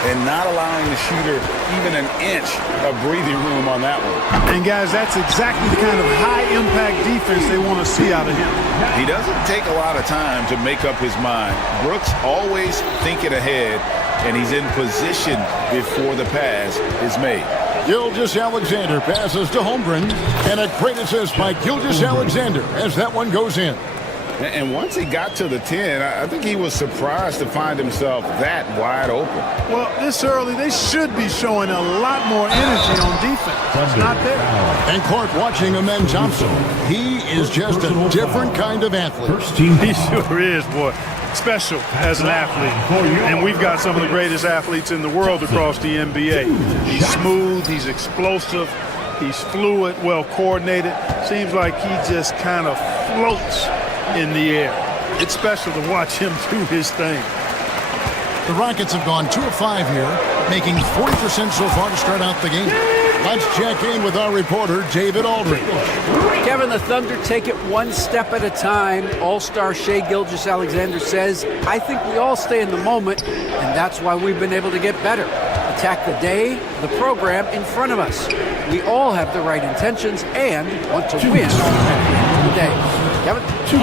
And not allowing the shooter even an inch of breathing room on that one. And guys, that's exactly the kind of high-impact defense they want to see out of him. He doesn't take a lot of time to make up his mind. Brooks always thinking ahead, and he's in position before the pass is made. Gilgeous-Alexander passes to Holmgren, and a great assist by Gilgeous-Alexander as that one goes in. And once he got to the 10, I think he was surprised to find himself that wide open. Well, this early, they should be showing a lot more energy on defense. It's not there. And Clark watching Amen Thompson. He is just a different kind of athlete. He sure is, boy. Special as an athlete. And we've got some of the greatest athletes in the world across the NBA. He's smooth, he's explosive, he's fluid, well coordinated. Seems like he just kind of floats in the air. It's special to watch him do his thing. The Rockets have gone 2 of 5 here, making 40% so far to start out the game. Let's check in with our reporter, David Aldridge. Kevin, the Thunder take it one step at a time. All-star Shai Gilgeous-Alexander says, I think we all stay in the moment, and that's why we've been able to get better. Attack the day, the program in front of us. We all have the right intentions and want to win at the end of the day. Kevin?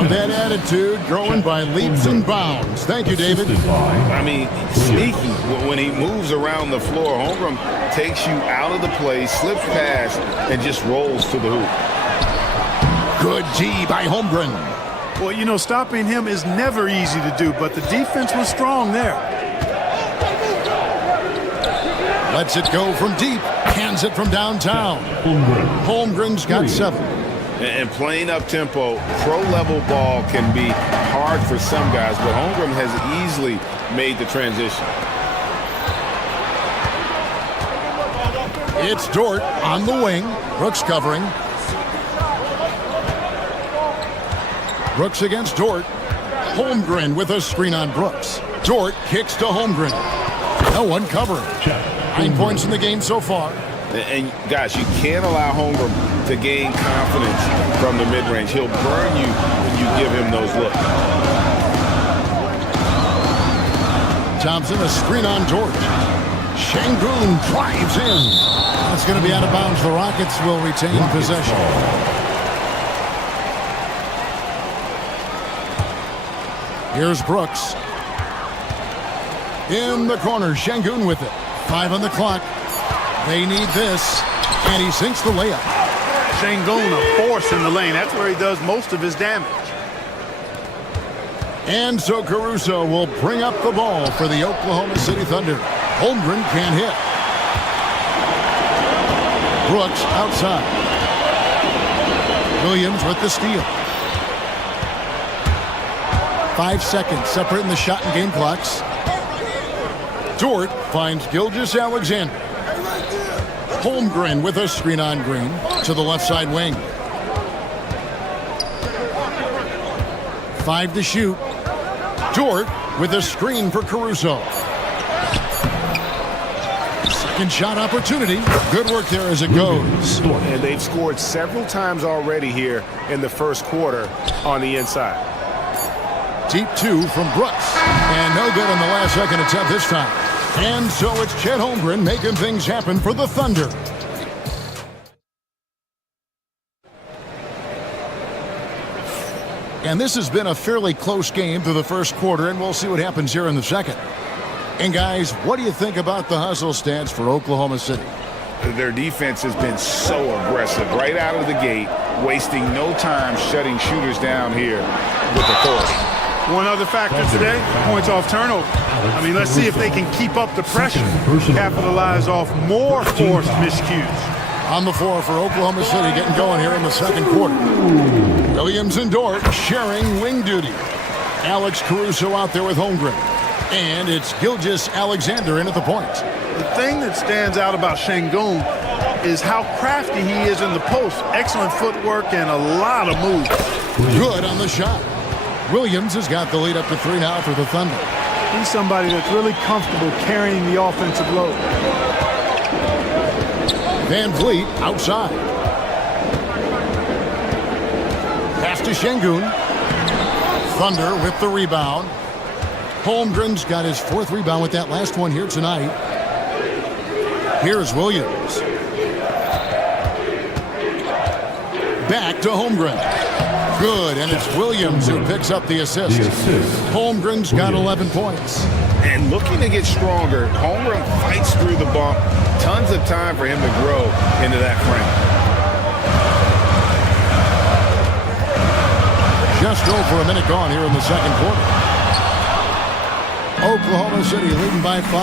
That attitude growing by leaps and bounds. Thank you, David. I mean, sneaky. When he moves around the floor, Holmgren takes you out of the play, slips past, and just rolls to the hoop. Good D by Holmgren. Well, you know, stopping him is never easy to do, but the defense was strong there. Lets it go from deep. Hands it from downtown. Holmgren's got 7. And playing up-tempo, pro-level ball can be hard for some guys, but Holmgren has easily made the transition. It's Dort on the wing. Brooks covering. Brooks against Dort. Holmgren with a screen on Brooks. Dort kicks to Holmgren. No one covering. 9 points in the game so far. And guys, you can't allow Holmgren to gain confidence from the mid-range. He'll burn you when you give him those looks. Thompson, a screen on George. Şengün drives in. That's going to be out of bounds. The Rockets will retain possession. Here's Brooks. In the corner, Şengün with it. 5 on the clock. They need this, and he sinks the layup. Şengün, a force in the lane. That's where he does most of his damage. And so Caruso will bring up the ball for the Oklahoma City Thunder. Holmgren can't hit. Brooks outside. Williams with the steal. 5 seconds separating the shot and game clocks. Dort finds Gilgeous-Alexander. Holmgren with a screen on Green to the left side wing. 5 to shoot. Dort with a screen for Caruso. Second shot opportunity. Good work there as it goes. And they've scored several times already here in the first quarter on the inside. Deep 2 from Brooks. And no good on the last second attempt this time. And so it's Chet Holmgren making things happen for the Thunder. And this has been a fairly close game through the first quarter, and we'll see what happens here in the second. And guys, what do you think about the hustle stats for Oklahoma City? Their defense has been so aggressive right out of the gate, wasting no time shutting shooters down here with authority. One other factor today, points off turnover. I mean, let's see if they can keep up the pressure, capitalize off more forced miscues. On the floor for Oklahoma City, getting going here in the second quarter. Williams and Dort sharing wing duty. Alex Caruso out there with Holmgren. And it's Gilgeous-Alexander in at the point. The thing that stands out about Şengün is how crafty he is in the post. Excellent footwork and a lot of moves. Good on the shot. Williams has got the lead up to 3 now for the Thunder. He's somebody that's really comfortable carrying the offensive load. Van Vliet outside. Pass to Şengün. Thunder with the rebound. Holmgren's got his 4th rebound with that last one here tonight. Here's Williams. Back to Holmgren. Good, and it's Williams who picks up the assist. Holmgren's got 11 points. And looking to get stronger, Holmgren fights through the bump. Tons of time for him to grow into that frame. Just over a minute gone here in the second quarter. Oklahoma City leading by 5.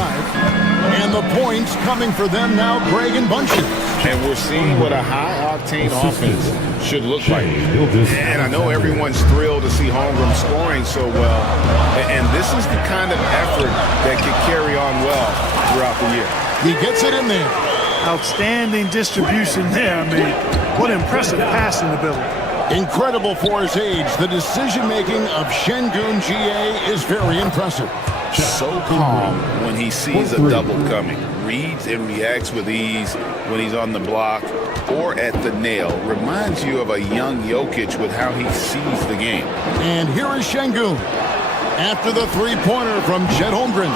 And the points coming for them now, Greg and Bunchen. And we're seeing what a high-octane offense should look like. And I know everyone's thrilled to see Holmgren scoring so well. And this is the kind of effort that could carry on well throughout the year. He gets it in there. Outstanding distribution there. I mean, what impressive passing ability. Incredible for his age. The decision-making of Şengün GA is very impressive. So calm when he sees a double coming. Reads and reacts with ease when he's on the block or at the nail. Reminds you of a young Jokic with how he sees the game. And here is Şengün after the three-pointer from Chet Holmgren.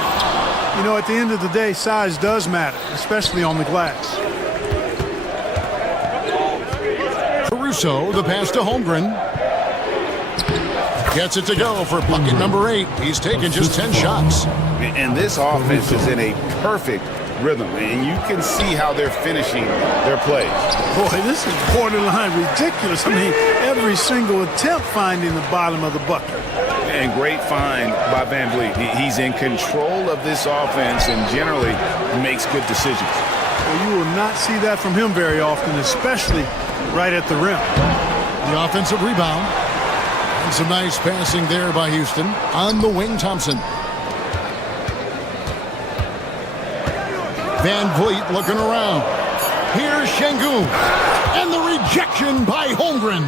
You know, at the end of the day, size does matter, especially on the glass. Caruso, the pass to Holmgren. Gets it to go for bucket number 8. He's taken just 10 shots. And this offense is in a perfect rhythm, and you can see how they're finishing their plays. Boy, this is borderline ridiculous. I mean, every single attempt finding the bottom of the bucket. And great find by Van Vliet. He's in control of this offense and generally makes good decisions. Well, you will not see that from him very often, especially right at the rim. The offensive rebound. And some nice passing there by Houston. On the wing, Thompson. Van Vliet looking around. Here's Şengün. And the rejection by Holmgren.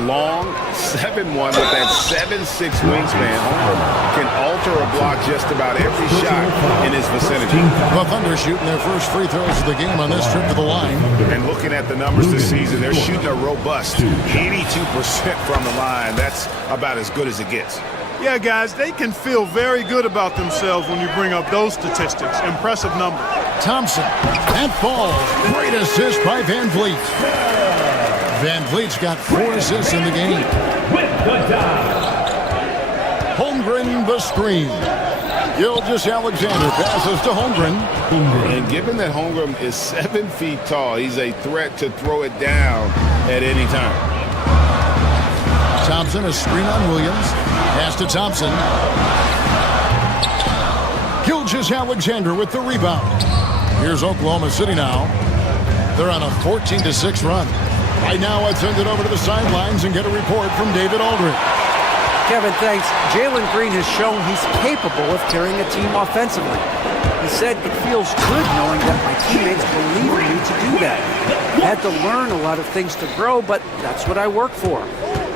long, 7'1", with that 7'6" wingspan. Holmgren can alter a block just about every shot in his vicinity. The Thunder shooting their first free throws of the game on this trip to the line. And looking at the numbers this season, they're shooting a robust 82% from the line. That's about as good as it gets. Yeah, guys, they can feel very good about themselves when you bring up those statistics. Impressive numbers. Thompson, that falls. Great assist by Van Vliet. Van Vliet's got 4 assists in the game. Holmgren the screen. Gilgeous-Alexander passes to Holmgren. And given that Holmgren is 7 feet tall, he's a threat to throw it down at any time. Thompson, a screen on Williams. Pass to Thompson. Gilgeous-Alexander with the rebound. Here's Oklahoma City now. They're on a 14-6 run. Right now, let's send it over to the sidelines and get a report from David Aldridge. Kevin, thanks. Jalen Green has shown he's capable of carrying a team offensively. He said it feels good knowing that my teammates believe in me to do that. I had to learn a lot of things to grow, but that's what I work for.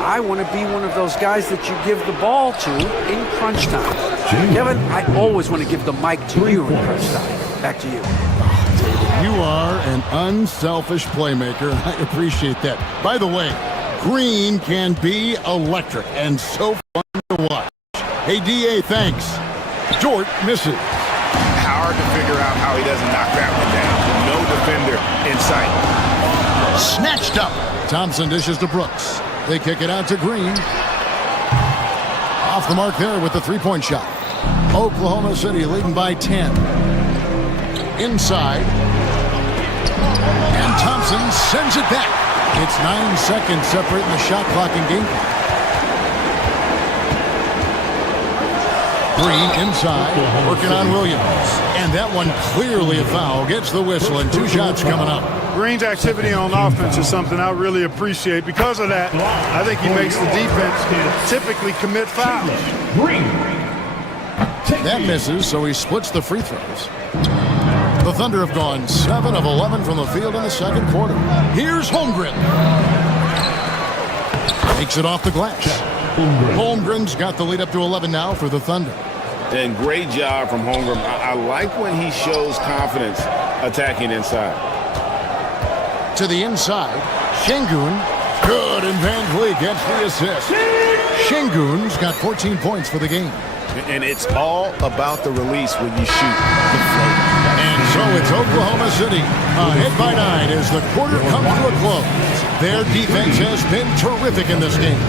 I want to be one of those guys that you give the ball to in crunch time. Kevin, I always want to give the mic to you in crunch time. Back to you. You are an unselfish playmaker. I appreciate that. By the way, Green can be electric and so fun to watch. Hey, D.A., thanks. Dort misses. Hard to figure out how he doesn't knock that one down. No defender in sight. Snatched up. Thompson dishes to Brooks. They kick it out to Green. Off the mark there with the three-point shot. Oklahoma City leading by 10. Inside. And Thompson sends it back. It's 9 seconds separating the shot clock and game clock. Green inside, working on Williams. And that one clearly a foul. Gets the whistle and 2 shots coming up. Green's activity on offense is something I really appreciate. Because of that, I think he makes the defense typically commit fouls. That misses, so he splits the free throws. The Thunder have gone 7 of 11 from the field in the second quarter. Here's Holmgren. Takes it off the glass. Holmgren's got the lead up to 11 now for the Thunder. And great job from Holmgren. I like when he shows confidence attacking inside. To the inside, Şengün. Good, and Van Vliet gets the assist. Şengün's got 14 points for the game. And it's all about the release when you shoot the float. And so it's Oklahoma City ahead by 9 as the quarter comes to a close. Their defense has been terrific in this game.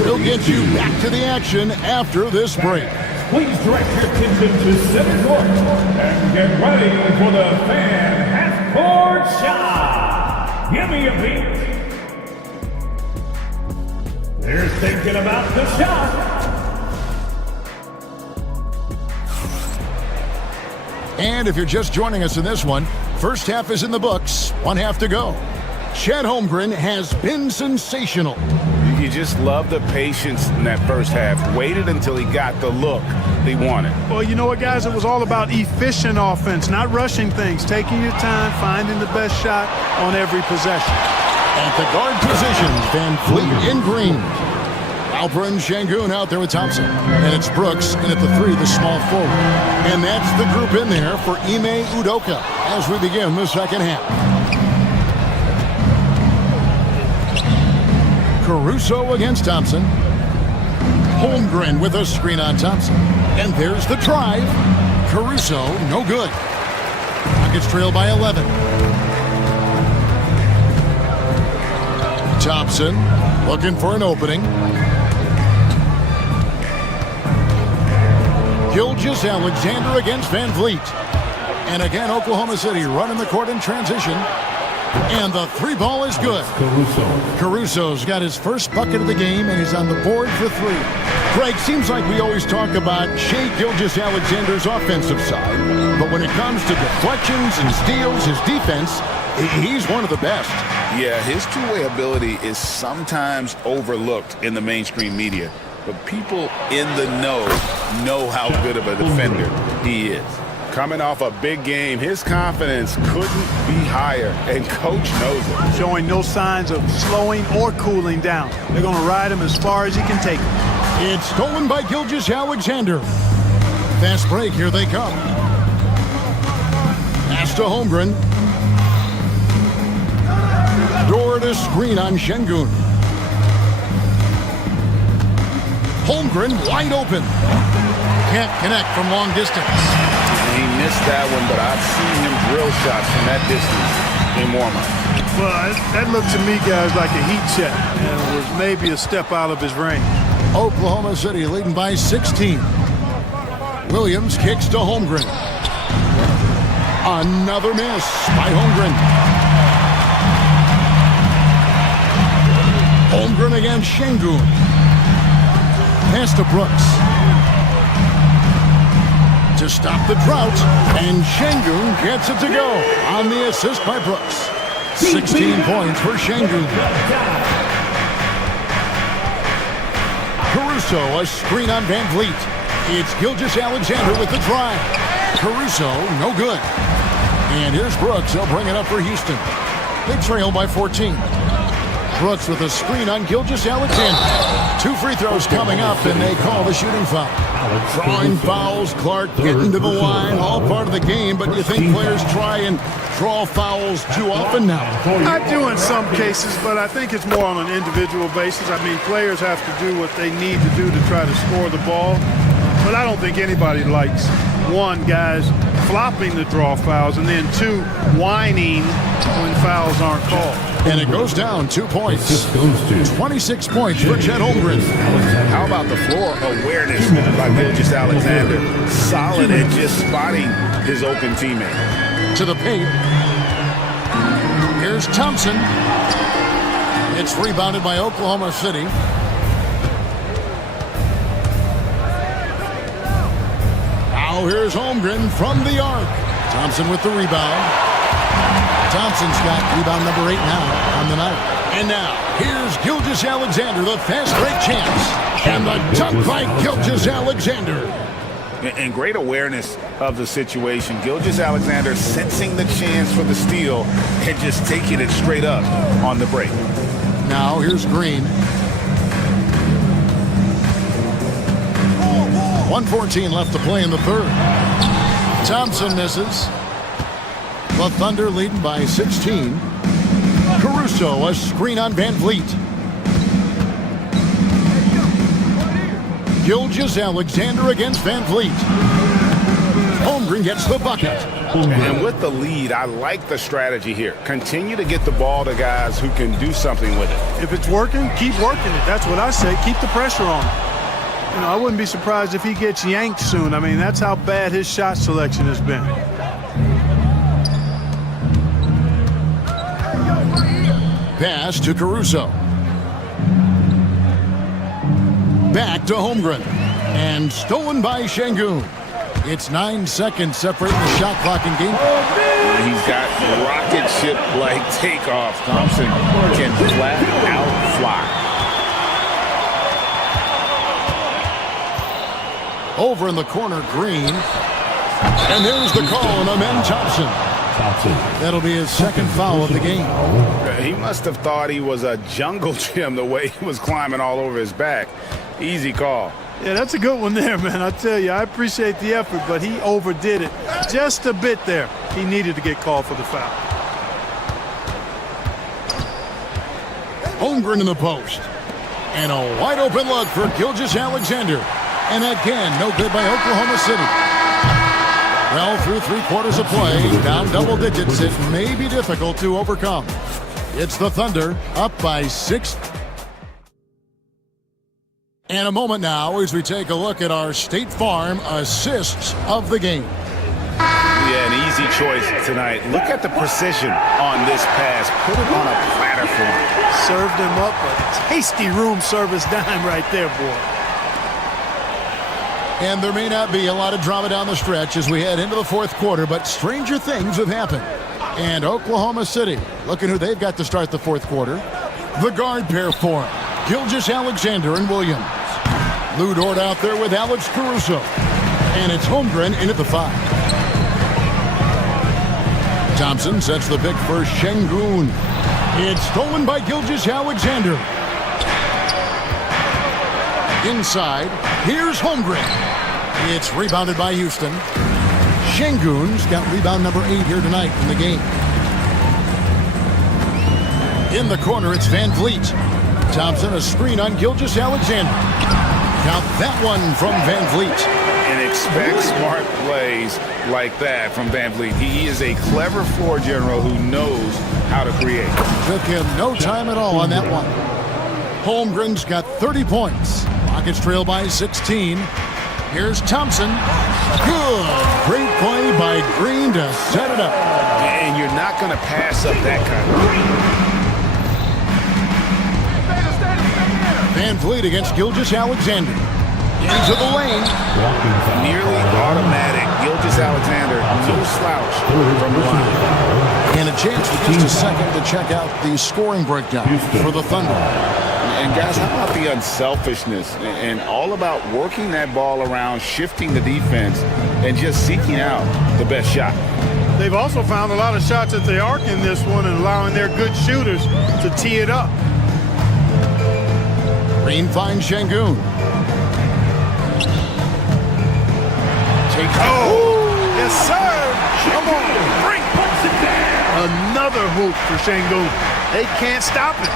We'll get you back to the action after this break. Please direct your attention to center court and get ready for the fan half-court shot. Give me a beat. They're thinking about the shot. And if you're just joining us in this one, first half is in the books, 1 half to go. Chet Holmgren has been sensational. You just love the patience in that first half. Waited until he got the look he wanted. Well, you know what, guys? It was all about efficient offense, not rushing things, taking your time, finding the best shot on every possession. At the guard position, Van Vliet in Green. Alperen Şengün out there with Thompson. And it's Brooks in at the 3, the small forward. And that's the group in there for Ime Udoka as we begin the second half. Caruso against Thompson. Holmgren with a screen on Thompson. And there's the drive. Caruso, no good. Rockets trail by 11. Thompson looking for an opening. Gilgeous-Alexander against Van Vliet. And again, Oklahoma City running the court in transition. And the 3 ball is good. Caruso's got his first bucket of the game, and he's on the board for 3. Greg, seems like we always talk about Shai Gilgeous-Alexander's offensive side, but when it comes to deflections and steals, his defense, he's one of the best. Yeah, his two-way ability is sometimes overlooked in the mainstream media, but people in the know how good of a defender he is. Coming off a big game, his confidence couldn't be higher, and Coach knows it. Showing no signs of slowing or cooling down. They're going to ride him as far as he can take him. It's stolen by Gilgeous-Alexander. Fast break, here they come. Pass to Holmgren. Door to screen on Şengün. Holmgren wide open. Can't connect from long distance. He missed that one, but I've seen him drill shots from that distance in warm-up. Well, that looked to me, guys, like a heat check, and it was maybe a step out of his range. Oklahoma City leading by 16. Williams kicks to Holmgren. Another miss by Holmgren. Holmgren against Şengün. Pass to Brooks. To stop the drought, and Şengün gets it to go on the assist by Brooks. 16 points for Şengün. Caruso, a screen on Van Vliet. It's Gilgeous-Alexander with the drive. Caruso, no good. And here's Brooks. He'll bring it up for Houston. They trail by 14. Brooks with a screen on Gilgeous-Alexander. 2 free throws coming up, and they call the shooting foul. Drawing fouls, Clark getting to the line, all part of the game, but you think players try and draw fouls too often now? I do in some cases, but I think it's more on an individual basis. I mean, players have to do what they need to do to try to score the ball. But I don't think anybody likes, one, guys flopping to draw fouls, and then 2, whining when fouls aren't called. And it goes down 2 points. 26 points for Chet Holmgren. How about the floor awareness by Gilgeous-Alexander? Solid at just spotting his open teammate. To the paint. Here's Thompson. It's rebounded by Oklahoma City. Now here's Holmgren from the arc. Thompson with the rebound. Thompson's got rebound number 8 now on the night. And now, here's Gilgeous-Alexander, the fast break champs. And the dunk by Gilgeous-Alexander. And great awareness of the situation. Gilgeous-Alexander sensing the chance for the steal and just taking it straight up on the break. Now, here's Green. 1:14 left to play in the third. Thompson misses. The Thunder leading by 16. Caruso, a screen on Van Vliet. Gilgeous-Alexander against Van Vliet. Holmgren gets the bucket. And with the lead, I like the strategy here. Continue to get the ball to guys who can do something with it. If it's working, keep working it. That's what I say. Keep the pressure on. You know, I wouldn't be surprised if he gets yanked soon. I mean, that's how bad his shot selection has been. Pass to Caruso. Back to Holmgren. And stolen by Şengün. It's 9 seconds separating the shot clock in game. He's got rocket ship-like takeoff. Thompson can flat out fly. Over in the corner, Green. And there's the call on Amen Thompson. That'll be his second foul of the game. He must have thought he was a jungle gym the way he was climbing all over his back. Easy call. Yeah, that's a good one there, man. I tell you, I appreciate the effort, but he overdid it just a bit there. He needed to get called for the foul. Holmgren in the post. And a wide open look for Gilgeous-Alexander. And again, no good by Oklahoma City. Well, through 3 quarters of play, down double digits, it may be difficult to overcome. It's the Thunder, up by 6. And a moment now as we take a look at our State Farm assists of the game. Yeah, an easy choice tonight. Look at the precision on this pass. Put it on a platter for him. Served him up a tasty room service dime right there, boy. And there may not be a lot of drama down the stretch as we head into the fourth quarter, but stranger things have happened. And Oklahoma City, looking who they've got to start the fourth quarter. The guard pair for him, Gilgeous-Alexander and Williams. Lou Dort out there with Alex Caruso. And it's Holmgren in at the 5. Thompson sets the pick for Şengün. It's stolen by Gilgeous-Alexander. Inside, here's Holmgren. It's rebounded by Houston. Şengün's got rebound number 8 here tonight in the game. In the corner, it's Van Vliet. Thompson, a screen on Gilgeous-Alexander. Count that one from Van Vliet. And expect smart plays like that from Van Vliet. He is a clever floor general who knows how to create. Took him no time at all on that one. Holmgren's got 30 points. Rockets trail by 16. Here's Thompson. Good. Great play by Green to set it up. And you're not going to pass up that kind of Van Vliet against Gilgeous-Alexander. Into the lane. Nearly automatic. Gilgeous-Alexander, no slouch from the line. And a chance for just a second to check out the scoring breakdown for the Thunder. And guys, how about the unselfishness and all about working that ball around, shifting the defense, and just seeking out the best shot. They've also found a lot of shots at the arc in this one and allowing their good shooters to tee it up. Green finds Şengün. Yes, sir. Come on. Bring another hoop for Şengün. They can't stop him.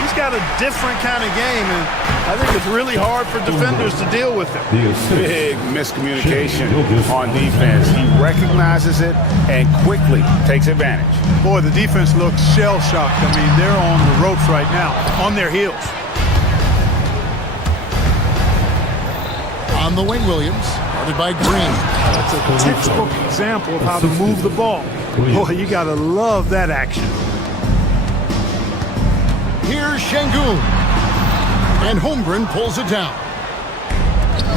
He's got a different kind of game, and I think it's really hard for defenders to deal with him. Big miscommunication on defense. He recognizes it and quickly takes advantage. Boy, the defense looks shell-shocked. I mean, they're on the ropes right now, on their heels. On the wing, Williams, guarded by Green. That's a textbook example of how to move the ball. Boy, you got to love that action. Here's Şengün. And Holmgren pulls it down.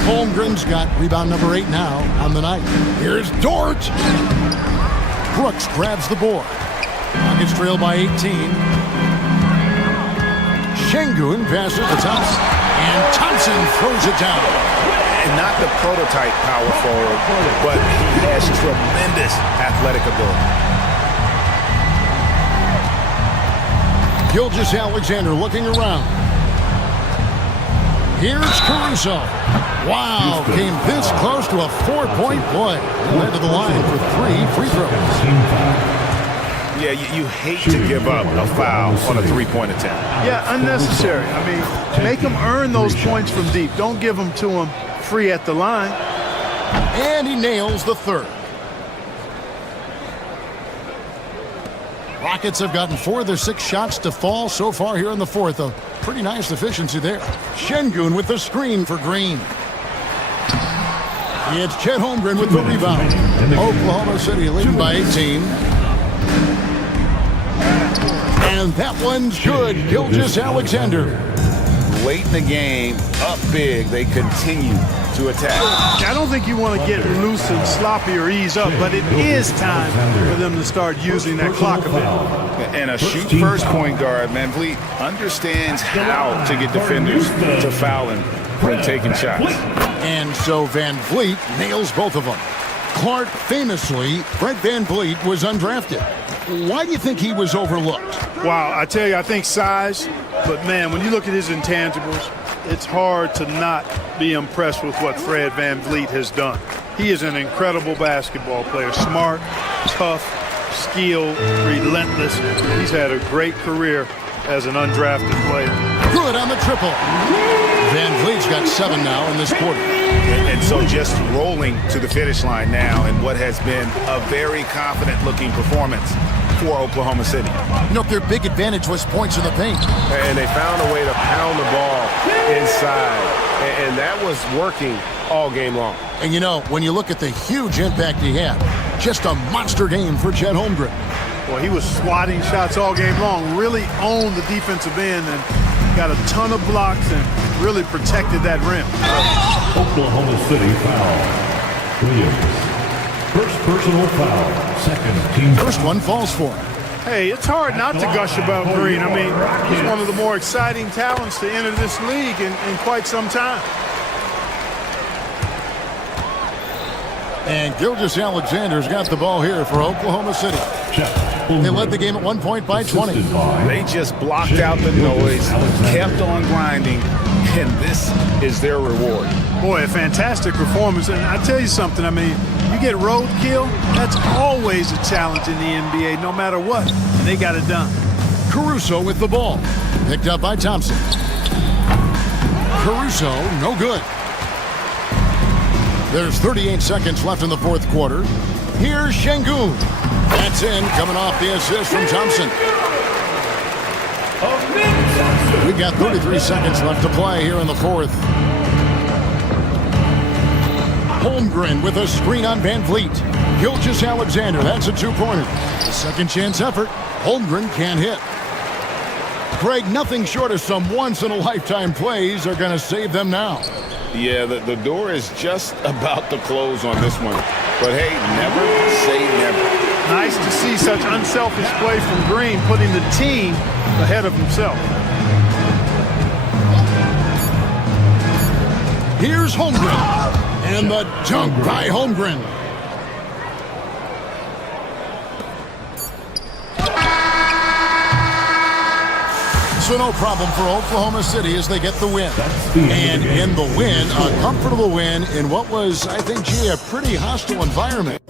Holmgren's got rebound number 8 now on the night. Here's Dort. Brooks grabs the board. Rockets trail by 18. Şengün passes to Thompson. And Thompson throws it down. And not the prototype power forward, but he has tremendous athletic ability. Gilgeous-Alexander looking around. Here's Caruso. Wow, came this close to a 4-point play. Led to the line for 3 free throws. Yeah, you hate to give up a foul on a 3-point attempt. Yeah, unnecessary. I mean, make them earn those points from deep. Don't give them to them free at the line. And he nails the third. Rockets have gotten 4 of their 6 shots to fall so far here in the fourth. A pretty nice efficiency there. Şengün with the screen for Green. It's Chet Holmgren with the rebound. Oklahoma City leading by 18. And that one's good. Gilgeous-Alexander. Late in the game, up big, they continue to attack. I don't think you want to get loose and sloppy or ease up, but it is time for them to start using that clock a bit. And a shoot-first point guard, Van Vliet, understands how to get defenders to foul him when taking shots. And so Van Vliet nails both of them. Clark famously, Fred Van Vliet was undrafted. Why do you think he was overlooked? Wow, I tell you, I think size, but man, when you look at his intangibles, it's hard to not be impressed with what Fred Van Vliet has done. He is an incredible basketball player, smart, tough, skilled, relentless. He's had a great career as an undrafted player. Good on the triple. Van Vliet's got 7 now in this quarter. And so just rolling to the finish line now in what has been a very confident-looking performance for Oklahoma City. You know, their big advantage was points in the paint. And they found a way to pound the ball inside. And that was working all game long. And you know, when you look at the huge impact he had, just a monster game for Chet Holmgren. Well, he was swatting shots all game long, really owned the defensive end and got a ton of blocks and really protected that rim. Oklahoma City foul. Williams. First personal foul. Second team. First one falls for him. Hey, it's hard not to gush about Green. I mean, he's one of the more exciting talents to enter this league in quite some time. And Gilgeous-Alexander's got the ball here for Oklahoma City. They led the game at one point by 20. They just blocked out the noise, kept on grinding, and this is their reward. Boy, a fantastic performance. And I tell you something, I mean, you get roadkill, that's always a challenge in the NBA, no matter what. And they got it done. Caruso with the ball. Picked up by Thompson. Caruso, no good. There's 38 seconds left in the fourth quarter. Here's Şengün. That's in, coming off the assist from Thompson. We've got 33 seconds left to play here in the fourth. Holmgren with a screen on Van Vliet. Gilgeous-Alexander, that's a two-pointer. A second chance effort. Holmgren can't hit. Greg, nothing short of some once-in-a-lifetime plays are going to save them now. Yeah, the door is just about to close on this one. But hey, never say never. Nice to see such unselfish play from Green, putting the team ahead of himself. Here's Holmgren. And the dunk by Holmgren. So no problem for Oklahoma City as they get the win. And in the win, a comfortable win in what was, I think, a pretty hostile environment.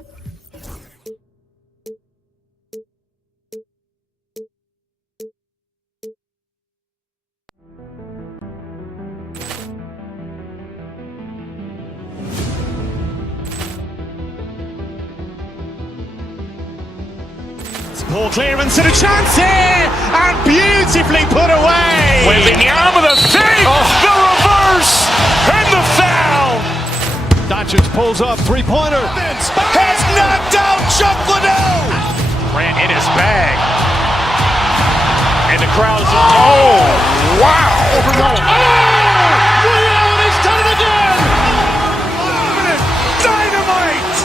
Poor clearance and a chance here, and beautifully put away. Wembanyama the fake, the reverse, and the foul. Doncic pulls up, three-pointer. Has knocked out Chuck Liddell. Ran in his bag. And the crowd is, oh, wow. He's done it again. Dynamite.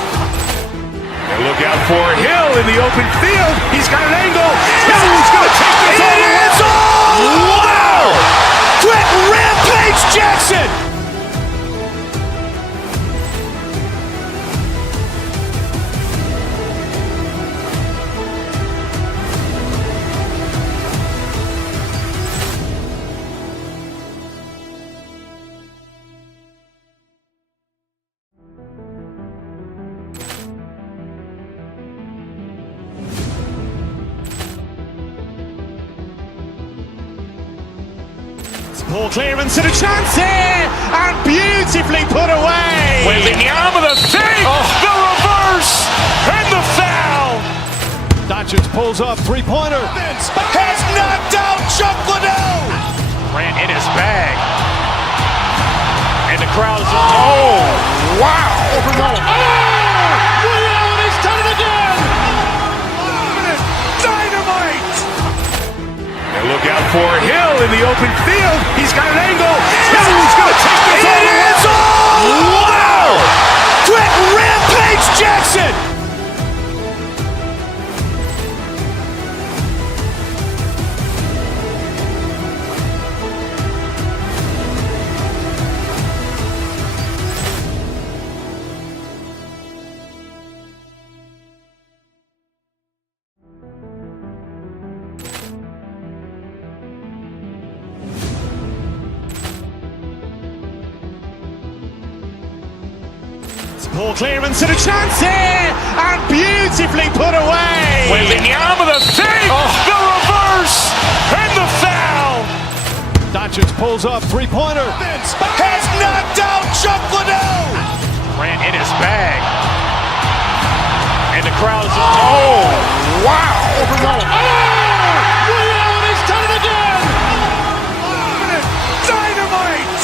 And look out for Hill in the open field. He's got an angle. Hill's going to take this all the way. Wow! Quick Rampage Jackson. Poor clearance and a chance here, and beautifully put away. Wembanyama the fake, the reverse, and the foul. Doncic pulls up, three-pointer. Has knocked out Chuck Liddell. Ran in his bag. And the crowd is, oh, wow. He's done it again. Dynamite. And look out for Hill in the open field. He's got an angle. Hill's going to take this all the way. Wow! Quick Rampage Jackson. Poor clearance and a chance here, and beautifully put away. Wembanyama the fake, the reverse, and the foul. Doncic pulls up, three-pointer. Has knocked out Chuck Liddell. Ran in his bag. And the crowd is, oh, wow. He's done it again. Dynamite.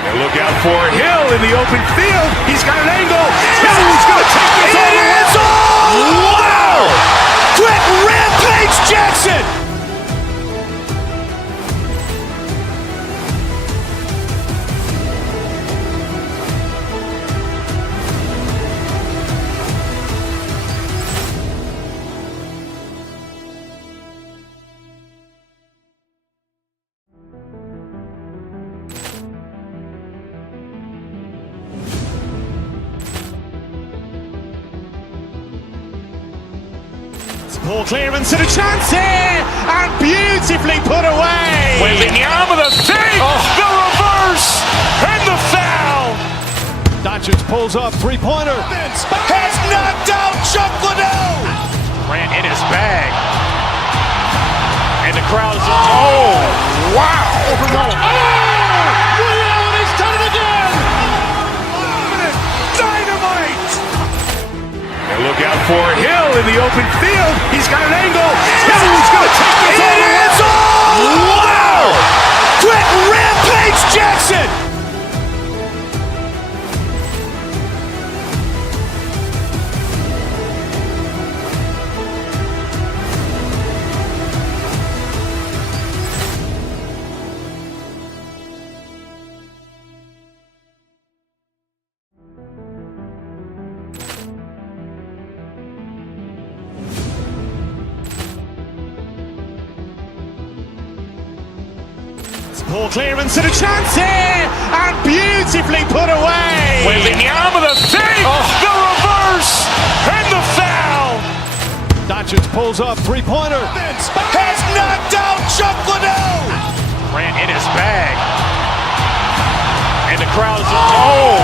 And look out for Hill in the open field. He's got an angle. Hill's going to take this all the way. Wow! Quick Rampage Jackson. Ball clearance and a chance here, and beautifully put away. Wembanyama the fake, the reverse, and the foul. Doncic pulls up, three-pointer. Has knocked out Chuck Liddell. Grant in his bag. And the crowd is, oh, wow. He's done it again. Dynamite. And look out for Hill in the open field. He's got an angle. Hill's going to take this all the way. Wow. Quick Rampage Jackson. Ball clearance and a chance here, and beautifully put away. Wembanyama the fake, the reverse, and the foul. Doncic pulls up, three-pointer. Has knocked out Chuck Liddell. Grant in his bag. And the crowd is, oh,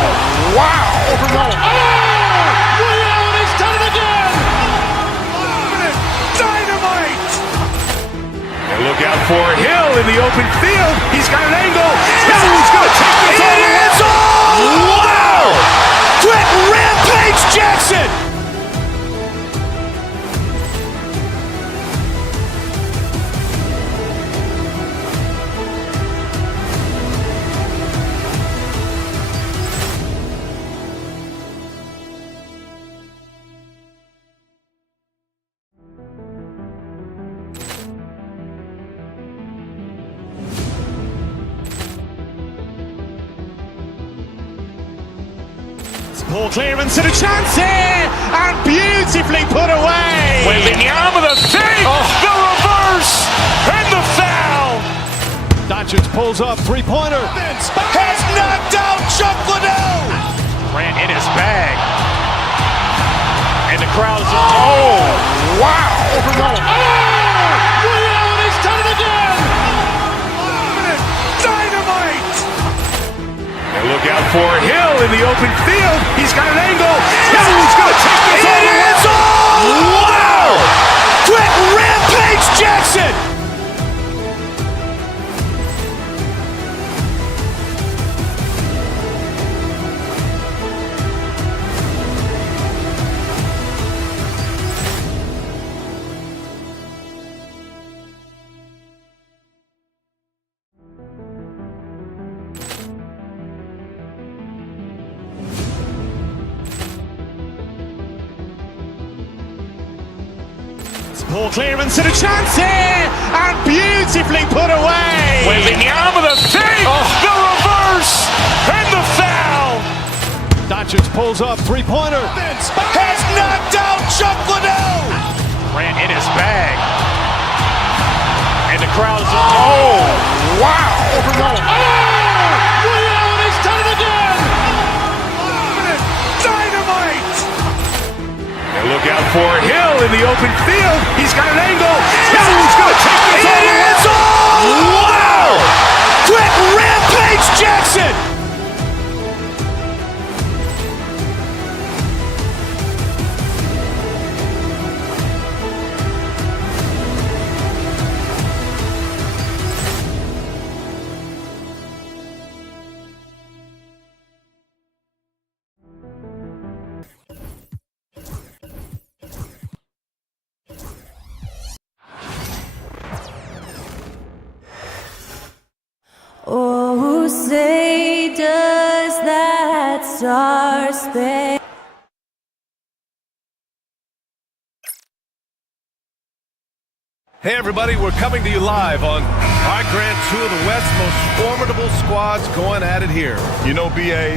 wow. He's done it again. Dynamite. And look out for Hill in the open field. He's got an angle. Hill's going to take this all the way. Wow. Quick Rampage Jackson. Ball clearance and a chance here, and beautifully put away. Wembanyama the fake, the reverse, and the foul. Doncic pulls up, three-pointer. Has knocked out Chuck Liddell. Grant in his bag. And the crowd is, oh, wow. He's done it again. Dynamite. And look out for Hill in the open field. He's got an angle. Hill's going to take this all the way. Wow. Quick Rampage Jackson. Ball clearance and a chance here, and beautifully put away. Wembanyama the fake, the reverse, and the foul. Doncic pulls up, three-pointer. Has knocked out Chuck Liddell. Grant in his bag. And the crowd is, oh, wow. He's done it again. Dynamite. And look out for Hill in the open field. He's got an angle. Hill's going to take this all the way. Wow. Quick Rampage Jackson. Oh, say does that star-spangled Hey everybody, we're coming to you live on our Grand 2 of the West's most formidable squads going at it here. You know, BA,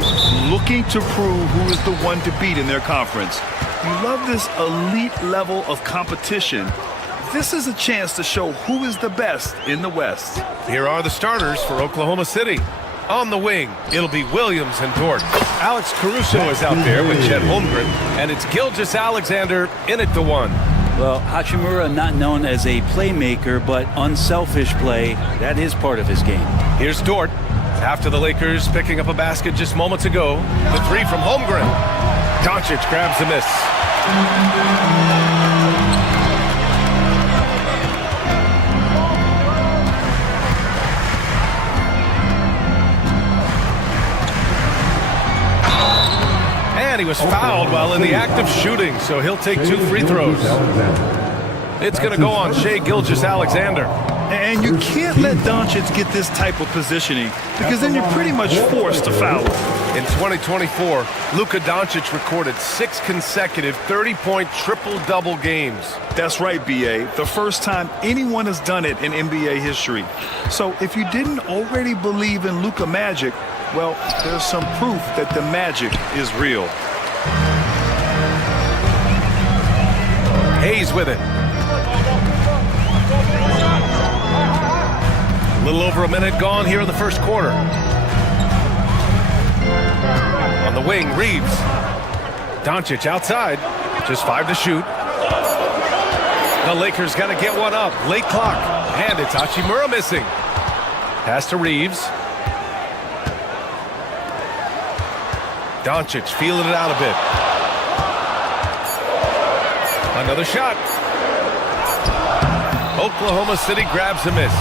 looking to prove who is the one to beat in their conference. You love this elite level of competition. This is a chance to show who is the best in the West. Here are the starters for Oklahoma City. On the wing, it'll be Williams and Dort. Alex Caruso is out there with Chet Holmgren, and it's Gilgeous Alexander in at the one. Well, Hachimura not known as a playmaker, but unselfish play, that is part of his game. Here's Dort. After the Lakers picking up a basket just moments ago. The three from Holmgren. Doncic grabs the miss. And he was fouled while in the act of shooting, so he'll take 2 free throws. It's going to go on Shai Gilgeous-Alexander. And you can't let Doncic get this type of positioning because then you're pretty much forced to foul him. In 2024, Luka Doncic recorded 6 consecutive 30-point triple-double games. That's right, B.A. The first time anyone has done it in NBA history. So if you didn't already believe in Luka magic, well, there's some proof that the magic is real. Hayes with it. A little over a minute gone here in the first quarter. On the wing, Reeves. Doncic outside. Just 5 to shoot. The Lakers got to get one up. Late clock. And it's Hachimura missing. Pass to Reeves. Doncic feeling it out a bit. Another shot. Oklahoma City grabs a miss.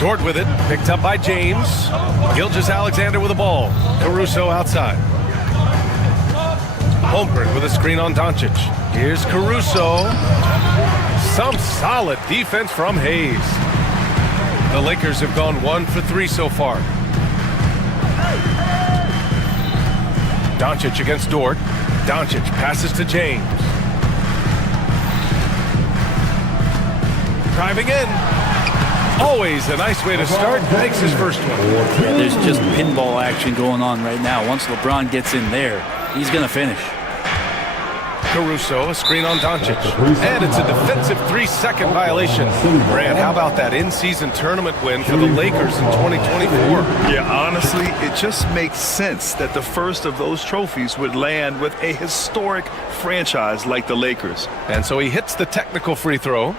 Dort with it, picked up by James. Gilgeous-Alexander with the ball. Caruso outside. Holmgren with a screen on Doncic. Here's Caruso. Some solid defense from Hayes. The Lakers have gone 1 for 3 so far. Doncic against Dort. Doncic passes to James. Driving in. Always a nice way to start. Makes his first one. Yeah, there's just pinball action going on right now. Once LeBron gets in there, he's going to finish. Caruso, a screen on Doncic. And it's a defensive 3-second violation. Brad, how about that in-season tournament win for the Lakers in 2024? Yeah, honestly, it just makes sense that the first of those trophies would land with a historic franchise like the Lakers. And so he hits the technical free throw.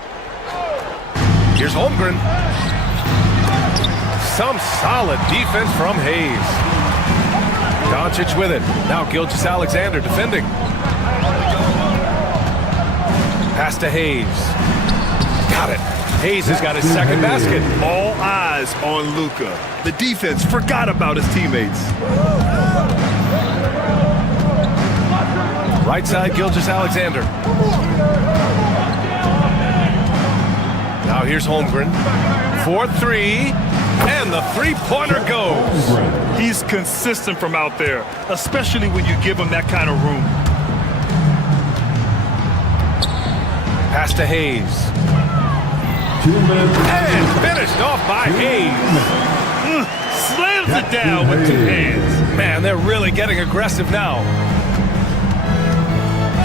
Here's Holmgren. Some solid defense from Hayes. Doncic with it. Now Gilgeous-Alexander defending. Pass to Hayes. Got it. Hayes has got his second basket. All eyes on Luka. The defense forgot about his teammates. Right side, Gilgeous-Alexander. Now here's Holmgren. 4-3. And the three-pointer goes. He's consistent from out there, especially when you give him that kind of room. Pass to Hayes. And finished off by Hayes. Slams it down with 2 hands. Man, they're really getting aggressive now.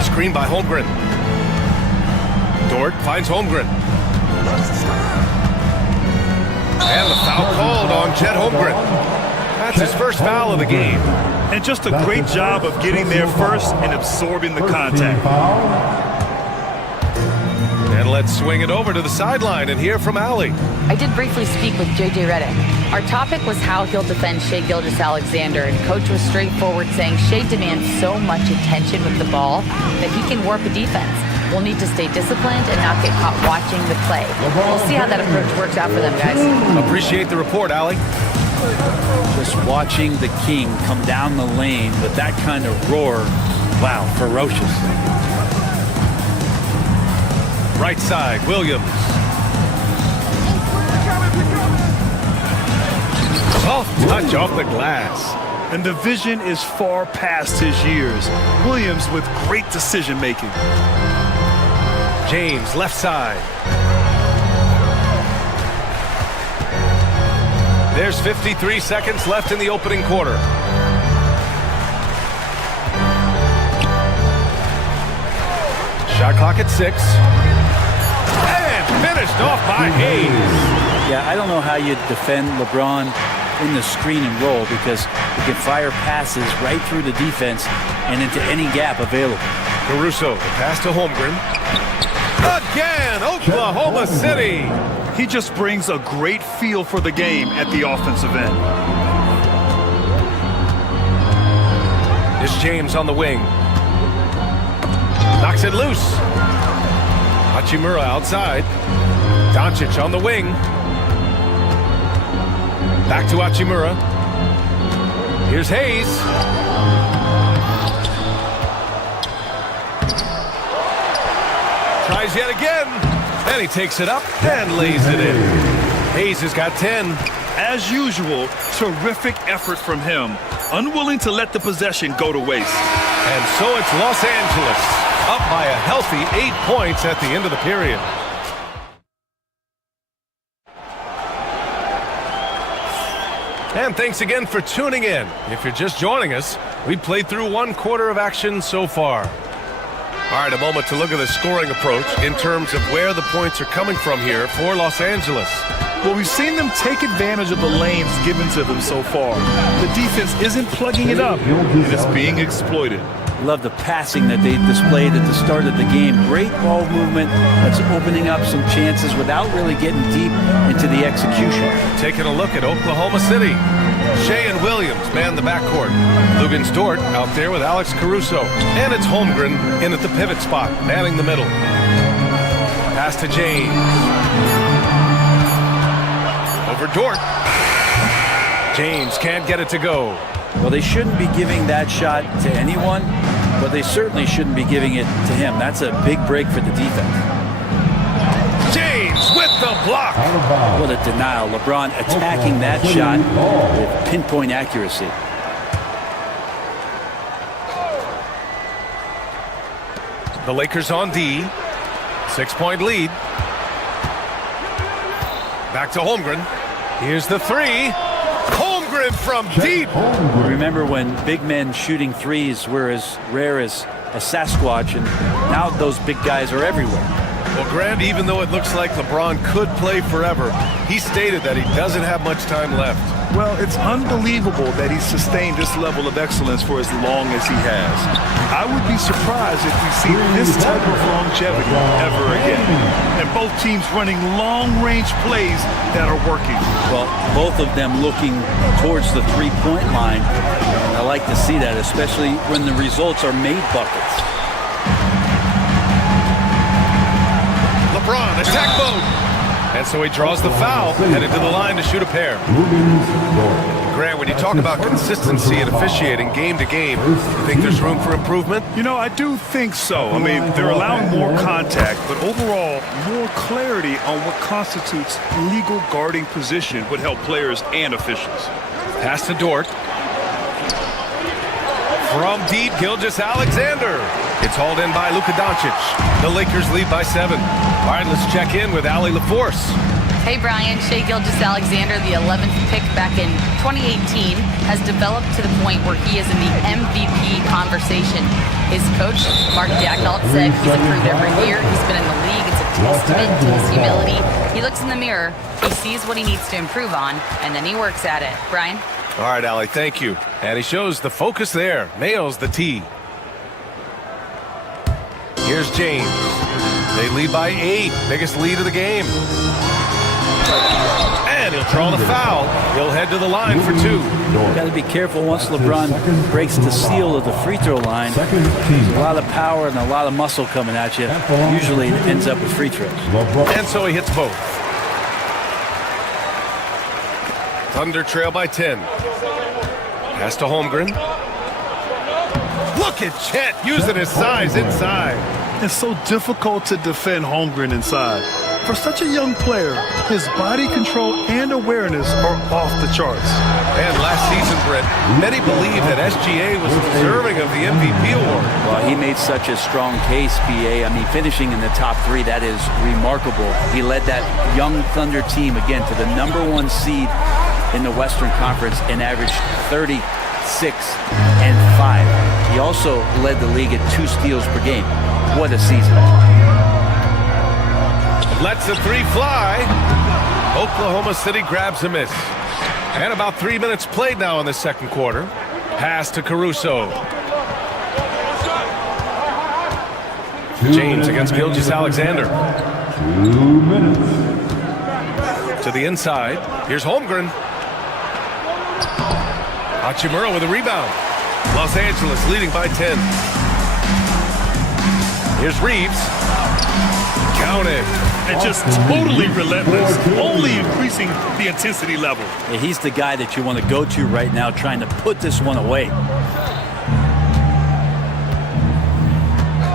Screen by Holmgren. Dort finds Holmgren. And the foul called on Chet Holmgren. That's his first foul of the game. And just a great job of getting there first and absorbing the contact. And let's swing it over to the sideline and hear from Allie. I did briefly speak with J.J. Redick. Our topic was how he'll defend Shai Gilgeous-Alexander, and Coach was straightforward, saying Shai demands so much attention with the ball that he can warp a defense. We'll need to stay disciplined and not get caught watching the play. We'll see how that approach works out for them, guys. Appreciate the report, Allie. Just watching the King come down the lane with that kind of roar, wow, ferocious. Right side, Williams. Soft touch off the glass. And the vision is far past his years. Williams with great decision-making. James, left side. There's 53 seconds left in the opening quarter. Shot clock at 6. And finished off by Hayes. Yeah, I don't know how you defend LeBron in the screen and roll because he can fire passes right through the defense and into any gap available. Caruso, the pass to Holmgren. Again, Oklahoma City. He just brings a great feel for the game at the offensive end. Here's James on the wing. Knocks it loose. Hachimura outside. Doncic on the wing. Back to Hachimura. Here's Hayes. Tries yet again. And he takes it up and lays it in. Hayes has got 10. As usual, terrific effort from him. Unwilling to let the possession go to waste. And so it's Los Angeles, up by a healthy 8 points at the end of the period. And thanks again for tuning in. If you're just joining us, we played through 1 quarter of action so far. All right, a moment to look at the scoring approach in terms of where the points are coming from here for Los Angeles. Well, we've seen them take advantage of the lanes given to them so far. The defense isn't plugging it up, and it's being exploited. Love the passing that they displayed at the start of the game. Great ball movement that's opening up some chances without really getting deep into the execution. Taking a look at Oklahoma City. Shea and Williams man the backcourt. Lugans Dort out there with Alex Caruso. And it's Holmgren in at the pivot spot, manning the middle. Pass to James. Over Dort. James can't get it to go. Well, they shouldn't be giving that shot to anyone, but they certainly shouldn't be giving it to him. That's a big break for the defense. James with the block. What a denial. LeBron attacking that shot with pinpoint accuracy. The Lakers on D. 6-point lead. Back to Holmgren. Here's the three. Holmgren from deep. Remember when big men shooting threes were as rare as a Sasquatch, and now those big guys are everywhere. Well, Grant, even though it looks like LeBron could play forever, he stated that he doesn't have much time left. Well, it's unbelievable that he's sustained this level of excellence for as long as he has. I would be surprised if we see this type of longevity ever again. And both teams running long-range plays that are working. Well, both of them looking towards the three-point line. And I like to see that, especially when the results are made buckets. LeBron, attack mode. And so he draws the foul, headed to the line to shoot a pair. Grant, when you talk about consistency and officiating game to game, you think there's room for improvement? You know, I do think so. I mean, they're allowing more contact, but overall, more clarity on what constitutes legal guarding position would help players and officials. Pass to Dort. From deep, Gilgeous-Alexander. It's hauled in by Luka Doncic. The Lakers lead by 7. All right, let's check in with Allie LaForce. Hey, Brian. Shea Gilgeous-Alexander, the 11th pick back in 2018, has developed to the point where he is in the MVP conversation. His coach, Mark Daigneault, said he's improved every year. He's been in the league. It's a testament to his humility. He looks in the mirror, he sees what he needs to improve on, and then he works at it. Brian? All right, Allie, thank you. And he shows the focus there. Nails the tee. Here's James. They lead by 8. Biggest lead of the game. And he'll draw the foul. He'll head to the line for 2. Got to be careful once LeBron breaks the seal of the free throw line. There's a lot of power and a lot of muscle coming at you. Usually it ends up with free throws. And so he hits both. Thunder trail by 10. Pass to Holmgren. Look at Chet using his size inside. It's so difficult to defend Holmgren inside. For such a young player, his body control and awareness are off the charts. And last season, Brett, many believe that SGA was deserving of the MVP award. Well, he made such a strong case, BA. I mean, finishing in the top 3, that is remarkable. He led that young Thunder team, again, to the #1 seed in the Western Conference and averaged 36 and 5. He also led the league at 2 steals per game. What a season. Lets the 3 fly. Oklahoma City grabs a miss. And about 3 minutes played now in the second quarter. Pass to Caruso. James against Gilgeous-Alexander. 2 minutes. To the inside. Here's Holmgren. Hachimura with a rebound. Los Angeles leading by 10. Here's Reeves. Counted. And just totally relentless, only increasing the intensity level. Yeah, he's the guy that you want to go to right now, trying to put this one away.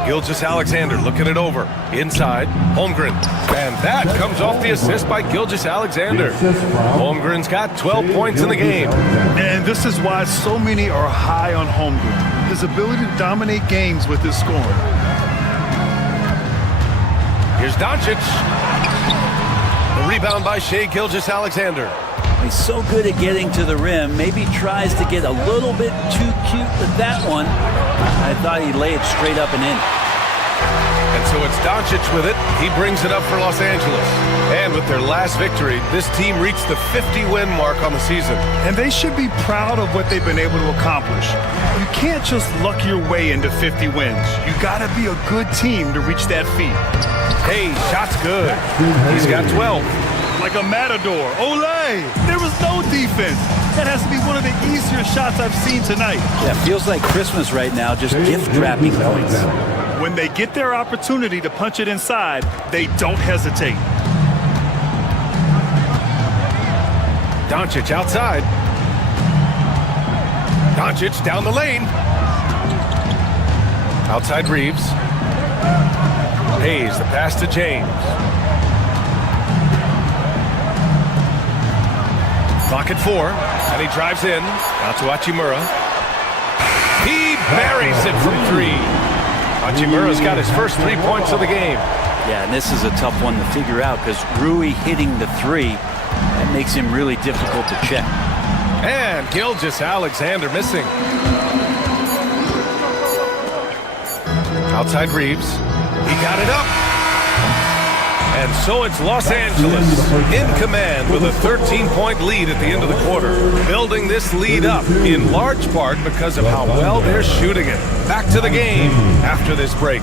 Gilgeous-Alexander looking it over. Inside, Holmgren. And that comes off the assist by Gilgeous-Alexander. Holmgren's got 12 points in the game. And this is why so many are high on Holmgren. His ability to dominate games with his scoring. Here's Doncic. The rebound by Shai Gilgeous-Alexander. He's so good at getting to the rim. Maybe tries to get a little bit too cute with that one. I thought he'd lay it straight up and in. And so it's Doncic with it. He brings it up for Los Angeles. And with their last victory, this team reached the 50-win mark on the season. And they should be proud of what they've been able to accomplish. You can't just luck your way into 50 wins. You gotta be a good team to reach that feat. Hey, shot's good. He's got 12. Like a matador. Olay! There was no defense. That has to be one of the easier shots I've seen tonight. Yeah, feels like Christmas right now, just gift wrapping points. When they get their opportunity to punch it inside, they don't hesitate. Doncic outside. Doncic down the lane. Outside Reeves. Hayes, the pass to James. Clock at 4, and he drives in. Out to Hachimura. He buries it from 3. Hachimura's got his first 3 points of the game. Yeah, and this is a tough one to figure out because Rui hitting the 3, that makes him really difficult to check. And Gilgeous-Alexander missing. Outside Reeves. He got it up. And so it's Los Angeles in command with a 13-point lead at the end of the quarter. Building this lead up in large part because of how well they're shooting it. Back to the game after this break.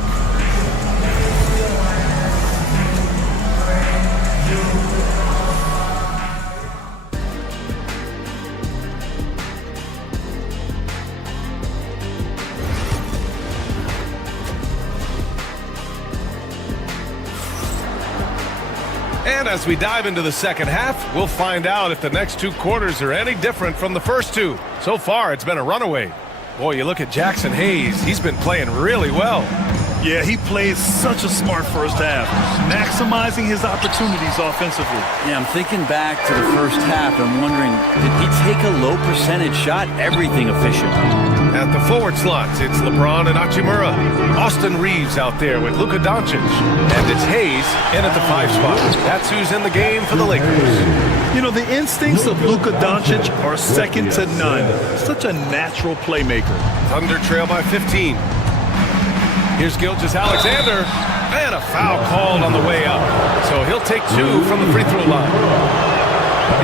And as we dive into the second half, we'll find out if the next 2 quarters are any different from the first 2. So far, it's been a runaway. Boy, you look at Jackson Hayes. He's been playing really well. Yeah, he plays such a smart first half, maximizing his opportunities offensively. Yeah, I'm thinking back to the first half and wondering, did he take a low percentage shot? Everything efficient. At the forward slots, it's LeBron and Hachimura. Austin Reeves out there with Luka Doncic. And it's Hayes in at the 5 spot. That's who's in the game for the Lakers. You know, the instincts of Luka Doncic are second to none. Such a natural playmaker. Thunder trail by 15. Here's Gilgeous-Alexander. And a foul called on the way up. So he'll take 2 from the free throw line.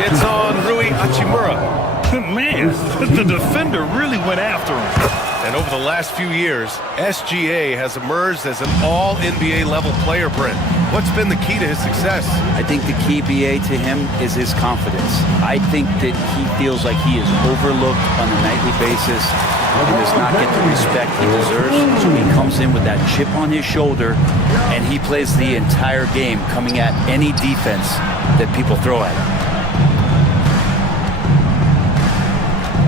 It's on Rui Hachimura. Man, the defender really went after him. And over the last few years, SGA has emerged as an all-NBA level player, Brent. What's been the key to his success? I think the key, BA, to him is his confidence. I think that he feels like he is overlooked on a nightly basis and does not get the respect he deserves. So he comes in with that chip on his shoulder, and he plays the entire game coming at any defense that people throw at him.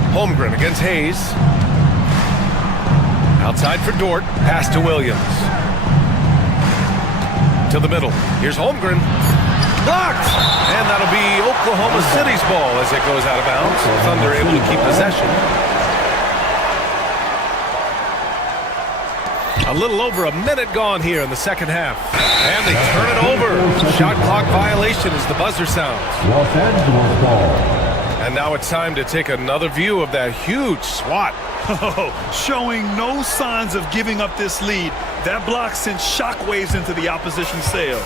Holmgren against Hayes. Outside for Dort. Pass to Williams. To the middle. Here's Holmgren. Blocked! And that'll be Oklahoma City's ball as it goes out of bounds. Thunder able to keep possession. A little over a minute gone here in the second half. And they turn it over. Shot clock violation as the buzzer sounds. Los Angeles ball. And now it's time to take another view of that huge swat. Showing no signs of giving up this lead. That block sent shockwaves into the opposition's sails.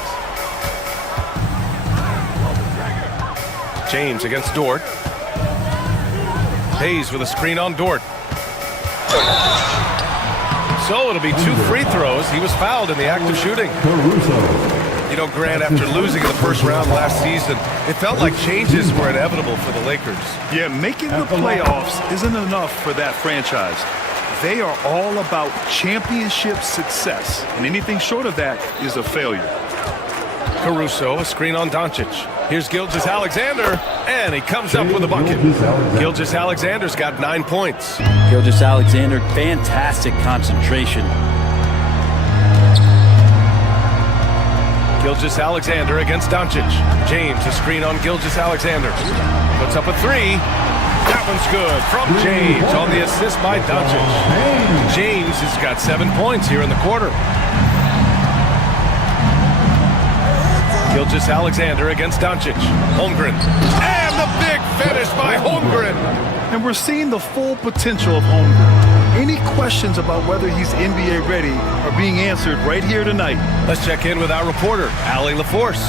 James against Dort. Hayes with a screen on Dort. So it'll be 2 free throws. He was fouled in the act of shooting. You know, Grant, after losing in the first round last season, it felt like changes were inevitable for the Lakers. Yeah, making the playoffs isn't enough for that franchise. They are all about championship success, and anything short of that is a failure. Caruso, a screen on Doncic. Here's Gilgeous-Alexander, and he comes up with a bucket. Gilgeous-Alexander's got 9 points. Gilgeous-Alexander, fantastic concentration. Gilgeous-Alexander against Doncic. James, a screen on Gilgeous-Alexander. Puts up a 3. That one's good from James on the assist by Doncic. James has got 7 points here in the quarter. Gilgeous-Alexander against Doncic. Holmgren. And the big finish by Holmgren. And we're seeing the full potential of Holmgren. Any questions about whether he's NBA ready are being answered right here tonight. Let's check in with our reporter, Allie LaForce.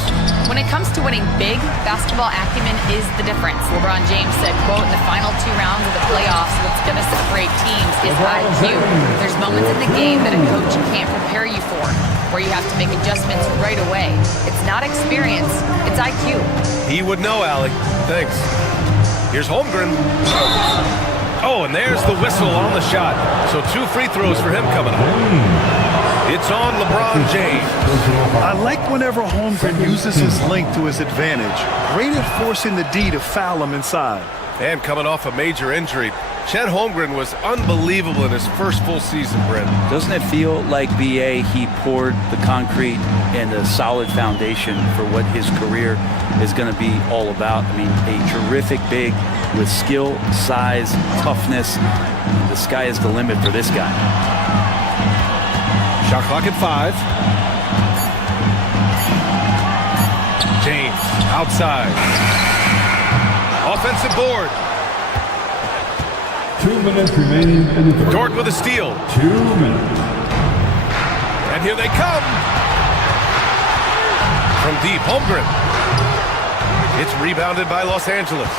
When it comes to winning big, basketball acumen is the difference. LeBron James said, quote, in the final 2 rounds of the playoffs, what's going to separate teams is IQ. There's moments in the game that a coach can't prepare you for, where you have to make adjustments right away. It's not experience, it's IQ. He would know, Allie. Thanks. Here's Holmgren. Oh, and there's the whistle on the shot. So 2 free throws for him coming up. It's on LeBron James. I like whenever Holmgren uses his length to his advantage. Great at forcing the D to foul him inside. And coming off a major injury, Chet Holmgren was unbelievable in his first full season, Brent. Doesn't it feel like, B.A., he poured the concrete and a solid foundation for what his career is going to be all about? I mean, a terrific big with skill, size, toughness. The sky is the limit for this guy. Shot clock at 5. James outside. Offensive board. 2 minutes remaining in the third. Dort with a steal. 2 minutes. And here they come. From deep, Holmgren. It's rebounded by Los Angeles.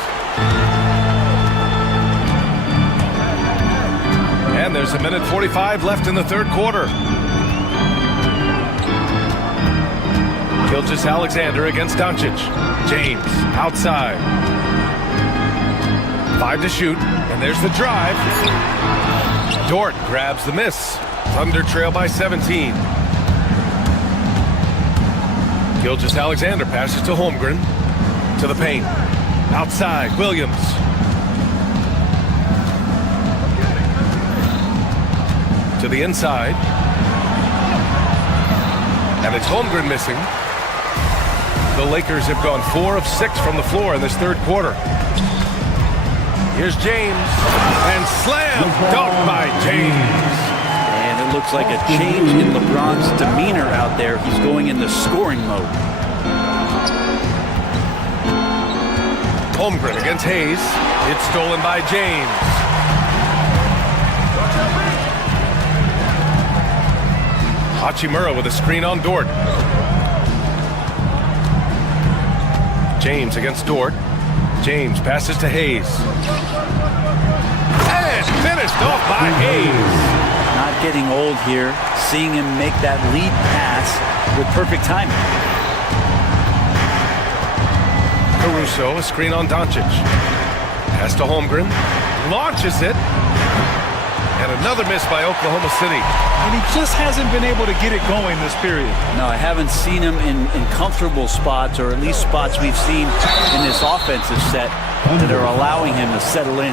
And there's 1:45 left in the third quarter. Gilgeous-Alexander against Doncic. James outside. 5 to shoot, and there's the drive. Dort grabs the miss. Thunder trail by 17. Gilgeous-Alexander passes to Holmgren. To the paint. Outside, Williams. To the inside. And it's Holmgren missing. The Lakers have gone 4 of 6 from the floor in this third quarter. Here's James, and slam dunk by James. And it looks like a change in LeBron's demeanor out there. He's going into scoring mode. Holmgren against Hayes. It's stolen by James. Hachimura with a screen on Dort. James against Dort. James passes to Hayes. And finished off by Hayes. Not getting old here. Seeing him make that lead pass with perfect timing. Caruso, a screen on Doncic. Pass to Holmgren. Launches it. And another miss by Oklahoma City. And he just hasn't been able to get it going this period. No, I haven't seen him in comfortable spots, or at least spots we've seen in this offensive set that are allowing him to settle in.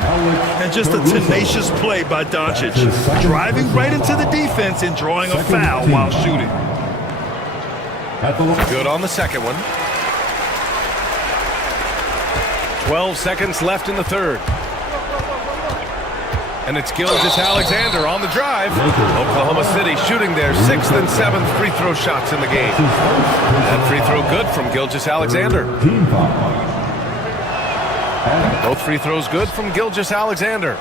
And just a tenacious play by Doncic. Driving right into the defense and drawing a foul while shooting. Good on the second one. 12 seconds left in the third. And it's Gilgeous-Alexander on the drive. Oklahoma City shooting their 6th and 7th free throw shots in the game. That free throw good from Gilgeous-Alexander. Both free throws good from Gilgeous-Alexander.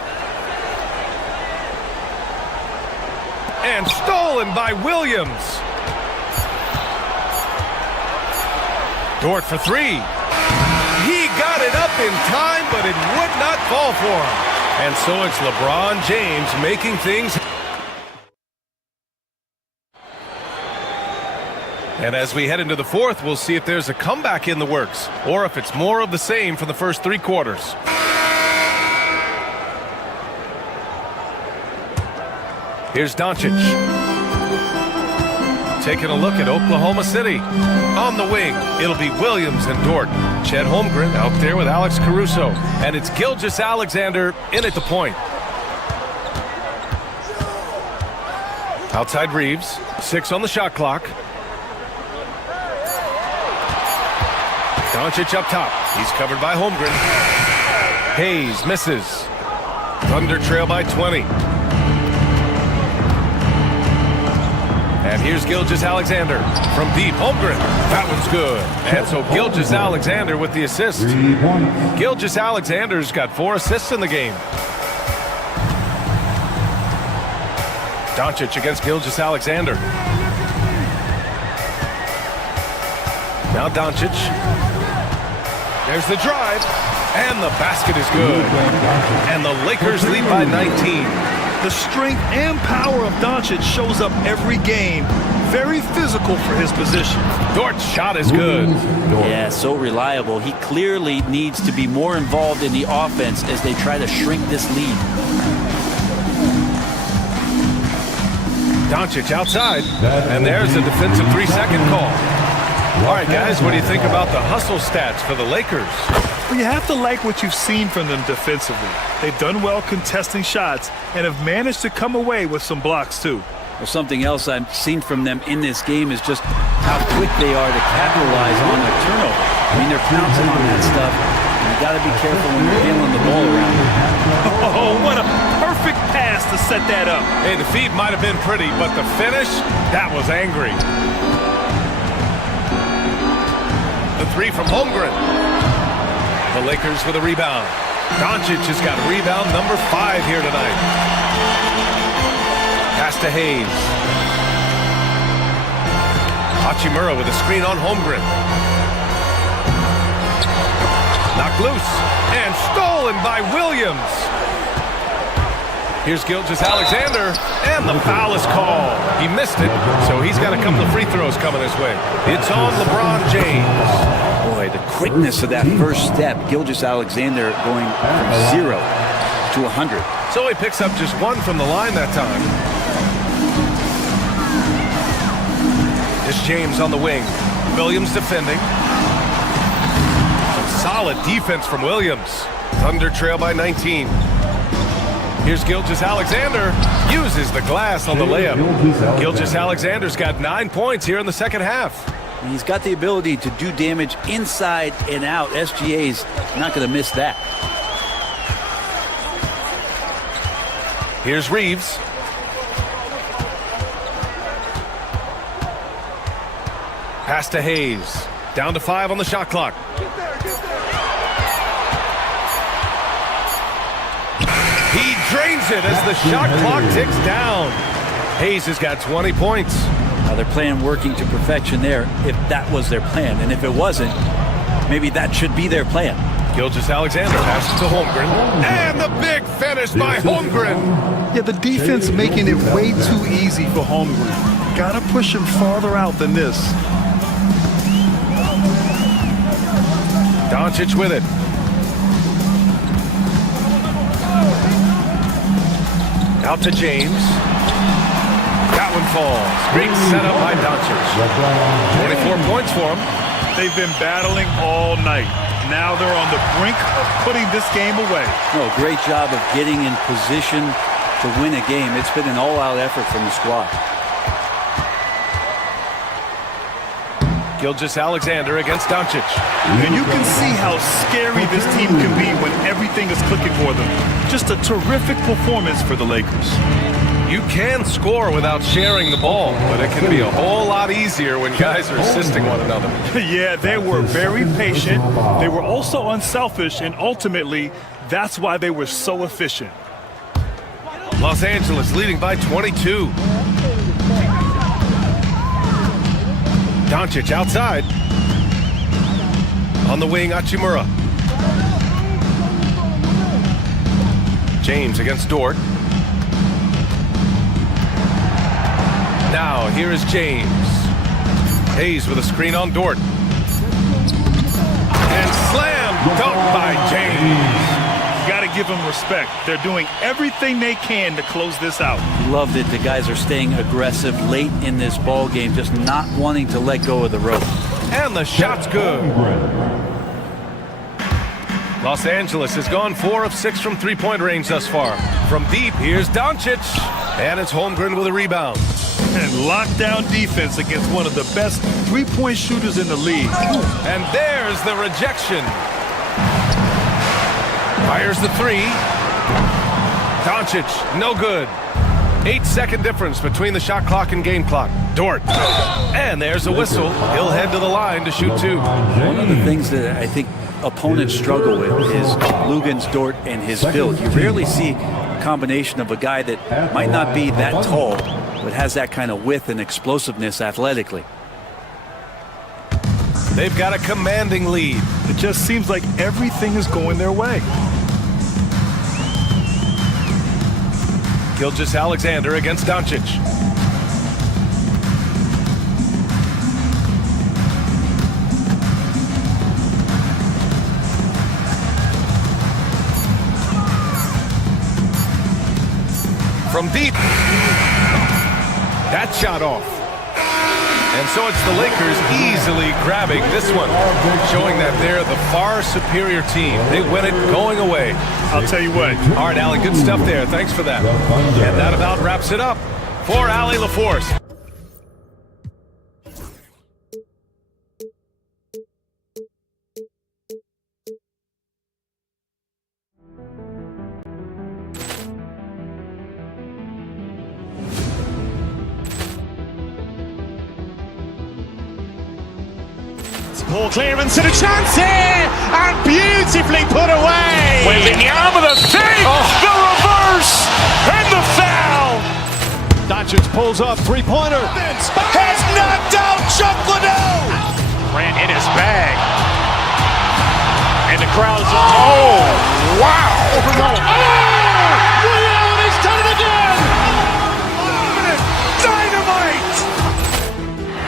And stolen by Williams. Dort for 3. He got it up in time, but it would not fall for him. And so it's LeBron James making things And as we head into the fourth, we'll see if there's a comeback in the works or if it's more of the same from the first 3 quarters. Here's Doncic. Taking a look at Oklahoma City. On the wing, it'll be Williams and Dort. Chet Holmgren out there with Alex Caruso. And it's Gilgeous-Alexander in at the point. Outside Reeves. 6 on the shot clock. Doncic up top. He's covered by Holmgren. Hayes misses. Thunder trail by 20. And here's Gilgeous-Alexander from deep. Holmgren. That one's good. And so Gilgeous-Alexander with the assist. Gilgeous-Alexander's got 4 assists in the game. Doncic against Gilgeous-Alexander. Now Doncic. There's the drive. And the basket is good. And the Lakers lead by 19. The strength and power of Doncic shows up every game. Very physical for his position. Dort's shot is good. Yeah, so reliable. He clearly needs to be more involved in the offense as they try to shrink this lead. Doncic outside. And there's a defensive 3-second call. All right, guys, what do you think about the hustle stats for the Lakers? Well, you have to like what you've seen from them defensively. They've done well contesting shots and have managed to come away with some blocks, too. Well, something else I've seen from them in this game is just how quick they are to capitalize on a turnover. I mean, they're pouncing on that stuff. You got to be careful when you're handling the ball around. Oh, what a perfect pass to set that up. Hey, the feed might have been pretty, but the finish, that was angry. The 3 from Holmgren. The Lakers with a rebound. Doncic has got rebound number 5 here tonight. Pass to Hayes. Hachimura with a screen on Holmgren. Knocked loose and stolen by Williams. Here's Gilgeous-Alexander, and the foul is called. He missed it, so he's got a couple of free throws coming his way. It's on LeBron James. Boy, the quickness of that first step. Gilgeous-Alexander going from 0 to 100. So he picks up just 1 from the line that time. It's James on the wing. Williams defending. Some solid defense from Williams. Thunder trail by 19. Here's Gilgeous-Alexander. Uses the glass on the layup. Gilgeous-Alexander's got 9 points here in the second half. He's got the ability to do damage inside and out. SGA's not going to miss that. Here's Reeves. Pass to Hayes. Down to 5 on the shot clock. He drains it as the shot clock ticks down. Hayes has got 20 points. Now they're playing working to perfection there if that was their plan. And if it wasn't, maybe that should be their plan. Gilgeous-Alexander passes to Holmgren. And the big finish by Holmgren. Yeah, the defense making it way too easy for Holmgren. Gotta push him farther out than this. Doncic with it. Out to James. That one falls. Great setup by Doncic. 24 points for him. They've been battling all night. Now they're on the brink of putting this game away. No, great job of getting in position to win a game. It's been an all-out effort from the squad. Gilgeous-Alexander against Doncic. And you can see how scary this team can be when everything is clicking for them. Just a terrific performance for the Lakers. You can score without sharing the ball, but it can be a whole lot easier when guys are assisting one another. Yeah, they were very patient. They were also unselfish, and ultimately, that's why they were so efficient. Los Angeles leading by 22. Doncic outside. On the wing, Hachimura. James against Dort. Now, here is James. Hayes with a screen on Dort. And slam dunk by James. You got to give them respect. They're doing everything they can to close this out. Love that the guys are staying aggressive late in this ball game, just not wanting to let go of the rope. And the shot's good. Los Angeles has gone 4 of 6 from three-point range thus far. From deep, here's Doncic. And it's Holmgren with a rebound. And lockdown defense against one of the best three-point shooters in the league. And there's the rejection. Fires the three. Doncic, no good. 8-second difference between the shot clock and game clock. Dort. And there's a whistle. He'll head to the line to shoot 2. One of the things that I think opponents struggle with is Lugan's Dort and his build. You rarely see a combination of a guy that might not be that tall, but has that kind of width and explosiveness athletically. They've got a commanding lead. It just seems like everything is going their way. Gilgeous-Alexander against Doncic. From deep. That shot off. And so it's the Lakers easily grabbing this one, showing that they're the far superior team. They win it going away. I'll tell you what. All right, Allie, good stuff there. Thanks for that. And that about wraps it up for Allie LaForce. Ball clearance and a chance here, and beautifully put away. Wembanyama the save, the reverse, and the foul. Doncic pulls up, three-pointer. Has knocked out Chuck Liddell. Ran in his bag. And the crowd is, oh, wow. He's done it again. Dynamite.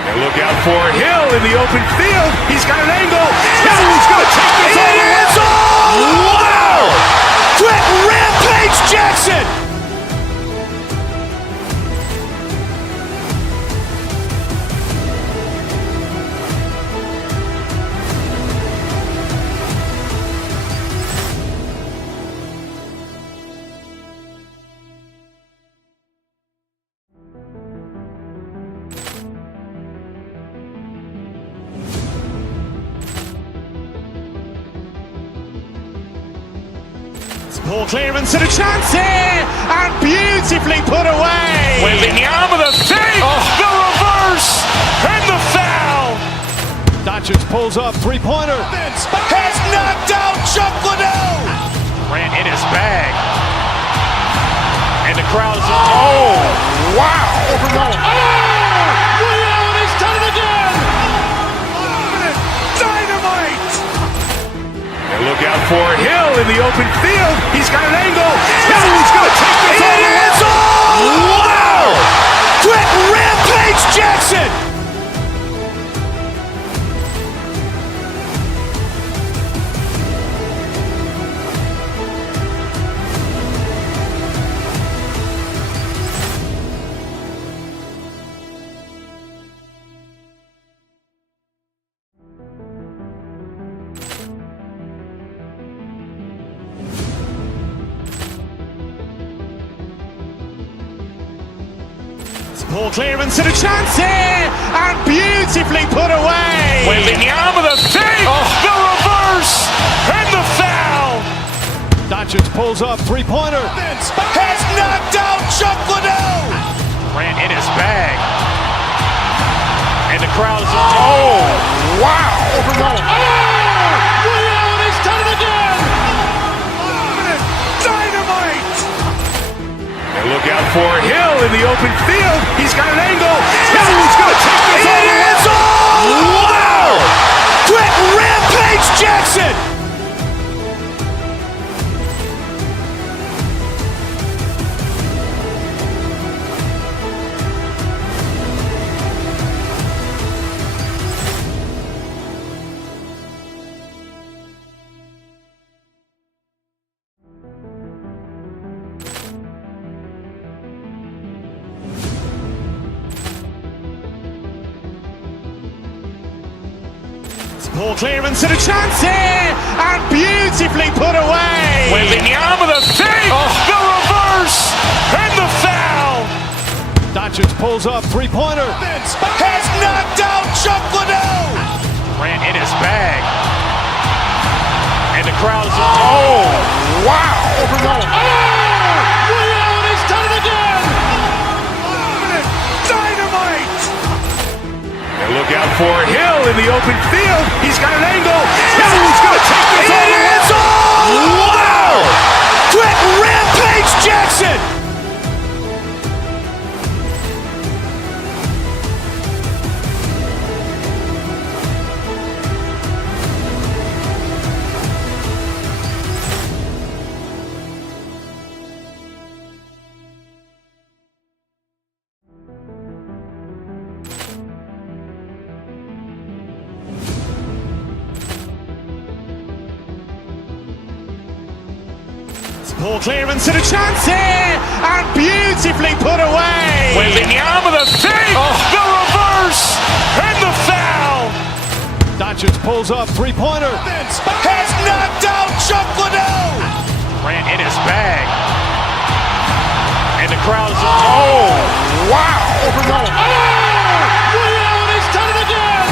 And look out for Hill in the open field. He's got an angle. Hill's going to take this all the way. Wow! Quick Rampage Jackson. Ball clearance and a chance here, and beautifully put away. Wembanyama the save, the reverse, and the foul. Doncic pulls up, three-pointer. Has knocked out Chuck Liddell. Ran in his bag. And the crowd is, oh, wow. He's done it again. Dynamite. And look out for Hill in the open field. He's got an angle. Hill's going to take this all the way. Wow! Quick Rampage Jackson. Ball clearance and a chance here, and beautifully put away. Wembanyama the save, the reverse, and the foul. Doncic pulls up, three-pointer. Has knocked out Chuck Liddell. Ran in his bag. And the crowd is, oh, wow. He's done it again. Dynamite. And look out for Hill in the open field. He's got an angle. Hill's going to take this all the way. Wow! Quick Rampage Jackson. Ball clearance and a chance here, and beautifully put away. Wembanyama with a fake, the reverse, and the foul. Doncic pulls up, three-pointer. Has knocked out Chuck Liddell. Grant in his bag. And the crowd is, oh, wow. Rio has done it again. Dynamite. And look out for Hill in the open field. He's got an angle. Hill's going to take this all the way. Wow. Quick Rampage Jackson. Ball clearance and a chance here, and beautifully put away. Wembanyama with a fake, the reverse, and the foul. Doncic pulls up, three-pointer. Has knocked out Chuck Liddell. Grant in his bag. And the crowd is, oh, wow. Rio has done it again.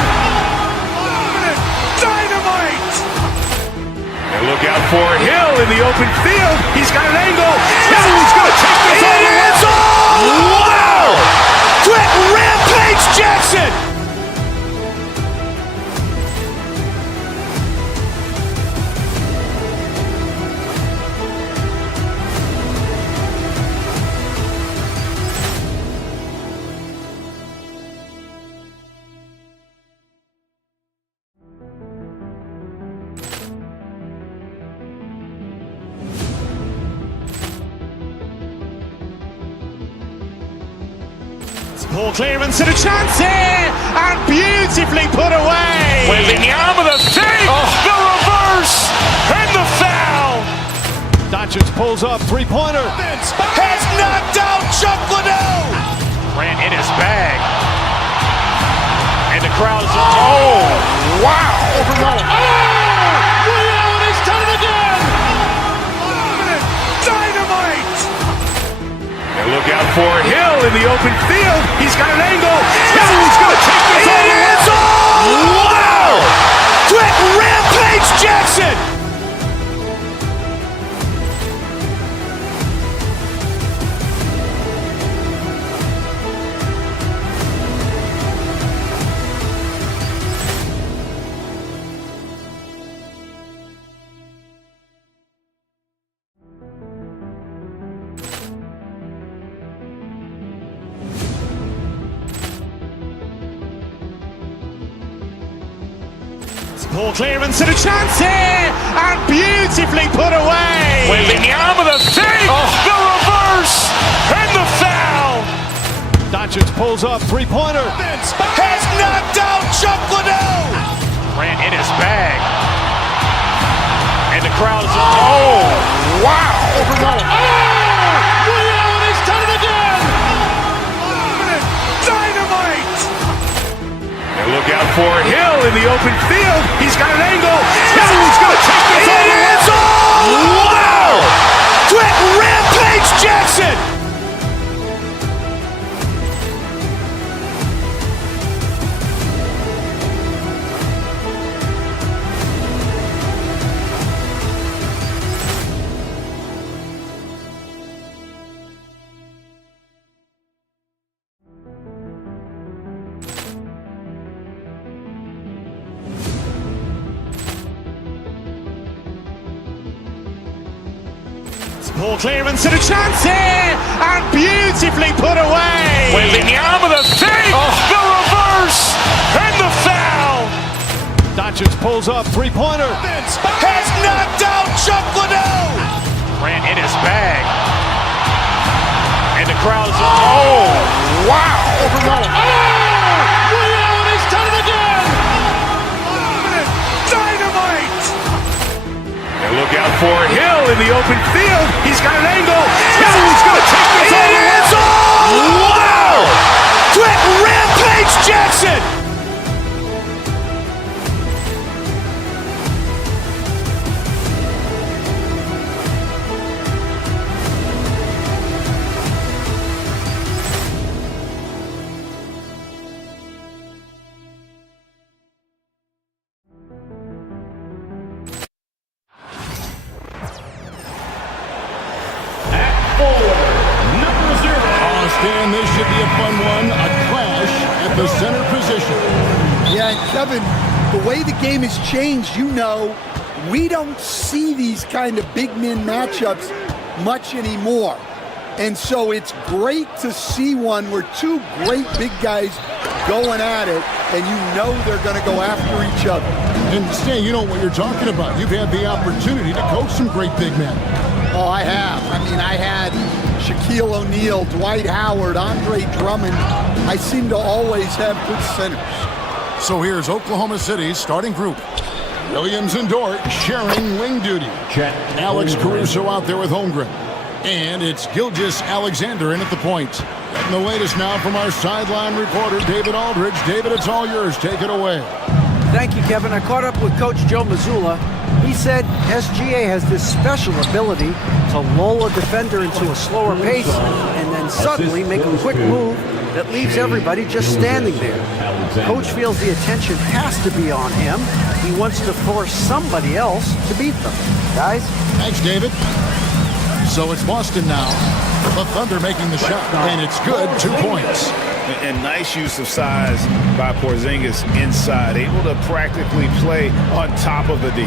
Dynamite. And look out for Hill in the open field. He's got an angle. Hill's going to take this all the way. Wow. Quick Rampage Jackson. Ball clearance and a chance here, and beautifully put away. Wembanyama with a fake, the reverse, and the foul. Doncic pulls up, three-pointer. Has knocked out Chuck Liddell. Grant in his bag. And the crowd is, oh, wow. Rio has done it again. Dynamite. And look out for Hill in the open field. He's got an angle. Hill's going to take this all the way. Wow. Quick Rampage Jackson. Ball clearance and a chance here, and beautifully put away. Wembanyama with a fake, the reverse, and the foul. Doncic pulls up, three-pointer. Has knocked out Chuck Liddell. Grant in his bag. And the crowd is, oh, wow. Rio has done it again. Dynamite. And look out for Hill in the open field. He's got an angle. Hill's going to take this all the way. Wow. Quick Rampage Jackson. Ball clearance and a chance here, and beautifully put away. Wembanyama with a fake, the reverse, and the foul. Doncic pulls up, three-pointer. Has knocked out Chuck Liddell. Grant in his bag. And the crowd is, oh, wow. Rio has done it again. Dynamite. And look out for Hill in the open field. He's got an angle. Hill's going to take this all the way. Wow. Quick Rampage Jackson. number 0. Oh, Stan, this should be a fun one. A clash at the center position. Yeah, and Kevin, the way the game has changed, we don't see these kind of big men matchups much anymore. And so it's great to see one where two great big guys going at it, and they're going to go after each other. And Stan, you know what you're talking about. You've had the opportunity to coach some great big men. Oh, I have. I had Shaquille O'Neal, Dwight Howard, Andre Drummond. I seem to always have good centers. So here's Oklahoma City's starting group. Williams and Dort sharing wing duty. Alex Caruso out there with Holmgren. And it's Gilgeous Alexander in at the point. Getting the latest now from our sideline reporter, David Aldridge. David, it's all yours. Take it away. Thank you, Kevin. I caught up with Coach Joe Mazzulla. He said SGA has this special ability to lull a defender into a slower pace and then suddenly make a quick move that leaves everybody just standing there. Coach feels the attention has to be on him. He wants to force somebody else to beat them. Guys? Thanks, David. So it's Boston now. The Thunder making the shot, and it's good. 2 points. And nice use of size by Porzingis inside, able to practically play on top of the D.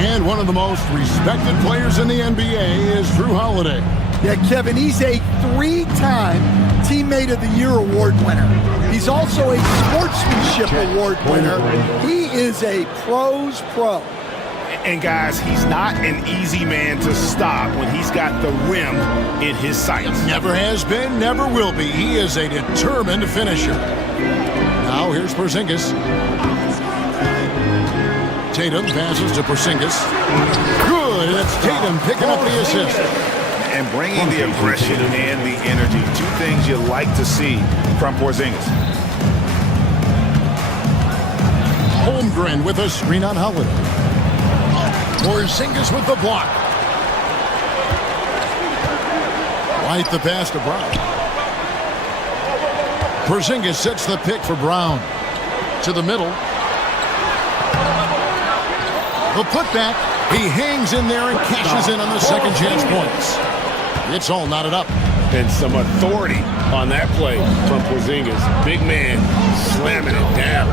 And one of the most respected players in the NBA is Drew Holiday. Yeah, Kevin, he's a 3-time Teammate of the Year award winner. He's also a Sportsmanship Award winner. He is a pro's pro. And guys, he's not an easy man to stop when he's got the rim in his sights. Never has been, never will be. He is a determined finisher. Now here's Porzingis. Tatum passes to Porzingis. Good, and it's Tatum picking up the assist. And bringing the aggression and the energy. 2 things you like to see from Porzingis. Holmgren with a screen on Holiday. Porzingis with the block. White the pass to Brown. Porzingis sets the pick for Brown. To the middle. The putback. He hangs in there and cashes in on the second chance points. It's all knotted up. And some authority on that play from Porzingis. Big man slamming it down.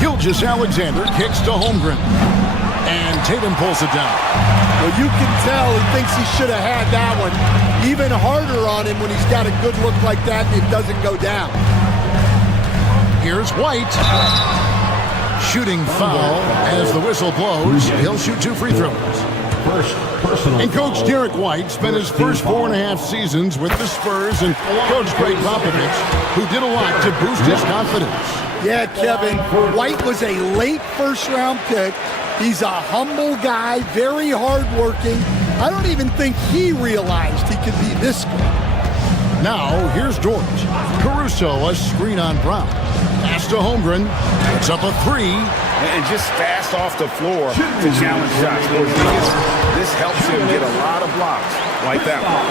Gilgeous Alexander kicks to Holmgren. And Tatum pulls it down. Well, you can tell he thinks he should have had that one. Even harder on him when he's got a good look like that and it doesn't go down. Here's White. Shooting foul as the whistle blows. He'll shoot 2 free throws. And Coach Derek White spent his first 4.5 seasons with the Spurs and Coach Greg Popovich, who did a lot to boost his confidence. Yeah, Kevin, White was a late first-round pick. He's a humble guy, very hardworking. I don't even think he realized he could be this good. Now, here's Dort. Caruso, a screen on Brown. Pass to Holmgren. It's up a 3. And just fast off the floor to challenge shots. This helps him get a lot of blocks like that one.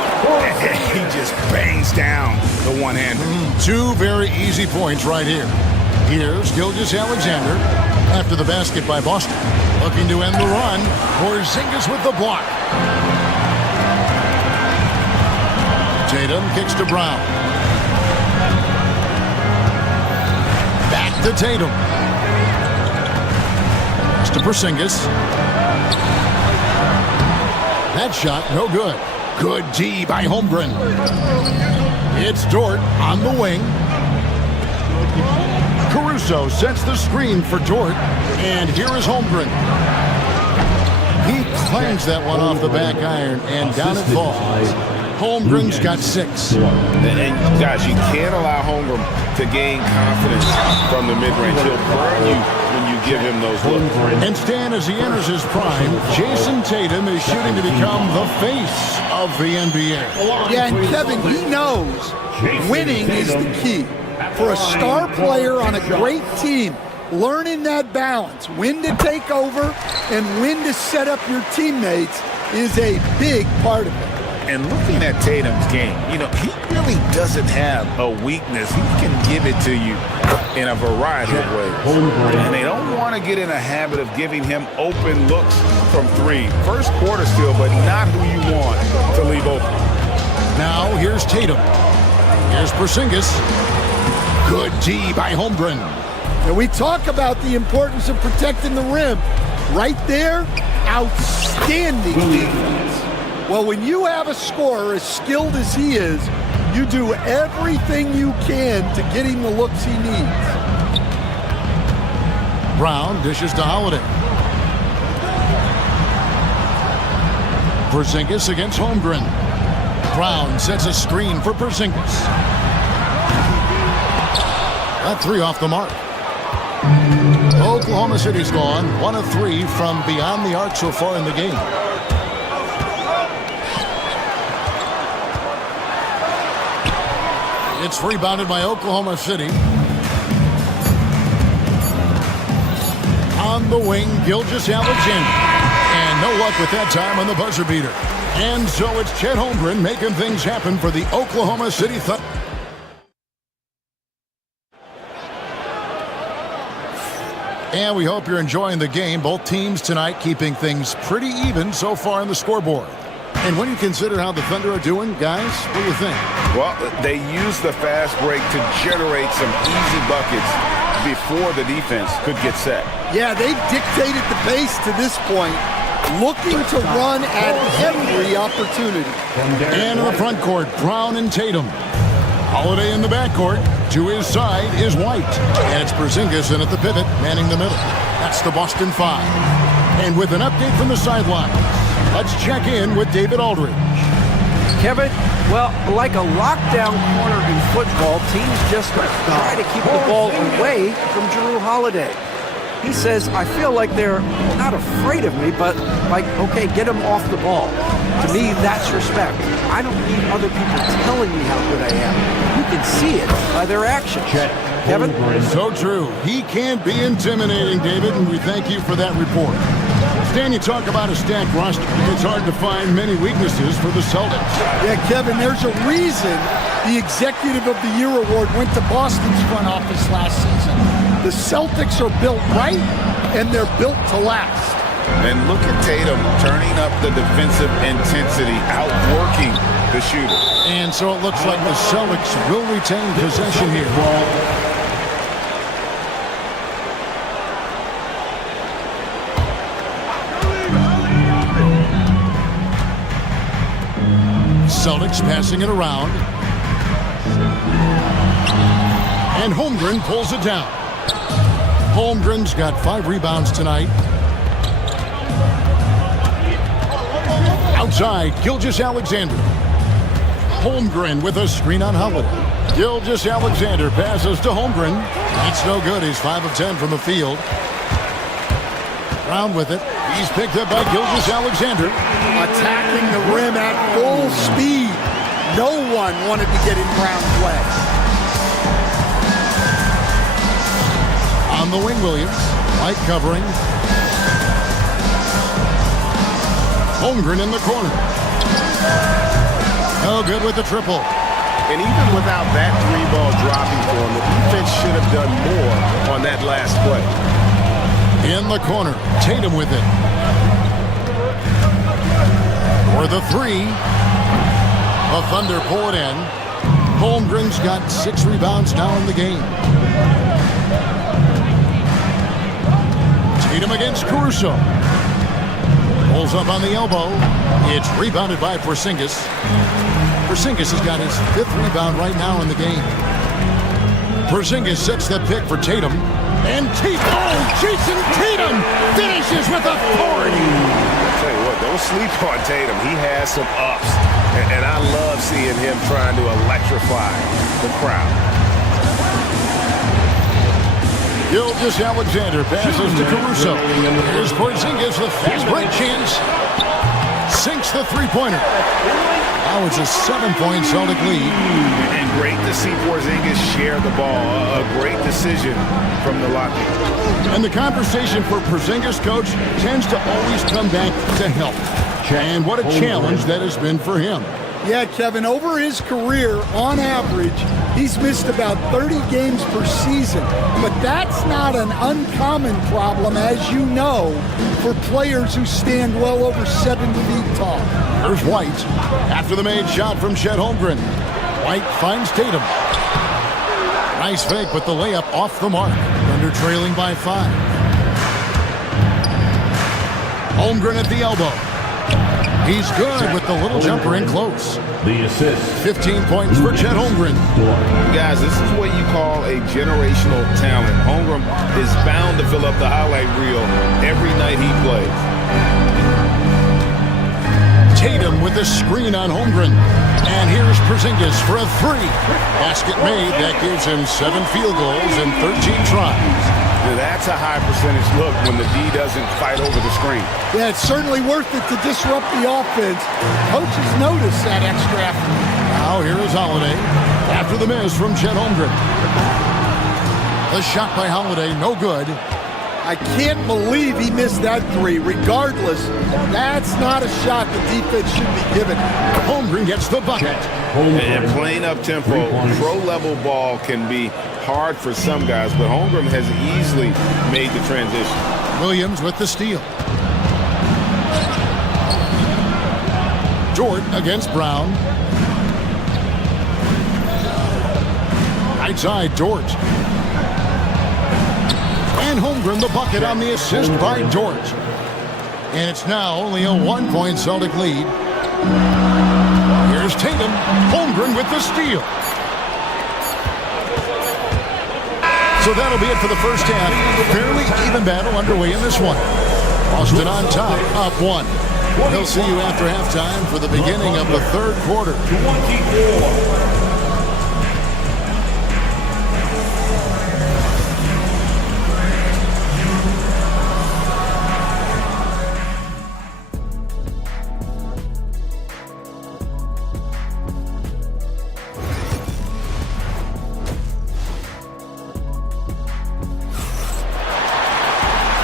And he just bangs down the one-hander. 2 very easy points right here. Here's Gilgeous Alexander after the basket by Boston. Looking to end the run. Porzingis with the block. Tatum kicks to Brown. Back to Tatum. Pass to Porzingis. That shot, no good. Good D by Holmgren. It's Dort on the wing. Caruso sets the screen for Dort, and here is Holmgren. He clangs that one off the back iron, and down it falls. Holmgren's got 6. And guys, you can't allow Holmgren to gain confidence from the mid-range. He'll burn you when you give him those looks. And Stan, as he enters his prime, Jason Tatum is shooting to become the face of the NBA. Yeah, and Kevin, he knows winning is the key. For a star player on a great team, learning that balance, when to take over and when to set up your teammates is a big part of it. And looking at Tatum's game, he really doesn't have a weakness. He can give it to you in a variety of ways. And they don't want to get in a habit of giving him open looks from three. First quarter still, but not who you want to leave open. Now here's Tatum. Here's Porzingis. Good D by Holmgren. And we talk about the importance of protecting the rim. Right there, outstanding defense. Well, when you have a scorer as skilled as he is, you do everything you can to get him the looks he needs. Brown dishes to Holiday. Porzingis against Holmgren. Brown sets a screen for Porzingis. That three off the mark. Oklahoma City's gone 1 of 3 from beyond the arc so far in the game. It's rebounded by Oklahoma City. On the wing, Gilgeous-Alexander. And no luck with that time on the buzzer beater. And so it's Chet Holmgren making things happen for the Oklahoma City Thunder. And we hope you're enjoying the game. Both teams tonight keeping things pretty even so far on the scoreboard. And when you consider how the Thunder are doing, guys, what do you think? Well, they used the fast break to generate some easy buckets before the defense could get set. Yeah, they've dictated the pace to this point, looking to run at every opportunity. And in the front court, Brown and Tatum. Holiday in the backcourt. To his side is White. And it's Porzingis in at the pivot, manning the middle. That's the Boston Five. And with an update from the sideline, let's check in with David Aldridge. Kevin, well, like a lockdown corner in football, teams just try to keep the ball away from Jrue Holiday. He says, I feel like they're not afraid of me, but like, okay, get him off the ball. To me, that's respect. I don't need other people telling me how good I am. You can see it by their actions. Kevin? So true. He can't be intimidating, David, and we thank you for that report. Stan, you talk about a stacked roster. It's hard to find many weaknesses for the Celtics. Yeah, Kevin, there's a reason the Executive of the Year award went to Boston's front office last season. The Celtics are built right, and they're built to last. And look at Tatum turning up the defensive intensity, outworking the shooter. And so it looks like the Celtics will retain possession here. Celtics passing it around. And Holmgren pulls it down. Holmgren's got 5 rebounds tonight. Outside, Gilgeous-Alexander. Holmgren with a screen on Holiday. Gilgeous-Alexander passes to Holmgren. That's no good. He's 5 of 10 from the field. Brown with it. He's picked up by Gilgeous-Alexander. Attacking the rim at full speed. No one wanted to get in Brown's way. On the wing, Williams. White covering. Holmgren in the corner. No good with the triple. And even without that 3-ball dropping for him, the defense should have done more on that last play. In the corner, Tatum with it. For the 3. The Thunder pull it in. Holmgren's got 6 rebounds now in the game. Tatum against Caruso. Pulls up on the elbow. It's rebounded by Porzingis. Porzingis has got his 5th rebound right now in the game. Porzingis sets the pick for Tatum. And Jason Tatum finishes with authority. I'll tell you what, don't sleep on Tatum. He has some ups. And I love seeing him trying to electrify the crowd. Gilgeous-Alexander passes to Caruso. Here's Porzingis, the fast break chance. Sinks the three-pointer. Now it's a 7-point Celtic lead. And great to see Porzingis share the ball. A great decision from the locker. And the conversation for Porzingis, coach, tends to always come back to health. And what a challenge that has been for him. Yeah, Kevin, over his career, on average, he's missed about 30 games per season. But that's not an uncommon problem, as you know, for players who stand well over 7 feet tall. Here's White after the made shot from Chet Holmgren. White finds Tatum. Nice fake with the layup off the mark. Thunder trailing by 5. Holmgren at the elbow. He's good with the little jumper in close. The assist. 15 points for Chet Holmgren. Guys, this is what you call a generational talent. Holmgren is bound to fill up the highlight reel every night he plays. Tatum with the screen on Holmgren. And here's Porzingis for a 3. Basket made. That gives him 7 field goals in 13 tries. That's a high percentage look when the D doesn't fight over the screen. Yeah, it's certainly worth it to disrupt the offense. Coaches notice that extra effort. Now here is Holiday after the miss from Chet Holmgren. The shot by Holiday, no good. I can't believe he missed that 3. Regardless, that's not a shot the defense should be given. Holmgren gets the bucket. And playing up tempo, pro-level ball can be hard for some guys, but Holmgren has easily made the transition. Williams with the steal. Dort against Brown. Right side, Dort. And Holmgren the bucket on the assist by Dort. And it's now only a 1-point Celtic lead. Here's Tatum. Holmgren with the steal. So that'll be it for the first half. Fairly even battle underway in this one. Boston on top, up 1. We'll see you after halftime for the beginning of the third quarter. 24.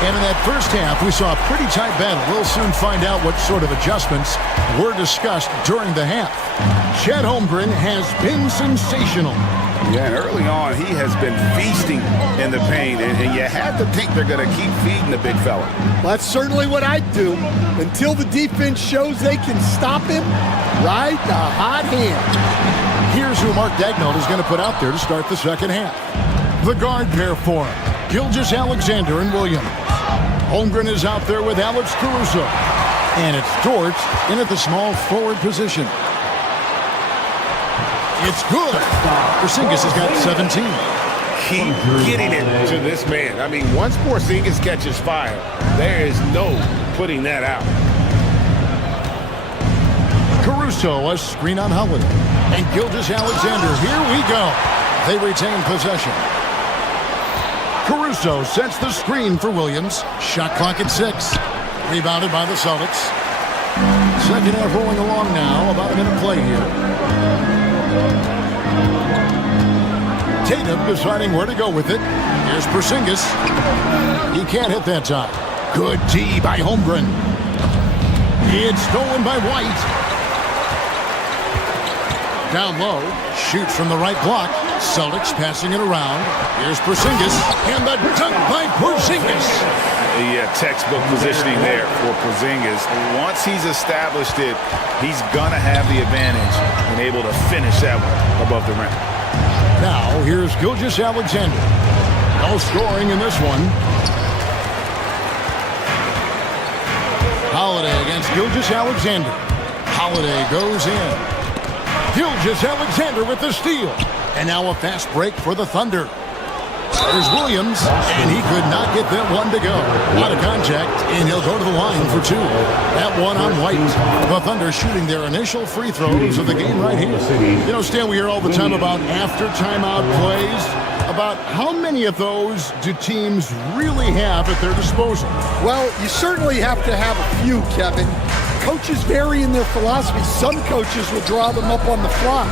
And in that first half, we saw a pretty tight battle. We'll soon find out what sort of adjustments were discussed during the half. Chet Holmgren has been sensational. Yeah, and early on, he has been feasting in the paint, and you have to think they're going to keep feeding the big fella. Well, that's certainly what I'd do. Until the defense shows they can stop him, ride the hot hand. Here's who Mark Daigneault is going to put out there to start the second half. The guard pair for him, Gilgeous-Alexander and Williams. Holmgren is out there with Alex Caruso. And it's Dort in at the small forward position. It's good. Porzingis has got 17. Keep getting it to this man. I mean, once Porzingis catches fire, there is no putting that out. Caruso, a screen on Holiday. And Gilgeous-Alexander, here we go. They retain possession. Caruso sets the screen for Williams. Shot clock at 6. Rebounded by the Celtics. Second half rolling along now. About a minute play here. Tatum deciding where to go with it. Here's Porzingis. He can't hit that time. Good D by Holmgren. It's stolen by White. Down low, shoots from the right block. Celtics passing it around. Here's Porzingis, and the dunk by Porzingis. Yeah, textbook positioning there for Porzingis. Once he's established it, he's gonna have the advantage and able to finish that one above the rim. Now, here's Gilgeous-Alexander. No scoring in this one. Holiday against Gilgeous-Alexander. Holiday goes in. Gilgeous-Alexander with the steal. And now a fast break for the Thunder. There's Williams, and he could not get that one to go. A lot of contact, and he'll go to the line for 2. That one on White. The Thunder shooting their initial free throws of the game right here. You know, Stan, we hear all the time about after timeout plays. About how many of those do teams really have at their disposal? Well, you certainly have to have a few, Kevin. Coaches vary in their philosophy. Some coaches will draw them up on the fly.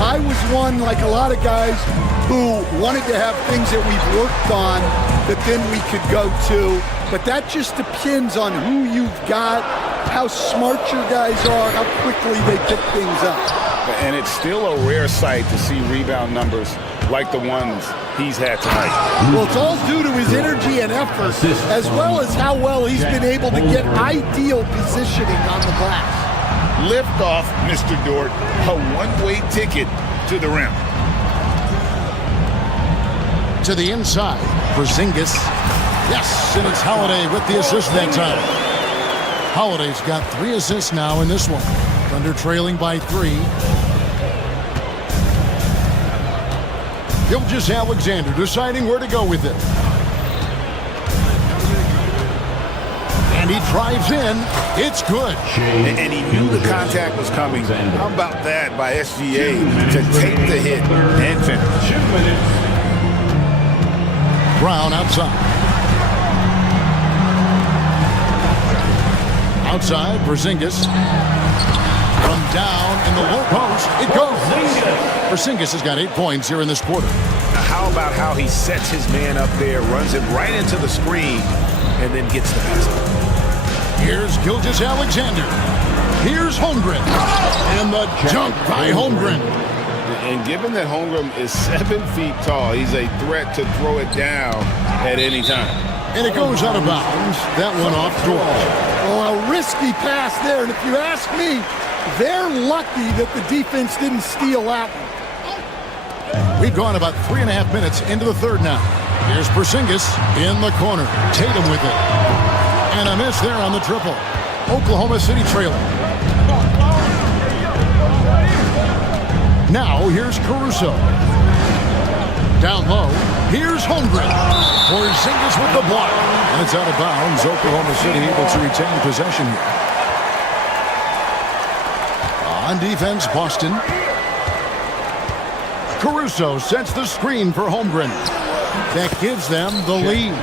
I was one, like a lot of guys, who wanted to have things that we've worked on that then we could go to. But that just depends on who you've got how smart your guys are, how quickly they pick things up. And it's still a rare sight to see rebound numbers like the ones he's had tonight. Well, it's all due to his energy and effort, as well as how well he's been able to get ideal positioning on the glass. Lift off, Mr. Dort, a one-way ticket to the rim. To the inside, Porzingis. Yes, and it's Holiday with the assist that time. Holiday's got 3 assists now in this one. Thunder trailing by 3. Gilgeous-Alexander deciding where to go with it. And he drives in. It's good. And he knew the contact was coming. How about that by SGA to take the hit and finish? Brown outside. Outside, Porzingis. From down in the low post, it goes. Porzingis has got 8 points here in this quarter. Now how about how he sets his man up there, runs him right into the screen, and then gets the basket. Here's Gilgeous-Alexander. Here's Holmgren. And the jump by Holmgren. And given that Holmgren is 7 feet tall, he's a threat to throw it down at any time. And it goes out of bounds. That one off George. Well, a risky pass there, and if you ask me, they're lucky that the defense didn't steal that one. We've gone about 3.5 minutes into the third now. Here's Porzingis in the corner. Tatum with it. And a miss there on the triple. Oklahoma City trailing. Now here's Caruso. Down low. Here's Holmgren. Porzingis with the block. And it's out of bounds. Oklahoma City able to retain possession here. On defense, Boston. Caruso sets the screen for Holmgren. That gives them the lead.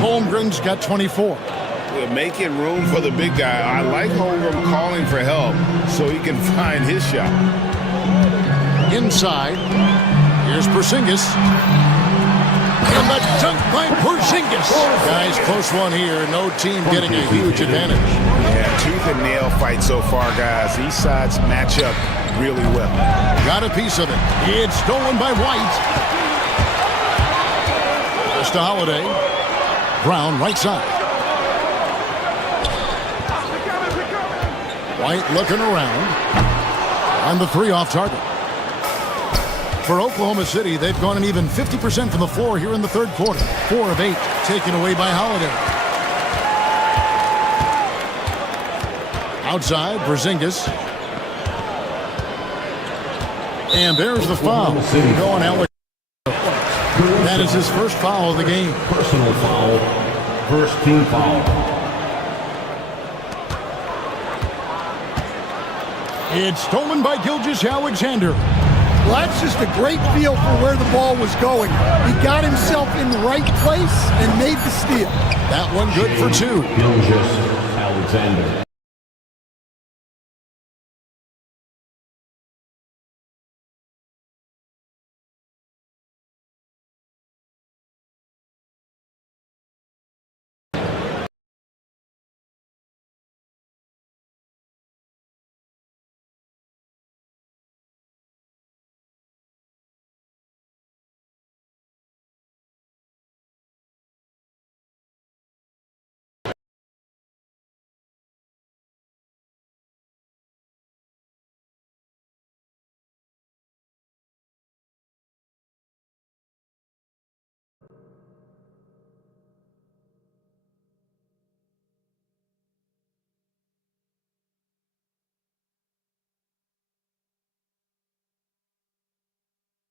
Holmgren's got 24. Making room for the big guy. I like Holmgren calling for help so he can find his shot. Inside. Here's Porzingis. And the dunk by Porzingis. Guys, close one here. No team getting a huge advantage. Yeah, tooth and nail fight so far, guys. These sides match up really well. Got a piece of it. It's stolen by White. Just a Holiday. Brown right side. White looking around. On the 3 off target. For Oklahoma City, they've gone an even 50% from the floor here in the third quarter. 4 of 8 taken away by Holiday. Outside, Porzingis. And there's the foul. Going Alex. That is his first foul of the game. Personal foul. First team foul. It's stolen by Gilgeous-Alexander. Well, that's just a great feel for where the ball was going. He got himself in the right place and made the steal. That one good for 2. Gilgeous-Alexander.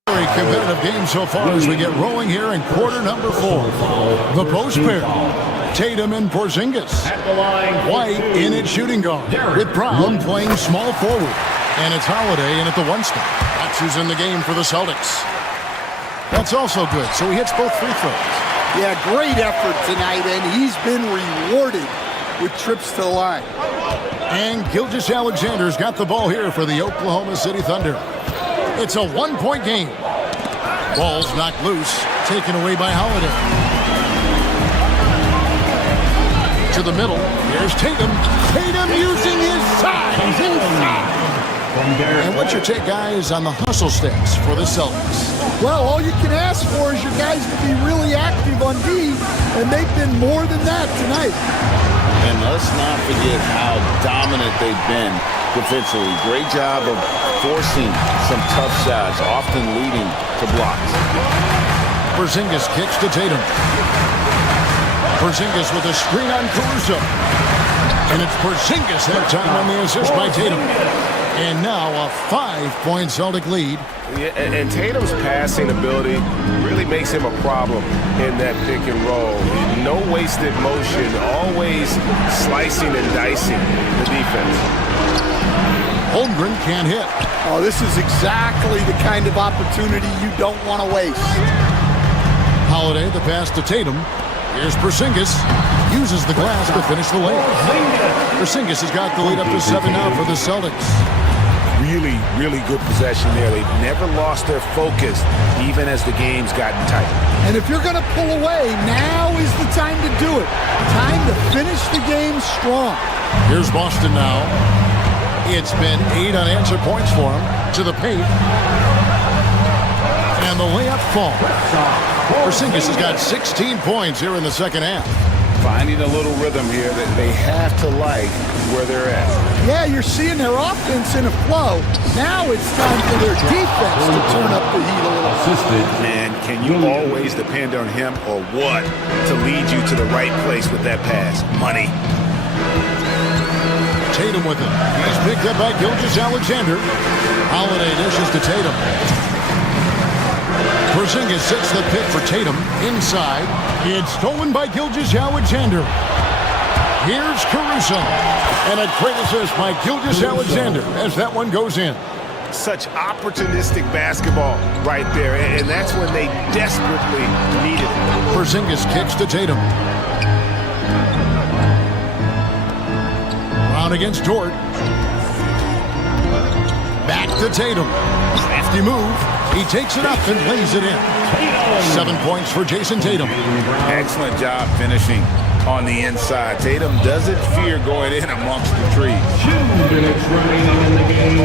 Very competitive game so far as we get rolling here in quarter number 4. The post pair. Tatum and Porzingis. White in at shooting guard. With Brown playing small forward. And it's Holiday in at the 1 spot. That's who's in the game for the Celtics. That's also good. So he hits both free throws. Yeah, great effort tonight, and he's been rewarded with trips to the line. And Gilgeous-Alexander's got the ball here for the Oklahoma City Thunder. It's a 1-point game. Ball's knocked loose, taken away by Holiday. To the middle. Here's Tatum. Tatum using his size inside. And what's your take, guys, on the hustle sticks for the Celtics? Well, all you can ask for is your guys to be really active on D, and they've been more than that tonight. And let's not forget how dominant they've been defensively. Great job of forcing some tough shots, often leading to blocks. Porzingis kicks to Tatum. Porzingis with a screen on Caruso. And it's Porzingis that time on the assist by Tatum. And now a 5-point Celtic lead. Yeah, and Tatum's passing ability really makes him a problem in that pick and roll. No wasted motion, always slicing and dicing the defense. Holmgren can't hit. Oh, this is exactly the kind of opportunity you don't want to waste. Holiday, the pass to Tatum. Here's Porzingis. Uses the glass to finish the layup. Porzingis has got the lead up to 7 now for the Celtics. Really, really good possession there. They've never lost their focus, even as the game's gotten tight. And if you're going to pull away, now is the time to do it. Time to finish the game strong. Here's Boston now. It's been 8 unanswered points for him. To the paint. And the layup falls. Porzingis has got 16 points here in the second half. Finding a little rhythm here that they have to like where they're at. Yeah, you're seeing their offense in a flow. Now it's time for their defense to turn up the heat a little. Man, can you always depend on him or what to lead you to the right place with that pass? Money. Tatum with it. He's picked up by Gilgeous-Alexander. Holiday dishes to Tatum. Porzingis sets the pick for Tatum. Inside. It's stolen by Gilgeous-Alexander. Here's Caruso. And a great assist by Gilgeous-Alexander as that one goes in. Such opportunistic basketball right there, and that's when they desperately needed it. Porzingis kicks to Tatum. Brown against Dort. Back to Tatum. Crafty move. He takes it up and lays it in. 7 points for Jason Tatum. Excellent job finishing on the inside. Tatum doesn't fear going in amongst the trees. 2 minutes remaining in the game.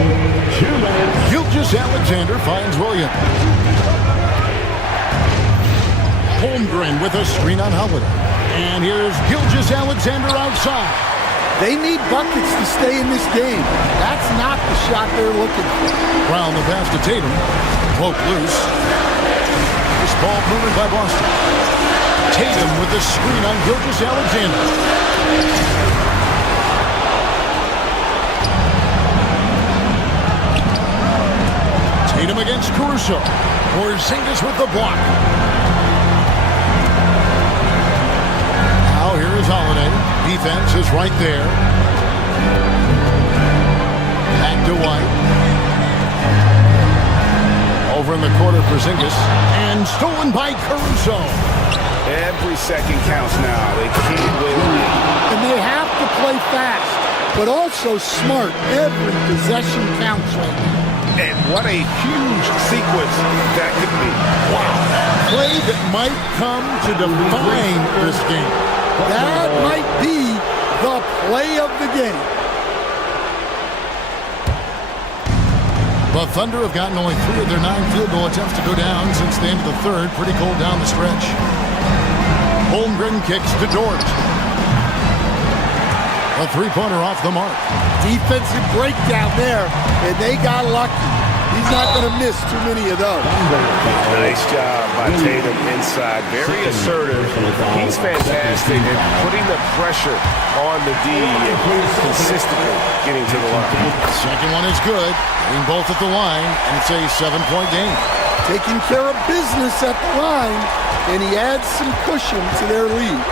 2 minutes. Gilgeous-Alexander finds Williams. Holmgren with a screen on Holiday. And here's Gilgeous-Alexander outside. They need buckets to stay in this game. That's not the shot they're looking for. Brown the pass to Tatum. Poke loose. This ball moved by Boston. Tatum with the screen on Gilgeous-Alexander. Tatum against Caruso. Porzingis with the block. Now here is Holiday. Defense is right there. Back to White. Over in the corner, Porzingis. And stolen by Caruso. Every second counts now. They can't wait. And they have to play fast, but also smart. Every possession counts right now. And what a huge sequence that could be. Wow. Play that might come to define this game. That might be the play of the game. The Thunder have gotten only 3 of their 9 field goal attempts to go down since the end of the third. Pretty cold down the stretch. Holmgren kicks to Dort. A three-pointer off the mark. Defensive breakdown there, and they got lucky. He's not going to miss too many of those. Nice job by Tatum inside. Very assertive. He's fantastic at putting the pressure on the D and consistently getting to the line. Second one is good. Getting both at the line, and it's a 7-point game. Taking care of business at the line, and he adds some cushion to their lead.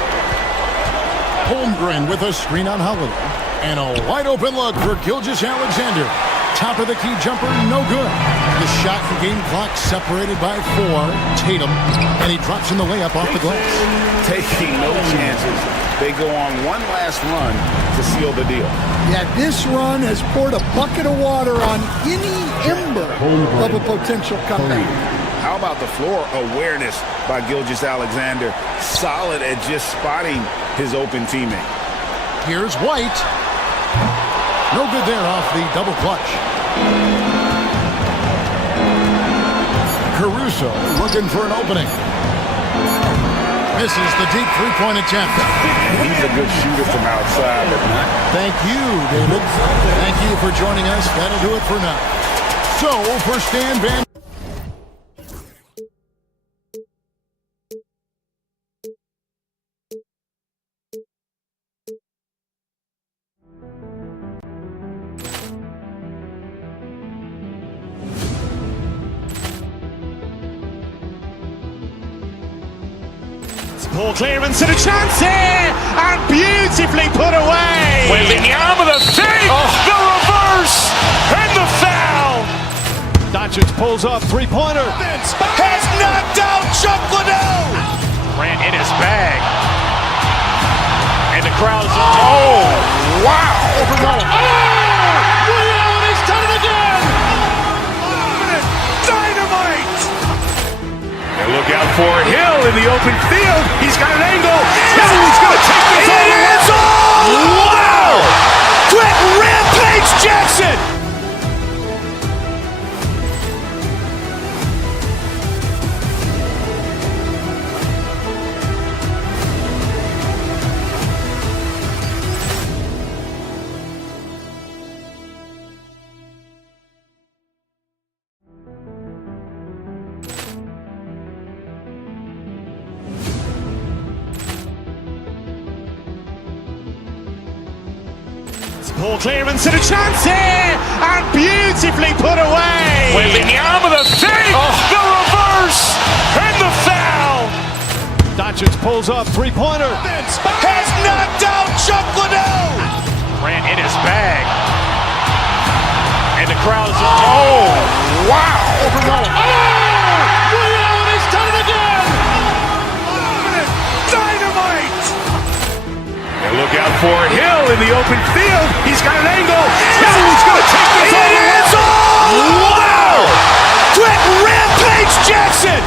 Holmgren with a screen on Holiday. And a wide-open look for Gilgeous-Alexander. Top of the key jumper, no good. The shot and game clock separated by 4. Tatum, and he drops in the layup off the glass. Taking no chances. They go on one last run to seal the deal. Yeah, this run has poured a bucket of water on any ember of a potential comeback. How about the floor awareness by Gilgeous-Alexander? Solid at just spotting his open teammate. Here's White. No good there off the double clutch. Caruso looking for an opening. Misses the deep three-point attempt. He's a good shooter from outside. Thank you, David. Thank you for joining us. That'll do it for now. So, for Stan Van... Ball clearance and a chance here, and beautifully put away. Wembanyama the fake, the reverse, and the foul. Doncic pulls up, three-pointer. Has knocked out Chuck Liddell. Ran in his bag. And the crowd is, oh, wow. Williams has done it again. Dynamite. And look out for Hill in the open field. He's got an angle. He's going to take this all the way. Wow. Quick Rampage Jackson. Ball clearance and a chance here, and beautifully put away. Wembanyama the fake, the reverse, and the foul. Doncic pulls up, three-pointer. Has knocked out Chuck Liddell. Ran in his bag. And the crowd is, oh, wow. Williams has done it again. Dynamite. And look out for Hill in the open field. He's got an angle. He's going to take this all the way. Wow. Quick Rampage Jackson.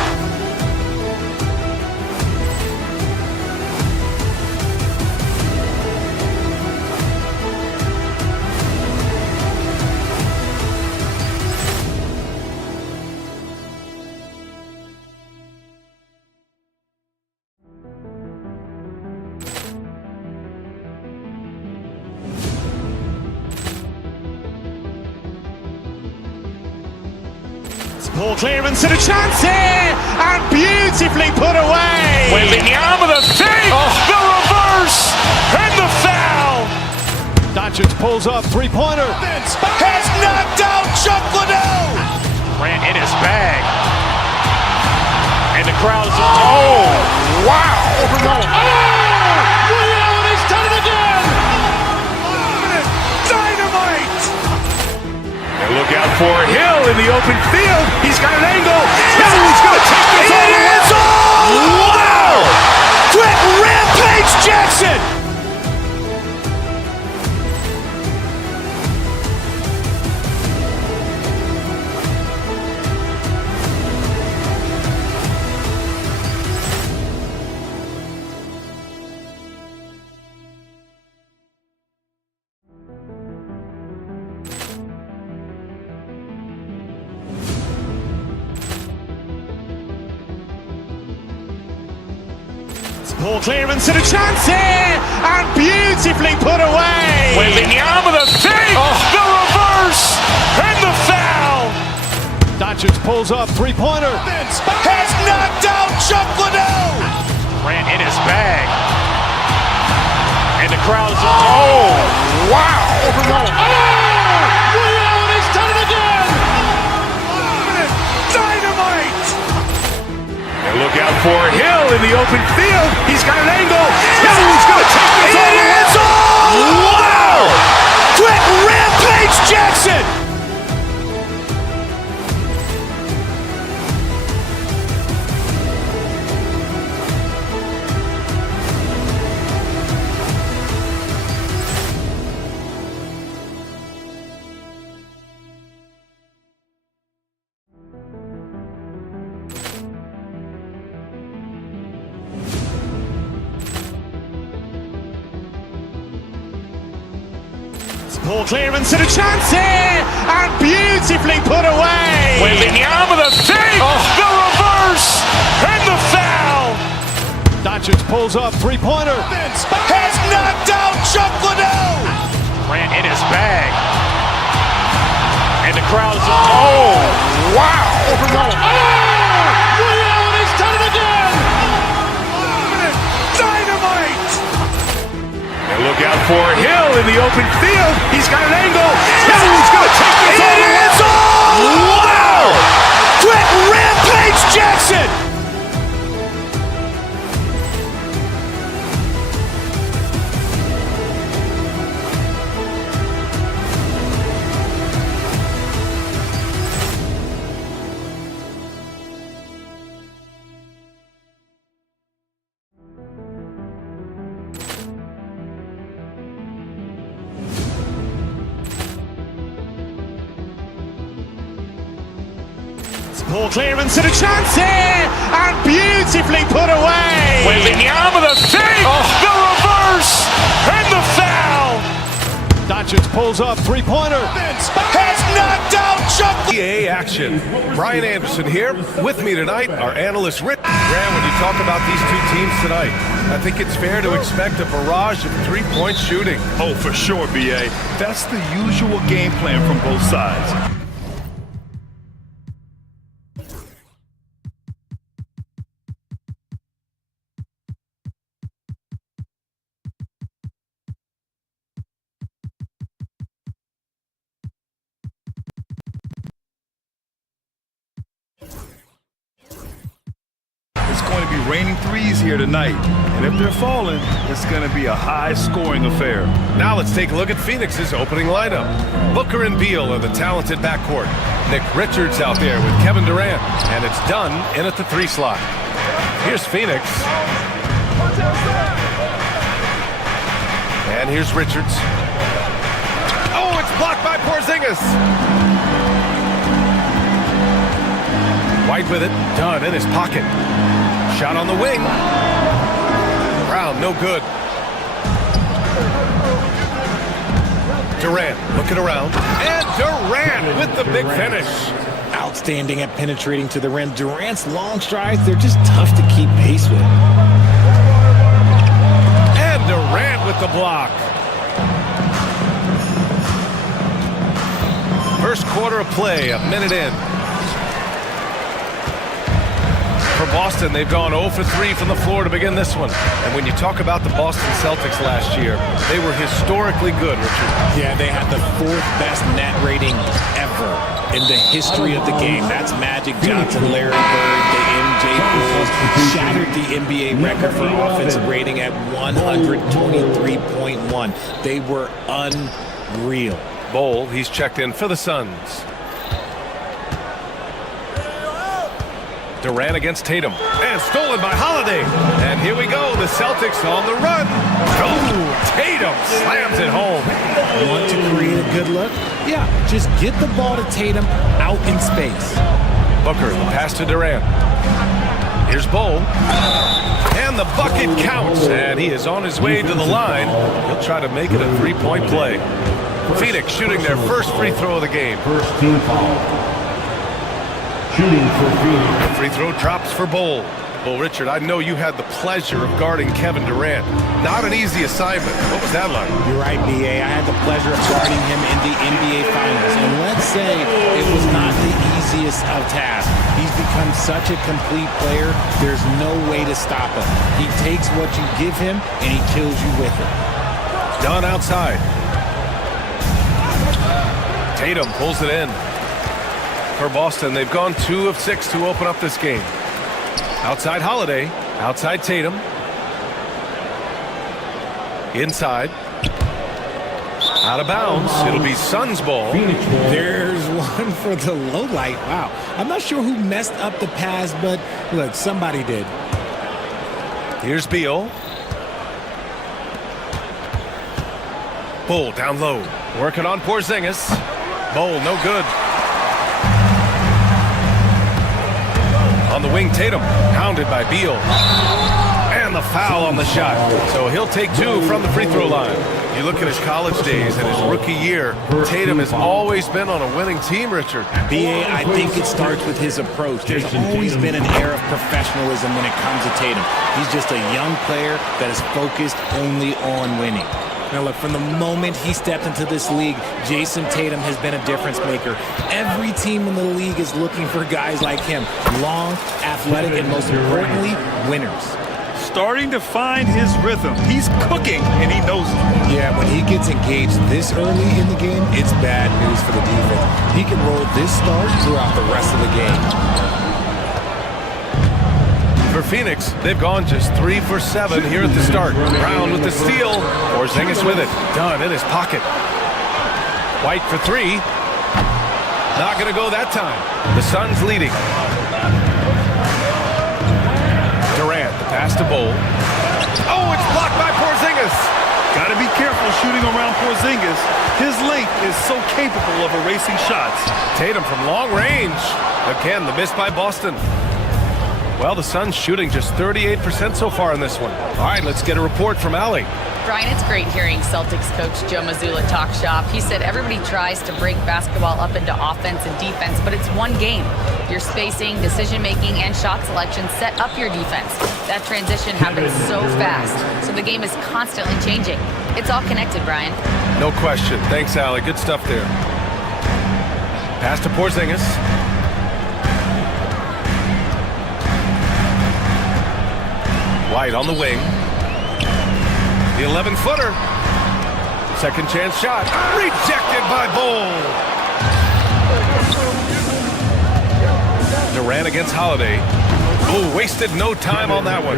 Ball clearance and a chance here, and beautifully put away. Wembanyama the fake, the reverse, and the foul. Doncic pulls up, three-pointer. Has knocked out Chuck Liddell. Ran in his bag. And the crowd is, oh, wow. Williams has done it again. Dynamite. And look out for Hill in the open field. He's got an angle. He's going to take this all the way. Wow. Quick Rampage Jackson. Ball clearance and a chance here, and beautifully put away. Wembanyama the fake, the reverse, and the foul. Doncic pulls up, three-pointer. Has knocked out Chuck Liddell. Ran in his bag. And the crowd is, oh, wow. Williams has done it again. Dynamite. And look out for Hill in the open field. He's got an angle. He's going to take this all the way. Wow. Quick Rampage Jackson. Poor clearance and a chance here, and beautifully put away. Wembanyama with a fake, the reverse, and the foul. Doncic pulls up, three-pointer. Has knocked out Chuck Liddell. Ran in his bag. And the crowd's, oh, wow. He's done it again. Dynamite. And look out for Hill in the open field. He's got an angle. Hill's going to take this all the way. Wow! Quick Rampage Jackson. Poor clearance and a chance here, and beautifully put away. Wembanyama with a fake, the reverse, and the foul. Doncic pulls up, three-pointer. Has knocked out Chuck. NBA action. Brian Anderson here. With me tonight, our analyst Rich. Graham, when you talk about these two teams tonight, I think it's fair to expect a barrage of three-point shooting. Oh, for sure, B.A. That's the usual game plan from both sides. It's going to be raining threes here tonight, and if they're falling, it's going to be a high-scoring affair. Now let's take a look at Phoenix's opening lineup. Booker and Beal are the talented backcourt. Nick Richards out there with Kevin Durant, and it's done in at the three slot. Here's Phoenix. And here's Richards. Oh, it's blocked by Porzingis. White with it, done in his pocket. Shot on the wing. Brown, no good. Durant looking around. And Durant with the big finish. Outstanding at penetrating to the rim. Durant's long strides, they're just tough to keep pace with. And Durant with the block. First quarter of play, a minute in. For Boston, they've gone 0 for 3 from the floor to begin this one. And when you talk about the Boston Celtics last year, they were historically good, Richard. Yeah, they had the 4th best net rating ever in the history of the game. That's Magic Johnson, Larry Bird, the MJ Bulls. Shattered the NBA record for offensive rating at 123.1. They were unreal. Bol, he's checked in for the Suns. Durant against Tatum. And stolen by Holiday. And here we go. The Celtics on the run. Oh, Tatum slams it home. Want to create a good look? Yeah, just get the ball to Tatum out in space. Booker, pass to Durant. Here's Bol. And the bucket counts. And he is on his way to the line. He'll try to make it a three-point play. Phoenix shooting their first free throw of the game. First team foul. Shooting for Phoenix. The free throw drops for Bol. Well, Richard, I know you had the pleasure of guarding Kevin Durant. Not an easy assignment. What was that like? You're right, B.A. I had the pleasure of guarding him in the NBA Finals. And let's say it was not the easiest of tasks. He's become such a complete player, there's no way to stop him. He takes what you give him, and he kills you with it. Done outside. Tatum pulls it in. For Boston, they've gone 2 of 6 to open up this game. Outside Holiday, outside Tatum. Inside. Out of bounds. It'll be Suns ball. There's one for the low light. Wow. I'm not sure who messed up the pass, but look, somebody did. Here's Beal. Bull down low. Working on Porzingis. Bull, no good. On the wing, Tatum, pounded by Beal. And And the foul on the shot. So he'll take 2 from the free throw line. You look at his college days and his rookie year, Tatum has always been on a winning team, Richard. B.A., I think it starts with his approach. There's always been an air of professionalism when it comes to Tatum. He's just a young player that is focused only on winning. Now look, from the moment he stepped into this league, Jason Tatum has been a difference maker. Every team in the league is looking for guys like him. Long, athletic, and most importantly, winners. Starting to find his rhythm. He's cooking, and he knows it. Yeah, when he gets engaged this early in the game, it's bad news for the defense. He can roll this start throughout the rest of the game. For Phoenix, they've gone just 3 for 7 here at the start. Brown with the steal. Porzingis with it. Dunn in his pocket. White for 3. Not going to go that time. The Suns leading. Durant, the pass to Bol. Oh, it's blocked by Porzingis. Got to be careful shooting around Porzingis. His length is so capable of erasing shots. Tatum from long range. Again, the miss by Boston. Well, the Suns shooting just 38% so far in this one. All right, let's get a report from Allie. Brian, it's great hearing Celtics coach Joe Mazzulla talk shop. He said everybody tries to break basketball up into offense and defense, but it's one game. Your spacing, decision-making, and shot selection set up your defense. That transition happens so fast, so the game is constantly changing. It's all connected, Brian. No question. Thanks, Allie. Good stuff there. Pass to Porzingis. White on the wing. The 11-footer. Second chance shot. Rejected by Bol. Durant against Holiday. Oh, wasted no time on that one.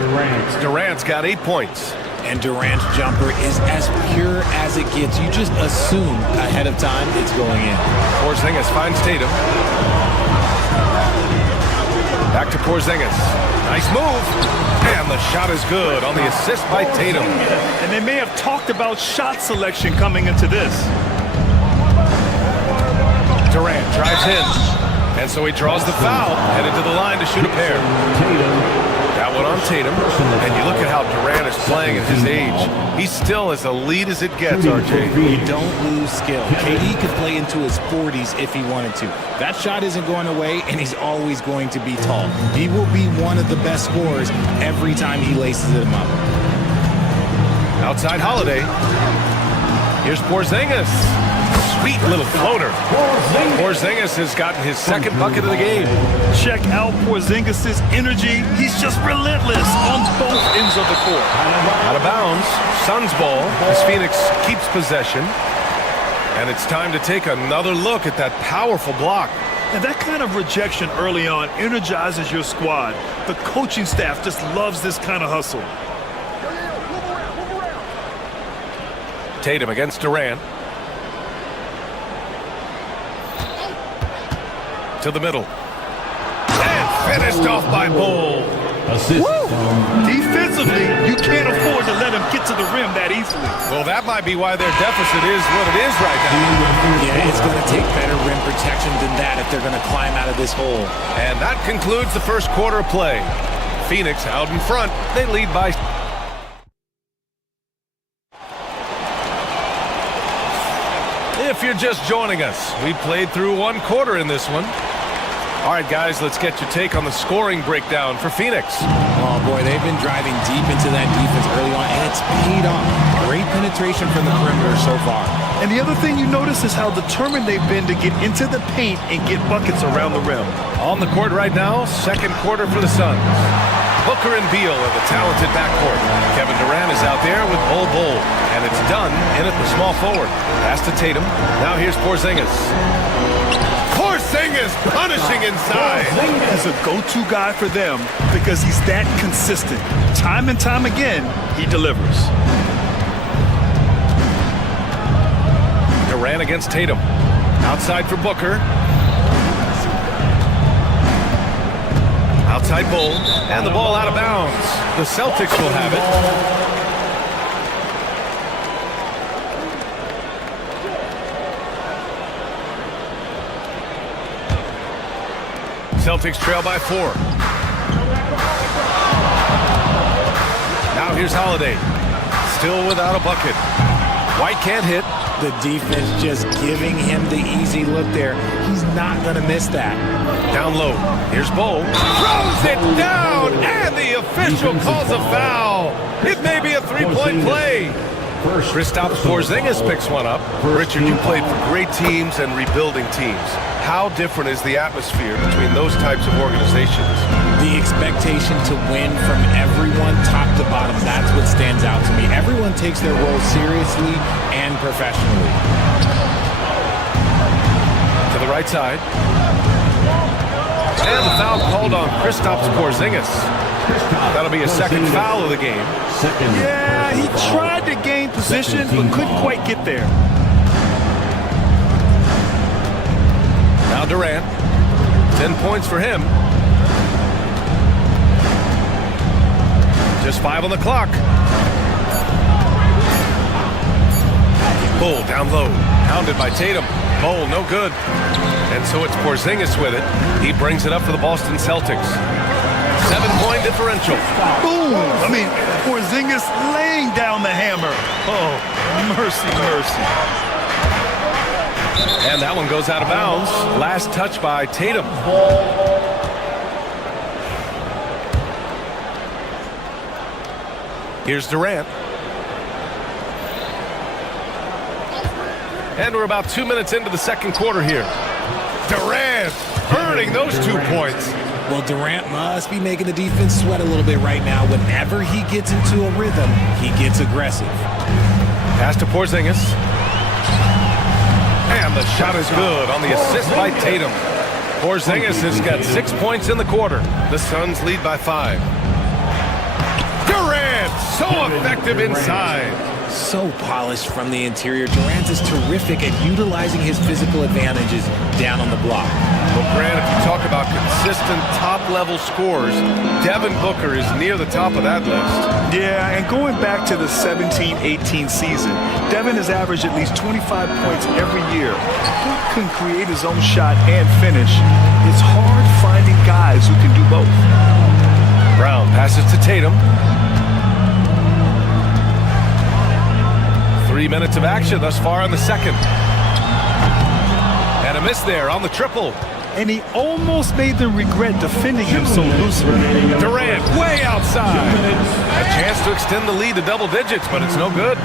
Durant's got 8 points. And Durant's jumper is as pure as it gets. You just assume ahead of time it's going in. Porzingis finds Tatum. Back to Porzingis. Nice move. And the shot is good on the assist by Tatum. And they may have talked about shot selection coming into this. Durant drives in. And so he draws the foul, headed to the line to shoot a pair. That one on Tatum. And you look at how Durant is playing at his age. He's still as elite as it gets, RJ. You don't lose skill. KD could play into his 40s if he wanted to. That shot isn't going away, and he's always going to be tall. He will be one of the best scorers every time he laces them up. Outside Holiday. Here's Porzingis. Sweet little floater. Porzingis has gotten his second bucket of the game. Check out Porzingis' energy. He's just relentless on both ends of the court. Out of bounds. Suns ball as Phoenix keeps possession. And it's time to take another look at that powerful block. And that kind of rejection early on energizes your squad. The coaching staff just loves this kind of hustle. Tatum against Durant. To the middle. And finished off by Bol. Defensively, you can't afford to let him get to the rim that easily. Well, that might be why their deficit is what it is right now. Yeah, it's going to take better rim protection than that if they're going to climb out of this hole. And that concludes the first quarter of play. Phoenix out in front. They lead by... If you're just joining us, we played through one quarter in this one. All right, guys, let's get your take on the scoring breakdown for Phoenix. Oh, boy, they've been driving deep into that defense early on, and it's paid off. Great penetration from the perimeter so far. And the other thing you notice is how determined they've been to get into the paint and get buckets around the rim. On the court right now, second quarter for the Suns. Booker and Beal are the talented backcourt. Kevin Durant is out there with Bol, and it's done in at the small forward. Pass to Tatum. Now here's Porzingis. Porzingis punishing inside. Porzingis is a go-to guy for them because he's that consistent. Time and time again, he delivers. Durant against Tatum. Outside for Booker. Outside Bol, and the ball out of bounds. The Celtics will have it. Celtics trail by 4. Now here's Holiday. Still without a bucket. White can't hit. The defense just giving him the easy look there. He's not going to miss that. Down low. Here's Bowl. Throws it down, and the official calls a foul. It may be a three-point play. Kristaps Porzingis picks one up. Richard, you played for great teams and rebuilding teams. How different is the atmosphere between those types of organizations? The expectation to win from everyone, top to bottom, that's what stands out to me. Everyone takes their role seriously and professionally. To the right side. And the foul called on Kristaps Porzingis. That'll be a second foul of the game. Yeah, he tried to gain position, but couldn't quite get there. Now Durant. 10 points for him. Just 5 on the clock. Bull down low. Pounded by Tatum. Bull, no good. And so it's Porzingis with it. He brings it up for the Boston Celtics. 7-point differential. Boom! I mean, Porzingis laying down the hammer. Oh, mercy, mercy. And that one goes out of bounds. Last touch by Tatum. Here's Durant. And we're about 2 minutes into the second quarter here. Durant earning those 2 points. Well, Durant must be making the defense sweat a little bit right now. Whenever he gets into a rhythm, he gets aggressive. Pass to Porzingis. And the shot is good on the assist by Tatum. Porzingis has got 6 points in the quarter. The Suns lead by 5. Durant, so effective inside. So polished from the interior. Durant is terrific at utilizing his physical advantages down on the block. Well, Grant, if you talk about consistent top-level scores, Devin Booker is near the top of that list. Yeah, and going back to the 17-18 season, Devin has averaged at least 25 points every year. Book can create his own shot and finish. It's hard finding guys who can do both. Brown passes to Tatum. 3 minutes of action thus far in the second. And a miss there on the triple. And he almost made them regret defending him so loosely. Durant way outside. A chance to extend the lead to double digits, but it's no good.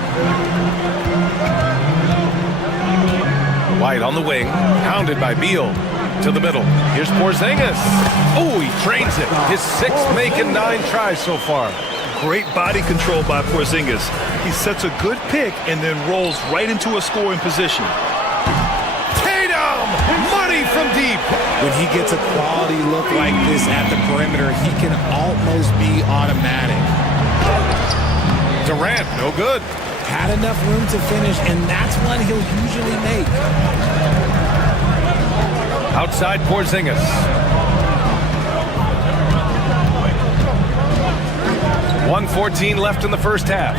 White on the wing, pounded by Beal. To the middle. Here's Porzingis. Oh, he trains it. His 6th make in 9 tries so far. Great body control by Porzingis. He sets a good pick and then rolls right into a scoring position. Tatum! Money from deep! When he gets a quality look like this at the perimeter, he can almost be automatic. Durant, no good. Had enough room to finish, and that's one he'll usually make. Outside Porzingis. 1:14 left in the first half.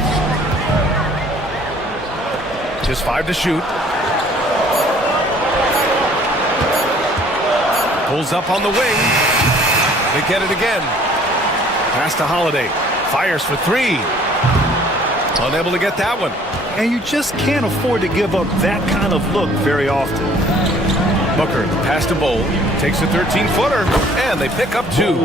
Just 5 to shoot. Pulls up on the wing. They get it again. Pass to Holiday. Fires for 3. Unable to get that one. And you just can't afford to give up that kind of look very often. Booker, pass to Bowl. Takes a 13-footer, and they pick up 2.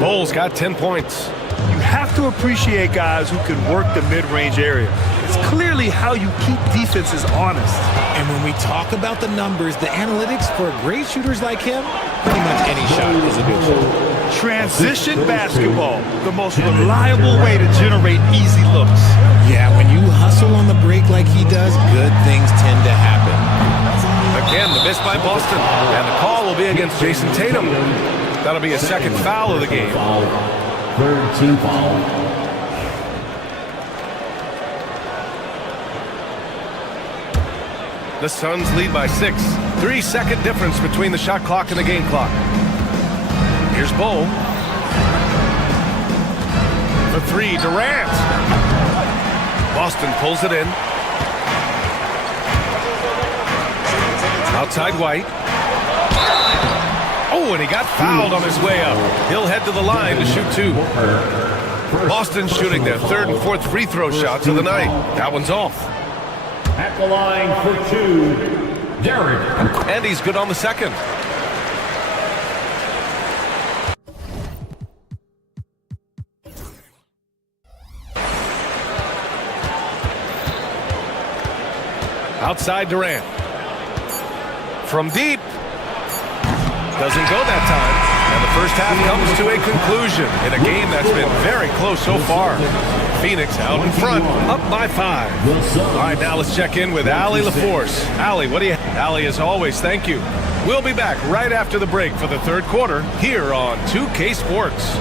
Bowl's got 10 points. You have to appreciate guys who can work the mid-range area. It's clearly how you keep defenses honest. And when we talk about the numbers, the analytics for great shooters like him, pretty much any shot is a good shot. Transition basketball, the most reliable way to generate easy looks. Yeah, when you hustle on the break like he does, good things tend to happen. Again, the miss by Boston, and the call will be against Jason Tatum. That'll be a second foul of the game. Third team foul. The Suns lead by 6. 3-second difference between the shot clock and the game clock. Here's Bowl. For 3, Durant. Boston pulls it in. Outside White. Oh, and he got fouled on his way up. He'll head to the line to shoot 2. Boston shooting their third and fourth free throw shots of the night. That one's off. At the line for two, Derek. And he's good on the second. Outside Durant. From deep. Doesn't go that time. And the first half comes to a conclusion in a game that's been very close so far. Phoenix out in front, up by 5. All right, now let's check in with Allie LaForce. Allie, what do you... Allie, as always, thank you. We'll be back right after the break for the third quarter here on 2K Sports.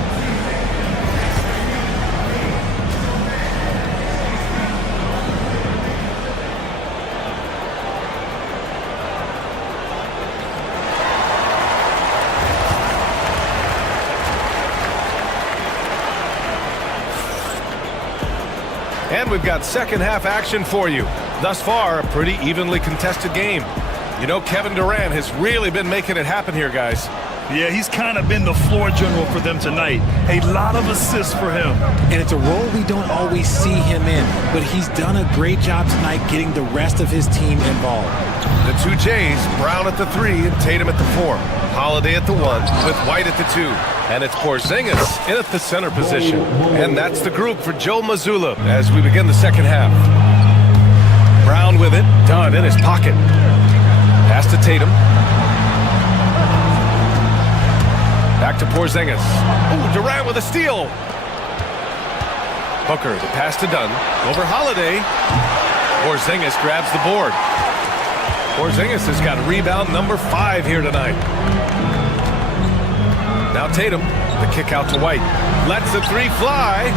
And we've got second half action for you. Thus far, a pretty evenly contested game. You know, Kevin Durant has really been making it happen here, guys. Yeah, he's kind of been the floor general for them tonight. A lot of assists for him. And it's a role we don't always see him in, but he's done a great job tonight getting the rest of his team involved. The two Jays, Brown at the 3 and Tatum at the 4. Holiday at the 1 with White at the 2. And it's Porzingis in at the center position. And that's the group for Joe Mazzulla as we begin the second half. Brown with it, done in his pocket. Pass to Tatum. Back to Porzingis. Ooh, Durant with a steal. Booker, the pass to Dunn. Over Holiday. Porzingis grabs the board. Porzingis has got rebound number 5 here tonight. Now Tatum, the kick out to White. Lets the 3 fly.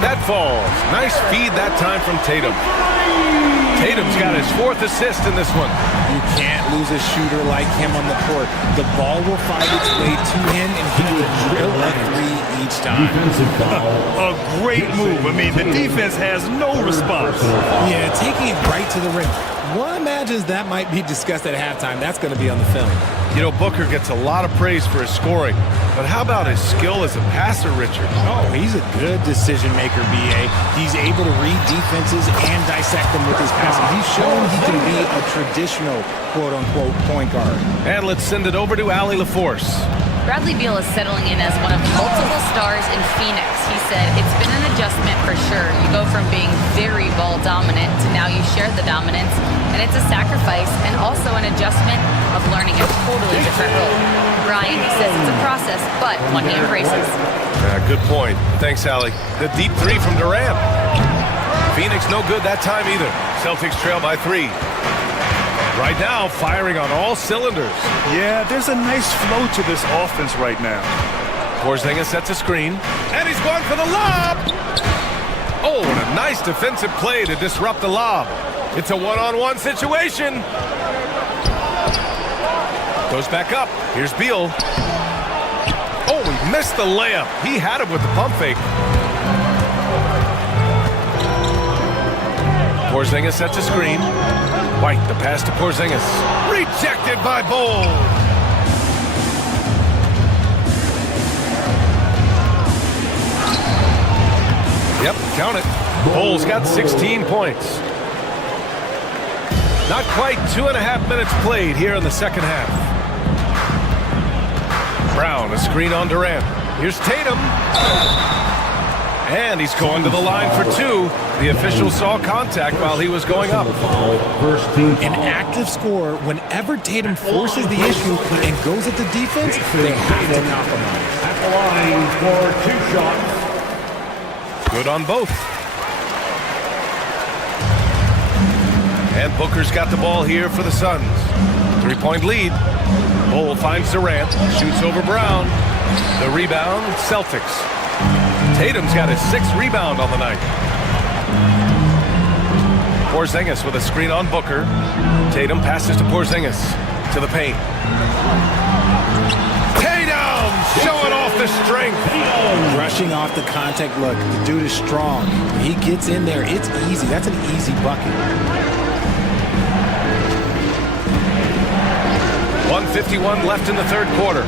That falls. Nice feed that time from Tatum. Tatum's got his 4th assist in this one. You can't lose a shooter like him on the court. The ball will find its way to him, and he will drill a 3 each time. A great move. I mean, the defense has no response. Yeah, taking it right to the rim. One imagines that might be discussed at halftime. That's going to be on the film. You know, Booker gets a lot of praise for his scoring, but how about his skill as a passer, Richard? Oh, he's a good decision maker, B.A. He's able to read defenses and dissect them with his passing. He's shown he can be a traditional, quote-unquote, point guard. And let's send it over to Allie LaForce. Bradley Beal is settling in as one of multiple stars in Phoenix. He said, it's been an adjustment for sure. You go from being very ball dominant to now you share the dominance, and it's a sacrifice and also an adjustment of learning a totally different role. Brian, he says it's a process, but one he embraces. Good point. Thanks, Allie. The deep 3 from Durant. Phoenix no good that time either. Celtics trail by 3. Right now, firing on all cylinders. Yeah, there's a nice flow to this offense right now. Porzingis sets a screen, and he's going for the lob. Oh, and a nice defensive play to disrupt the lob. It's a one-on-one situation. Goes back up. Here's Beal. Oh, he missed the layup. He had him with the pump fake. Porzingis sets a screen. White, the pass to Porzingis. Rejected by Bol. Yep, count it. Bol's got 16 points. Not quite 2.5 minutes played here in the second half. Brown, a screen on Durant. Here's Tatum. And he's going to the line for 2. The official saw contact while he was going up. An active scorer, whenever Tatum forces the issue and goes at the defense, they have to compromise. At the line for 2 shots. Good on both. And Booker's got the ball here for the Suns. 3-point lead. Bol finds Durant, shoots over Brown. The rebound, Celtics. Tatum's got his 6th rebound on the night. Porzingis with a screen on Booker. Tatum passes to Porzingis to the paint. Tatum showing off the strength. Rushing off the contact. Look, the dude is strong. When he gets in there, it's easy. That's an easy bucket. 1:51 left in the third quarter.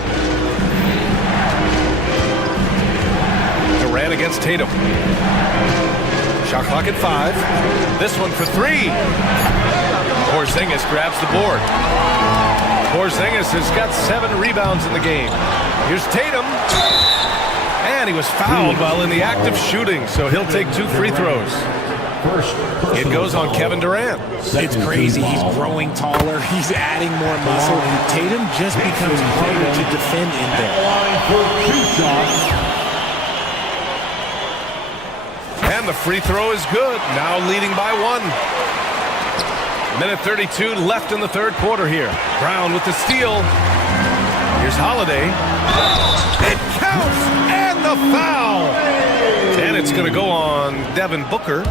Durant against Tatum. Shot clock at 5. This one for 3. Porzingis grabs the board. Porzingis has got 7 rebounds in the game. Here's Tatum. And he was fouled while in the act of shooting, so he'll take 2 free throws. It goes on Kevin Durant. It's crazy. He's growing taller. He's adding more muscle. Tatum just becomes harder to defend in there. And the free throw is good. Now leading by 1. Minute 32 left in the third quarter here. Brown with the steal. Here's Holiday. It counts, and the foul. And it's going to go on Devin Booker.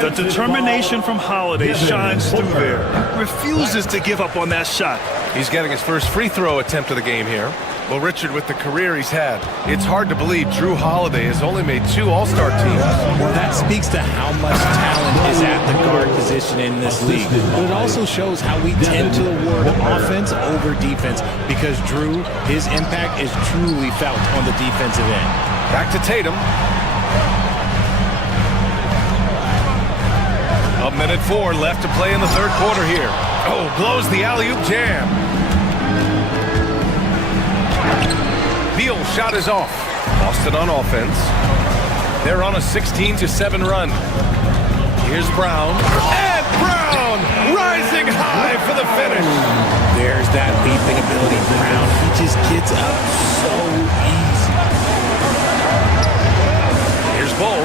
The determination from Holiday shines through there. Refuses to give up on that shot. He's getting his first free throw attempt of the game here. Well, Richard, with the career he's had, it's hard to believe Drew Holiday has only made 2 All-Star teams. Well, that speaks to how much talent is at the guard position in this league. But it also shows how we tend to award offense over defense because Drew, his impact is truly felt on the defensive end. Back to Tatum. A minute 4 left to play in the third quarter here. Oh, blows the alley-oop jam. Beal shot is off. Boston on offense. They're on a 16-7 run. Here's Brown. And Brown rising high for the finish. There's that leaping ability. Brown, he just gets up so easy. Here's Bull.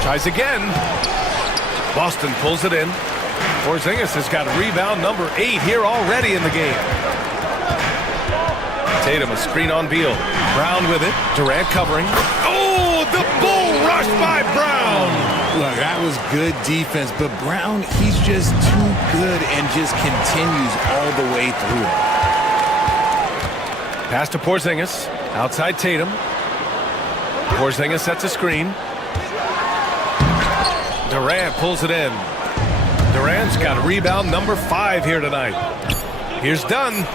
Tries again. Boston pulls it in. Porzingis has got rebound number 8 here already in the game. Tatum a screen on Beal. Brown with it. Durant covering. Oh, the Bull rush by Brown. Look, that was good defense, but Brown, he's just too good and just continues all the way through it. Pass to Porzingis. Outside Tatum. Porzingis sets a screen. Durant pulls it in. Durant's got rebound number 5 here tonight. Here's Dunn.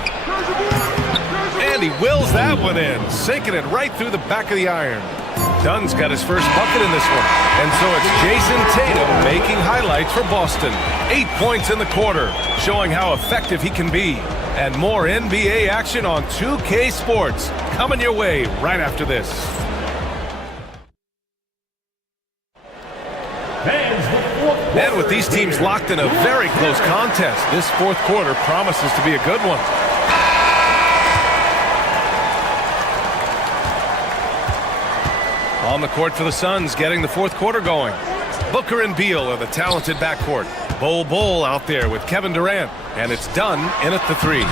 And he wills that one in, sinking it right through the back of the iron. Dunn's got his first bucket in this one. And so it's Jason Tatum making highlights for Boston. 8 points in the quarter, showing how effective he can be. And more NBA action on 2K Sports coming your way right after this. And with these teams locked in a very close contest, this fourth quarter promises to be a good one. On the court for the Suns, getting the fourth quarter going. Booker and Beal are the talented backcourt. Bull out there with Kevin Durant. And it's done in at the 3.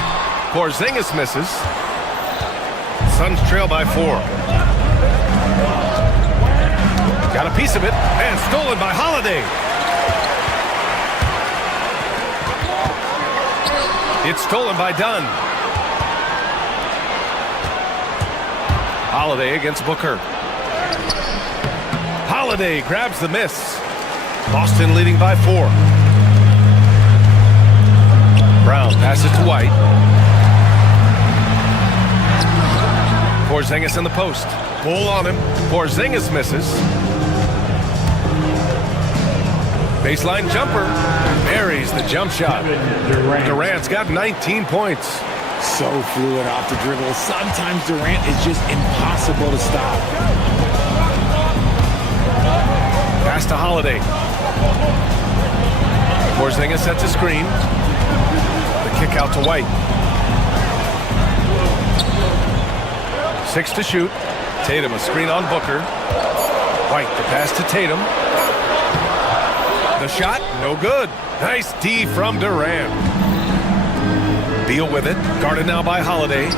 Porzingis misses. Suns trail by 4. Got a piece of it, and stolen by Holiday. It's stolen by Dunn. Holiday against Booker. Holiday grabs the miss. Boston leading by 4. Brown passes to White. Porzingis in the post. Bull on him. Porzingis misses. Baseline jumper. Buries the jump shot. Durant's got 19 points. So fluid off the dribble. Sometimes Durant is just impossible to stop. Pass to Holiday. Porzingis sets a screen. The kick out to White. 6 to shoot. Tatum a screen on Booker. White the pass to Tatum. The shot, no good. Nice D from Durant. Beal with it. Guarded now by Holiday.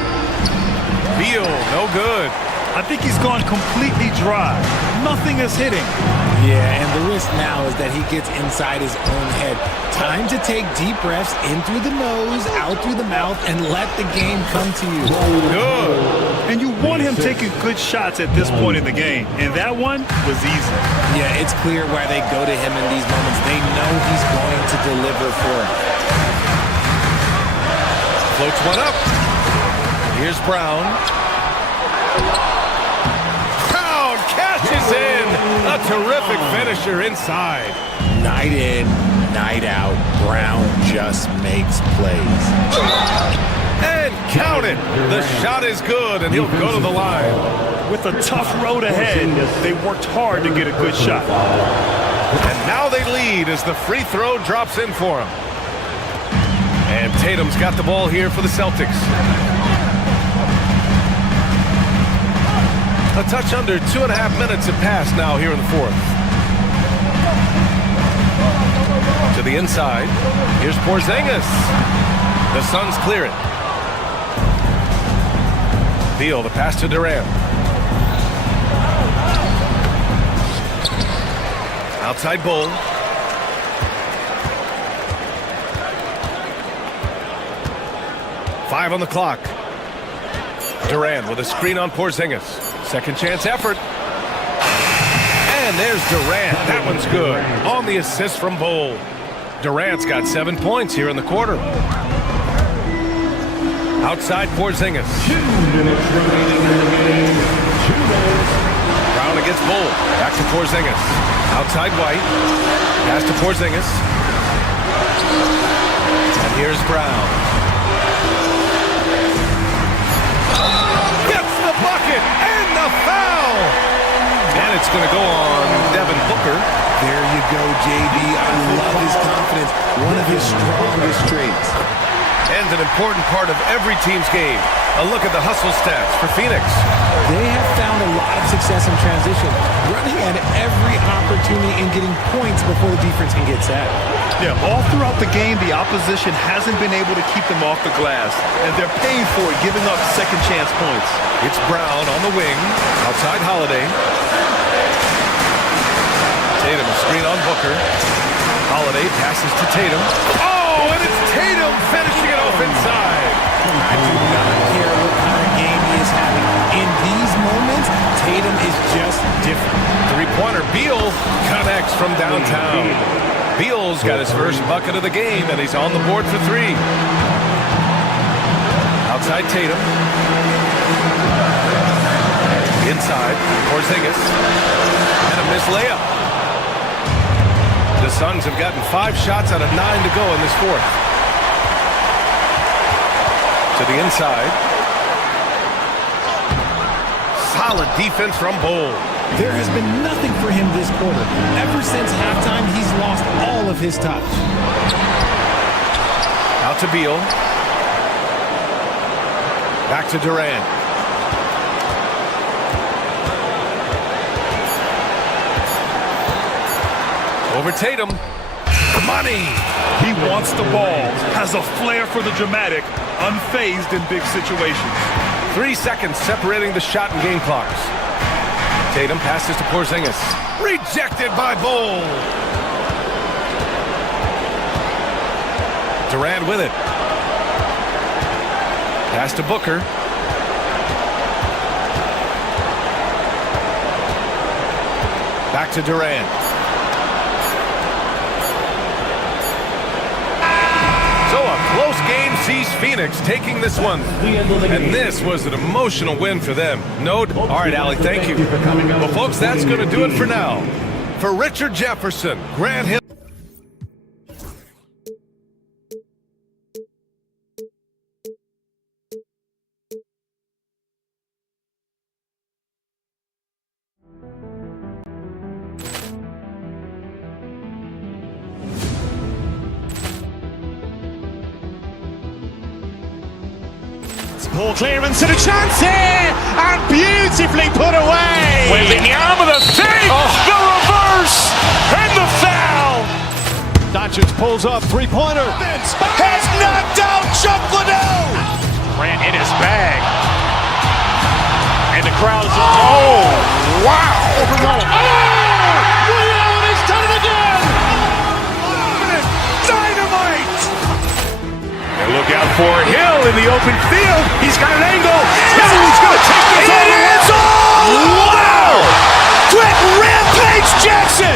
Beal, no good. I think he's gone completely dry. Nothing is hitting. Yeah, and the risk now is that he gets inside his own head. Time to take deep breaths in through the nose, out through the mouth, and let the game come to you. Good. And you want him taking good shots at this point in the game. And that one was easy. Yeah, it's clear why they go to him in these moments. They know he's going to deliver for him. Floats one up. Here's Brown. Launches in. A terrific finisher inside. Night in, night out, Brown just makes plays. And count it. The shot is good, and he'll go to the line. With a tough road ahead, they worked hard to get a good shot. And now they lead as the free throw drops in for him. And Tatum's got the ball here for the Celtics. A touch under 2.5 minutes have passed now here in the fourth. To the inside. Here's Porzingis. The Suns clear it. Beal, the pass to Durant. Outside Bull. Five on the clock. Durant with a screen on Porzingis. Second chance effort. And there's Durant. That one's good. On the assist from Bull. Durant's got 7 points here in the quarter. Outside Porzingis. 2 minutes remaining in the game. 2 minutes. Brown against Bull. Back to Porzingis. Outside White. Pass to Porzingis. And here's Brown. Gets the bucket and the foul. And it's going to go on Devin Booker. There you go, JB. I love his confidence. One of his strongest traits. And an important part of every team's game. A look at the hustle stats for Phoenix. They have found a lot of success in transition, running at every opportunity and getting points before the defense can get set. Yeah, all throughout the game, the opposition hasn't been able to keep them off the glass, and they're paying for it, giving up second chance points. It's Brown on the wing, outside Holiday. Tatum, a screen on Booker. Holiday passes to Tatum. Oh, and it's Tatum finishing it off inside. I do not care what kind of game he is having. In these moments, Tatum is just different. Three-pointer, Beal connects from downtown. Beal's got his first bucket of the game, and he's on the board for three. Outside Tatum. Inside, Porzingis. And a missed layup. The Suns have gotten 5 shots out of 9 to go in this fourth. To the inside. Solid defense from Bull. There has been nothing for him this quarter. Ever since halftime, he's lost all of his touch. Out to Beal. Back to Durant. Over Tatum. Money. He wants the ball, has a flair for the dramatic, unfazed in big situations. 3 seconds separating the shot and game clocks. Tatum passes to Porzingis. Rejected by Bull. Durant with it. Pass to Booker. Back to Durant. So a close game sees Phoenix taking this one. And this was an emotional win for them. All right, Allie, thank you. Well, folks, that's going to do it for now. For Richard Jefferson, Grant Hill. Poor clearance and a chance here, and beautifully put away. Wembanyama the fake, the reverse, and the foul. Doncic pulls up, three-pointer. Has knocked out Chuck Liddell. Ran in his bag. And the crowd is, oh, wow. Ray Allen has done it again. Dynamite. And look out for Hill in the open field. He's got an angle. He's going to take this all the way. Wow. Quick Rampage Jackson.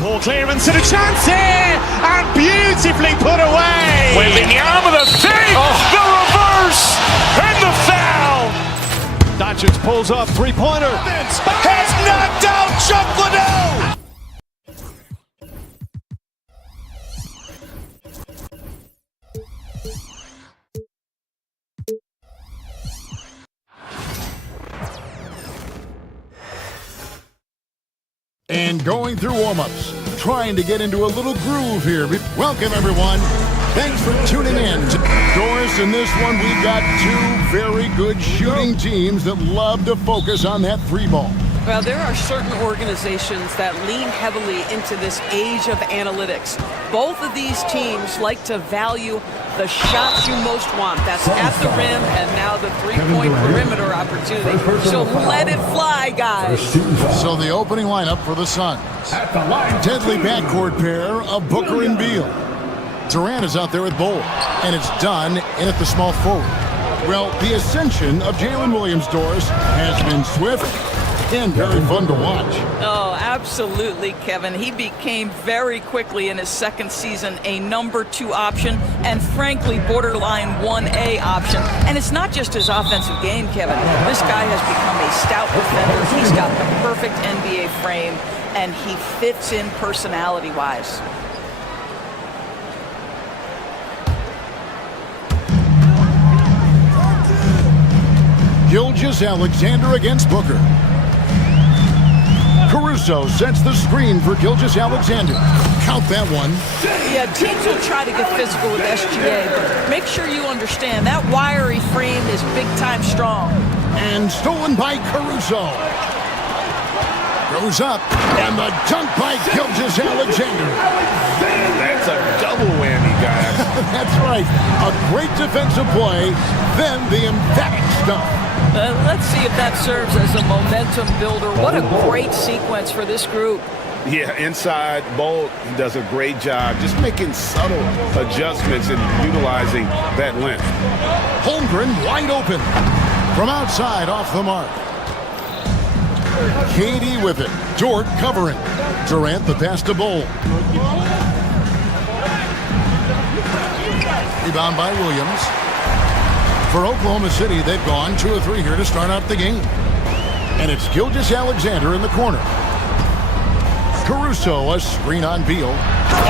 Ball clearance and a chance here, and beautifully put away. Wembanyama, the fake, the reverse, and the foul. Doncic pulls up, three-pointer. Has knocked out Chuck Liddell. And going through warm-ups, trying to get into a little groove here. Welcome, everyone. Thanks for tuning in. Doris, in this one, we've got two very good shooting teams that love to focus on that three ball. Well, there are certain organizations that lean heavily into this age of analytics. Both of these teams like to value the shots you most want. That's at the rim and now the three-point perimeter opportunity. So let it fly, guys. So the opening lineup for the Suns. Deadly backcourt pair of Booker and Beal. Durant is out there with Bol, and it's done in at the small forward. Well, the ascension of Jalen Williams, Doris, has been swift and very fun to watch. Oh, absolutely, Kevin. He became very quickly in his second season a number 2 option and frankly borderline 1A option. And it's not just his offensive game, Kevin. This guy has become a stout defender. He's got the perfect NBA frame and he fits in personality-wise. Gilgeous-Alexander against Booker. Caruso sets the screen for Gilgeous-Alexander. Count that one. Yeah, teams will try to get physical with SGA, but make sure you understand that wiry frame is big-time strong. And stolen by Caruso. Goes up, and the dunk by Gilgeous-Alexander. That's a double whammy, guys. That's right. A great defensive play, then the emphatic stuff. Let's see if that serves as a momentum builder. What a great sequence for this group. Yeah, inside, Bol does a great job just making subtle adjustments and utilizing that length. Holmgren wide open. From outside, off the mark. Katie with it. Dort covering. Durant the pass to Bol. Rebound by Williams. For Oklahoma City, they've gone 2 of 3 here to start out the game. And it's Gilgeous-Alexander in the corner. Caruso, a screen on Beal.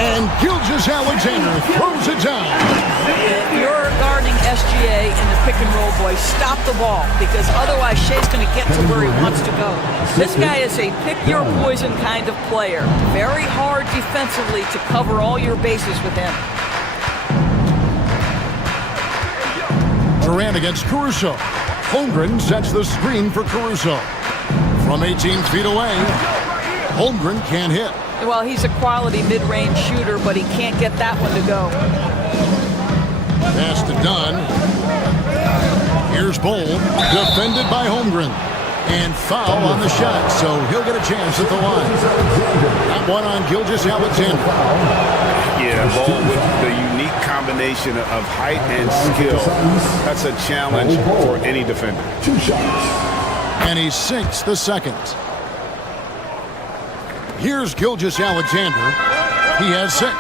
And Gilgeous-Alexander throws it down. If you're guarding SGA in the pick and roll, boy, stop the ball, because otherwise Shea's going to get to where he wants to go. This guy is a pick-your-poison kind of player. Very hard defensively to cover all your bases with him. Durant against Caruso. Holmgren sets the screen for Caruso. From 18 feet away, Holmgren can't hit. Well, he's a quality mid-range shooter, but he can't get that one to go. Pass to Dunn. Here's Bol, defended by Holmgren. And foul on the shot, so he'll get a chance at the line. That one on Gilgeous-Alexander. Yeah, Bol with the unique combination of height and skill. That's a challenge for any defender. 2 shots. And he sinks the second. Here's Gilgeous-Alexander. He has 6.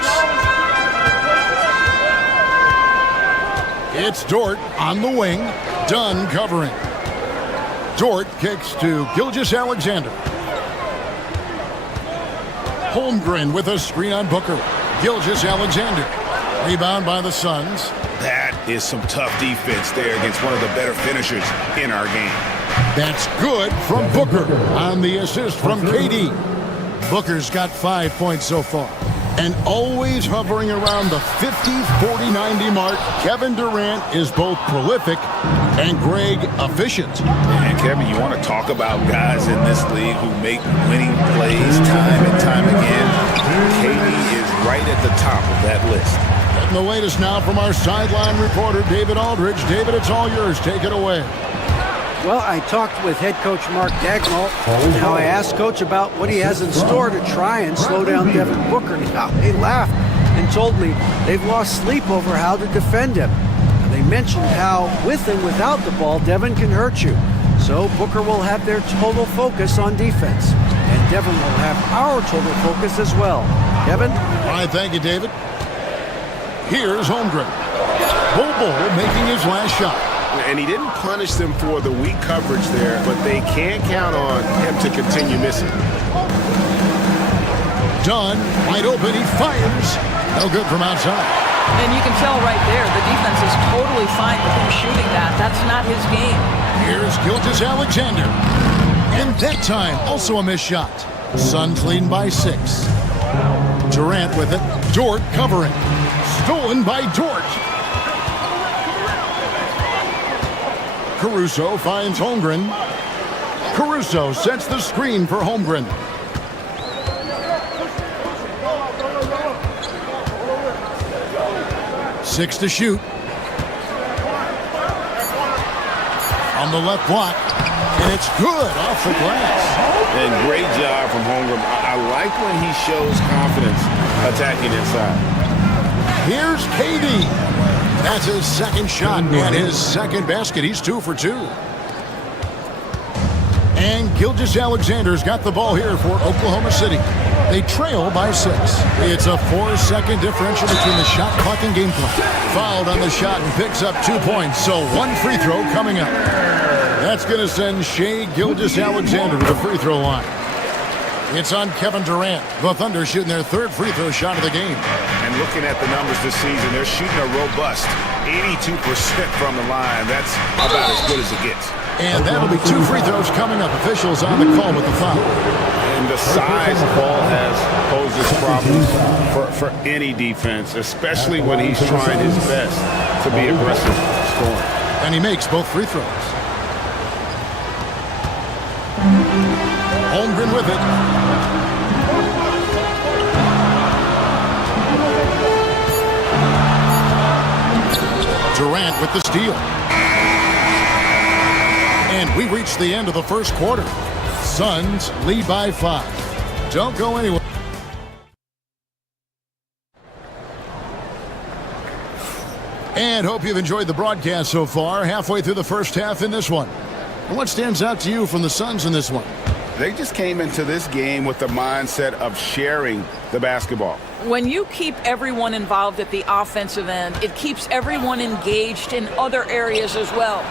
It's Dort on the wing. Dunn covering. Dort kicks to Gilgeous-Alexander. Holmgren with a screen on Booker. Gilgeous-Alexander. Rebound by the Suns. That is some tough defense there against one of the better finishers in our game. That's good from Booker on the assist from KD. Booker's got 5 points so far. And always hovering around the 50, 40, 90 mark, Kevin Durant is both prolific and Greg efficient. And Kevin, you want to talk about guys in this league who make winning plays time and time again. KD is right at the top of that list. And the latest now from our sideline reporter, David Aldridge. David, it's all yours. Take it away. Well, I talked with head coach Mark Daigneault. Now, I asked Coach about what he has in store to try and slow down Devin Booker. Now, he laughed and told me they've lost sleep over how to defend him. They mentioned how, with and without the ball, Devin can hurt you. So Booker will have their total focus on defense. And Devin will have our total focus as well. Kevin? All right, thank you, David. Here's Holmgren. Bull making his last shot. And he didn't punish them for the weak coverage there, but they can't count on him to continue missing. Dunn, wide open, he fires. No good from outside. And you can tell right there, the defense is totally fine with him shooting that. That's not his game. Here's Gilgeous-Alexander. And that time, also a missed shot. Suns leading by 6. Durant with it. Dort covering. Stolen by Dort. Caruso finds Holmgren. Caruso sets the screen for Holmgren. Six to shoot. On the left block. And it's good off the glass. And great job from Holmgren. I like when he shows confidence attacking inside. Here's KD. That's his second shot and his second basket. He's 2 for 2. And Gilgeous-Alexander's got the ball here for Oklahoma City. They trail by 6. It's a 4-second differential between the shot clock and game clock. Fouled on the shot and picks up 2 points, so 1 free throw coming up. That's going to send Shai Gilgeous-Alexander to the free throw line. It's on Kevin Durant. The Thunder shooting their 3rd free throw shot of the game. And looking at the numbers this season, they're shooting a robust 82% from the line. That's about as good as it gets. And that'll be 2 free throws coming up. Officials on the call with the foul. And the size of ball poses problems for any defense, especially when he's trying his best to be aggressive scoring. And he makes both free throws. Holmgren with it. Durant with the steal. And we reach the end of the first quarter. Suns lead by 5. Don't go anywhere. And hope you've enjoyed the broadcast so far. Halfway through the first half in this one. And what stands out to you from the Suns in this one? They just came into this game with the mindset of sharing the basketball. When you keep everyone involved at the offensive end, it keeps everyone engaged in other areas as well.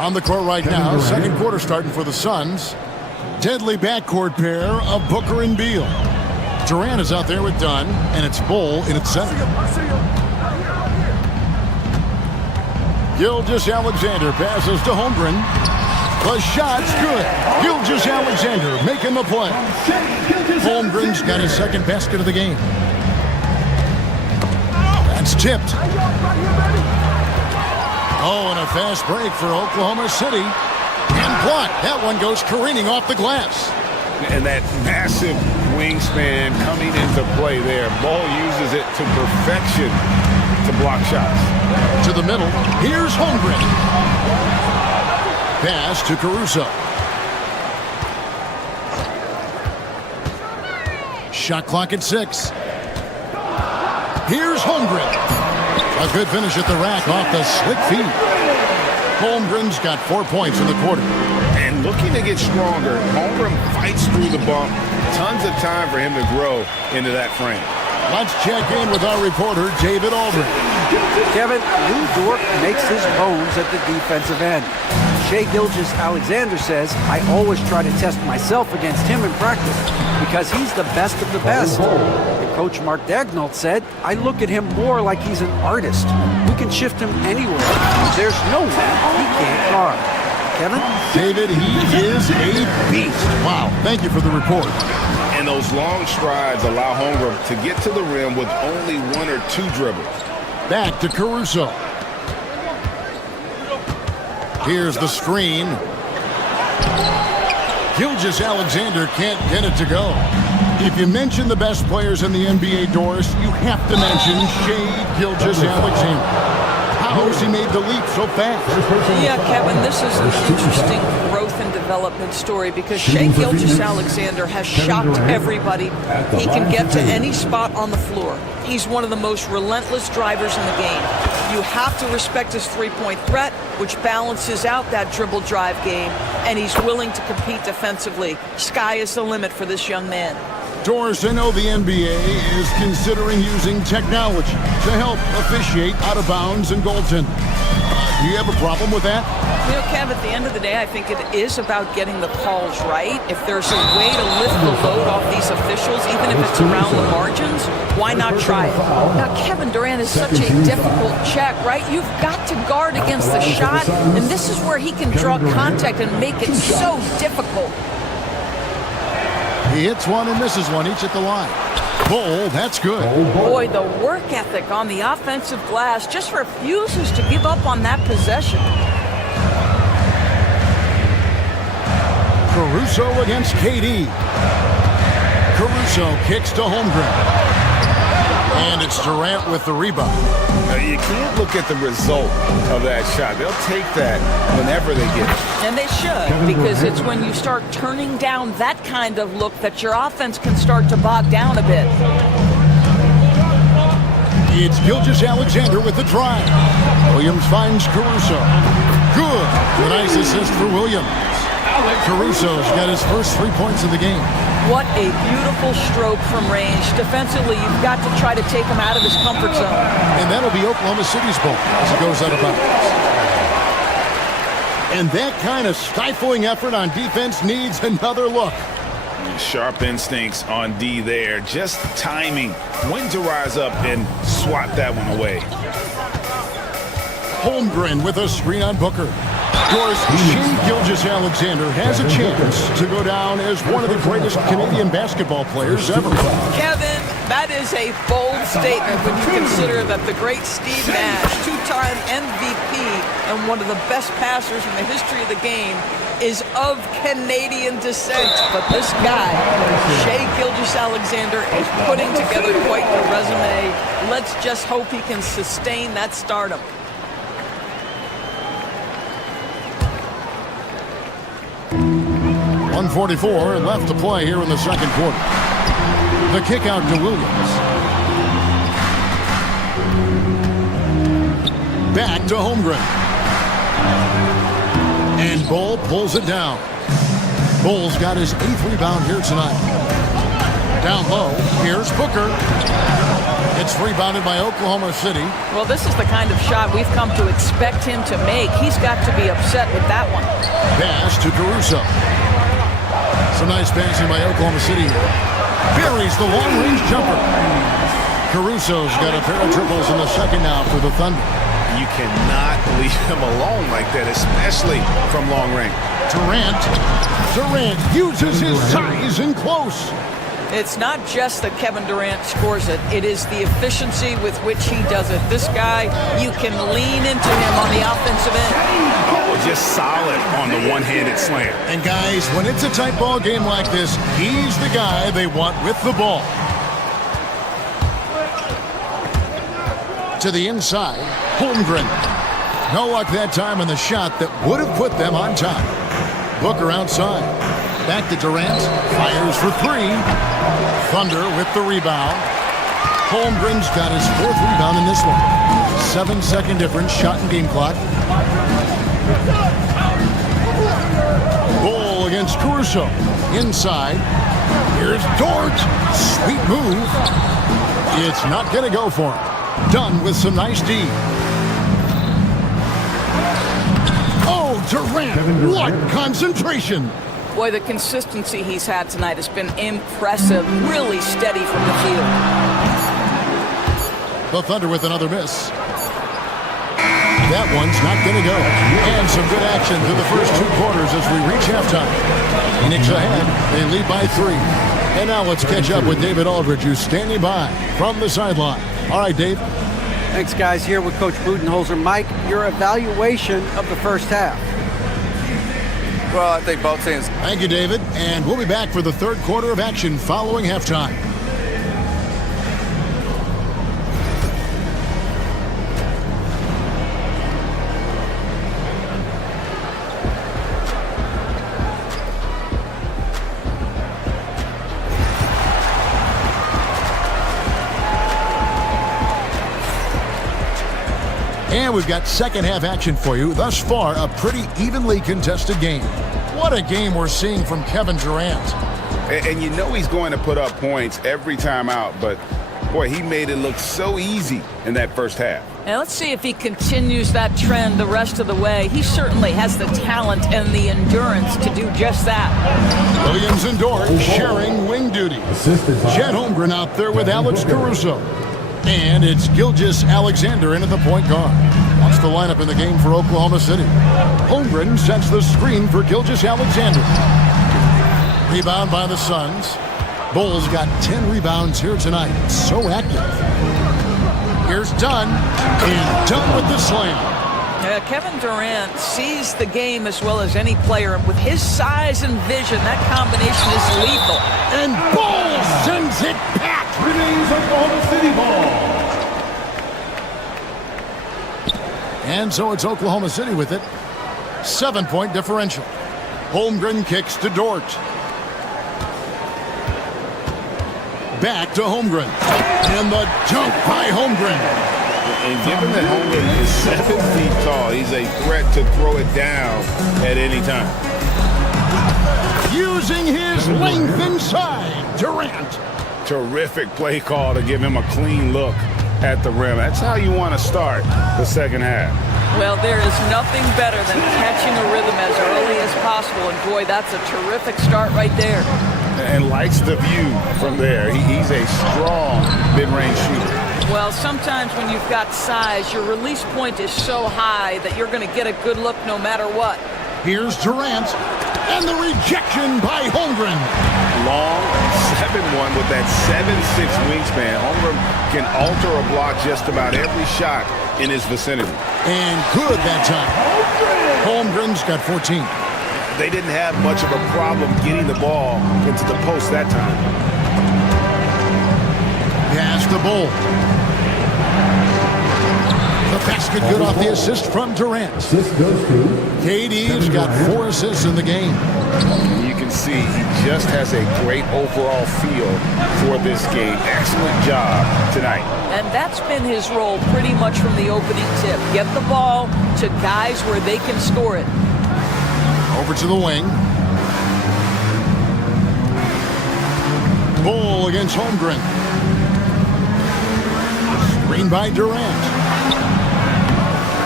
On the court right now, second quarter starting for the Suns. Deadly backcourt pair of Booker and Beal. Durant is out there with Dunn, and it's Bull in its center. Gilgeous-Alexander passes to Holmgren. The shot's good. Gilgeous-Alexander making the play. Holmgren's got his second basket of the game. That's tipped. Oh, and a fast break for Oklahoma City. And blocked. That one goes careening off the glass. And that massive wingspan coming into play there. Ball uses it to perfection to block shots. To the middle. Here's Holmgren. Pass to Caruso. Shot clock at 6. Here's Holmgren. A good finish at the rack off the slick feed. Holmgren's got 4 points in the quarter. And looking to get stronger, Holmgren fights through the bump. Tons of time for him to grow into that frame. Let's check in with our reporter, David Aldridge. Kevin, Lou Dort makes his bones at the defensive end. Shai Gilgeous-Alexander says, I always try to test myself against him in practice because he's the best of the best. And Coach Mark Daigneault said, I look at him more like he's an artist. We can shift him anywhere. There's no way he can't guard. Kevin? David, he is a beast. Wow, thank you for the report. And those long strides allow Holmgren to get to the rim with only 1 or 2 dribbles. Back to Caruso. Here's the screen. Gilgeous-Alexander can't get it to go. If you mention the best players in the NBA, Doris, you have to mention Shai Gilgeous-Alexander. How has he made the leap so fast? Yeah, Kevin, this is an interesting growth and development story because Shai Gilgeous-Alexander has shocked everybody. He can get to any spot on the floor. He's one of the most relentless drivers in the game. You have to respect his three-point threat, which balances out that dribble drive game, and he's willing to compete defensively. Sky is the limit for this young man. Doris, I know the NBA is considering using technology to help officiate out of bounds and goaltending. Do you have a problem with that? You know, Kev, at the end of the day, I think it is about getting the calls right. If there's a way to lift the load off these officials, even if it's around the margins, why not try it? Now, Kevin Durant is such a difficult check, right? You've got to guard against the shot, and this is where he can draw contact and make it so difficult. He hits one and misses one, each at the line. Bull, that's good. Boy, the work ethic on the offensive glass just refuses to give up on that possession. Caruso against KD. Caruso kicks to Holmgren. And it's Durant with the rebound. Now, you can't look at the result of that shot. They'll take that whenever they get it. And they should, because it's when you start turning down that kind of look that your offense can start to bog down a bit. It's Gilgeous-Alexander with the drive. Williams finds Caruso. Good. A nice assist for Williams. Caruso's got his first 3 points of the game. What a beautiful stroke from range. Defensively, you've got to try to take him out of his comfort zone. And that'll be Oklahoma City's ball as it goes out of bounds. And that kind of stifling effort on defense needs another look. Sharp instincts on D there. Just timing when to rise up and swat that one away. Holmgren with a screen on Booker. Doris, Shea Gilgeous-Alexander has a chance to go down as one of the greatest Canadian basketball players ever. Kevin, that is a bold statement when you consider that the great Steve Nash, two-time MVP and one of the best passers in the history of the game, is of Canadian descent. But this guy, Shea Gilgeous-Alexander, is putting together quite the resume. Let's just hope he can sustain that stardom. .144 left to play here in the second quarter. The kick out to Williams. Back to Holmgren. And Bull pulls it down. Bull's got his 8th rebound here tonight. Down low, here's Booker. It's rebounded by Oklahoma City. Well, this is the kind of shot we've come to expect him to make. He's got to be upset with that one. Pass to Caruso. Some nice passing by Oklahoma City. Buries the long-range jumper. Caruso's got a pair of triples in the second now for the Thunder. You cannot leave him alone like that, especially from long range. Durant uses his size in close. It's not just that Kevin Durant scores it. It is the efficiency with which he does it. This guy, you can lean into him on the offensive end. Oh, just solid on the one-handed slam. And guys, when it's a tight ball game like this, he's the guy they want with the ball. To the inside, Holmgren. No luck that time on the shot that would have put them on top. Booker outside. Back to Durant. Fires for 3. Thunder with the rebound. Holmgren's got his 4th rebound in this one. 7-second difference, shot and game clock. Bull against Caruso. Inside. Here's Dort. Sweet move. It's not going to go for him. Done with some nice D. Oh, Durant. What concentration. Boy, the consistency he's had tonight has been impressive. Really steady from the field. The Thunder with another miss. That one's not going to go. And some good action through the first 2 quarters as we reach halftime. Phoenix ahead. They lead by 3. And now let's catch up with David Aldridge, who's standing by from the sideline. All right, Dave. Thanks, guys. Here with Coach Budenholzer. Mike, your evaluation of the first half. Well, I think both teams. Thank you, David. And we'll be back for the third quarter of action following halftime. we've got second half action for you. Thus far, a pretty evenly contested game. What a game we're seeing from Kevin Durant. And you know he's going to put up points every time out, but boy, he made it look so easy in that first half. And let's see if he continues that trend the rest of the way. He certainly has the talent and the endurance to do just that. Williams and Dort sharing wing duty. Chet Holmgren out there with Alex Caruso. And it's Gilgeous Alexander in at the point guard. That's the lineup in the game for Oklahoma City. Holmgren sets the screen for Gilgeous Alexander. Rebound by the Suns. Bulls got 10 rebounds here tonight. So active. Here's Dunn. And Dunn with the slam. Kevin Durant sees the game as well as any player. With his size and vision, that combination is lethal. And Bull sends it back. Remains Oklahoma City ball. And so it's Oklahoma City with it. 7-point differential. Holmgren kicks to Dort. Back to Holmgren. And the dunk by Holmgren. And given that Holmgren is 7 feet tall, he's a threat to throw it down at any time. Using his length inside, Durant. Terrific play call to give him a clean look at the rim. That's how you want to start the second half. Well, there is nothing better than catching a rhythm as early as possible. And boy, that's a terrific start right there. And likes the view from there. He's a strong mid-range shooter. Well, sometimes when you've got size, your release point is so high that you're going to get a good look no matter what. Here's Durant, and the rejection by Holmgren. Long 7'1" with that 7'6" wingspan. Holmgren can alter a block just about every shot in his vicinity. And good that time. Holmgren's got 14. They didn't have much of a problem getting the ball into the post that time. Pass the Bull. The basket good off the assist from Durant. KD's got 4 assists in the game. You can see he just has a great overall feel for this game. Excellent job tonight. And that's been his role pretty much from the opening tip. Get the ball to guys where they can score it. Over to the wing. Bull against Holmgren. Screen by Durant.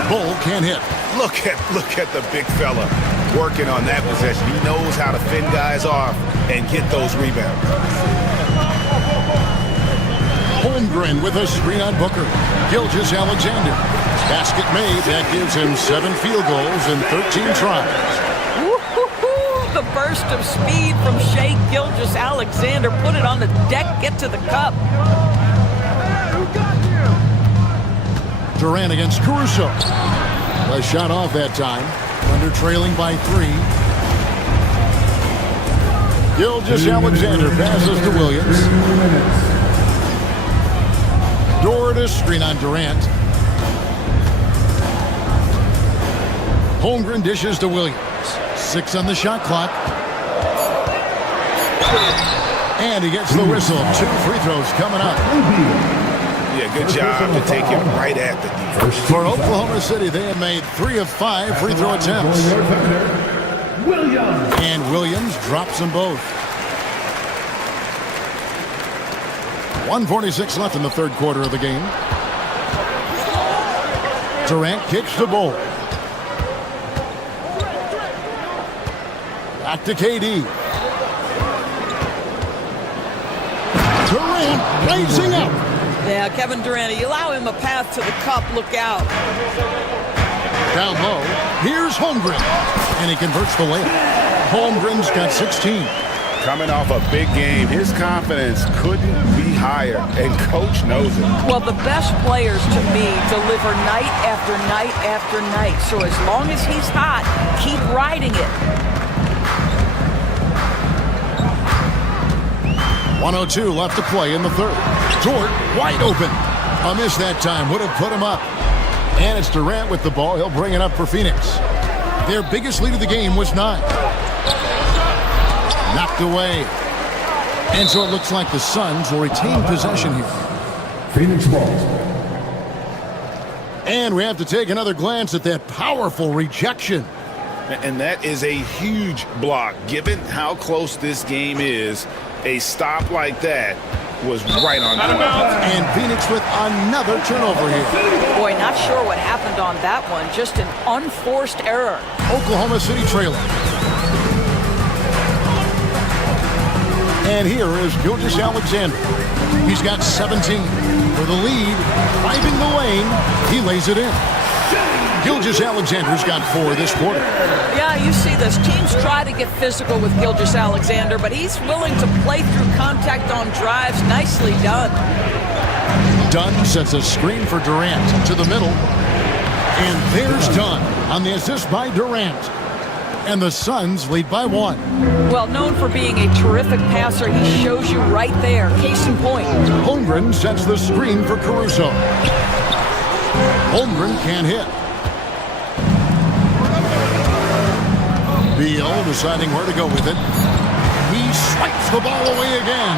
Bull can't hit. Look at the big fella working on that possession. He knows how to fend guys off and get those rebounds. Holmgren with a screen on Booker. Gilgeous Alexander. Basket made. That gives him 7 field goals and 13 tries. The burst of speed from Shai Gilgeous-Alexander. Put it on the deck, get to the cup. Durant against Caruso. A shot off that time. Under trailing by 3. Gilgeous-Alexander passes to Williams. Dort a screen on Durant. Holmgren dishes to Williams. 6 on the shot clock. And he gets the whistle. 2 free throws coming up. Yeah, good job to take him right at the defense. For Oklahoma City, they have made 3 of 5 free throw attempts. And Williams drops them both. 1:46 left in the third quarter of the game. Durant kicks the ball. Back to KD. Durant blazing up. Yeah, Kevin Durant, you allow him a path to the cup, look out. Down low, here's Holmgren. And he converts the layup. Holmgren's got 16. Coming off a big game, his confidence couldn't be higher, and coach knows it. Well, the best players, to me, deliver night after night after night. So as long as he's hot, keep riding it. 1:02 left to play in the third. Dort wide open. A miss that time would have put him up. And it's Durant with the ball. He'll bring it up for Phoenix. Their biggest lead of the game was 9. Knocked away. And so it looks like the Suns will retain possession here. Phoenix ball. And we have to take another glance at that powerful rejection. And that is a huge block. Given how close this game is, a stop like that was right on time. And Phoenix with another turnover here. Boy, not sure what happened on that one. Just an unforced error. Oklahoma City trailing. And here is Gilgeous-Alexander. He's got 17 for the lead. Driving the lane, he lays it in. Gilgeous-Alexander's got 4 this quarter. Yeah, you see this. Teams try to get physical with Gilgeous-Alexander, but he's willing to play through contact on drives. Nicely done. Dunn sets a screen for Durant to the middle. And there's Dunn on the assist by Durant. And the Suns lead by 1. Well, known for being a terrific passer, he shows you right there. Case in point. Holmgren sets the screen for Caruso. Holmgren can't hit. Beal deciding where to go with it. He swipes the ball away again.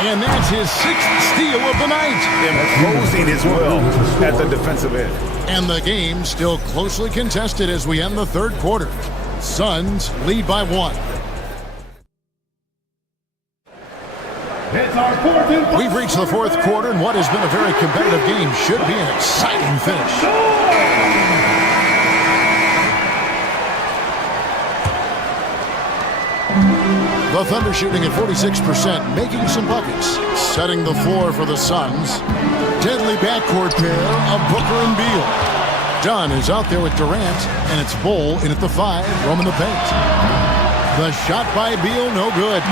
And that's his 6th steal of the night. Imposing as well at the defensive end. And the game still closely contested as we end the 3rd quarter. Suns lead by 1. It's our 4th and We've reached the 4th quarter, and what has been a very competitive game should be an exciting finish. The Thunder shooting at 46%, making some buckets, setting the floor for the Suns. Deadly backcourt pair of Booker and Beal. Dunn is out there with Durant, and it's Bull in at the 5, roaming the paint. The shot by Beal, no good.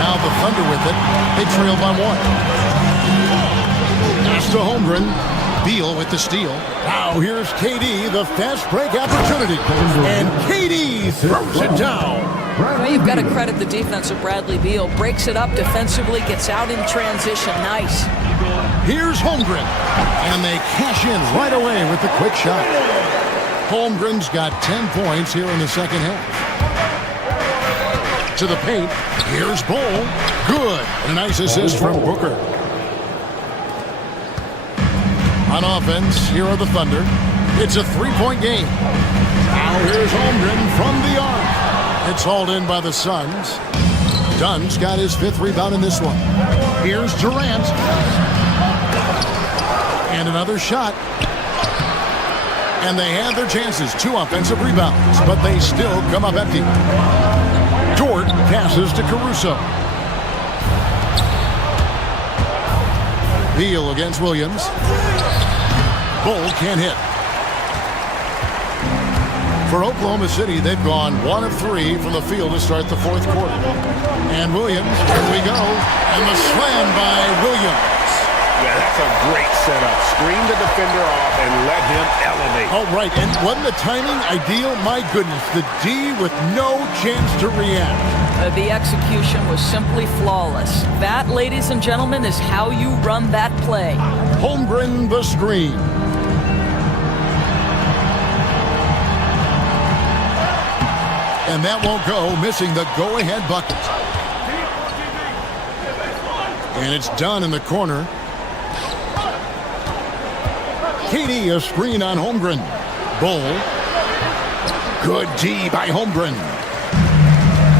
Now the Thunder with it. They trail by 1. Pass to Holmgren. Beal with the steal. Now here's KD, the fast break opportunity. And KD throws it down. Well, you've got to credit the defense of Bradley Beal. Breaks it up defensively, gets out in transition. Nice. Here's Holmgren. And they cash in right away with the quick shot. Holmgren's got 10 points here in the second half. To the paint. Here's Bull. Good. A nice assist from Booker. On offense, here are the Thunder. It's a 3-point game. Now here's Holmgren from the arc. It's hauled in by the Suns. Dunn's got his 5th rebound in this one. Here's Durant. And another shot. And they had their chances. 2 offensive rebounds, but they still come up empty. Dort passes to Caruso. Beal against Williams. Bull can't hit. For Oklahoma City, they've gone 1 of 3 from the field to start the 4th quarter. And Williams, here we go. And the slam by Williams. Yeah, that's a great setup. Screen the defender off and let him elevate. Oh, right. And wasn't the timing ideal? My goodness, the D with no chance to react. The execution was simply flawless. That, ladies and gentlemen, is how you run that play. Holmgren the screen. And that won't go, missing the go-ahead bucket. And it's done in the corner. KD a screen on Holmgren. Bull. Good D by Holmgren.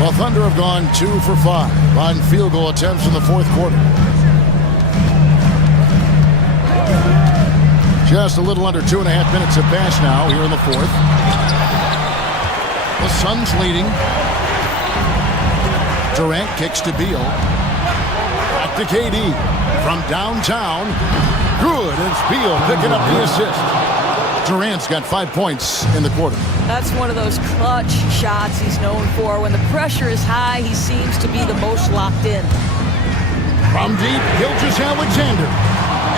Well, Thunder have gone 2 for 5 on field goal attempts in the 4th quarter. Just a little under 2.5 minutes have passed now here in the 4th. The Suns leading. Durant kicks to Beal. Back to KD. From downtown. Good. It's Beal picking up the assist. Durant's got 5 points in the quarter. That's one of those clutch shots he's known for. When the pressure is high, he seems to be the most locked in. From deep, Gilgeous-Alexander.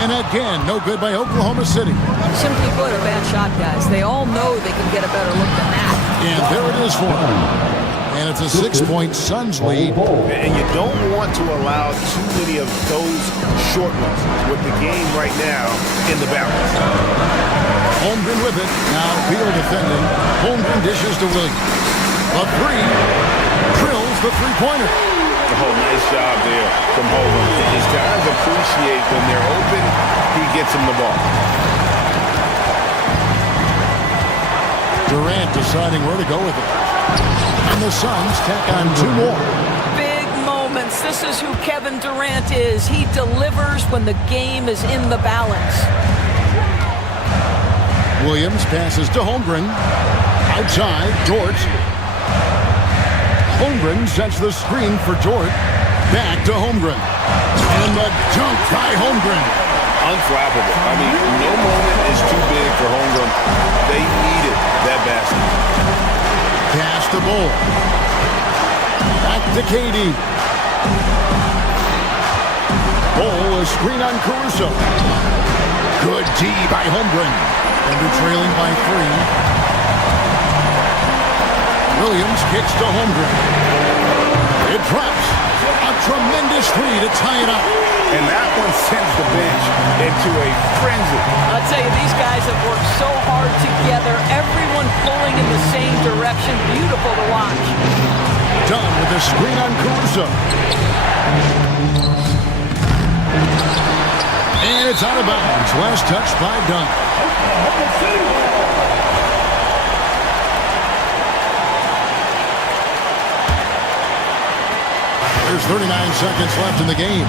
And again, no good by Oklahoma City. Simply put, a bad shot, guys. They all know they can get a better look than that. And there it is for them. And it's a 6-point Suns lead. And you don't want to allow too many of those short ones with the game right now in the balance. Holmgren with it. Now Beal defending. Holmgren dishes to Williams. A 3. Drills the 3-pointer. Oh, nice job there from Holmgren. His guys appreciate when they're open, he gets them the ball. Durant deciding where to go with it. And the Suns tack on 2 more. Big moments. This is who Kevin Durant is. He delivers when the game is in the balance. Williams passes to Holmgren. Outside, Dort. Holmgren sets the screen for Dort. Back to Holmgren. And the dunk by Holmgren. Unflappable. I mean, no moment is too big for Holmgren. They needed that basket. Pass to Bull. Back to Katie. Bull, a screen on Caruso. Good D by Holmgren. And they're trailing by 3. Williams kicks to Holmgren. It drops. A tremendous 3 to tie it up. And that one sends the bench into a frenzy. I'll tell you, these guys have worked so hard together. Everyone pulling in the same direction. Beautiful to watch. Dunn with a screen on Caruso. And it's out of bounds. Last touch by Dunn. There's 39 seconds left in the game.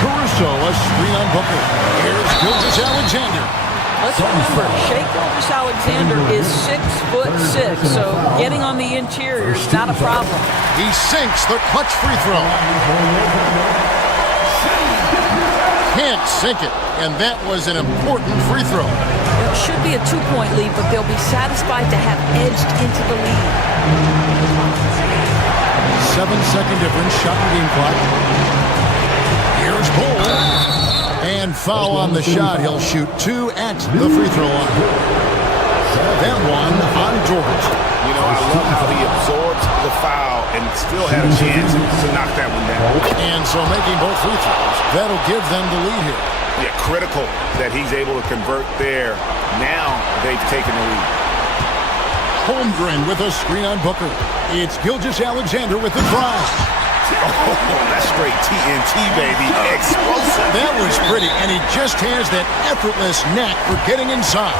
Caruso, a screen on Booker. Here's Gilgeous-Alexander. Let's remember, Shai Gilgeous-Alexander is 6'6", so getting on the interior is not a problem. He sinks the clutch free throw. Can't sink it, and that was an important free throw. It should be a 2-point lead, but they'll be satisfied to have edged into the lead. 7-second difference, shot and game clock. Here's Bull. And foul on the shot. He'll shoot 2 at the free throw line. That one on Dort. You know, I love how he absorbed the foul and still had a chance to knock that one down. And so making both free throws, that'll give them the lead here. Yeah, critical that he's able to convert there. Now they've taken the lead. Holmgren with a screen on Booker. It's Gilgeous-Alexander with the drive. Oh, that's straight TNT, baby. Explosive. That was pretty, and he just has that effortless knack for getting inside.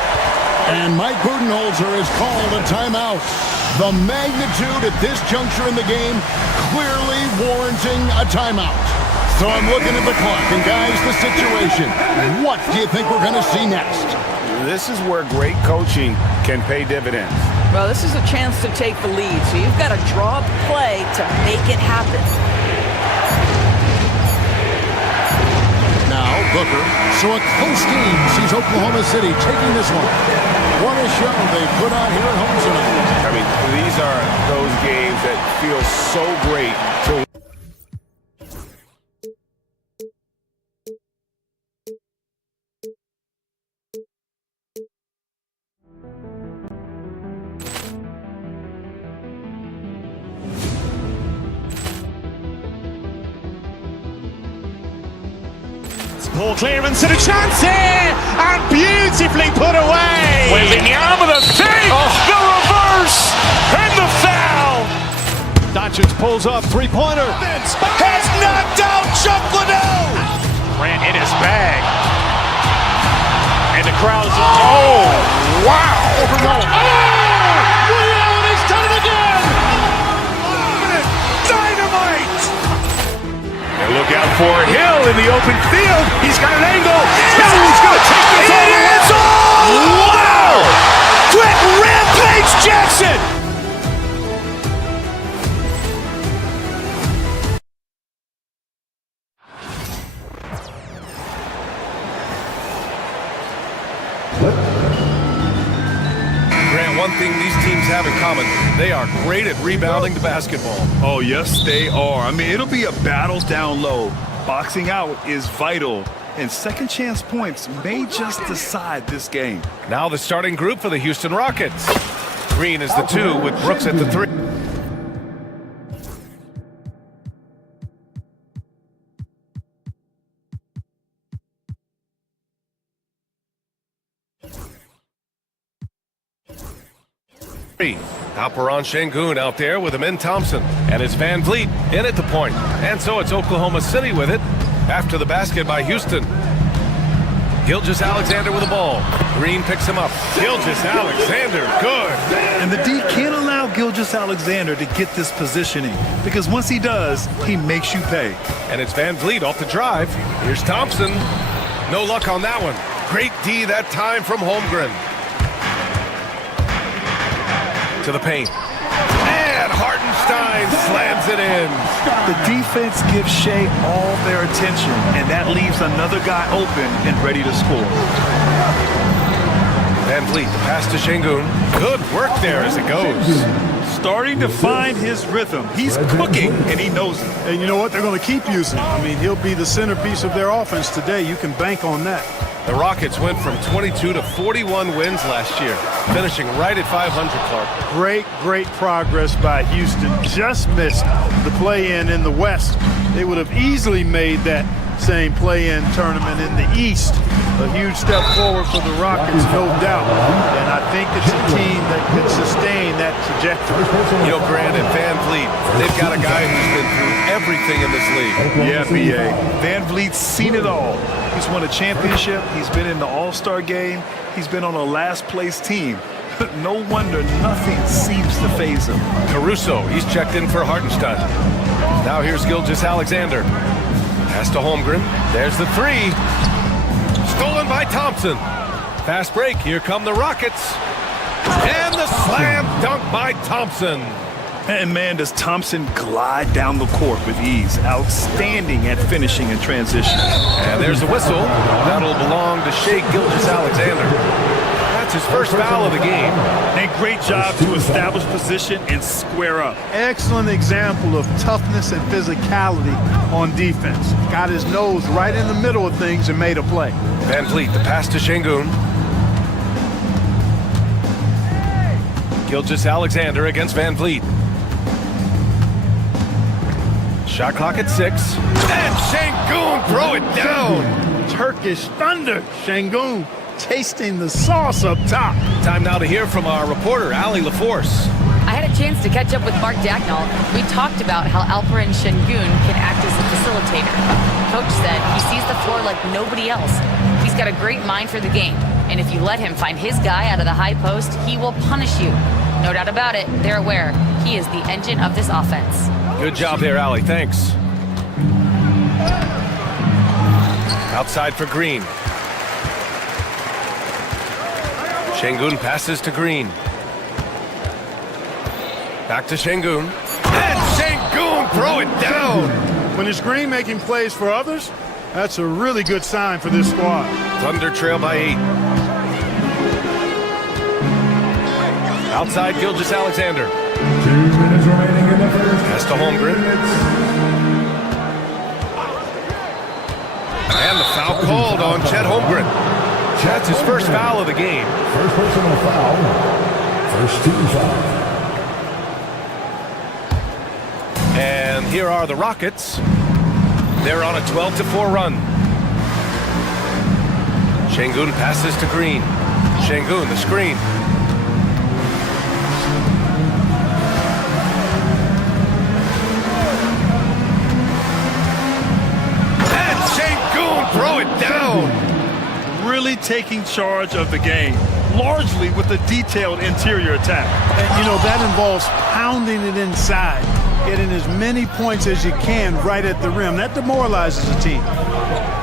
And Mike Budenholzer has called a timeout. The magnitude at this juncture in the game clearly warranting a timeout. So I'm looking at the clock, and guys, the situation. What do you think we're going to see next? This is where great coaching can pay dividends. Well, this is a chance to take the lead, so you've got to draw up play to make it happen. Now Booker. So a close game sees Oklahoma City taking this one. What a show they put on here at home tonight. I mean, these are those games that feel so great to Poor clearance and a chance here, and beautifully put away. Wembanyama the save, the reverse, and the foul. Doncic pulls up, 3-pointer. Has knocked out Chuck Liddell. Ran in his bag. And the crowd is, oh, wow. Reality's done it again. Dynamite. And look out for Hill in the open field. He's got an angle. He's going to take this all the way. Wow! Quick Rampage Jackson. Grant, one thing these teams have in common, they are great at rebounding the basketball. Oh, yes, they are. I mean, it'll be a battle down low. Boxing out is vital, and second chance points may just decide this game. Now the starting group for the Houston Rockets. Green is the 2 with Brooks at the 3. Alperon Şengün out there with Amin Thompson. And it's Van Vliet in at the point. And so it's Oklahoma City with it after the basket by Houston. Gilgeous-Alexander with the ball. Green picks him up. Gilgeous-Alexander, good. And the D can't allow Gilgeous-Alexander to get this positioning because once he does, he makes you pay. And it's Van Vliet off the drive. Here's Thompson. No luck on that one. Great D that time from Holmgren. To the paint. And Hartenstein slams it in. The defense gives Shea all their attention, and that leaves another guy open and ready to score. Van Vliet, the pass to Şengün. Good work there as it goes. Starting to find his rhythm. He's cooking, and he knows it. And you know what? They're going to keep using him. I mean, he'll be the centerpiece of their offense today. You can bank on that. The Rockets went from 22 to 41 wins last year, finishing right at 500, Clark. Great progress by Houston. Just missed the play-in in the West. They would have easily made that same play-in tournament in the East. A huge step forward for the Rockets, no doubt. And I think it's a team that could sustain that trajectory. You know, Grant and Van Vliet, they've got a guy who's been through everything in this league. Yeah, B.A. Van Vliet's seen it all. He's won a championship. He's been in the All-Star game. He's been on a last-place team. No wonder nothing seems to faze him. Caruso, he's checked in for Hartenstein. Now here's Gilgeous-Alexander. Pass to Holmgren. There's the three. Stolen by Thompson. Fast break. Here come the Rockets. And the slam dunk by Thompson. And man, does Thompson glide down the court with ease. Outstanding at finishing in transition. And there's the whistle. That'll belong to Shea Gilgeous-Alexander. That's his first foul of the game. And great job to establish position and square up. Excellent example of toughness and physicality on defense. Got his nose right in the middle of things and made a play. Van Vliet, the pass to Şengün. Gilgeous-Alexander against Van Vliet. Shot clock at 6. And Şengün throw it down. Turkish thunder. Şengün tasting the sauce up top. Time now to hear from our reporter, Allie LaForce. I had a chance to catch up with Mark Dagnall. We talked about how Alperen Şengün can act as a facilitator. Coach said he sees the floor like nobody else. He's got a great mind for the game, and if you let him find his guy out of the high post, he will punish you. No doubt about it, they're aware. He is the engine of this offense. Good job there, Allie. Thanks. Outside for Green. Şengün passes to Green. Back to Şengün. And Şengün throw it down. When it's Green making plays for others, that's a really good sign for this squad. Thunder trail by 8. Outside Gilgeous-Alexander. 2 minutes remaining in the first. Pass to Holmgren. And the foul called on Chet Holmgren. That's his first foul of the game. First personal foul. First team foul. And here are the Rockets. They're on a 12-4 run. Şengün passes to Green. Şengün, the screen. And Şengün throw it down. Really taking charge of the game, largely with a detailed interior attack. And you know, that involves pounding it inside, getting as many points as you can right at the rim. That demoralizes a team.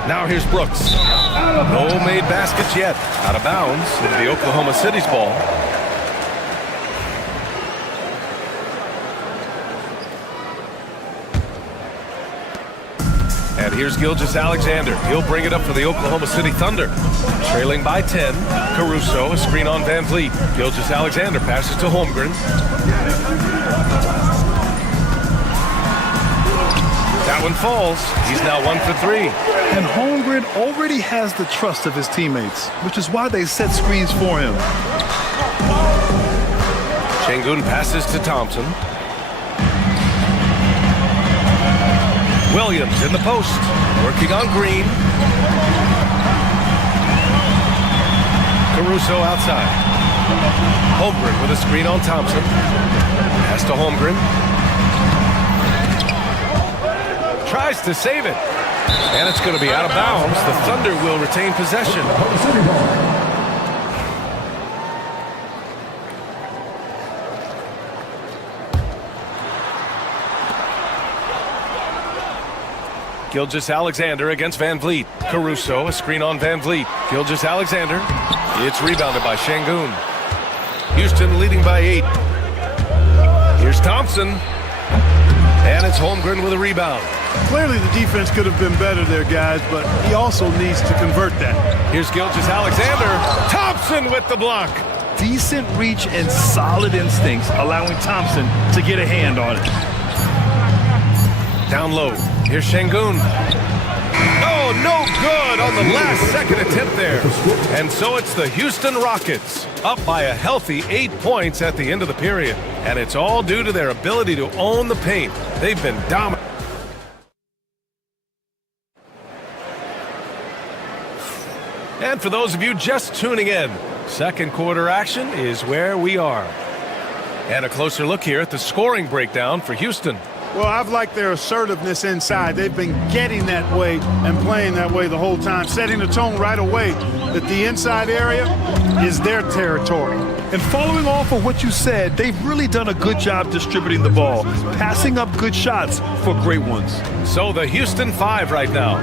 Now here's Brooks. No made baskets yet. Out of bounds into the Oklahoma City's ball. And here's Gilgeous-Alexander. He'll bring it up for the Oklahoma City Thunder. Trailing by 10. Caruso, a screen on Van Vliet. Gilgeous-Alexander passes to Holmgren. That one falls. He's now 1 for 3. And Holmgren already has the trust of his teammates, which is why they set screens for him. Şengün passes to Thompson. Williams in the post, working on Green. Caruso outside. Holmgren with a screen on Thompson. Pass to Holmgren. Tries to save it. And it's going to be out of bounds. The Thunder will retain possession. Gilgeous-Alexander against Van Vliet. Caruso, a screen on Van Vliet. Gilgeous-Alexander. It's rebounded by Şengün. Houston leading by 8. Here's Thompson. And it's Holmgren with a rebound. Clearly the defense could have been better there, guys, but he also needs to convert that. Here's Gilgeous-Alexander. Thompson with the block. Decent reach and solid instincts, allowing Thompson to get a hand on it. Down low. Here's Şengün. Oh, no good on the last second attempt there. And so it's the Houston Rockets up by a healthy 8 points at the end of the period. And it's all due to their ability to own the paint. They've been dominant. And for those of you just tuning in, second quarter action is where we are. And a closer look here at the scoring breakdown for Houston. Well, I've liked their assertiveness inside. They've been getting that way and playing that way the whole time, setting the tone right away that the inside area is their territory. And following off of what you said, they've really done a good job distributing the ball, passing up good shots for great ones. So the Houston 5 right now.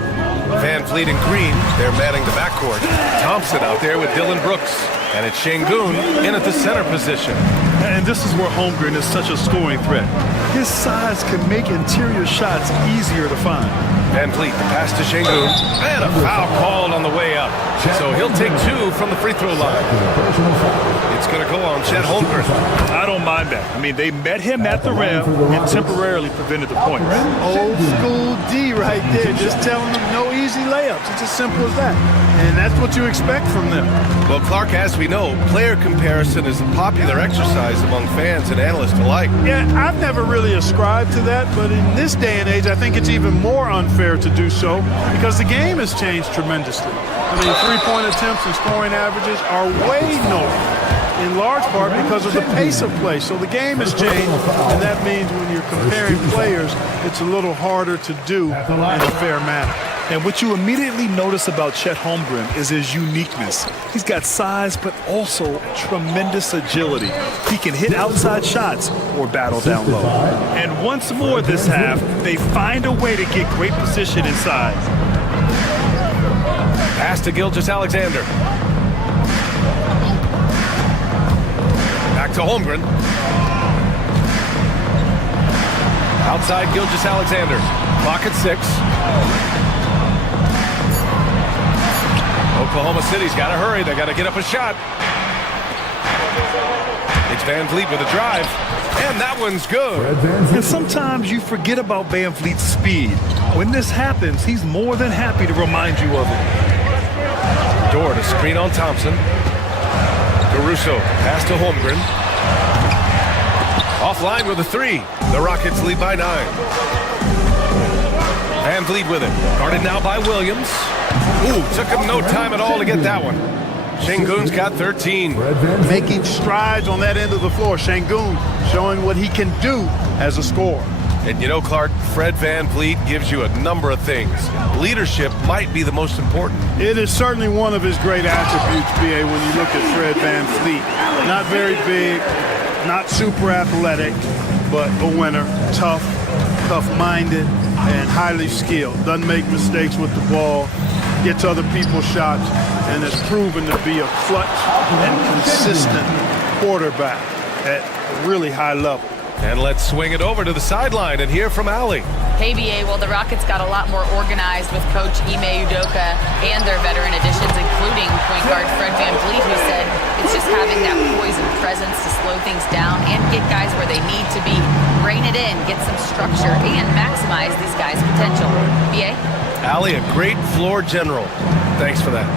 Van Vliet and Green, they're manning the backcourt. Thompson out there with Dylan Brooks. And it's Şengün in at the center position. And this is where Holmgren is such a scoring threat. His size can make interior shots easier to find. Van Vliet, the pass to Şengün. And a foul called on the way up. So he'll take 2 from the free throw line. It's going to go on Chet Holmgren. I don't mind that. I mean, they met him at the rim and temporarily prevented the points. Old school D right there, just telling them no easy layups. It's as simple as that. And that's what you expect from them. Well, Clark, as we know, player comparison is a popular exercise among fans and analysts alike. Yeah, I've never really ascribed to that, but in this day and age, I think it's even more unfair to do so because the game has changed tremendously. I mean, three-point attempts and scoring averages are way north, in large part because of the pace of play. So the game has changed, and that means when you're comparing players, it's a little harder to do in a fair manner. And what you immediately notice about Chet Holmgren is his uniqueness. He's got size, but also tremendous agility. He can hit outside shots or battle down low. And once more this half, they find a way to get great position inside. Pass to Gilgeous-Alexander. Back to Holmgren. Outside Gilgeous-Alexander. Clock at 6. Oklahoma City's got to hurry. They got to get up a shot. It's Van Vliet with a drive. And that one's good. And sometimes you forget about Van Vliet's speed. When this happens, he's more than happy to remind you of it. Dort, a screen on Thompson. Caruso, pass to Holmgren. Offline with a 3. The Rockets lead by 9. Van Vliet with it. Guarded now by Williams. Ooh, took him no time at all to get that one. Şengün's got 13. Making strides on that end of the floor. Şengün showing what he can do as a scorer. And you know, Clark, Fred Van Vliet gives you a number of things. Leadership might be the most important. It is certainly one of his great attributes, B.A., when you look at Fred Van Vliet. Not very big, not super athletic, but a winner, tough-minded, and highly skilled. Doesn't make mistakes with the ball, gets other people's shots, and has proven to be a clutch and consistent quarterback at a really high level. And let's swing it over to the sideline and hear from Allie. Hey, BA, well, the Rockets got a lot more organized with Coach Ime Udoka and their veteran additions, including point guard Fred Van Vliet, who said it's just having that poise and presence to slow things down and get guys where they need to be. Rein it in, get some structure, and maximize these guys' potential. BA? Allie, a great floor general. Thanks for that.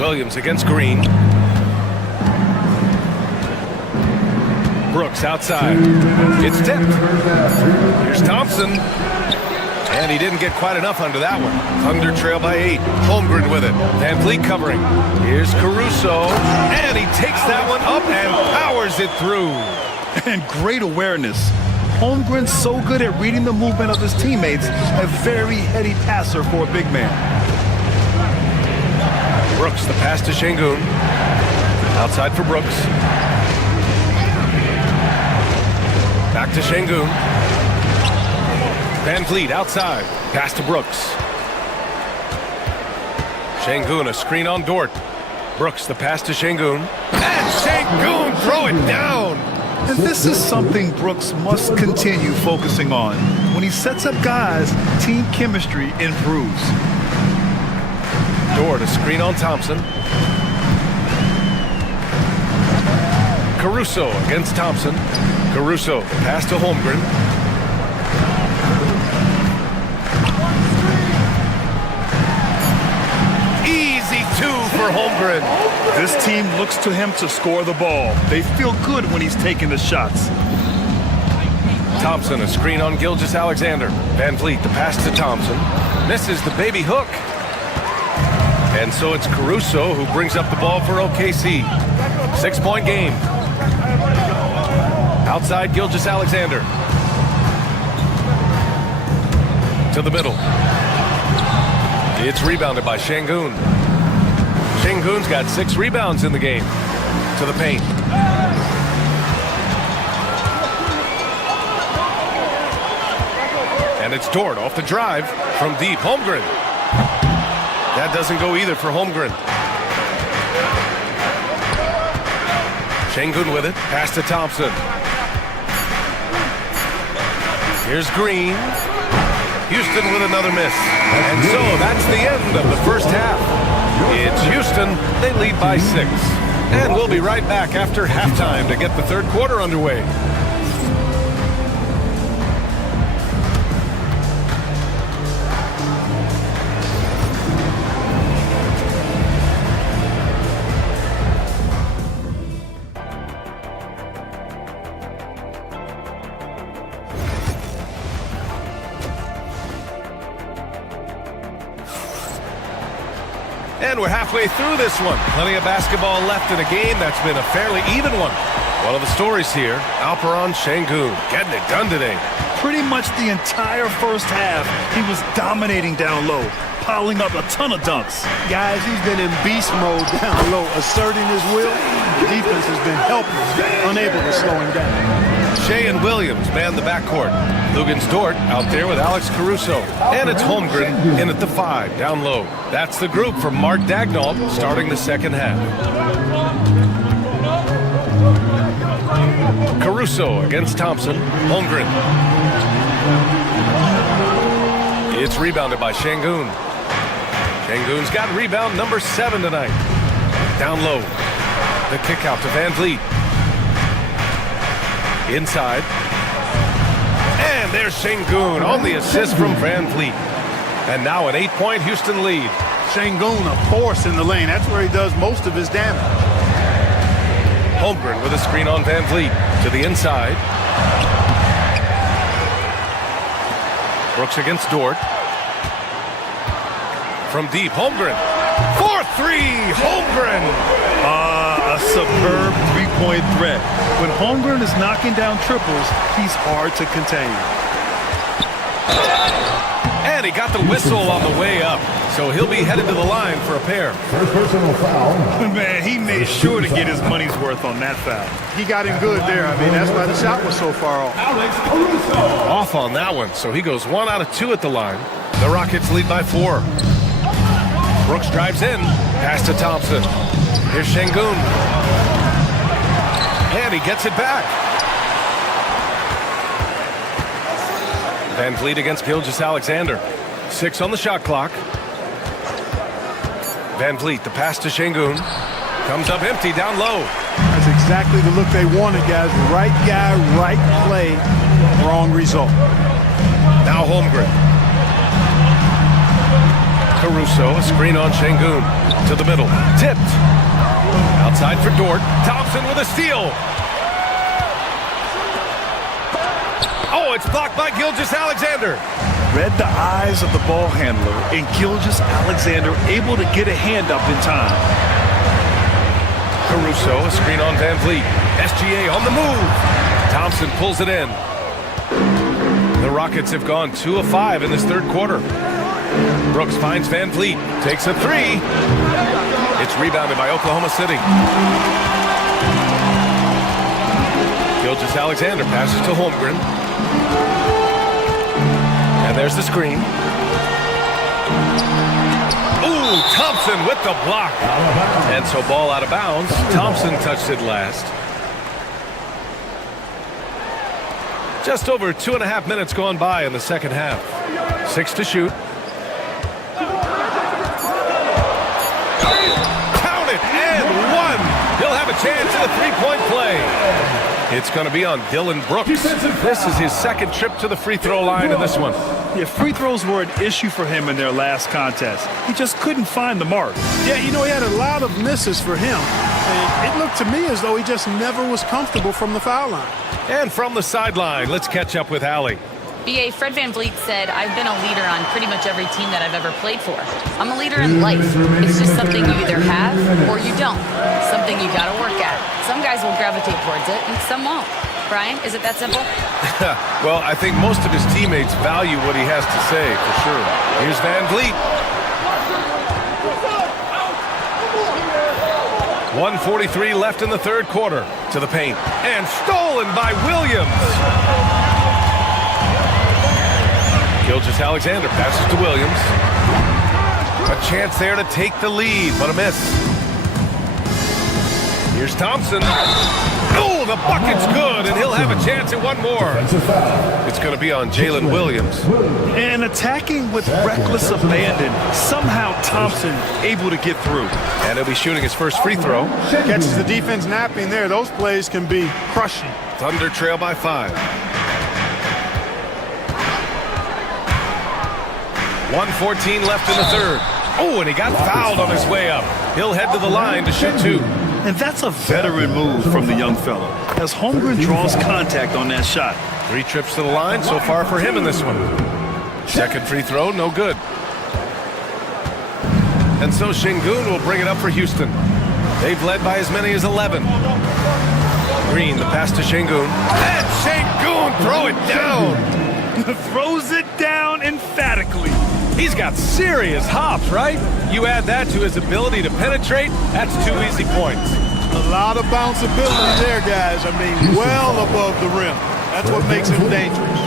Williams against Green. Brooks outside. It's tipped. Here's Thompson. And he didn't get quite enough under that one. Thunder trail by 8. Holmgren with it. Van Vliet covering. Here's Caruso. And he takes that one up and powers it through. And great awareness. Holmgren's so good at reading the movement of his teammates, a very heady passer for a big man. Brooks, the pass to Şengün. Outside for Brooks. Back to Şengün. Van Vliet outside. Pass to Brooks. Şengün, a screen on Dort. Brooks, the pass to Şengün. And Şengün, throw it down! And this is something Brooks must continue focusing on. When he sets up guys, team chemistry improves. Dort, a screen on Thompson. Caruso against Thompson. Caruso, the pass to Holmgren. Easy two for Holmgren. This team looks to him to score the ball. They feel good when he's taking the shots. Thompson, a screen on Gilgeous-Alexander. Van Vliet, the pass to Thompson. Misses the baby hook. And so it's Caruso who brings up the ball for OKC. 6-point game. Outside Gilgeous-Alexander. To the middle. It's rebounded by Şengün. Şengün's got 6 rebounds in the game. To the paint. And it's Dort off the drive from deep. Holmgren. That doesn't go either for Holmgren. Şengün with it. Pass to Thompson. Here's Green. Houston with another miss. And so that's the end of the first half. It's Houston. They lead by 6. And we'll be right back after halftime to get the third quarter underway. And we're halfway through this one. Plenty of basketball left in a game that's been a fairly even one. One of the stories here, Alperen Şengün getting it done today. Pretty much the entire first half, he was dominating down low, piling up a ton of dunks. Guys, he's been in beast mode down low, asserting his will. The defense has been helpless, unable to slow him down. Shea and Williams man the backcourt. Lugens Dort out there with Alex Caruso. And it's Holmgren in at the 5, down low. That's the group from Mark Daigneault starting the second half. Caruso against Thompson. Holmgren. It's rebounded by Şengün. Şengün's got rebound number 7 tonight. Down low. The kick out to Van Vliet. Inside. And there's Şengün on the assist from Van Vliet. And now an 8-point Houston lead. Şengün, a force in the lane. That's where he does most of his damage. Holmgren with a screen on Van Vliet to the inside. Brooks against Dort. From deep, Holmgren. 4-3, Holmgren. A superb three-point threat. When Holmgren is knocking down triples, he's hard to contain. And he got the whistle on the way up, so he'll be headed to the line for a pair. First personal foul. Man, he made sure to get his money's worth on that foul. He got him good there. I mean, that's why the shot was so far off. Alex Caruso. Off on that one, so he goes 1 out of 2 at the line. The Rockets lead by 4. Brooks drives in, pass to Thompson. Here's Şengün. And he gets it back. Van Vliet against Gilgeous-Alexander. 6 on the shot clock. Van Vliet, the pass to Şengün. Comes up empty, down low. That's exactly the look they wanted, guys. Right guy, right play, wrong result. Now Holmgren. Caruso, a screen on Şengün. To the middle, tipped. Outside for Dort. Thompson with a steal. Oh, it's blocked by Gilgeous-Alexander. Read the eyes of the ball handler, and Gilgeous-Alexander able to get a hand up in time. Caruso, a screen on Van Vliet. SGA on the move. Thompson pulls it in. The Rockets have gone 2 of 5 in this third quarter. Brooks finds Van Vliet, takes a three. It's rebounded by Oklahoma City. Gilgeous-Alexander passes to Holmgren. And there's the screen. Ooh, Thompson with the block. And so ball out of bounds. Thompson touched it last. Just over 2.5 minutes gone by in the second half. 6 to shoot. Count it, and one. He'll have a chance in a three-point play. It's going to be on Dylan Brooks. This is his second trip to the free throw line in this one. Yeah, free throws were an issue for him in their last contest. He just couldn't find the mark. Yeah, you know, he had a lot of misses for him. And it looked to me as though he just never was comfortable from the foul line. And from the sideline, let's catch up with Allie. BA, Fred VanVleet said, I've been a leader on pretty much every team that I've ever played for. I'm a leader in life. It's just something you either have or you don't. Something you got to work at. Some guys will gravitate towards it and some won't. Brian, is it that simple? Well, I think most of his teammates value what he has to say, for sure. Here's VanVleet. 1:43 left in the third quarter. To the paint. And stolen by Williams. Gilgeous-Alexander passes to Williams. A chance there to take the lead, but a miss. Here's Thompson. Oh, the bucket's good, and he'll have a chance at one more. It's going to be on Jalen Williams. And attacking with reckless abandon. Somehow Thompson able to get through. And he'll be shooting his first free throw. Catches the defense napping there. Those plays can be crushing. Thunder trail by 5. 1:14 left in the third. Oh, and he got fouled on his way up. He'll head to the line to shoot 2. And that's a veteran move from the young fellow, as Holmgren draws contact on that shot. 3 trips to the line so far for him in this one. Second free throw, no good. And so Şengün will bring it up for Houston. They've led by as many as 11. Green, the pass to Şengün. And Şengün, throw it down. Throws it down emphatically. He's got serious hops, right? You add that to his ability to penetrate, that's 2 easy points. A lot of bounceability there, guys. I mean, well above the rim. That's what makes him dangerous.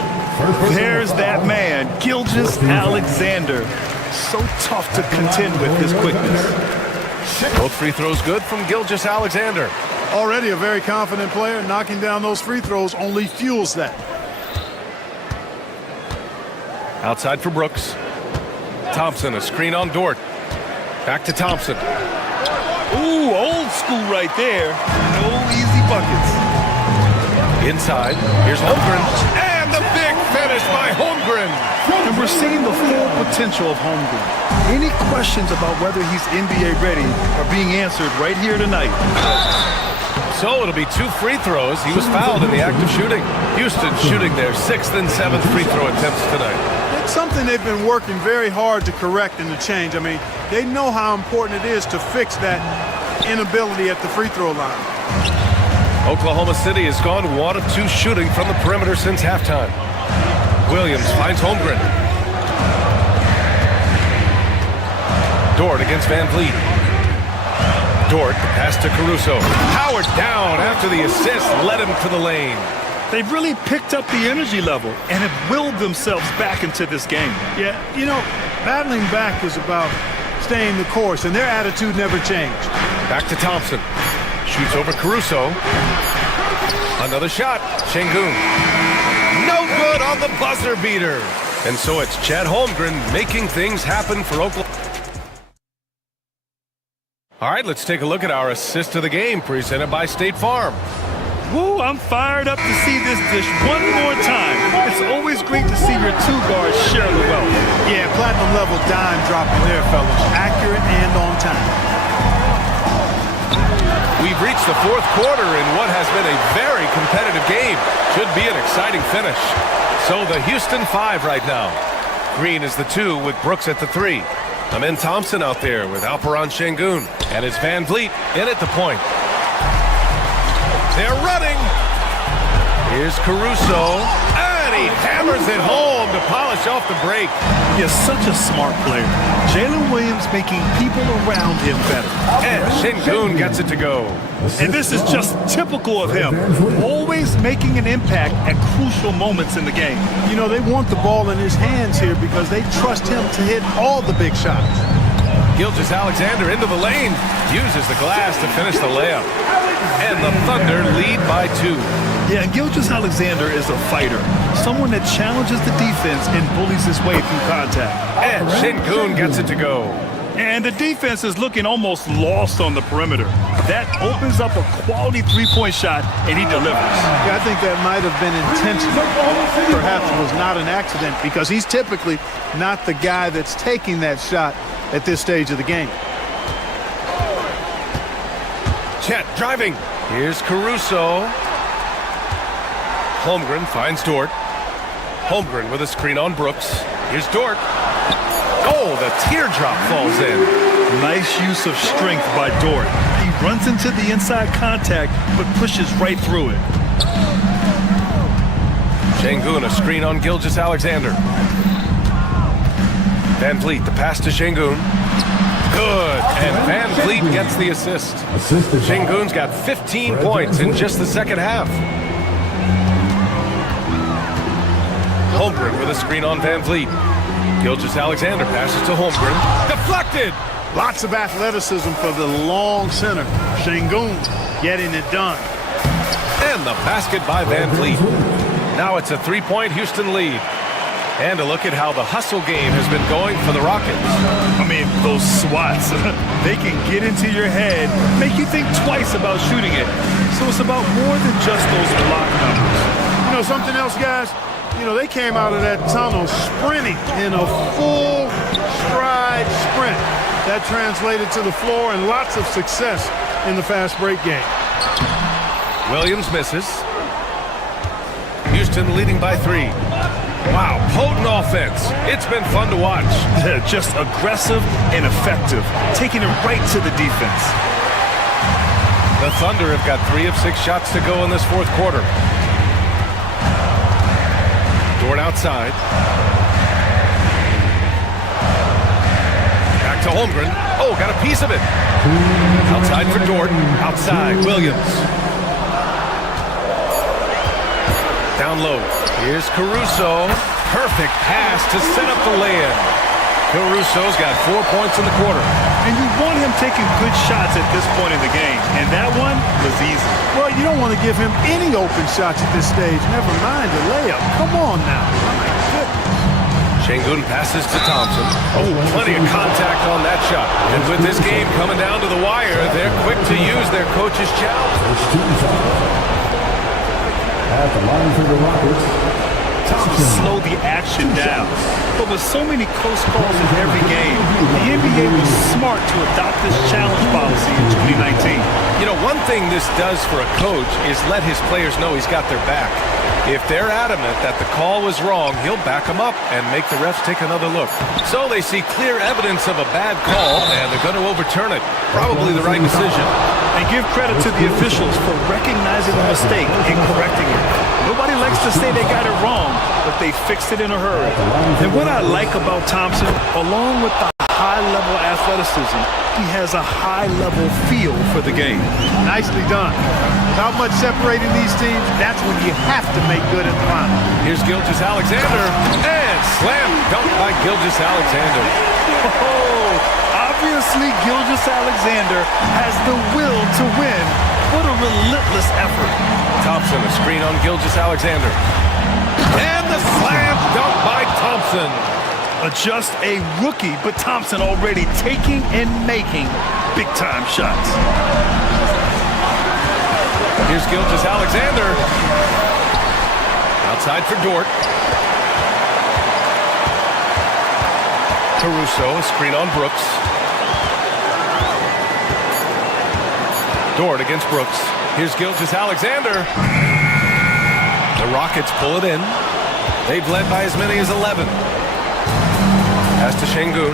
There's that man, Gilgeous-Alexander. So tough to contend with his quickness. Both free throws good from Gilgeous-Alexander. Already a very confident player. Knocking down those free throws only fuels that. Outside for Brooks. Thompson, a screen on Dort. Back to Thompson. Ooh, old school right there. No easy buckets. Inside, here's Holmgren. And the big finish by Holmgren. And we're seeing the full potential of Holmgren. Any questions about whether he's NBA ready are being answered right here tonight. So it'll be 2 free throws. He was fouled in the act of shooting. Houston shooting their 6th and 7th free throw attempts tonight. It's something they've been working very hard to correct and to change. I mean, they know how important it is to fix that inability at the free throw line. Oklahoma City has gone 1 of 2 shooting from the perimeter since halftime. Williams finds Holmgren. Dort against VanVleet. Dort, the pass to Caruso. Howard down after the assist led him to the lane. They've really picked up the energy level and have willed themselves back into this game. Yeah, you know, battling back is about staying the course, and their attitude never changed. Back to Thompson. Shoots over Caruso. Another shot. Şengün. No good on the buzzer beater. And so it's Chet Holmgren making things happen for Oklahoma. All right, let's take a look at our assist of the game presented by State Farm. Woo, I'm fired up to see this dish one more time. It's always great to see your 2 guards share the wealth. Yeah, platinum level dime dropping there, fellas. Accurate and on time. We've reached the 4th quarter in what has been a very competitive game. Should be an exciting finish. So the Houston 5 right now. Green is the 2 with Brooks at the 3. Amen Thompson out there with Alperen Şengün. And it's VanVleet in at the point. They're running. Here's Caruso. And he hammers it home to polish off the break. He is such a smart player. Jalen Williams making people around him better. And Şengün gets it to go. And this is just typical of him. Always making an impact at crucial moments in the game. You know, they want the ball in his hands here because they trust him to hit all the big shots. Gilgeous-Alexander into the lane. Uses the glass to finish the layup. And the Thunder lead by 2. Yeah, and Gilgeous-Alexander is a fighter. Someone that challenges the defense and bullies his way through contact. And Şengün gets it to go. And the defense is looking almost lost on the perimeter. That opens up a quality three-point shot, and he delivers. Yeah, I think that might have been intentional. Perhaps it was not an accident because he's typically not the guy that's taking that shot at this stage of the game. Chet driving. Here's Caruso. Holmgren finds Dort. Holmgren with a screen on Brooks. Here's Dort. Oh, the teardrop falls in. Nice use of strength by Dort. He runs into the inside contact, but pushes right through it. Şengün, a screen on Gilgeous-Alexander. Van Vliet, the pass to Şengün. Good, and Van Vliet gets the assist. Şengün's got 15 points in just the second half. Holmgren with a screen on Van Vliet. Gilgeous-Alexander passes to Holmgren. Deflected! Lots of athleticism for the long center. Şengün getting it done. And the basket by Van Vliet. Now it's a 3-point Houston lead. And a look at how the hustle game has been going for the Rockets. I mean, those swats, they can get into your head, make you think twice about shooting it. So it's about more than just those block numbers. You know something else, guys? You know, they came out of that tunnel sprinting in a full stride sprint. That translated to the floor and lots of success in the fast break game. Williams misses. Houston leading by 3. Wow, potent offense. It's been fun to watch. Just aggressive and effective, taking it right to the defense. The Thunder have got 3 of 6 shots to go in this fourth quarter. Dort outside. Back to Holmgren. Oh, got a piece of it. Outside for Dort. Outside, Williams. Down low. Here's Caruso. Perfect pass to set up the lay-in. Caruso's got 4 points in the quarter. And you want him taking good shots at this point in the game. And that one was easy. Well, you don't want to give him any open shots at this stage. Never mind the layup. Come on now. My goodness. Şengün passes to Thompson. Oh, plenty of contact on that shot. And with this game coming down to the wire, they're quick to use their coach's challenge. At the line for the Rockets, Thompson. Slow the action down. But with so many close calls in every game, the NBA was smart to adopt this challenge policy in 2019. You know, one thing this does for a coach is let his players know he's got their back. If they're adamant that the call was wrong, he'll back them up and make the refs take another look. So they see clear evidence of a bad call, and they're going to overturn it. Probably the right decision. And give credit to the officials for recognizing the mistake and correcting it. Nobody likes to say they got it wrong, but they fixed it in a hurry. And what I like about Thompson, along with the high-level athleticism, he has a high-level feel for the game. Nicely done. Not much separating these teams. That's when you have to make good in the final. Here's Gilgeous-Alexander, and slam dunk by Gilgeous-Alexander. Oh, obviously Gilgeous-Alexander has the will to win. What a relentless effort. Thompson, a screen on Gilgeous-Alexander. And the slam dunk by Thompson. Just a rookie, but Thompson already taking and making big-time shots. Here's Gilgeous-Alexander. Outside for Dort. Caruso, a screen on Brooks. Dort against Brooks. Here's Gilgeous-Alexander. The Rockets pull it in. They've led by as many as 11. Pass to Şengün.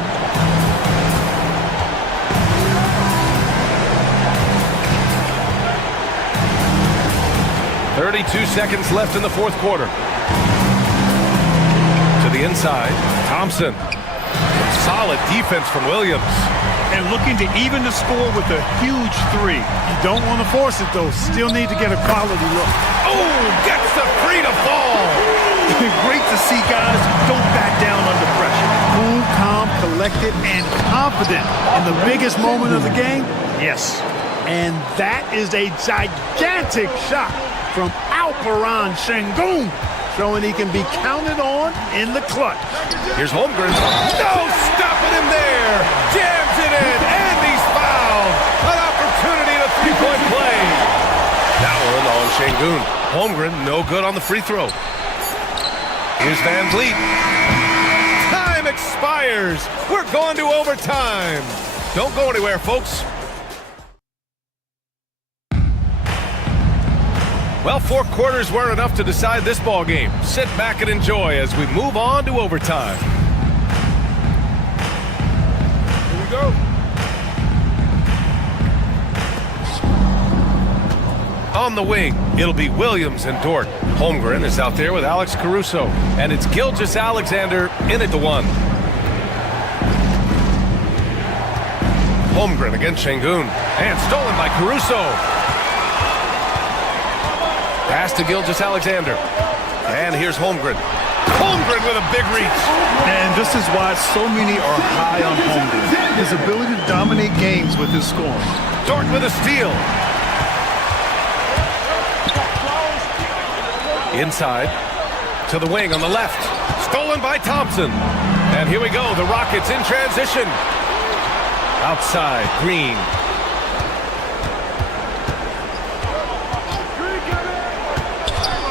"32 seconds left in the fourth quarter. the inside. Thompson. Solid defense from Williams. And looking to even the score with a huge three. You don't want to force it, though. Still need to get a quality look. Oh, gets the three to fall. Great to see guys who don't back down under pressure. Cool, calm, collected, and confident in the biggest moment of the game. Yes. And that is a gigantic shot from Alperon Şengün, showing he can be counted on in the clutch. Here's Holmgren. No stopping him there. Jams it in, and he's fouled. An opportunity to three-point play. That one on Şengün. Holmgren, no good on the free throw. Here's Van Vliet. Time expires. We're going to overtime. Don't go anywhere, folks. Well, 4 quarters weren't enough to decide this ball game. Sit back and enjoy as we move on to overtime. Here we go. On the wing, it'll be Williams and Dort. Holmgren is out there with Alex Caruso. And it's Gilgeous-Alexander in at the 1. Holmgren against Şengün. And stolen by Caruso. Pass to Gilgeous-Alexander. And here's Holmgren. Holmgren with a big reach. And this is why so many are high on Holmgren. His ability to dominate games with his scoring. Dort with a steal. Inside to the wing on the left. Stolen by Thompson. And here we go. The Rockets in transition. Outside, Green.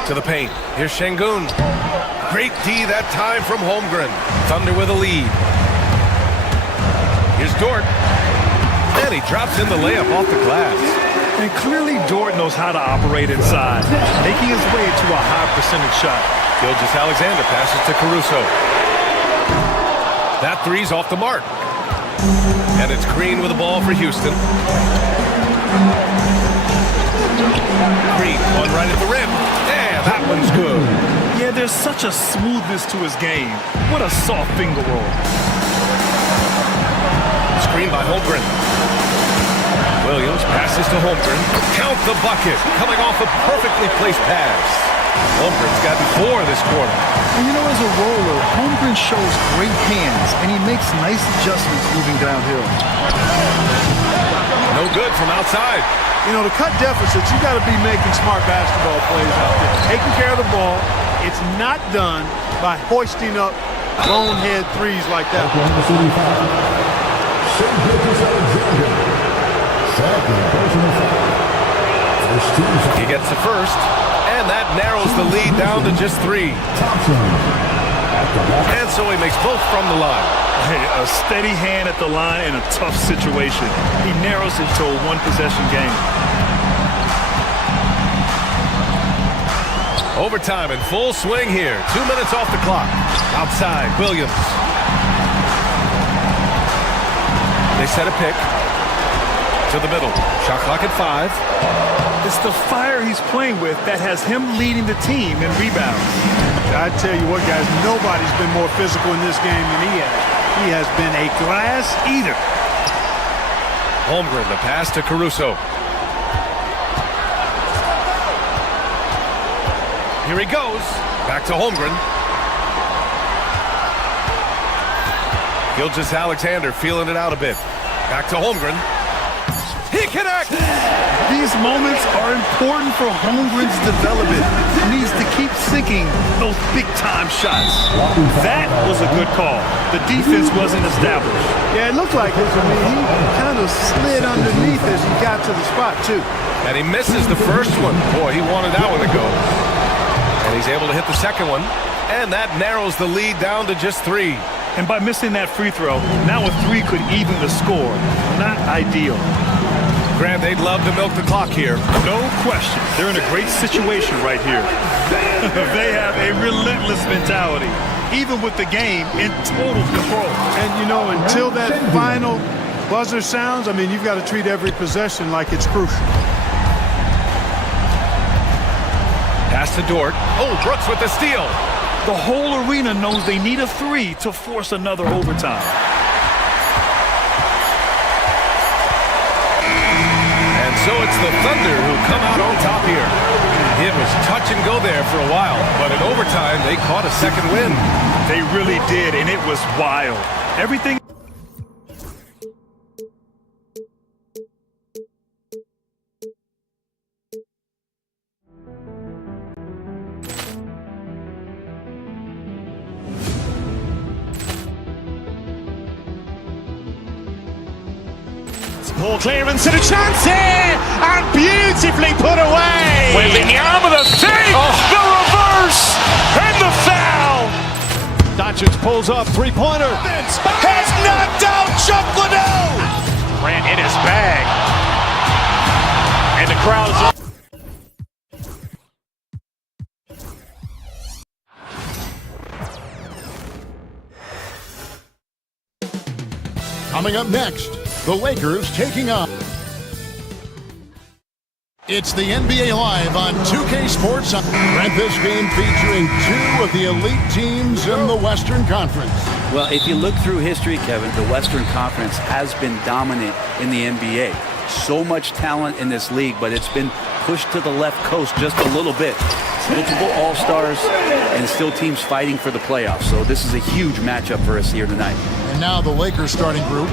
To the paint. Here's Şengün. Great D that time from Holmgren. Thunder with a lead. Here's Dort. And he drops in the layup off the glass. And clearly Dort knows how to operate inside, making his way to a high percentage shot. Gilgeous-Alexander passes to Caruso. That three's off the mark. And it's Green with the ball for Houston. Green on right at the rim. And that one's good. Yeah, there's such a smoothness to his game. What a soft finger roll. Screen by Holmgren. Williams passes to Holmgren. Count the bucket. Coming off a perfectly placed pass. Holmgren's got 4 this quarter. And you know, as a roller, Holmgren shows great hands, and he makes nice adjustments moving downhill. No good from outside. You know, to cut deficits, you got to be making smart basketball plays out there. Taking care of the ball. It's not done by hoisting up bonehead threes like that. He gets the first, and that narrows the lead down to just 3. And so he makes both from the line. Hey, a steady hand at the line in a tough situation. He narrows it to a one-possession game. Overtime in full swing here. 2 minutes off the clock. Outside, Williams. They set a pick to the middle. Shot clock at 5. It's the fire he's playing with that has him leading the team in rebounds. I tell you what, guys, nobody's been more physical in this game than he has. He has been a glass eater. Holmgren, the pass to Caruso. Here he goes. Back to Holmgren. Gilgeous-Alexander feeling it out a bit. Back to Holmgren. He connects! These moments are important for Holmgren's development. He needs to keep sinking those big-time shots. That was a good call. The defense wasn't established. Yeah, it looked like it. I mean, he kind of slid underneath as he got to the spot, too. And he misses the first one. Boy, he wanted that one to go. And he's able to hit the second one. And that narrows the lead down to just 3. And by missing that free throw, now a 3 could even the score. Not ideal. Grant, they'd love to milk the clock here. No question. They're in a great situation right here. They have a relentless mentality, even with the game in total control. And, you know, until that final buzzer sounds, I mean, you've got to treat every possession like it's crucial. Pass to Dort. Oh, Brooks with the steal. The whole arena knows they need a 3 to force another overtime. And so it's the Thunder who come out on top here. It was touch and go there for a while, but in overtime, they caught a second win. They really did, and it was wild. Everything. Ball clearance and a chance here, and beautifully put away. With the arm of the fake, the reverse, and the foul. Doncic pulls up, three-pointer. Has knocked out Chuck Liddell. Ran in his bag. And the crowd is... Coming up next, the Lakers taking on. It's the NBA Live on 2K Sports. And this game featuring 2 of the elite teams in the Western Conference. Well, if you look through history, Kevin, the Western Conference has been dominant in the NBA. So much talent in this league, but it's been pushed to the left coast just a little bit. Multiple All-Stars and still teams fighting for the playoffs. So this is a huge matchup for us here tonight. And now the Lakers starting group.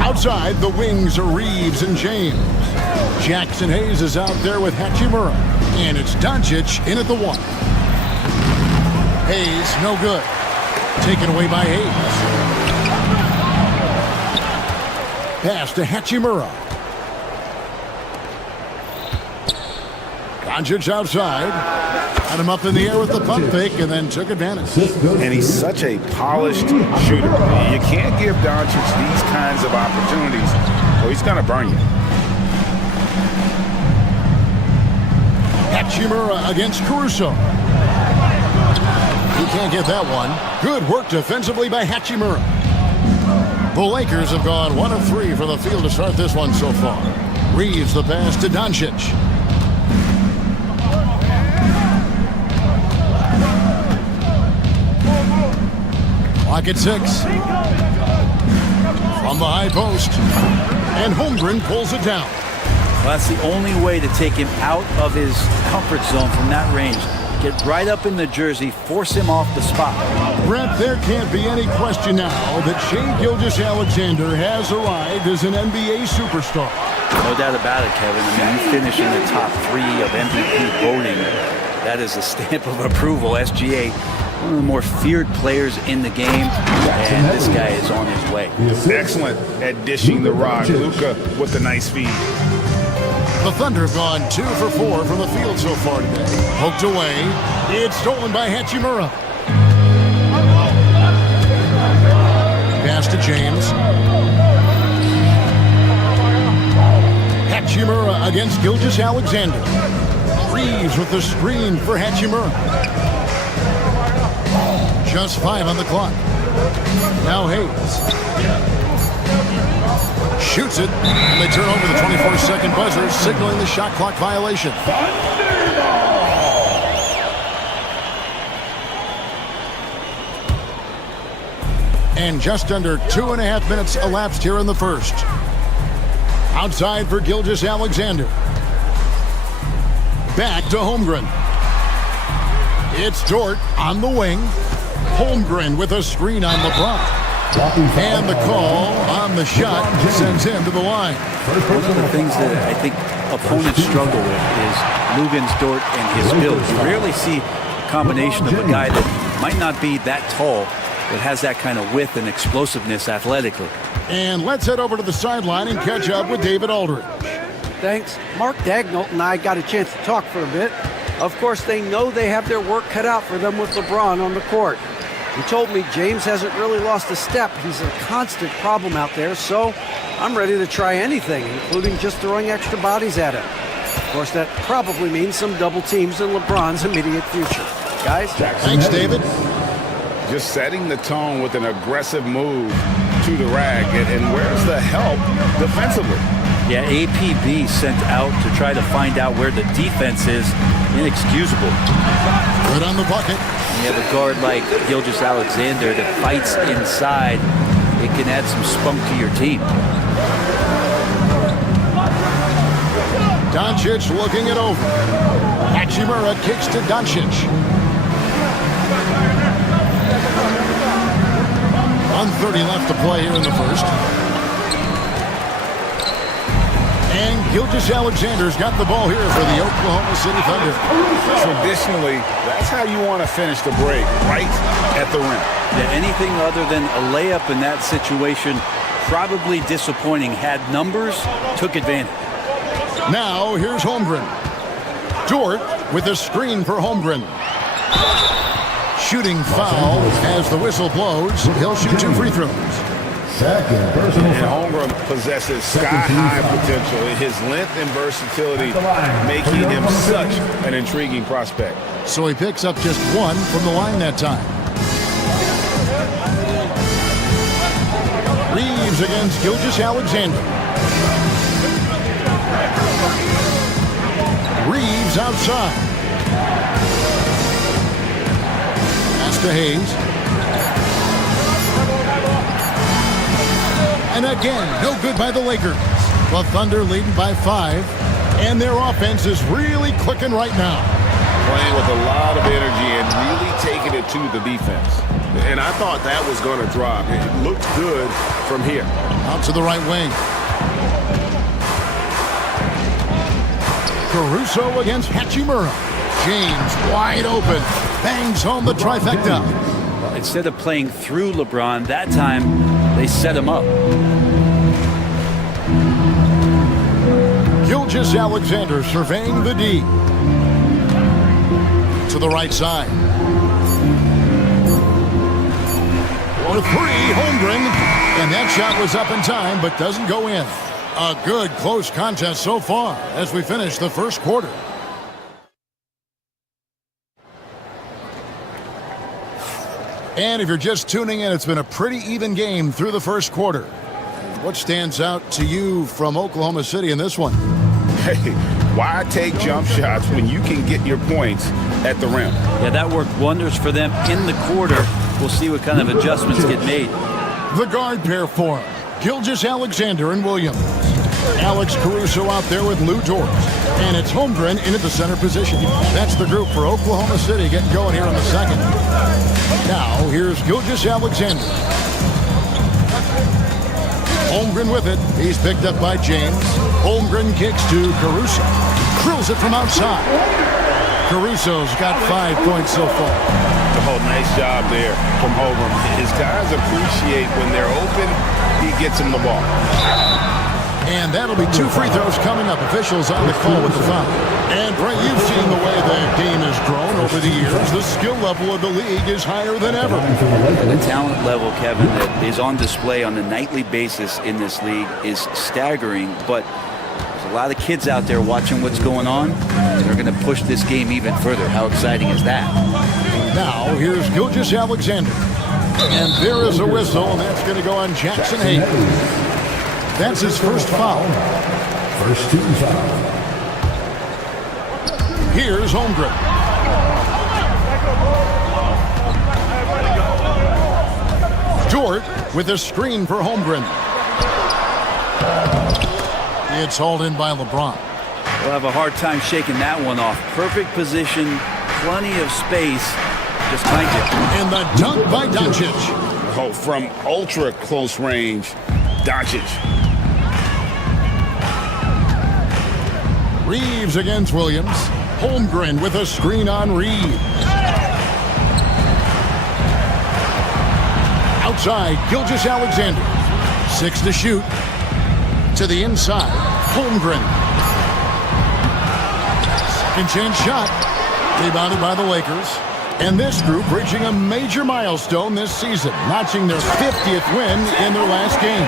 Outside, the wings are Reeves and James. Jackson Hayes is out there with Hachimura. And it's Doncic in at the 1. Hayes, no good. Taken away by Hayes. Pass to Hachimura. Doncic outside. Got him up in the air with the pump fake and then took advantage. And he's such a polished shooter. You can't give Doncic these kinds of opportunities or he's going to burn you. Hachimura against Caruso. He can't get that one. Good work defensively by Hachimura. The Lakers have gone 1 of 3 from the field to start this one so far. Reeves the pass to Doncic. Clock at 6. From the high post. And Holmgren pulls it down. Well, that's the only way to take him out of his comfort zone from that range. Get right up in the jersey, force him off the spot. Brett, there can't be any question now that Shai Gilgeous-Alexander has arrived as an NBA superstar. No doubt about it, Kevin. I mean, you finish in the top 3 of MVP voting. That is a stamp of approval. SGA, one of the more feared players in the game, and this guy is on his way. Excellent at dishing the rock. Luka with a nice feed. The Thunder have gone 2 for 4 from the field so far today. Poked away. It's stolen by Hachimura. Pass to James. Hachimura against Gilgeous-Alexander. Reeves with the screen for Hachimura. Just 5 on the clock. Now Hayes. Shoots it, and they turn over the 24-second buzzer, signaling the shot clock violation. And just under 2.5 minutes elapsed here in the first. Outside for Gilgeous-Alexander. Back to Holmgren. It's Dort on the wing. Holmgren with a screen on LeBron. And the call on the shot sends him to the line. One of the things that I think opponents struggle with is Luguentz Dort and his build. You rarely see a combination of a guy that might not be that tall, but has that kind of width and explosiveness athletically. And let's head over to the sideline and catch up with David Aldridge. Thanks. Mark Daigneault and I got a chance to talk for a bit. Of course, they know they have their work cut out for them with LeBron on the court. He told me James hasn't really lost a step. He's a constant problem out there, so I'm ready to try anything, including just throwing extra bodies at him. Of course, that probably means some double teams in LeBron's immediate future. Guys? Thanks, David. Just setting the tone with an aggressive move to the rack. And where's the help defensively? Yeah, APB sent out to try to find out where the defense is. Inexcusable. Right on the bucket. You have a guard like Gilgeous Alexander that fights inside. It can add some spunk to your team. Doncic looking it over. Hachimura kicks to Doncic. 1:30 left to play here in the first. And Gilgeous Alexander's got the ball here for the Oklahoma City Thunder. Traditionally, that's how you want to finish the break, right at the rim. Yeah, anything other than a layup in that situation, probably disappointing. Had numbers, took advantage. Now, here's Holmgren. Dort with a screen for Holmgren. Shooting foul as the whistle blows. He'll shoot 2 free throws. Second personal foul. Holmgren possesses sky-high potential. His length and versatility making him such an intriguing prospect. So he picks up just 1 from the line that time. Reeves against Gilgeous Alexander. Reeves outside. Pass to Hayes. And again, no good by the Lakers. The Thunder leading by 5. And their offense is really clicking right now. Playing with a lot of energy and really taking it to the defense. And I thought that was going to drop. It looked good from here. Out to the right wing. Caruso against Hachimura. James wide open. Bangs home the trifecta. Instead of playing through LeBron, that time they set him up. Gilgeous Alexander surveying the D. To the right side. For 3, Holmgren. And that shot was up in time, but doesn't go in. A good close contest so far as we finish the first quarter. And if you're just tuning in, it's been a pretty even game through the first quarter. What stands out to you from Oklahoma City in this one? Hey, why take jump shots when you can get your points at the rim? Yeah, that worked wonders for them in the quarter. We'll see what kind of adjustments get made. The guard pair for him. Gilgeous Alexander and Williams. Alex Caruso out there with Lou Dort. And it's Holmgren in at the center position. That's the group for Oklahoma City getting going here in the second. Now, here's Gilgeous Alexander. Holmgren with it. He's picked up by James. Holmgren kicks to Caruso. Drills it from outside. Caruso's got 5 points so far. Oh, nice job there from Holmgren. His guys appreciate when they're open, he gets them the ball. And that'll be 2 free throws coming up. Officials on the call with the foul. And Brent, you've seen the way the game has grown over the years. The skill level of the league is higher than ever. The talent level, Kevin, that is on display on a nightly basis in this league is staggering. But there's a lot of kids out there watching what's going on. They're going to push this game even further. How exciting is that? Now, here's Gilgeous Alexander. And there is a whistle, and that's going to go on Jackson Hayes. That's his first foul. First team foul. Here's Holmgren. Dort with a screen for Holmgren. It's hauled in by LeBron. We'll have a hard time shaking that one off. Perfect position, plenty of space. Just clanked it. And the dunk by Doncic. Oh, from ultra close range, Doncic. Reeves against Williams. Holmgren with a screen on Reeves. Outside, Gilgeous Alexander. 6 to shoot. To the inside, Holmgren. Second chance shot. Rebounded by the Lakers. And this group reaching a major milestone this season, notching their 50th win in their last game.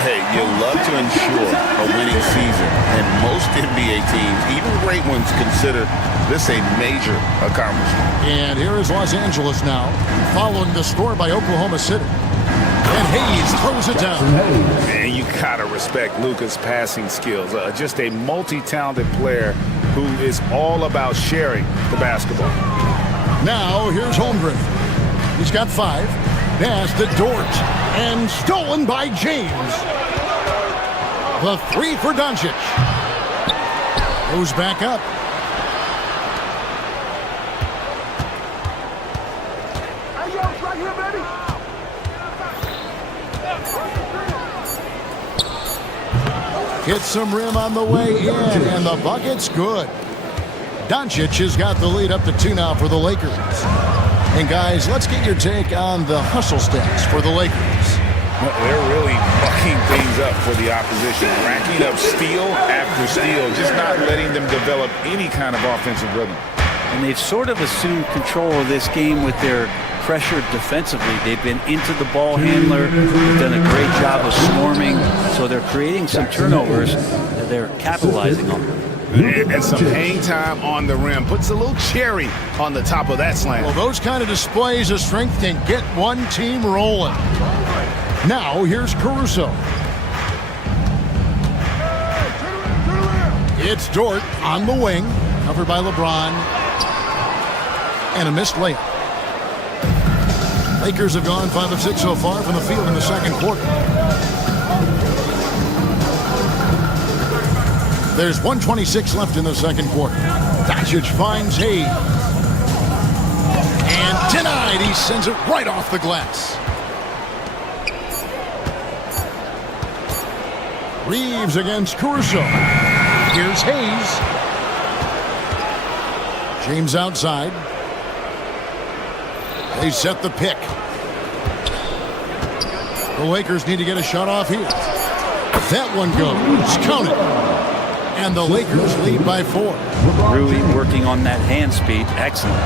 Hey, you love to ensure a winning season, and most NBA teams, even great ones, consider this a major accomplishment. And here is Los Angeles now, following the score by Oklahoma City. And Hayes throws it down. And you gotta respect Luka's passing skills. Just a multi-talented player who is all about sharing the basketball. Now here's Holmgren. He's got 5. Pass to Dort. And stolen by James. The 3 for Doncic. Goes back up. Hits some rim on the way in, and the bucket's good. Doncic has got the lead up to 2 now for the Lakers. And guys, let's get your take on the hustle stats for the Lakers. They're really mucking things up for the opposition, racking up steal after steal, just not letting them develop any kind of offensive rhythm. And they've sort of assumed control of this game with their pressure defensively. They've been into the ball handler. They've done a great job of swarming. So they're creating some turnovers that they're capitalizing on. And some hang time on the rim. Puts a little cherry on the top of that slam. Well, those kind of displays of strength can get one team rolling. Now, here's Caruso. It's Dort on the wing, covered by LeBron. And a missed layup. Lakers have gone 5 of 6 so far from the field in the second quarter. There's 1:26 left in the second quarter. Doncic finds Hayes. And denied. He sends it right off the glass. Reeves against Caruso. Here's Hayes. James outside. They set the pick. The Lakers need to get a shot off here. That one goes. Counted. And the Lakers lead by 4. Rui working on that hand speed. Excellent.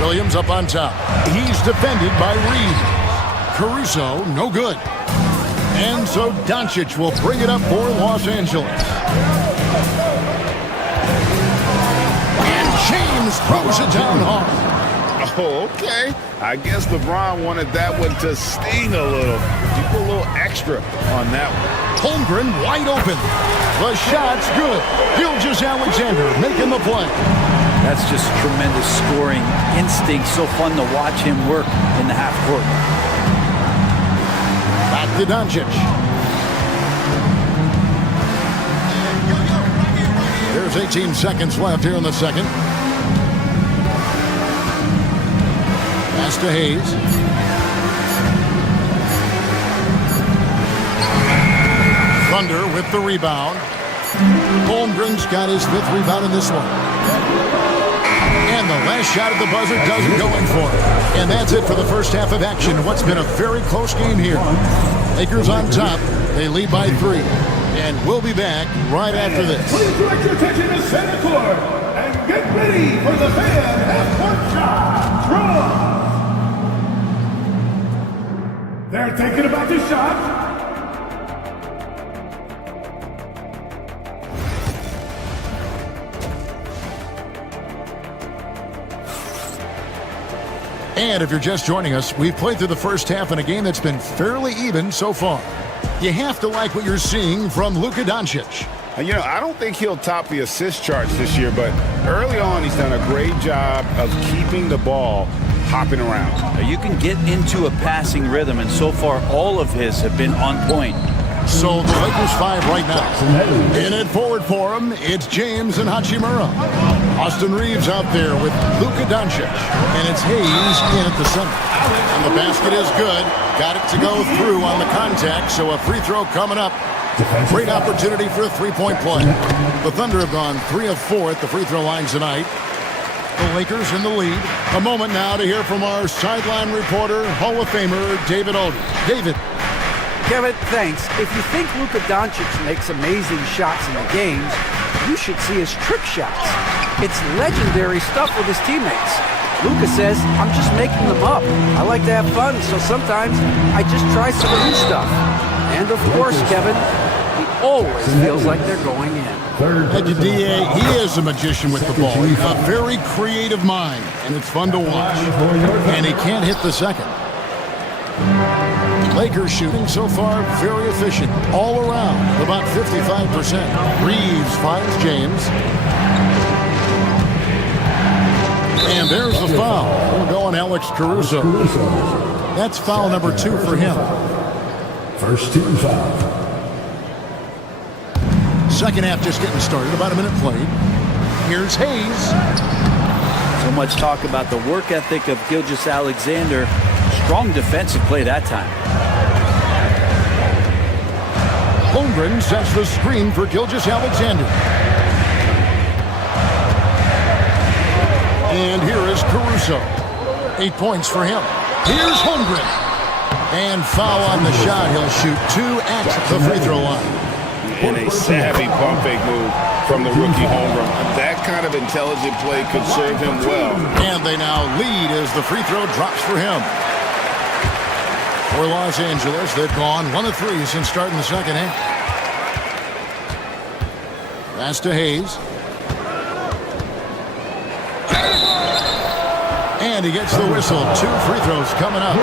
Williams up on top. He's defended by Reeves. Caruso, no good. And so Doncic will bring it up for Los Angeles. And James throws it down hard. Oh, okay. I guess LeBron wanted that one to sting a little. You put a little extra on that one. Holmgren wide open. The shot's good. Gilgeous-Alexander making the play. That's just tremendous scoring instinct. So fun to watch him work in the half court. Back to Doncic. There's 18 seconds left here in the second. Pass to Hayes. Thunder with the rebound. Holmgren's got his 5th rebound in this one. And the last shot at the buzzer doesn't go in for it. And that's it for the first half of action. What's been a very close game here. Lakers on top. They lead by 3. And we'll be back right after this. Please direct your attention to center court and get ready for the fan half-court shot. Draw. They're thinking about the shot. And if you're just joining us, we've played through the first half in a game that's been fairly even so far. You have to like what you're seeing from Luka Doncic. You know, I don't think he'll top the assist charts this year, but early on he's done a great job of keeping the ball hopping around. You can get into a passing rhythm, and so far all of his have been on point. So the Lakers 5 right now. In it forward for him, it's James and Hachimura. Austin Reeves out there with Luka Doncic. And it's Hayes in at the center. And the basket is good. Got it to go through on the contact, so a free throw coming up. Great opportunity for a three-point play. The Thunder have gone 3 of 4 at the free throw line tonight. The Lakers in the lead. A moment now to hear from our sideline reporter, Hall of Famer David Aldridge. David. Kevin, thanks. If you think Luka Doncic makes amazing shots in the games, you should see his trick shots. It's legendary stuff with his teammates. Luka says, I'm just making them up. I like to have fun, so sometimes I just try some new stuff. And of course, Kevin, he always feels like they're going in. Thank you, D.A. He is a magician with the ball. He's a very creative mind, and it's fun to watch. And he can't hit the second. Lakers shooting so far very efficient. All around, about 55%. Reeves finds James. And there's the foul. We're going Alex Caruso. That's foul number 2 for him. First team foul. Second half just getting started. About a minute played. Here's Hayes. So much talk about the work ethic of Gilgeous-Alexander. Strong defensive play that time. Holmgren sets the screen for Gilgeous-Alexander. And here is Caruso. 8 points for him. Here's Holmgren. And foul on the shot. He'll shoot 2 at the free throw line. In a savvy pump fake move from the rookie Holmgren. That kind of intelligent play could serve him well. And they now lead as the free throw drops for him. For Los Angeles, they've gone 1 of 3 since starting the second half. Pass to Hayes. And he gets the whistle. 2 free throws coming up.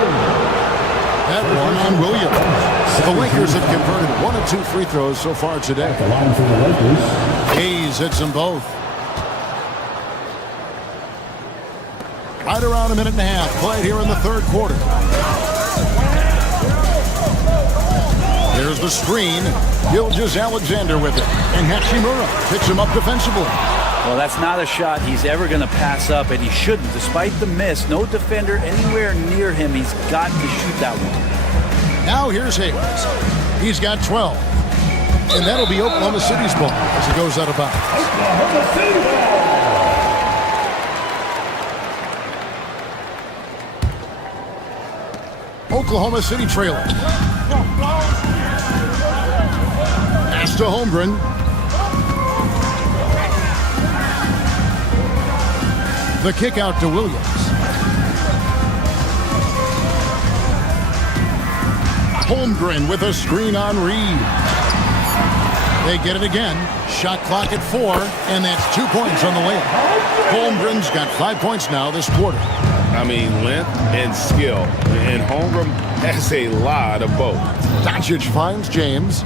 That one on Williams. The Lakers have converted 1 of 2 free throws so far today. The line for the Lakers. Hayes hits them both. Right around a minute and a half played here in the third quarter. There's the screen. Gilgeous-Alexander with it. And Hachimura picks him up defensively. Well, that's not a shot he's ever going to pass up, and he shouldn't. Despite the miss, no defender anywhere near him. He's got to shoot that one. Now here's Hayes. He's got 12. And that'll be Oklahoma City's ball as it goes out of bounds. Oklahoma City trailing. Pass to Holmgren. The kick out to Williams. Holmgren with a screen on Reed. They get it again. Shot clock at 4, and that's 2 points on the layup. Holmgren's got 5 points now this quarter. I mean, length and skill. And Holmgren has a lot of both. Doncic finds James.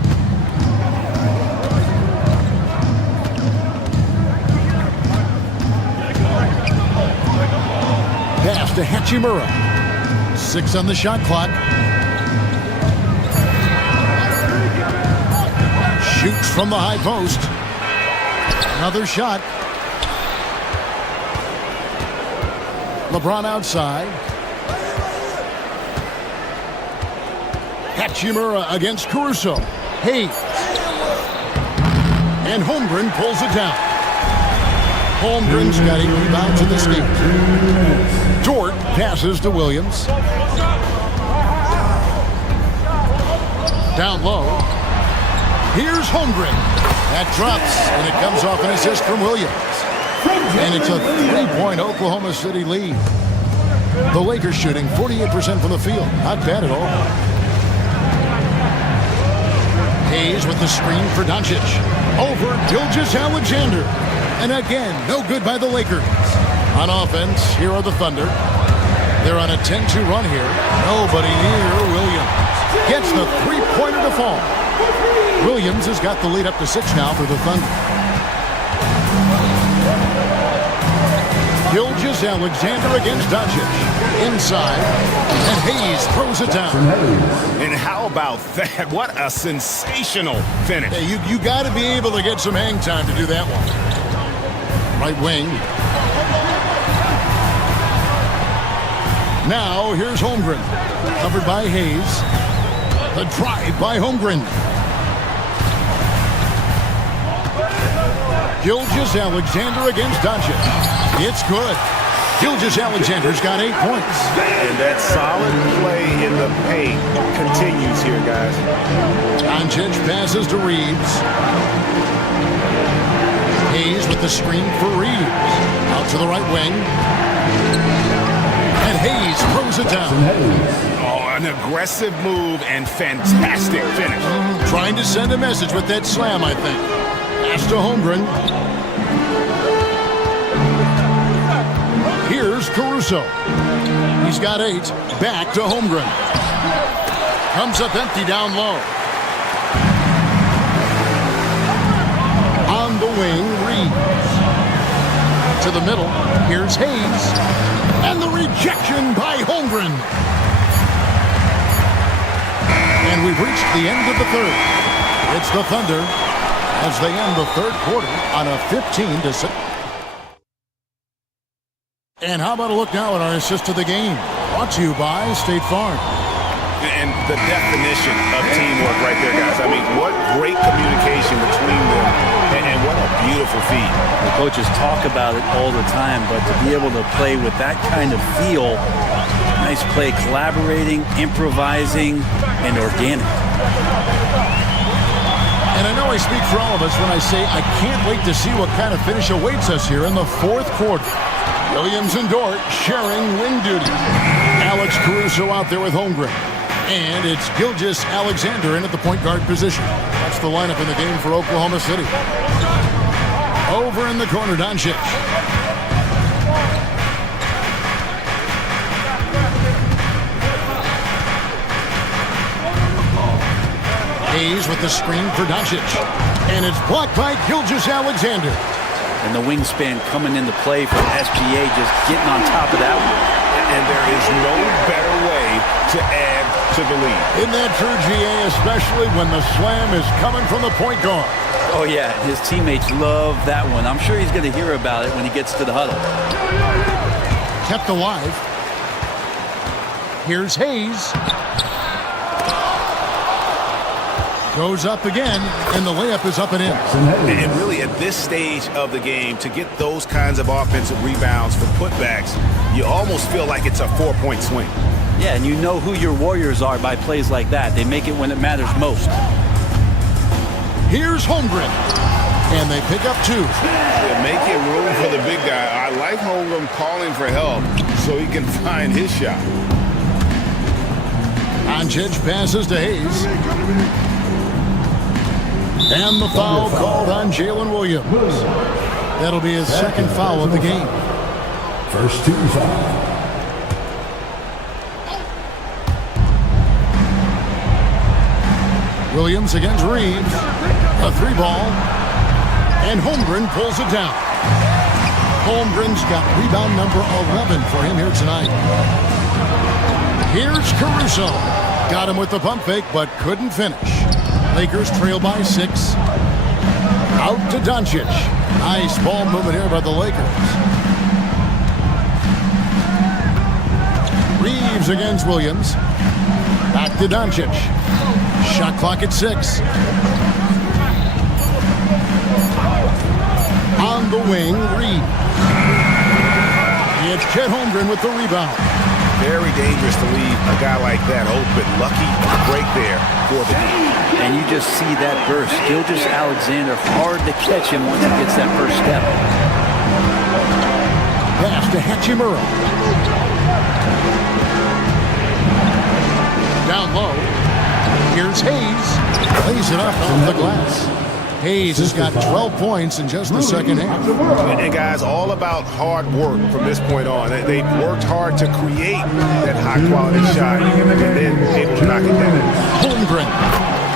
Pass to Hachimura. 6 on the shot clock. Shoots from the high post. Another shot. LeBron outside. Hachimura against Caruso. Hayes. And Holmgren pulls it down. Holmgren's got 8 rebounds in this game. Dort passes to Williams. Down low. Here's Holmgren. That drops, and it comes off an assist from Williams. And it's a 3-point Oklahoma City lead. The Lakers shooting 48% from the field. Not bad at all. Hayes with the screen for Doncic. Over Gilgeous-Alexander. And again, no good by the Lakers. On offense, here are the Thunder. They're on a 10-2 run here. Nobody near Williams. Gets the 3-pointer to fall. Williams has got the lead up to 6 now for the Thunder. Gilgeous-Alexander against Doncic. Inside. And Hayes throws it down. And how about that? What a sensational finish. Hey, you got to be able to get some hang time to do that one. Right wing. Now, here's Holmgren. Covered by Hayes. The drive by Holmgren. Gilgeous-Alexander against Doncic. It's good. Gilgeous-Alexander's got 8 points. And that solid play in the paint continues here, guys. Doncic passes to Reeves. Hayes with the screen for Reeves. Out to the right wing. And Hayes throws it down. Oh, an aggressive move and fantastic finish. Trying to send a message with that slam, I think. Pass to Holmgren. Here's Caruso. He's got 8. Back to Holmgren. Comes up empty down low. On the wing, Reeves. To the middle, here's Hayes. And the rejection by Holmgren. And we've reached the end of the third. It's the Thunder as they end the third quarter on a 15-6. And how about a look now at our assist to the game? Brought to you by State Farm. And the definition of teamwork right there, guys. I mean, what great communication between them, and what a beautiful feat. The coaches talk about it all the time, but to be able to play with that kind of feel, nice play, collaborating, improvising, and organic. And I know I speak for all of us when I say I can't wait to see what kind of finish awaits us here in the fourth quarter. Williams and Dort sharing wing duty. Alex Caruso out there with Holmgren. And it's Gilgeous Alexander in at the point guard position. That's the lineup in the game for Oklahoma City. Over in the corner, Doncic. Hayes with the screen for Doncic. And it's blocked by Gilgeous Alexander. And the wingspan coming into play for SGA, just getting on top of that one. And there is no better way to add to the lead. Isn't that true, GA, especially when the slam is coming from the point guard? Oh, yeah, his teammates love that one. I'm sure he's going to hear about it when he gets to the huddle. Kept alive. Here's Hayes. Goes up again, and the layup is up and in. And really, at this stage of the game, to get those kinds of offensive rebounds for putbacks, you almost feel like it's a 4-point swing. Yeah, and you know who your Warriors are by plays like that. They make it when it matters most. Here's Holmgren. And they pick up two. They're making room for the big guy. I like Holmgren calling for help so he can find his shot. Doncic passes to Hayes. And the foul called on Jalen Williams. That'll be his second foul of the game. First team foul. Williams against Reeves. A three ball. And Holmgren pulls it down. Holmgren's got rebound number 11 for him here tonight. Here's Caruso. Got him with the pump fake, but couldn't finish. Lakers trail by 6. Out to Doncic. Nice ball movement here by the Lakers. Reeves against Williams. Back to Doncic. Shot clock at 6. On the wing, Reeves. It's Chet Holmgren with the rebound. Very dangerous to leave a guy like that open. Lucky break there for the game. And you just see that burst. Gilgeous Alexander, hard to catch him once he gets that first step. Pass to Hachimura. Down low. Here's Hayes. Lays it up off the glass. Hayes has got 12 points in just the second half. And guys, all about hard work from this point on. They've worked hard to create that high-quality shot and then able to knock it down. Holmgren.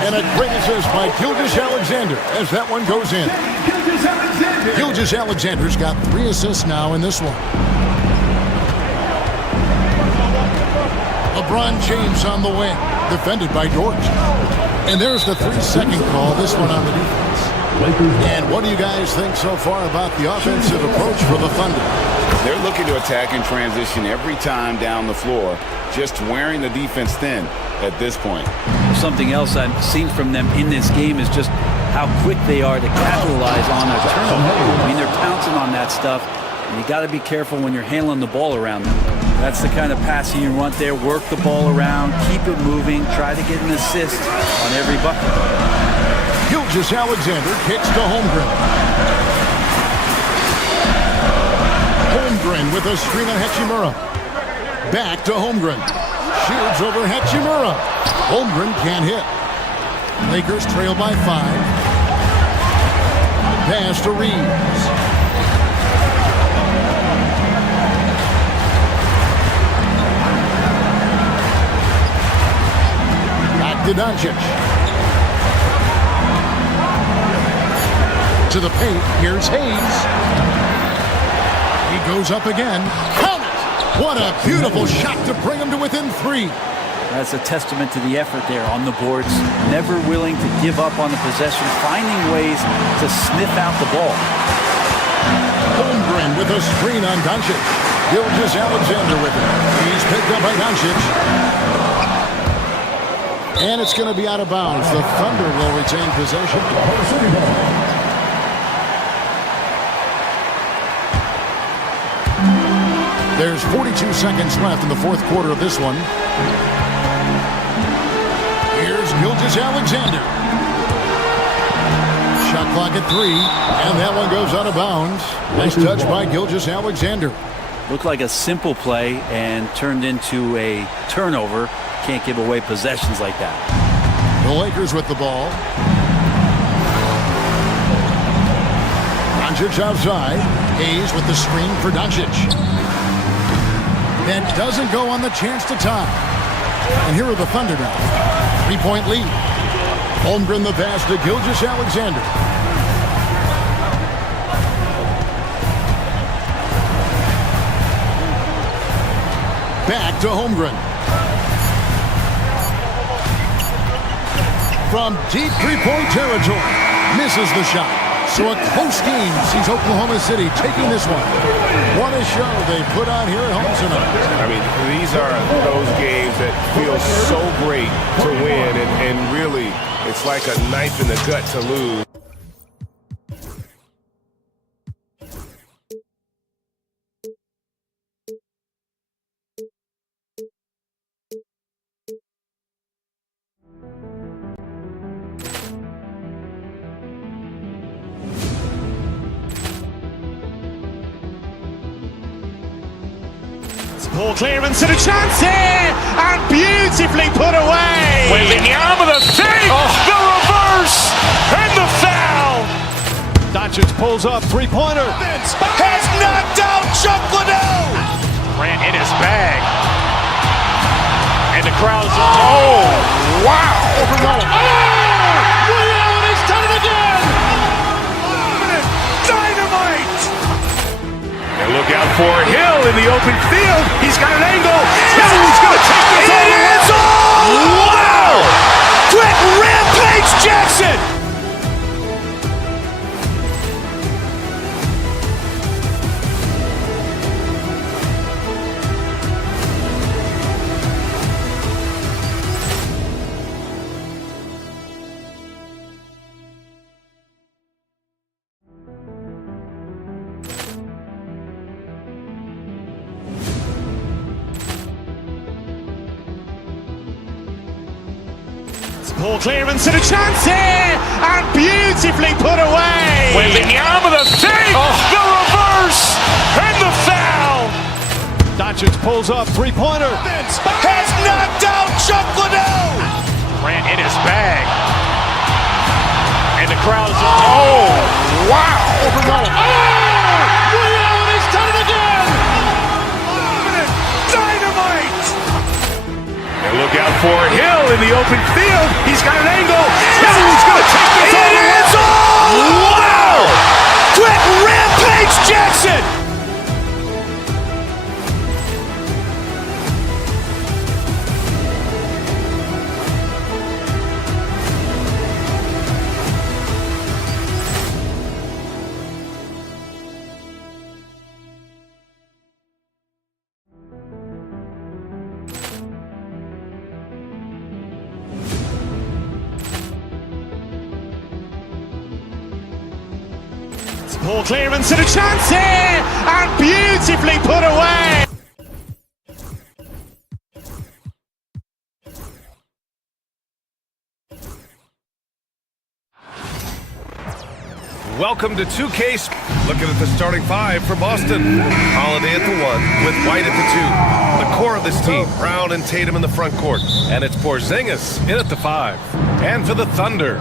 And a great assist by Gilgeous Alexander as that one goes in. Gilgeous Alexander's got 3 assists now in this one. LeBron James on the wing, defended by Dort. And there's the 3-second call, this one on the defense. And what do you guys think so far about the offensive approach for the Thunder? They're looking to attack in transition every time down the floor, just wearing the defense thin at this point. Something else I've seen from them in this game is just how quick they are to capitalize on a turnover. I mean, they're pouncing on that stuff, and you got to be careful when you're handling the ball around them. That's the kind of passing you want there. Work the ball around, keep it moving, try to get an assist on every bucket. Gilgeous Alexander kicks to Holmgren. Holmgren with a screen on Hachimura. Back to Holmgren. Shields over Hachimura. Holmgren can't hit. Lakers trail by 5. Pass to Reeves. to Doncic. To the paint, here's Hayes. He goes up again. Count it! What a beautiful shot to bring him to within 3. That's a testament to the effort there on the boards. Never willing to give up on the possession, finding ways to sniff out the ball. Holmgren with a screen on Doncic. Gilgeous-Alexander with it. He's picked up by Doncic. And it's going to be out of bounds. The Thunder will retain possession. There's 42 seconds left in the fourth quarter of this one. Here's Gilgeous-Alexander. Shot clock at 3, and that one goes out of bounds. Nice touch by Gilgeous-Alexander. Looked like a simple play and turned into a turnover. Can't give away possessions like that. The Lakers with the ball. Doncic outside. Hayes with the screen for Doncic. That doesn't go on the chance to tie. And here are the Thunder now. 3-point lead. Holmgren the pass to Gilgeous-Alexander. Back to Holmgren. From deep three-point territory. Misses the shot. So a close game sees Oklahoma City taking this one. What a show they put on here at home tonight. I mean, these are those games that feel so great to win, and really, it's like a knife in the gut to lose. Ball clearance and a chance here, and beautifully put away. Waving the arm of the fake, the reverse, and the foul. Doncic pulls up, three-pointer. Has knocked out Chuck Liddell. Ran in his bag. And the crowd's, oh, wow. Ray Allen has done it again. Dynamite. And look out for Hill in the open field. He's got an angle. Hill's going to take this all the way. Wow! Quick Rampage Jackson. Ball clearance and a chance here, and beautifully put away. Waving the arm of the fake, the reverse, and the foul. Doncic pulls up, three-pointer. Has knocked out Chuck Liddell. Ran in his bag. And the crowd's, oh, wow. Ray Allen has done it again. Dynamite. And look out for Hill in the open field. He's got an angle. Hill's going to take this all the way. Wow! Quick Rampage Jackson. Ball clearance and a chance here, and beautifully put away. Welcome to 2K. Looking at the starting five for Boston. Holiday at the 1, with White at the 2. The core of this team, Brown and Tatum in the front court. And it's Porzingis in at the 5. And for the Thunder,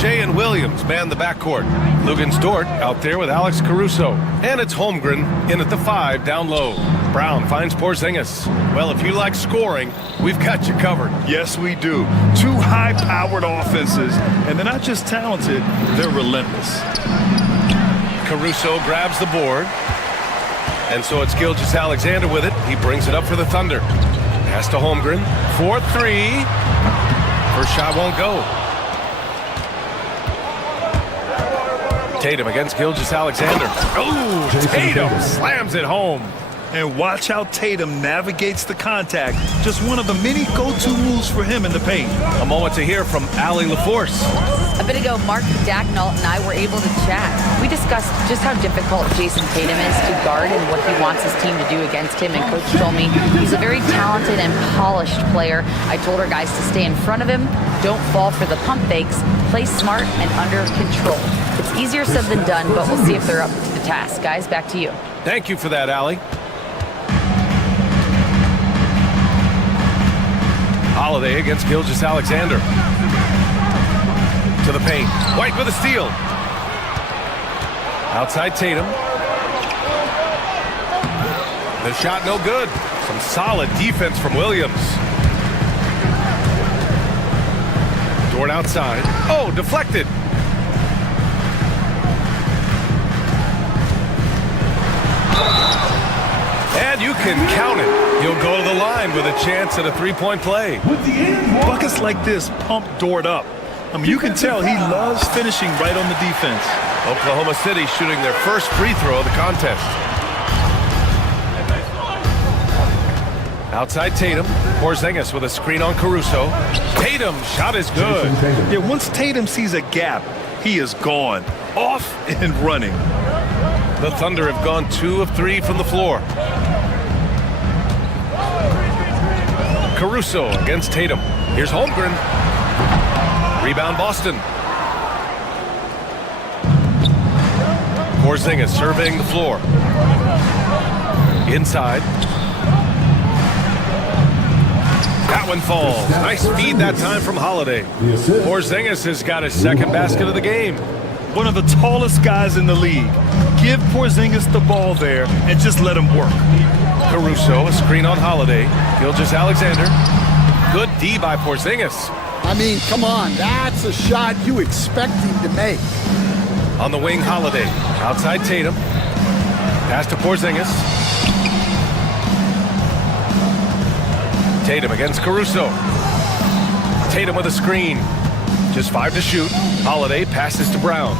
Shea and Williams man the backcourt. Lugens Dort out there with Alex Caruso. And it's Holmgren in at the 5 down low. Brown finds Porzingis. Well, if you like scoring, we've got you covered. Yes, we do. Two high-powered offenses, and they're not just talented, they're relentless. Caruso grabs the board. And so it's Gilgeous-Alexander with it. He brings it up for the Thunder. Pass to Holmgren. 4-3. First shot won't go. Tatum against Gilgeous-Alexander. Oh, Tatum slams it home. And watch how Tatum navigates the contact. Just one of the many go-to moves for him in the paint. A moment to hear from Allie LaForce. A bit ago, Mark Dagnall and I were able to chat. We discussed just how difficult Jason Tatum is to guard and what he wants his team to do against him. And Coach told me he's a very talented and polished player. I told our guys to stay in front of him, don't fall for the pump fakes, play smart and under control. It's easier said than done, but we'll see if they're up to the task. Guys, back to you. Thank you for that, Allie. Holiday against Gilgeous-Alexander. To the paint. White with a steal. Outside Tatum. The shot no good. Some solid defense from Williams. Dort outside. Oh, deflected. And you can count it. He'll go to the line with a chance at a three-point play. Buckets like this pump Dort up. I mean, you can tell he loves finishing right on the defense. Oklahoma City shooting their first free throw of the contest. Outside Tatum. Porzingis with a screen on Caruso. Tatum, shot is good. Yeah, once Tatum sees a gap, he is gone. Off and running. The Thunder have gone 2 of 3 from the floor. Caruso against Tatum. Here's Holmgren. Rebound Boston. Porzingis surveying the floor. Inside. That one falls. Nice feed that time from Holiday. Porzingis has got his second basket of the game. One of the tallest guys in the league. Give Porzingis the ball there and just let him work. Caruso, a screen on Holiday. Gilgeous-Alexander. Good D by Porzingis. I mean, come on. That's a shot you expect him to make. On the wing, Holiday. Outside Tatum. Pass to Porzingis. Tatum against Caruso. Tatum with a screen. Just 5 to shoot. Holiday passes to Brown.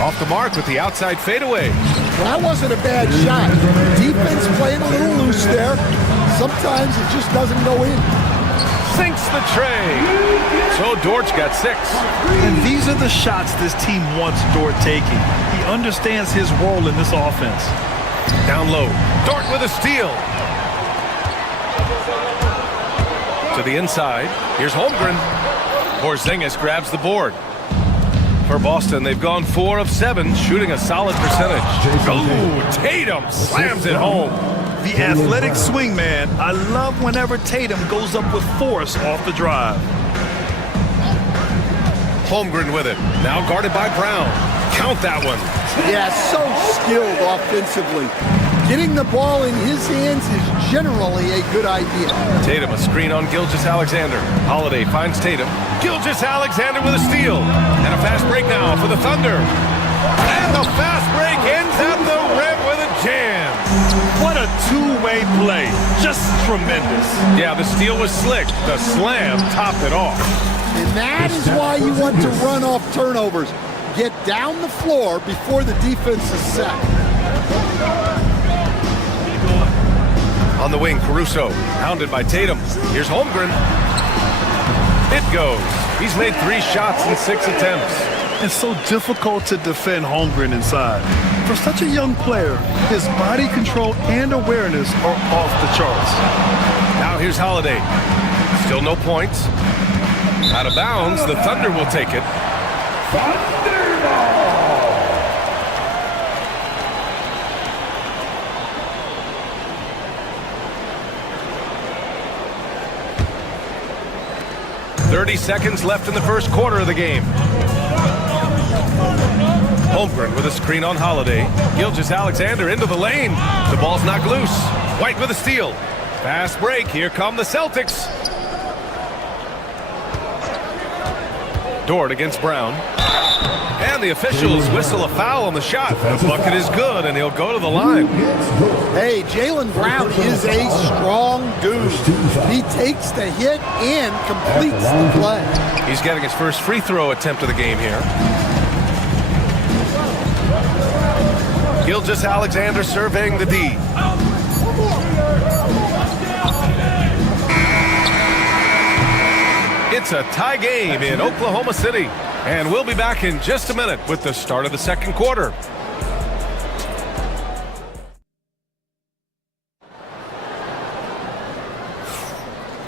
Off the mark with the outside fadeaway. Well, that wasn't a bad shot. Defense playing a little loose there. Sometimes it just doesn't go in. Sinks the tray. So Dort's got 6. And these are the shots this team wants Dort taking. He understands his role in this offense. Down low. Dort with a steal. To the inside. Here's Holmgren. Porzingis grabs the board. For Boston, they've gone 4 of 7, shooting a solid percentage. Oh, Tatum slams it home. The athletic swing man. I love whenever Tatum goes up with force off the drive. Holmgren with it. Now guarded by Brown. Count that one. Yeah, so skilled offensively. Getting the ball in his hands is generally a good idea. Tatum, a screen on Gilgeous-Alexander. Holiday finds Tatum. Gilgeous-Alexander with a steal. And a fast break now for the Thunder. And the fast break ends at the rim with a jam. What a two-way play. Just tremendous. Yeah, the steal was slick. The slam topped it off. And that is why you want to run off turnovers. Get down the floor before the defense is set. On the wing, Caruso, hounded by Tatum. Here's Holmgren. It goes. He's made 3 shots in 6 attempts. It's so difficult to defend Holmgren inside. For such a young player, his body control and awareness are off the charts. Now here's Holiday. Still no points. Out of bounds, the Thunder will take it. 30 seconds left in the first quarter of the game. Holmgren with a screen on Holiday. Gilgeous-Alexander into the lane. The ball's knocked loose. White with a steal. Fast break. Here come the Celtics. Dort against Brown. And the officials whistle a foul on the shot. The bucket is good, and he'll go to the line. Hey, Jaylen Brown is a strong dude. He takes the hit and completes the play. He's getting his first free throw attempt of the game here. Gilgeous-Alexander surveying the D. It's a tie game in Oklahoma City. And we'll be back in just a minute with the start of the second quarter.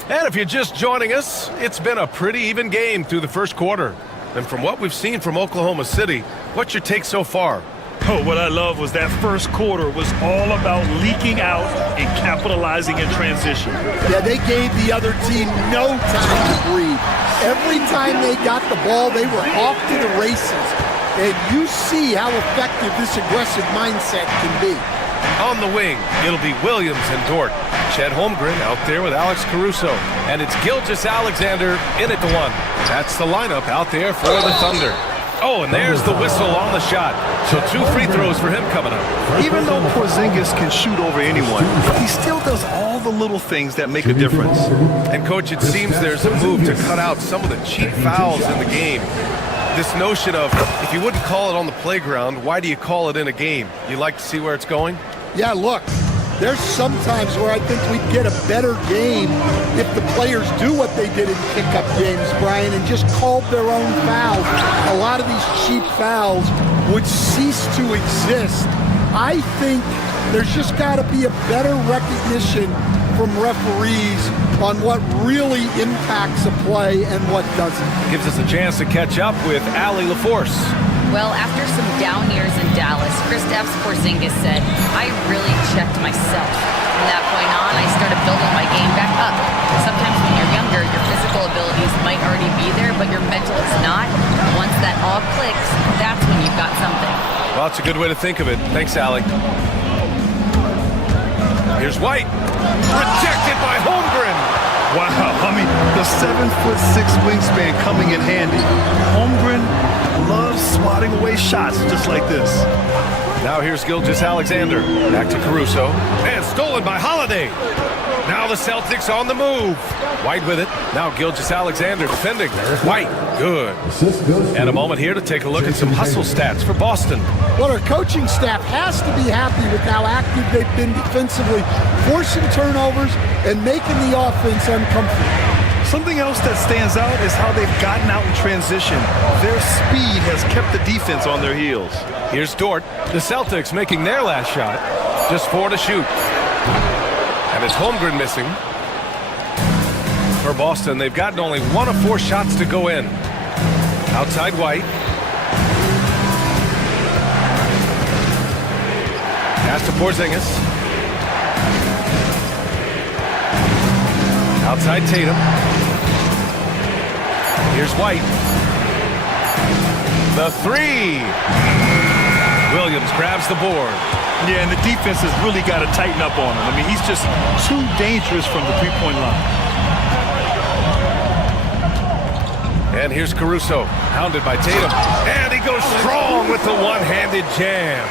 And if you're just joining us, it's been a pretty even game through the first quarter. And from what we've seen from Oklahoma City, what's your take so far? Oh, what I love was that first quarter was all about leaking out and capitalizing in transition. Yeah, they gave the other team no time to breathe. Every time they got the ball, they were off to the races. And you see how effective this aggressive mindset can be. On the wing, it'll be Williams and Dort. Chet Holmgren out there with Alex Caruso. And it's Gilgeous-Alexander in at the one. That's the lineup out there for the Thunder. Oh, and there's the whistle on the shot. So 2 free throws for him coming up. Even though Porzingis can shoot over anyone, he still does all the little things that make a difference. And, Coach, it seems there's a move to cut out some of the cheap fouls in the game. This notion of, if you wouldn't call it on the playground, why do you call it in a game? You like to see where it's going? Yeah, look, there's sometimes where I think we'd get a better game if the players do what they did in pickup games, Brian, and just called their own fouls. A lot of these cheap fouls would cease to exist. I think there's just got to be a better recognition from referees on what really impacts a play and what doesn't. Gives us a chance to catch up with Allie LaForce. Well, after some down years in Dallas, Kristaps Porzingis said, I really checked myself. From that point on, I started building my game back up. Sometimes when you're younger, your physical abilities might already be there, but your mental is not. Once that all clicks, that's when you've got something. Well, that's a good way to think of it. Thanks, Allie. Here's White. Rejected by Holmgren. Wow, I mean, the 7'6" wingspan coming in handy. Holmgren loves swatting away shots just like this. Now here's Gilgeous-Alexander. Back to Caruso. And stolen by Holiday. Now the Celtics on the move. White with it. Now Gilgeous-Alexander defending. White, good. And a moment here to take a look at some hustle stats for Boston. Well, our coaching staff has to be happy with how active they've been defensively, forcing turnovers and making the offense uncomfortable. Something else that stands out is how they've gotten out in transition. Their speed has kept the defense on their heels. Here's Dort. The Celtics making their last shot. Just 4 to shoot. And it's Holmgren missing. For Boston, they've gotten only 1 of 4 shots to go in. Outside White. Pass to Porzingis. Outside Tatum. Here's White. The 3. Williams grabs the board. Yeah, and the defense has really got to tighten up on him. I mean, he's just too dangerous from the three-point line. And here's Caruso, hounded by Tatum. And he goes strong with the one-handed jam.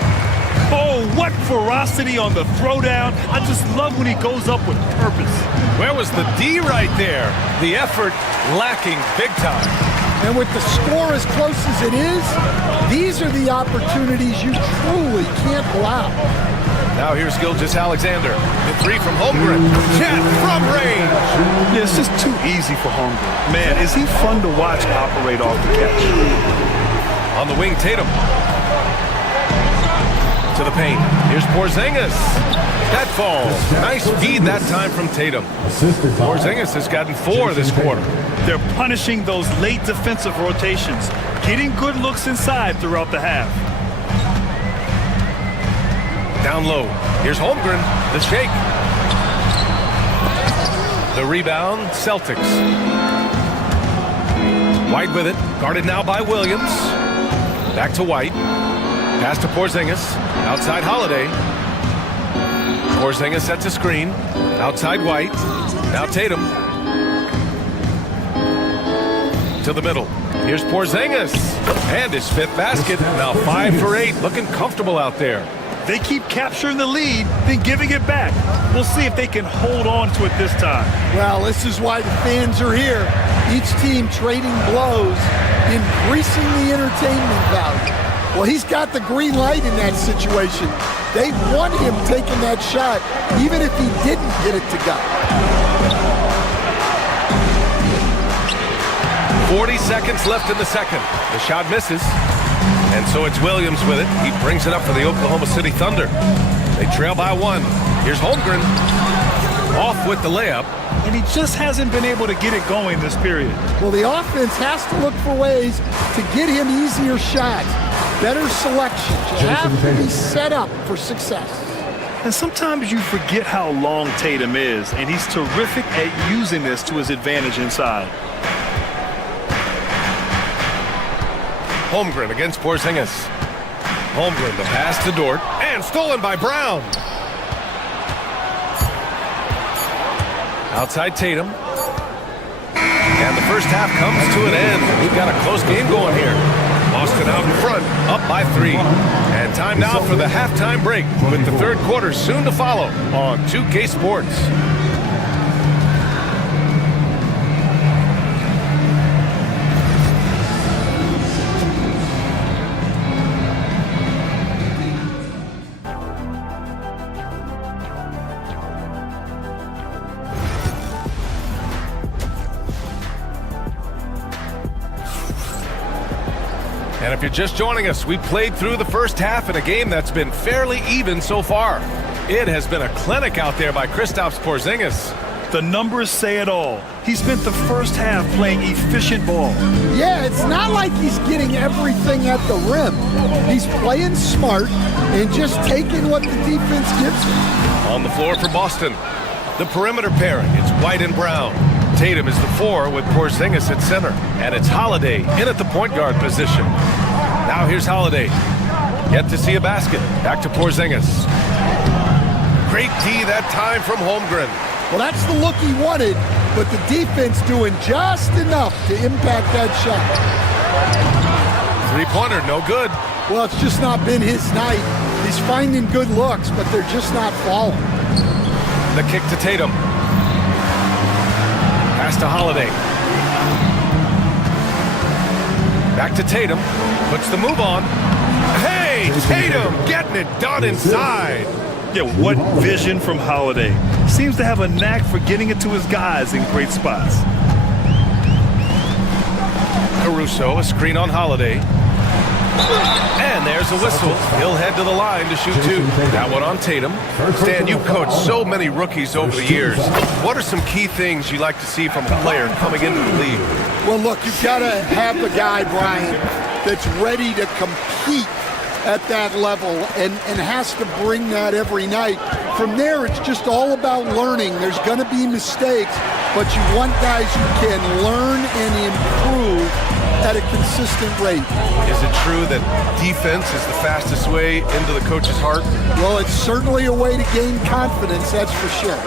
Oh, what ferocity on the throwdown. I just love when he goes up with purpose. Where was the D right there? The effort lacking big time. And with the score as close as it is, these are the opportunities you truly can't allow. Now here's Gilgeous-Alexander. The 3 from Holmgren. Chet from range. Yeah, it's just too easy for Holmgren. Man, is he fun to watch operate off the catch. On the wing, Tatum. To the paint. Here's Porzingis. That falls. Nice feed that time from Tatum. Porzingis has gotten 4 this quarter. They're punishing those late defensive rotations, getting good looks inside throughout the half. Down low. Here's Holmgren. The shake. The rebound, Celtics. White with it, guarded now by Williams. Back to White. Pass to Porzingis. Outside Holiday. Porzingis sets a screen. Outside White. Now Tatum. To the middle. Here's Porzingis. And his 5th basket. Now 5 for 8. Looking comfortable out there. They keep capturing the lead, then giving it back. We'll see if they can hold on to it this time. Well, this is why the fans are here. Each team trading blows, increasing the entertainment value. Well, he's got the green light in that situation. They want him taking that shot, even if he didn't get it to go. 40 seconds left in the second. The shot misses. And so it's Williams with it. He brings it up for the Oklahoma City Thunder. They trail by 1. Here's Holmgren. Off with the layup. And he just hasn't been able to get it going this period. Well, the offense has to look for ways to get him easier shots, better selections. You have to be set up for success. And sometimes you forget how long Tatum is, and he's terrific at using this to his advantage inside. Holmgren against Porzingis. Holmgren, the pass to Dort, and stolen by Brown. Outside Tatum. And the first half comes to an end. We've got a close game going here. Boston out in front, up by 3. And time now for the halftime break, with the third quarter soon to follow on 2K Sports. And if you're just joining us, we played through the first half in a game that's been fairly even so far. It has been a clinic out there by Kristaps Porzingis. The numbers say it all. He spent the first half playing efficient ball. Yeah, it's not like he's getting everything at the rim. He's playing smart and just taking what the defense gives him. On the floor for Boston, the perimeter pairing, it's White and Brown. Tatum is the 4 with Porzingis at center. And it's Holiday in at the point guard position. Now here's Holiday. Yet to see a basket. Back to Porzingis. Great D that time from Holmgren. Well, that's the look he wanted, but the defense doing just enough to impact that shot. 3-pointer, no good. Well, it's just not been his night. He's finding good looks, but they're just not falling. The kick to Tatum. Pass to Holiday. Back to Tatum. Puts the move on. Hey, Tatum getting it done inside. Yeah, what vision from Holiday. Seems to have a knack for getting it to his guys in great spots. Caruso, a screen on Holiday. And there's a whistle. He'll head to the line to shoot 2. That one on Tatum. Stan, you've coached so many rookies over the years. What are some key things you like to see from a player coming into the league? Well, look, you've got to have the guy, Brian, that's ready to compete at that level and has to bring that every night. From there, it's just all about learning. There's going to be mistakes, but you want guys who can learn and improve at a consistent rate. Is it true that defense is the fastest way into the coach's heart? Well, it's certainly a way to gain confidence, that's for sure.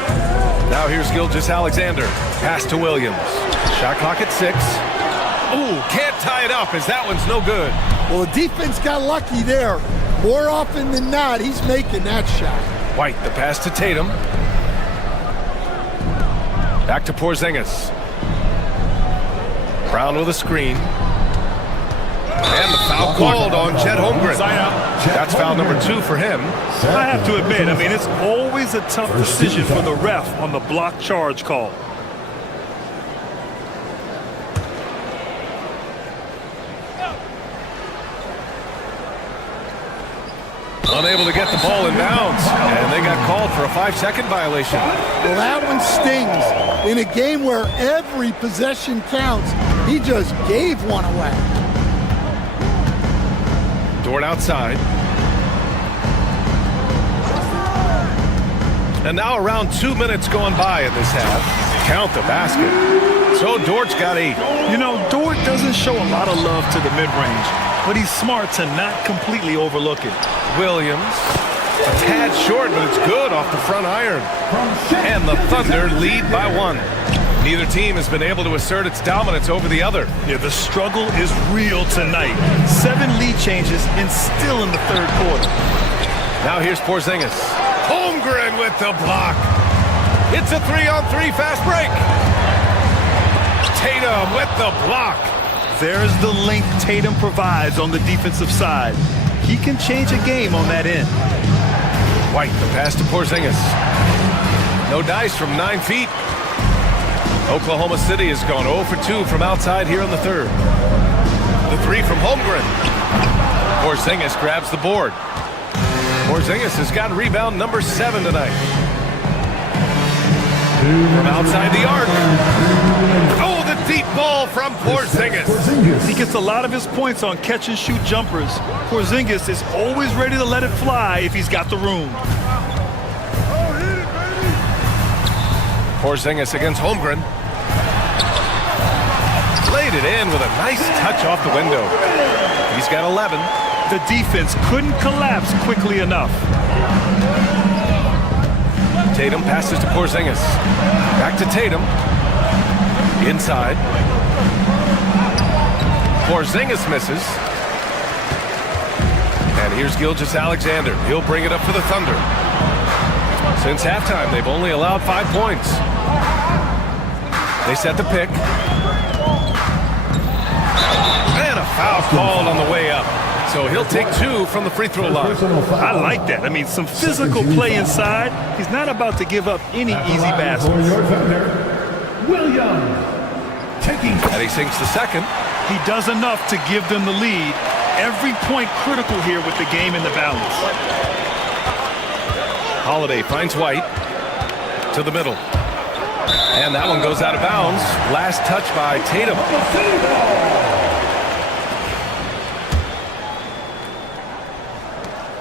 Now here's Gilgeous-Alexander. Pass to Williams. Shot clock at 6. Ooh, can't tie it up as that one's no good. Well, the defense got lucky there. More often than not, he's making that shot. White, the pass to Tatum. Back to Porzingis. Brown with a screen. And the foul called on Chet Holmgren. That's foul number 2 for him. I have to admit, it's always a tough decision for the ref on the block charge call. Unable to get the ball in bounds, and they got called for a 5-second violation. Well, that one stings. In a game where every possession counts, he just gave one away. Dort outside. And now around 2 minutes going by in this half. count the basket. So Dort's got 8. You know, Dort doesn't show a lot of love to the mid-range, but he's smart to not completely overlook it. Williams, a tad short, but it's good off the front iron. And the Thunder lead by 1. Neither team has been able to assert its dominance over the other. Yeah, the struggle is real tonight. 7 lead changes and still in the third quarter. Now here's Porzingis. Holmgren with the block. It's a 3-on-3 fast break. Tatum with the block. There's the length Tatum provides on the defensive side. He can change a game on that end. White, the pass to Porzingis. No dice from 9 feet. Oklahoma City has gone 0 for 2 from outside here in the third. The 3 from Holmgren. Porzingis grabs the board. Porzingis has got rebound number 7 tonight. From outside the arc. Oh, the deep ball from Porzingis. He gets a lot of his points on catch-and-shoot jumpers. Porzingis is always ready to let it fly if he's got the room. Porzingis against Holmgren. Laid it in with a nice touch off the window. He's got 11. The defense couldn't collapse quickly enough. Tatum passes to Porzingis. Back to Tatum. Inside. Porzingis misses. And here's Gilgeous-Alexander. He'll bring it up for the Thunder. Since halftime, they've only allowed 5 points. They set the pick. And a foul called on the way up. So he'll take 2 from the free throw line. I like that. I mean, some physical play inside. He's not about to give up any easy baskets. Williams taking. And he sinks the second. He does enough to give them the lead. Every point critical here with the game in the balance. Holiday finds White to the middle. And that one goes out of bounds. Last touch by Tatum.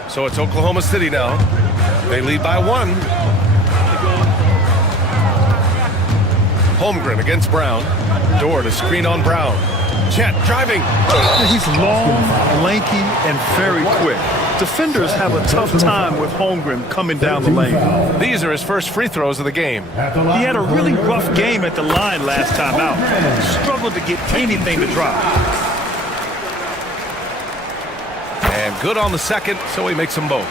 So it's Oklahoma City now. They lead by 1. Holmgren against Brown. Dort, a screen on Brown. Chet driving. He's long, lanky, and very quick. Defenders have a tough time with Holmgren coming down the lane. These are his first free throws of the game. He had a really rough game at the line last time out. Struggled to get anything to drop. And good on the second, so he makes them both.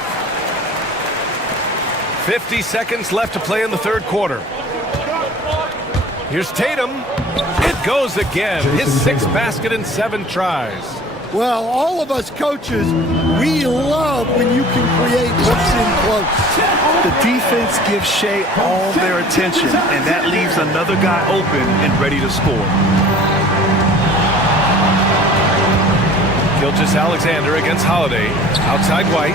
50 seconds left to play in the third quarter. Here's Tatum. It goes again. His 6th basket in 7 tries. Well, all of us coaches, we love when you can create looks in close. The defense gives Shea all their attention, and that leaves another guy open and ready to score. Gilgeous-Alexander against Holiday. Outside White.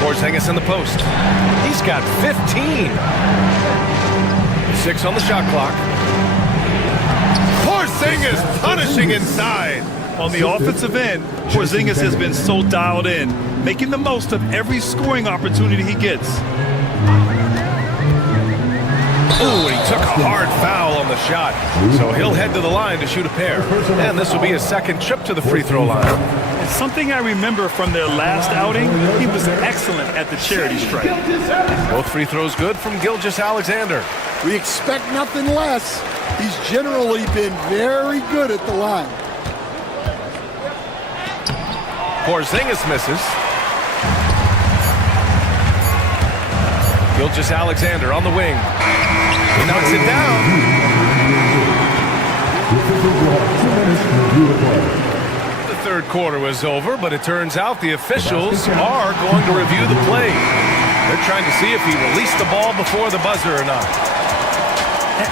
Porzingis in the post. He's got 15. 6 on the shot clock. Porzingis punishing inside. On the offensive end, Porzingis has been so dialed in, making the most of every scoring opportunity he gets. Ooh, and he took a hard foul on the shot. So he'll head to the line to shoot a pair. And this will be his 2nd trip to the free throw line. And something I remember from their last outing, he was excellent at the charity stripe. Both free throws good from Gilgeous-Alexander. We expect nothing less. He's generally been very good at the line. Porzingis misses. Gilgeous-Alexander on the wing. He knocks it down. The third quarter was over, but it turns out the officials are going to review the play. They're trying to see if he released the ball before the buzzer or not.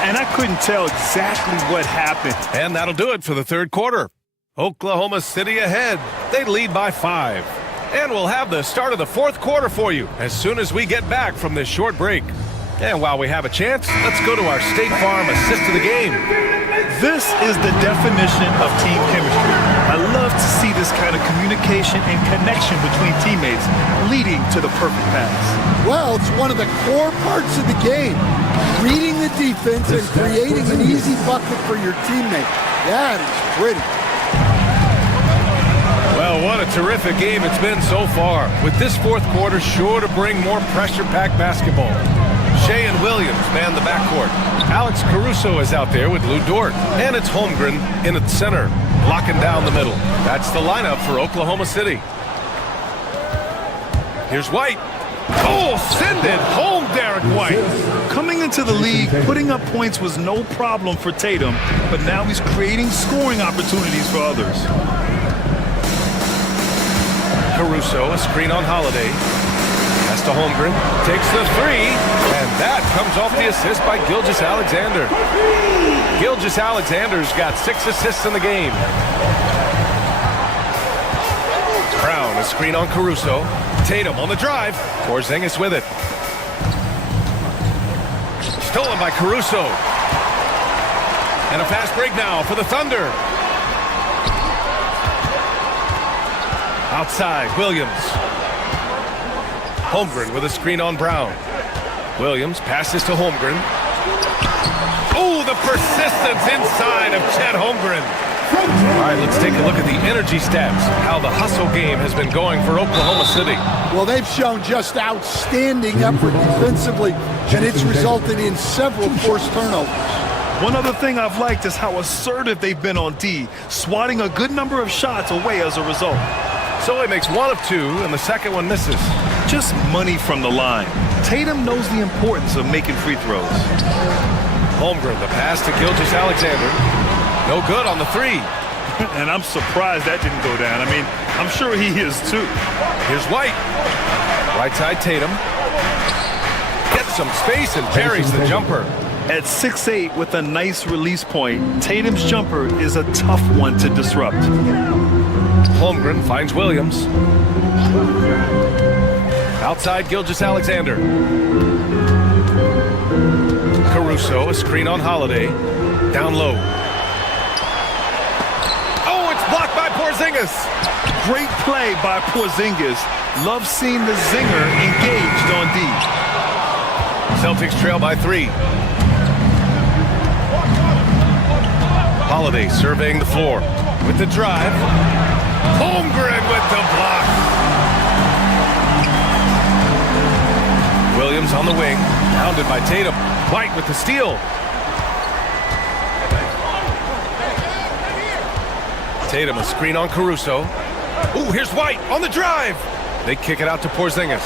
And I couldn't tell exactly what happened. And that'll do it for the third quarter. Oklahoma City ahead. They lead by 5. And we'll have the start of the fourth quarter for you as soon as we get back from this short break. And while we have a chance, let's go to our State Farm assist of the game. This is the definition of team chemistry. I love to see this kind of communication and connection between teammates leading to the perfect pass. Well, it's one of the core parts of the game. Reading the defense and creating an easy bucket for your teammate. That is pretty. Well, what a terrific game it's been so far, with this fourth quarter sure to bring more pressure-packed basketball. Shea and Williams man the backcourt. Alex Caruso is out there with Lou Dort. And it's Holmgren in at center, blocking down the middle. That's the lineup for Oklahoma City. Here's White. Oh, send it home, Derek White. Coming into the league, putting up points was no problem for Tatum, but now he's creating scoring opportunities for others. Caruso, a screen on Holiday. Pass to Holmgren, takes the three, and that comes off the assist by Gilgeous-Alexander. Gilgeous-Alexander's got 6 assists in the game. Brown, a screen on Caruso. Tatum on the drive. Porzingis with it. Stolen by Caruso. And a fast break now for the Thunder. Outside, Williams. Holmgren with a screen on Brown. Williams passes to Holmgren. Oh, the persistence inside of Chet Holmgren. All right, let's take a look at the energy stats, how the hustle game has been going for Oklahoma City. Well, they've shown just outstanding effort defensively, and it's resulted in several forced turnovers. One other thing I've liked is how assertive they've been on D, swatting a good number of shots away as a result. So he makes 1 of 2, and the second one misses. Just money from the line. Tatum knows the importance of making free throws. Holmgren, the pass to Gilgeous-Alexander. No good on the three. And I'm surprised that didn't go down. I mean, I'm sure he is too. Here's White. Right side Tatum. Gets some space and buries the jumper. At 6'8" with a nice release point, Tatum's jumper is a tough one to disrupt. Holmgren finds Williams. Outside Gilgeous-Alexander. Caruso, a screen on Holiday. Down low. Oh, it's blocked by Porzingis. Great play by Porzingis. Love seeing the zinger engaged on D. Celtics trail by 3. Holiday surveying the floor with the drive. Holmgren with the block. Williams on the wing, pounded by Tatum. White with the steal. Tatum, a screen on Caruso. Ooh, here's White on the drive. They kick it out to Porzingis.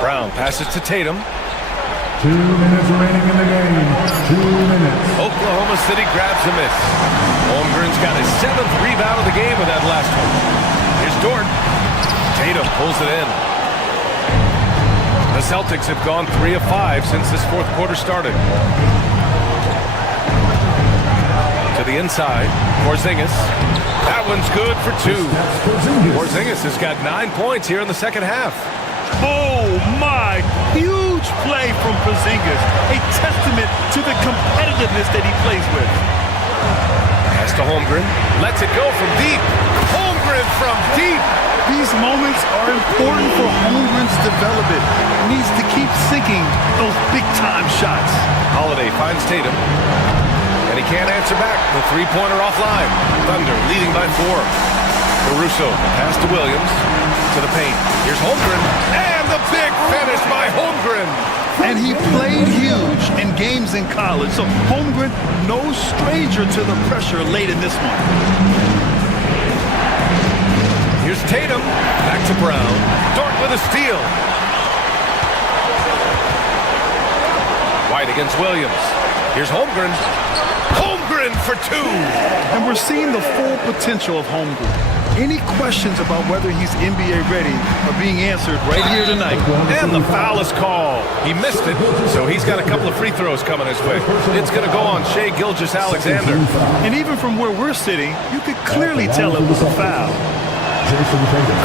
Brown passes to Tatum. 2 minutes remaining in the game. 2 minutes. Oklahoma City grabs a miss. Holmgren's got his 7th rebound of the game with that last one. Here's Dort. Tatum pulls it in. The Celtics have gone 3 of 5 since this fourth quarter started. To the inside, Porzingis. That one's good for 2. Porzingis has got 9 points here in the second half. Oh my, huge play from Porzingis. A testament to the competitiveness that he plays with. Pass to Holmgren. Lets it go from deep. Holmgren from deep. These moments are important for Holmgren's development. He needs to keep sinking those big-time shots. Holiday finds Tatum. And he can't answer back. The three-pointer offline. Thunder leading by 4. Caruso, pass to Williams. To the paint. Here's Holmgren. And the big finish by Holmgren. And he played huge in games in college. So Holmgren, no stranger to the pressure late in this one. Here's Tatum. Back to Brown. Dort with a steal. White against Williams. Here's Holmgren. Holmgren for 2. And we're seeing the full potential of Holmgren. Any questions about whether he's NBA ready are being answered right here tonight. And the foul is called. He missed it, so he's got a couple of free throws coming his way. It's going to go on Shea Gilgeous-Alexander. And even from where we're sitting, you could clearly tell it was a foul.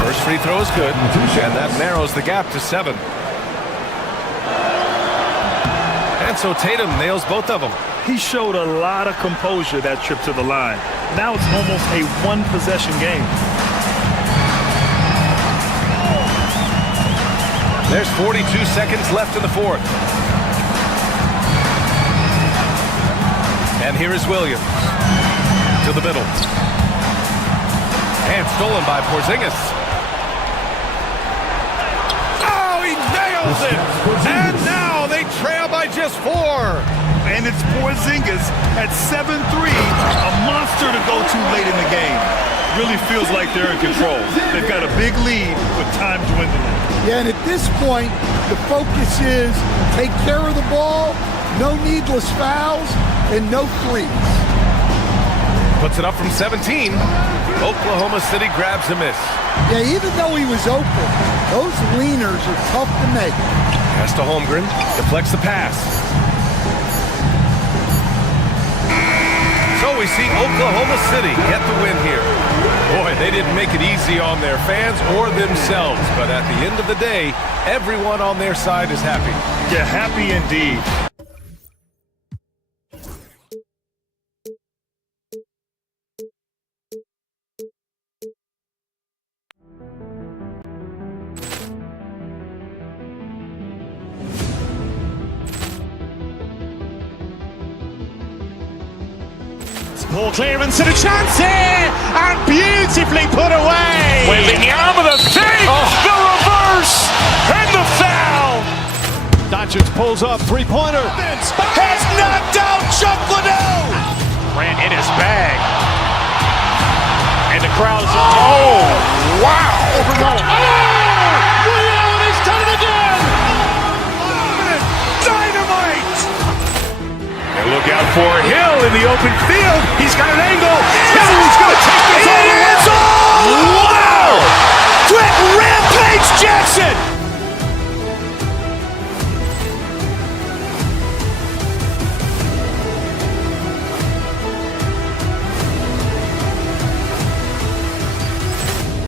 First free throw is good, and that narrows the gap to 7. And And so Tatum nails both of them. He showed a lot of composure that trip to the line. Now it's almost a one-possession game. There's 42 seconds left in the fourth. And here is Williams to the middle. And stolen by Porzingis. Oh, he nails it! And now they trail by just 4. And it's Porzingis at 7'3", a monster to go to late in the game. Really feels like they're in control. They've got a big lead with time dwindling. Yeah, and at this point, the focus is take care of the ball, no needless fouls, and no threes. Puts it up from 17. Oklahoma City grabs a miss. Yeah, even though he was open, those leaners are tough to make. Pass to Holmgren, deflects the pass. So we see Oklahoma City get the win here. Boy, they didn't make it easy on their fans or themselves, but at the end of the day, everyone on their side is happy. Yeah, happy indeed. Poor clearance and a chance here, and beautifully put away. Wembanyama the save, the reverse, and the foul. Doncic pulls up, three-pointer. Has knocked out Chuck Liddell. Ran in his bag. And the crowd is, oh, wow. He's done it again. Dynamite. And look out for Hill in the open field. He's got an angle.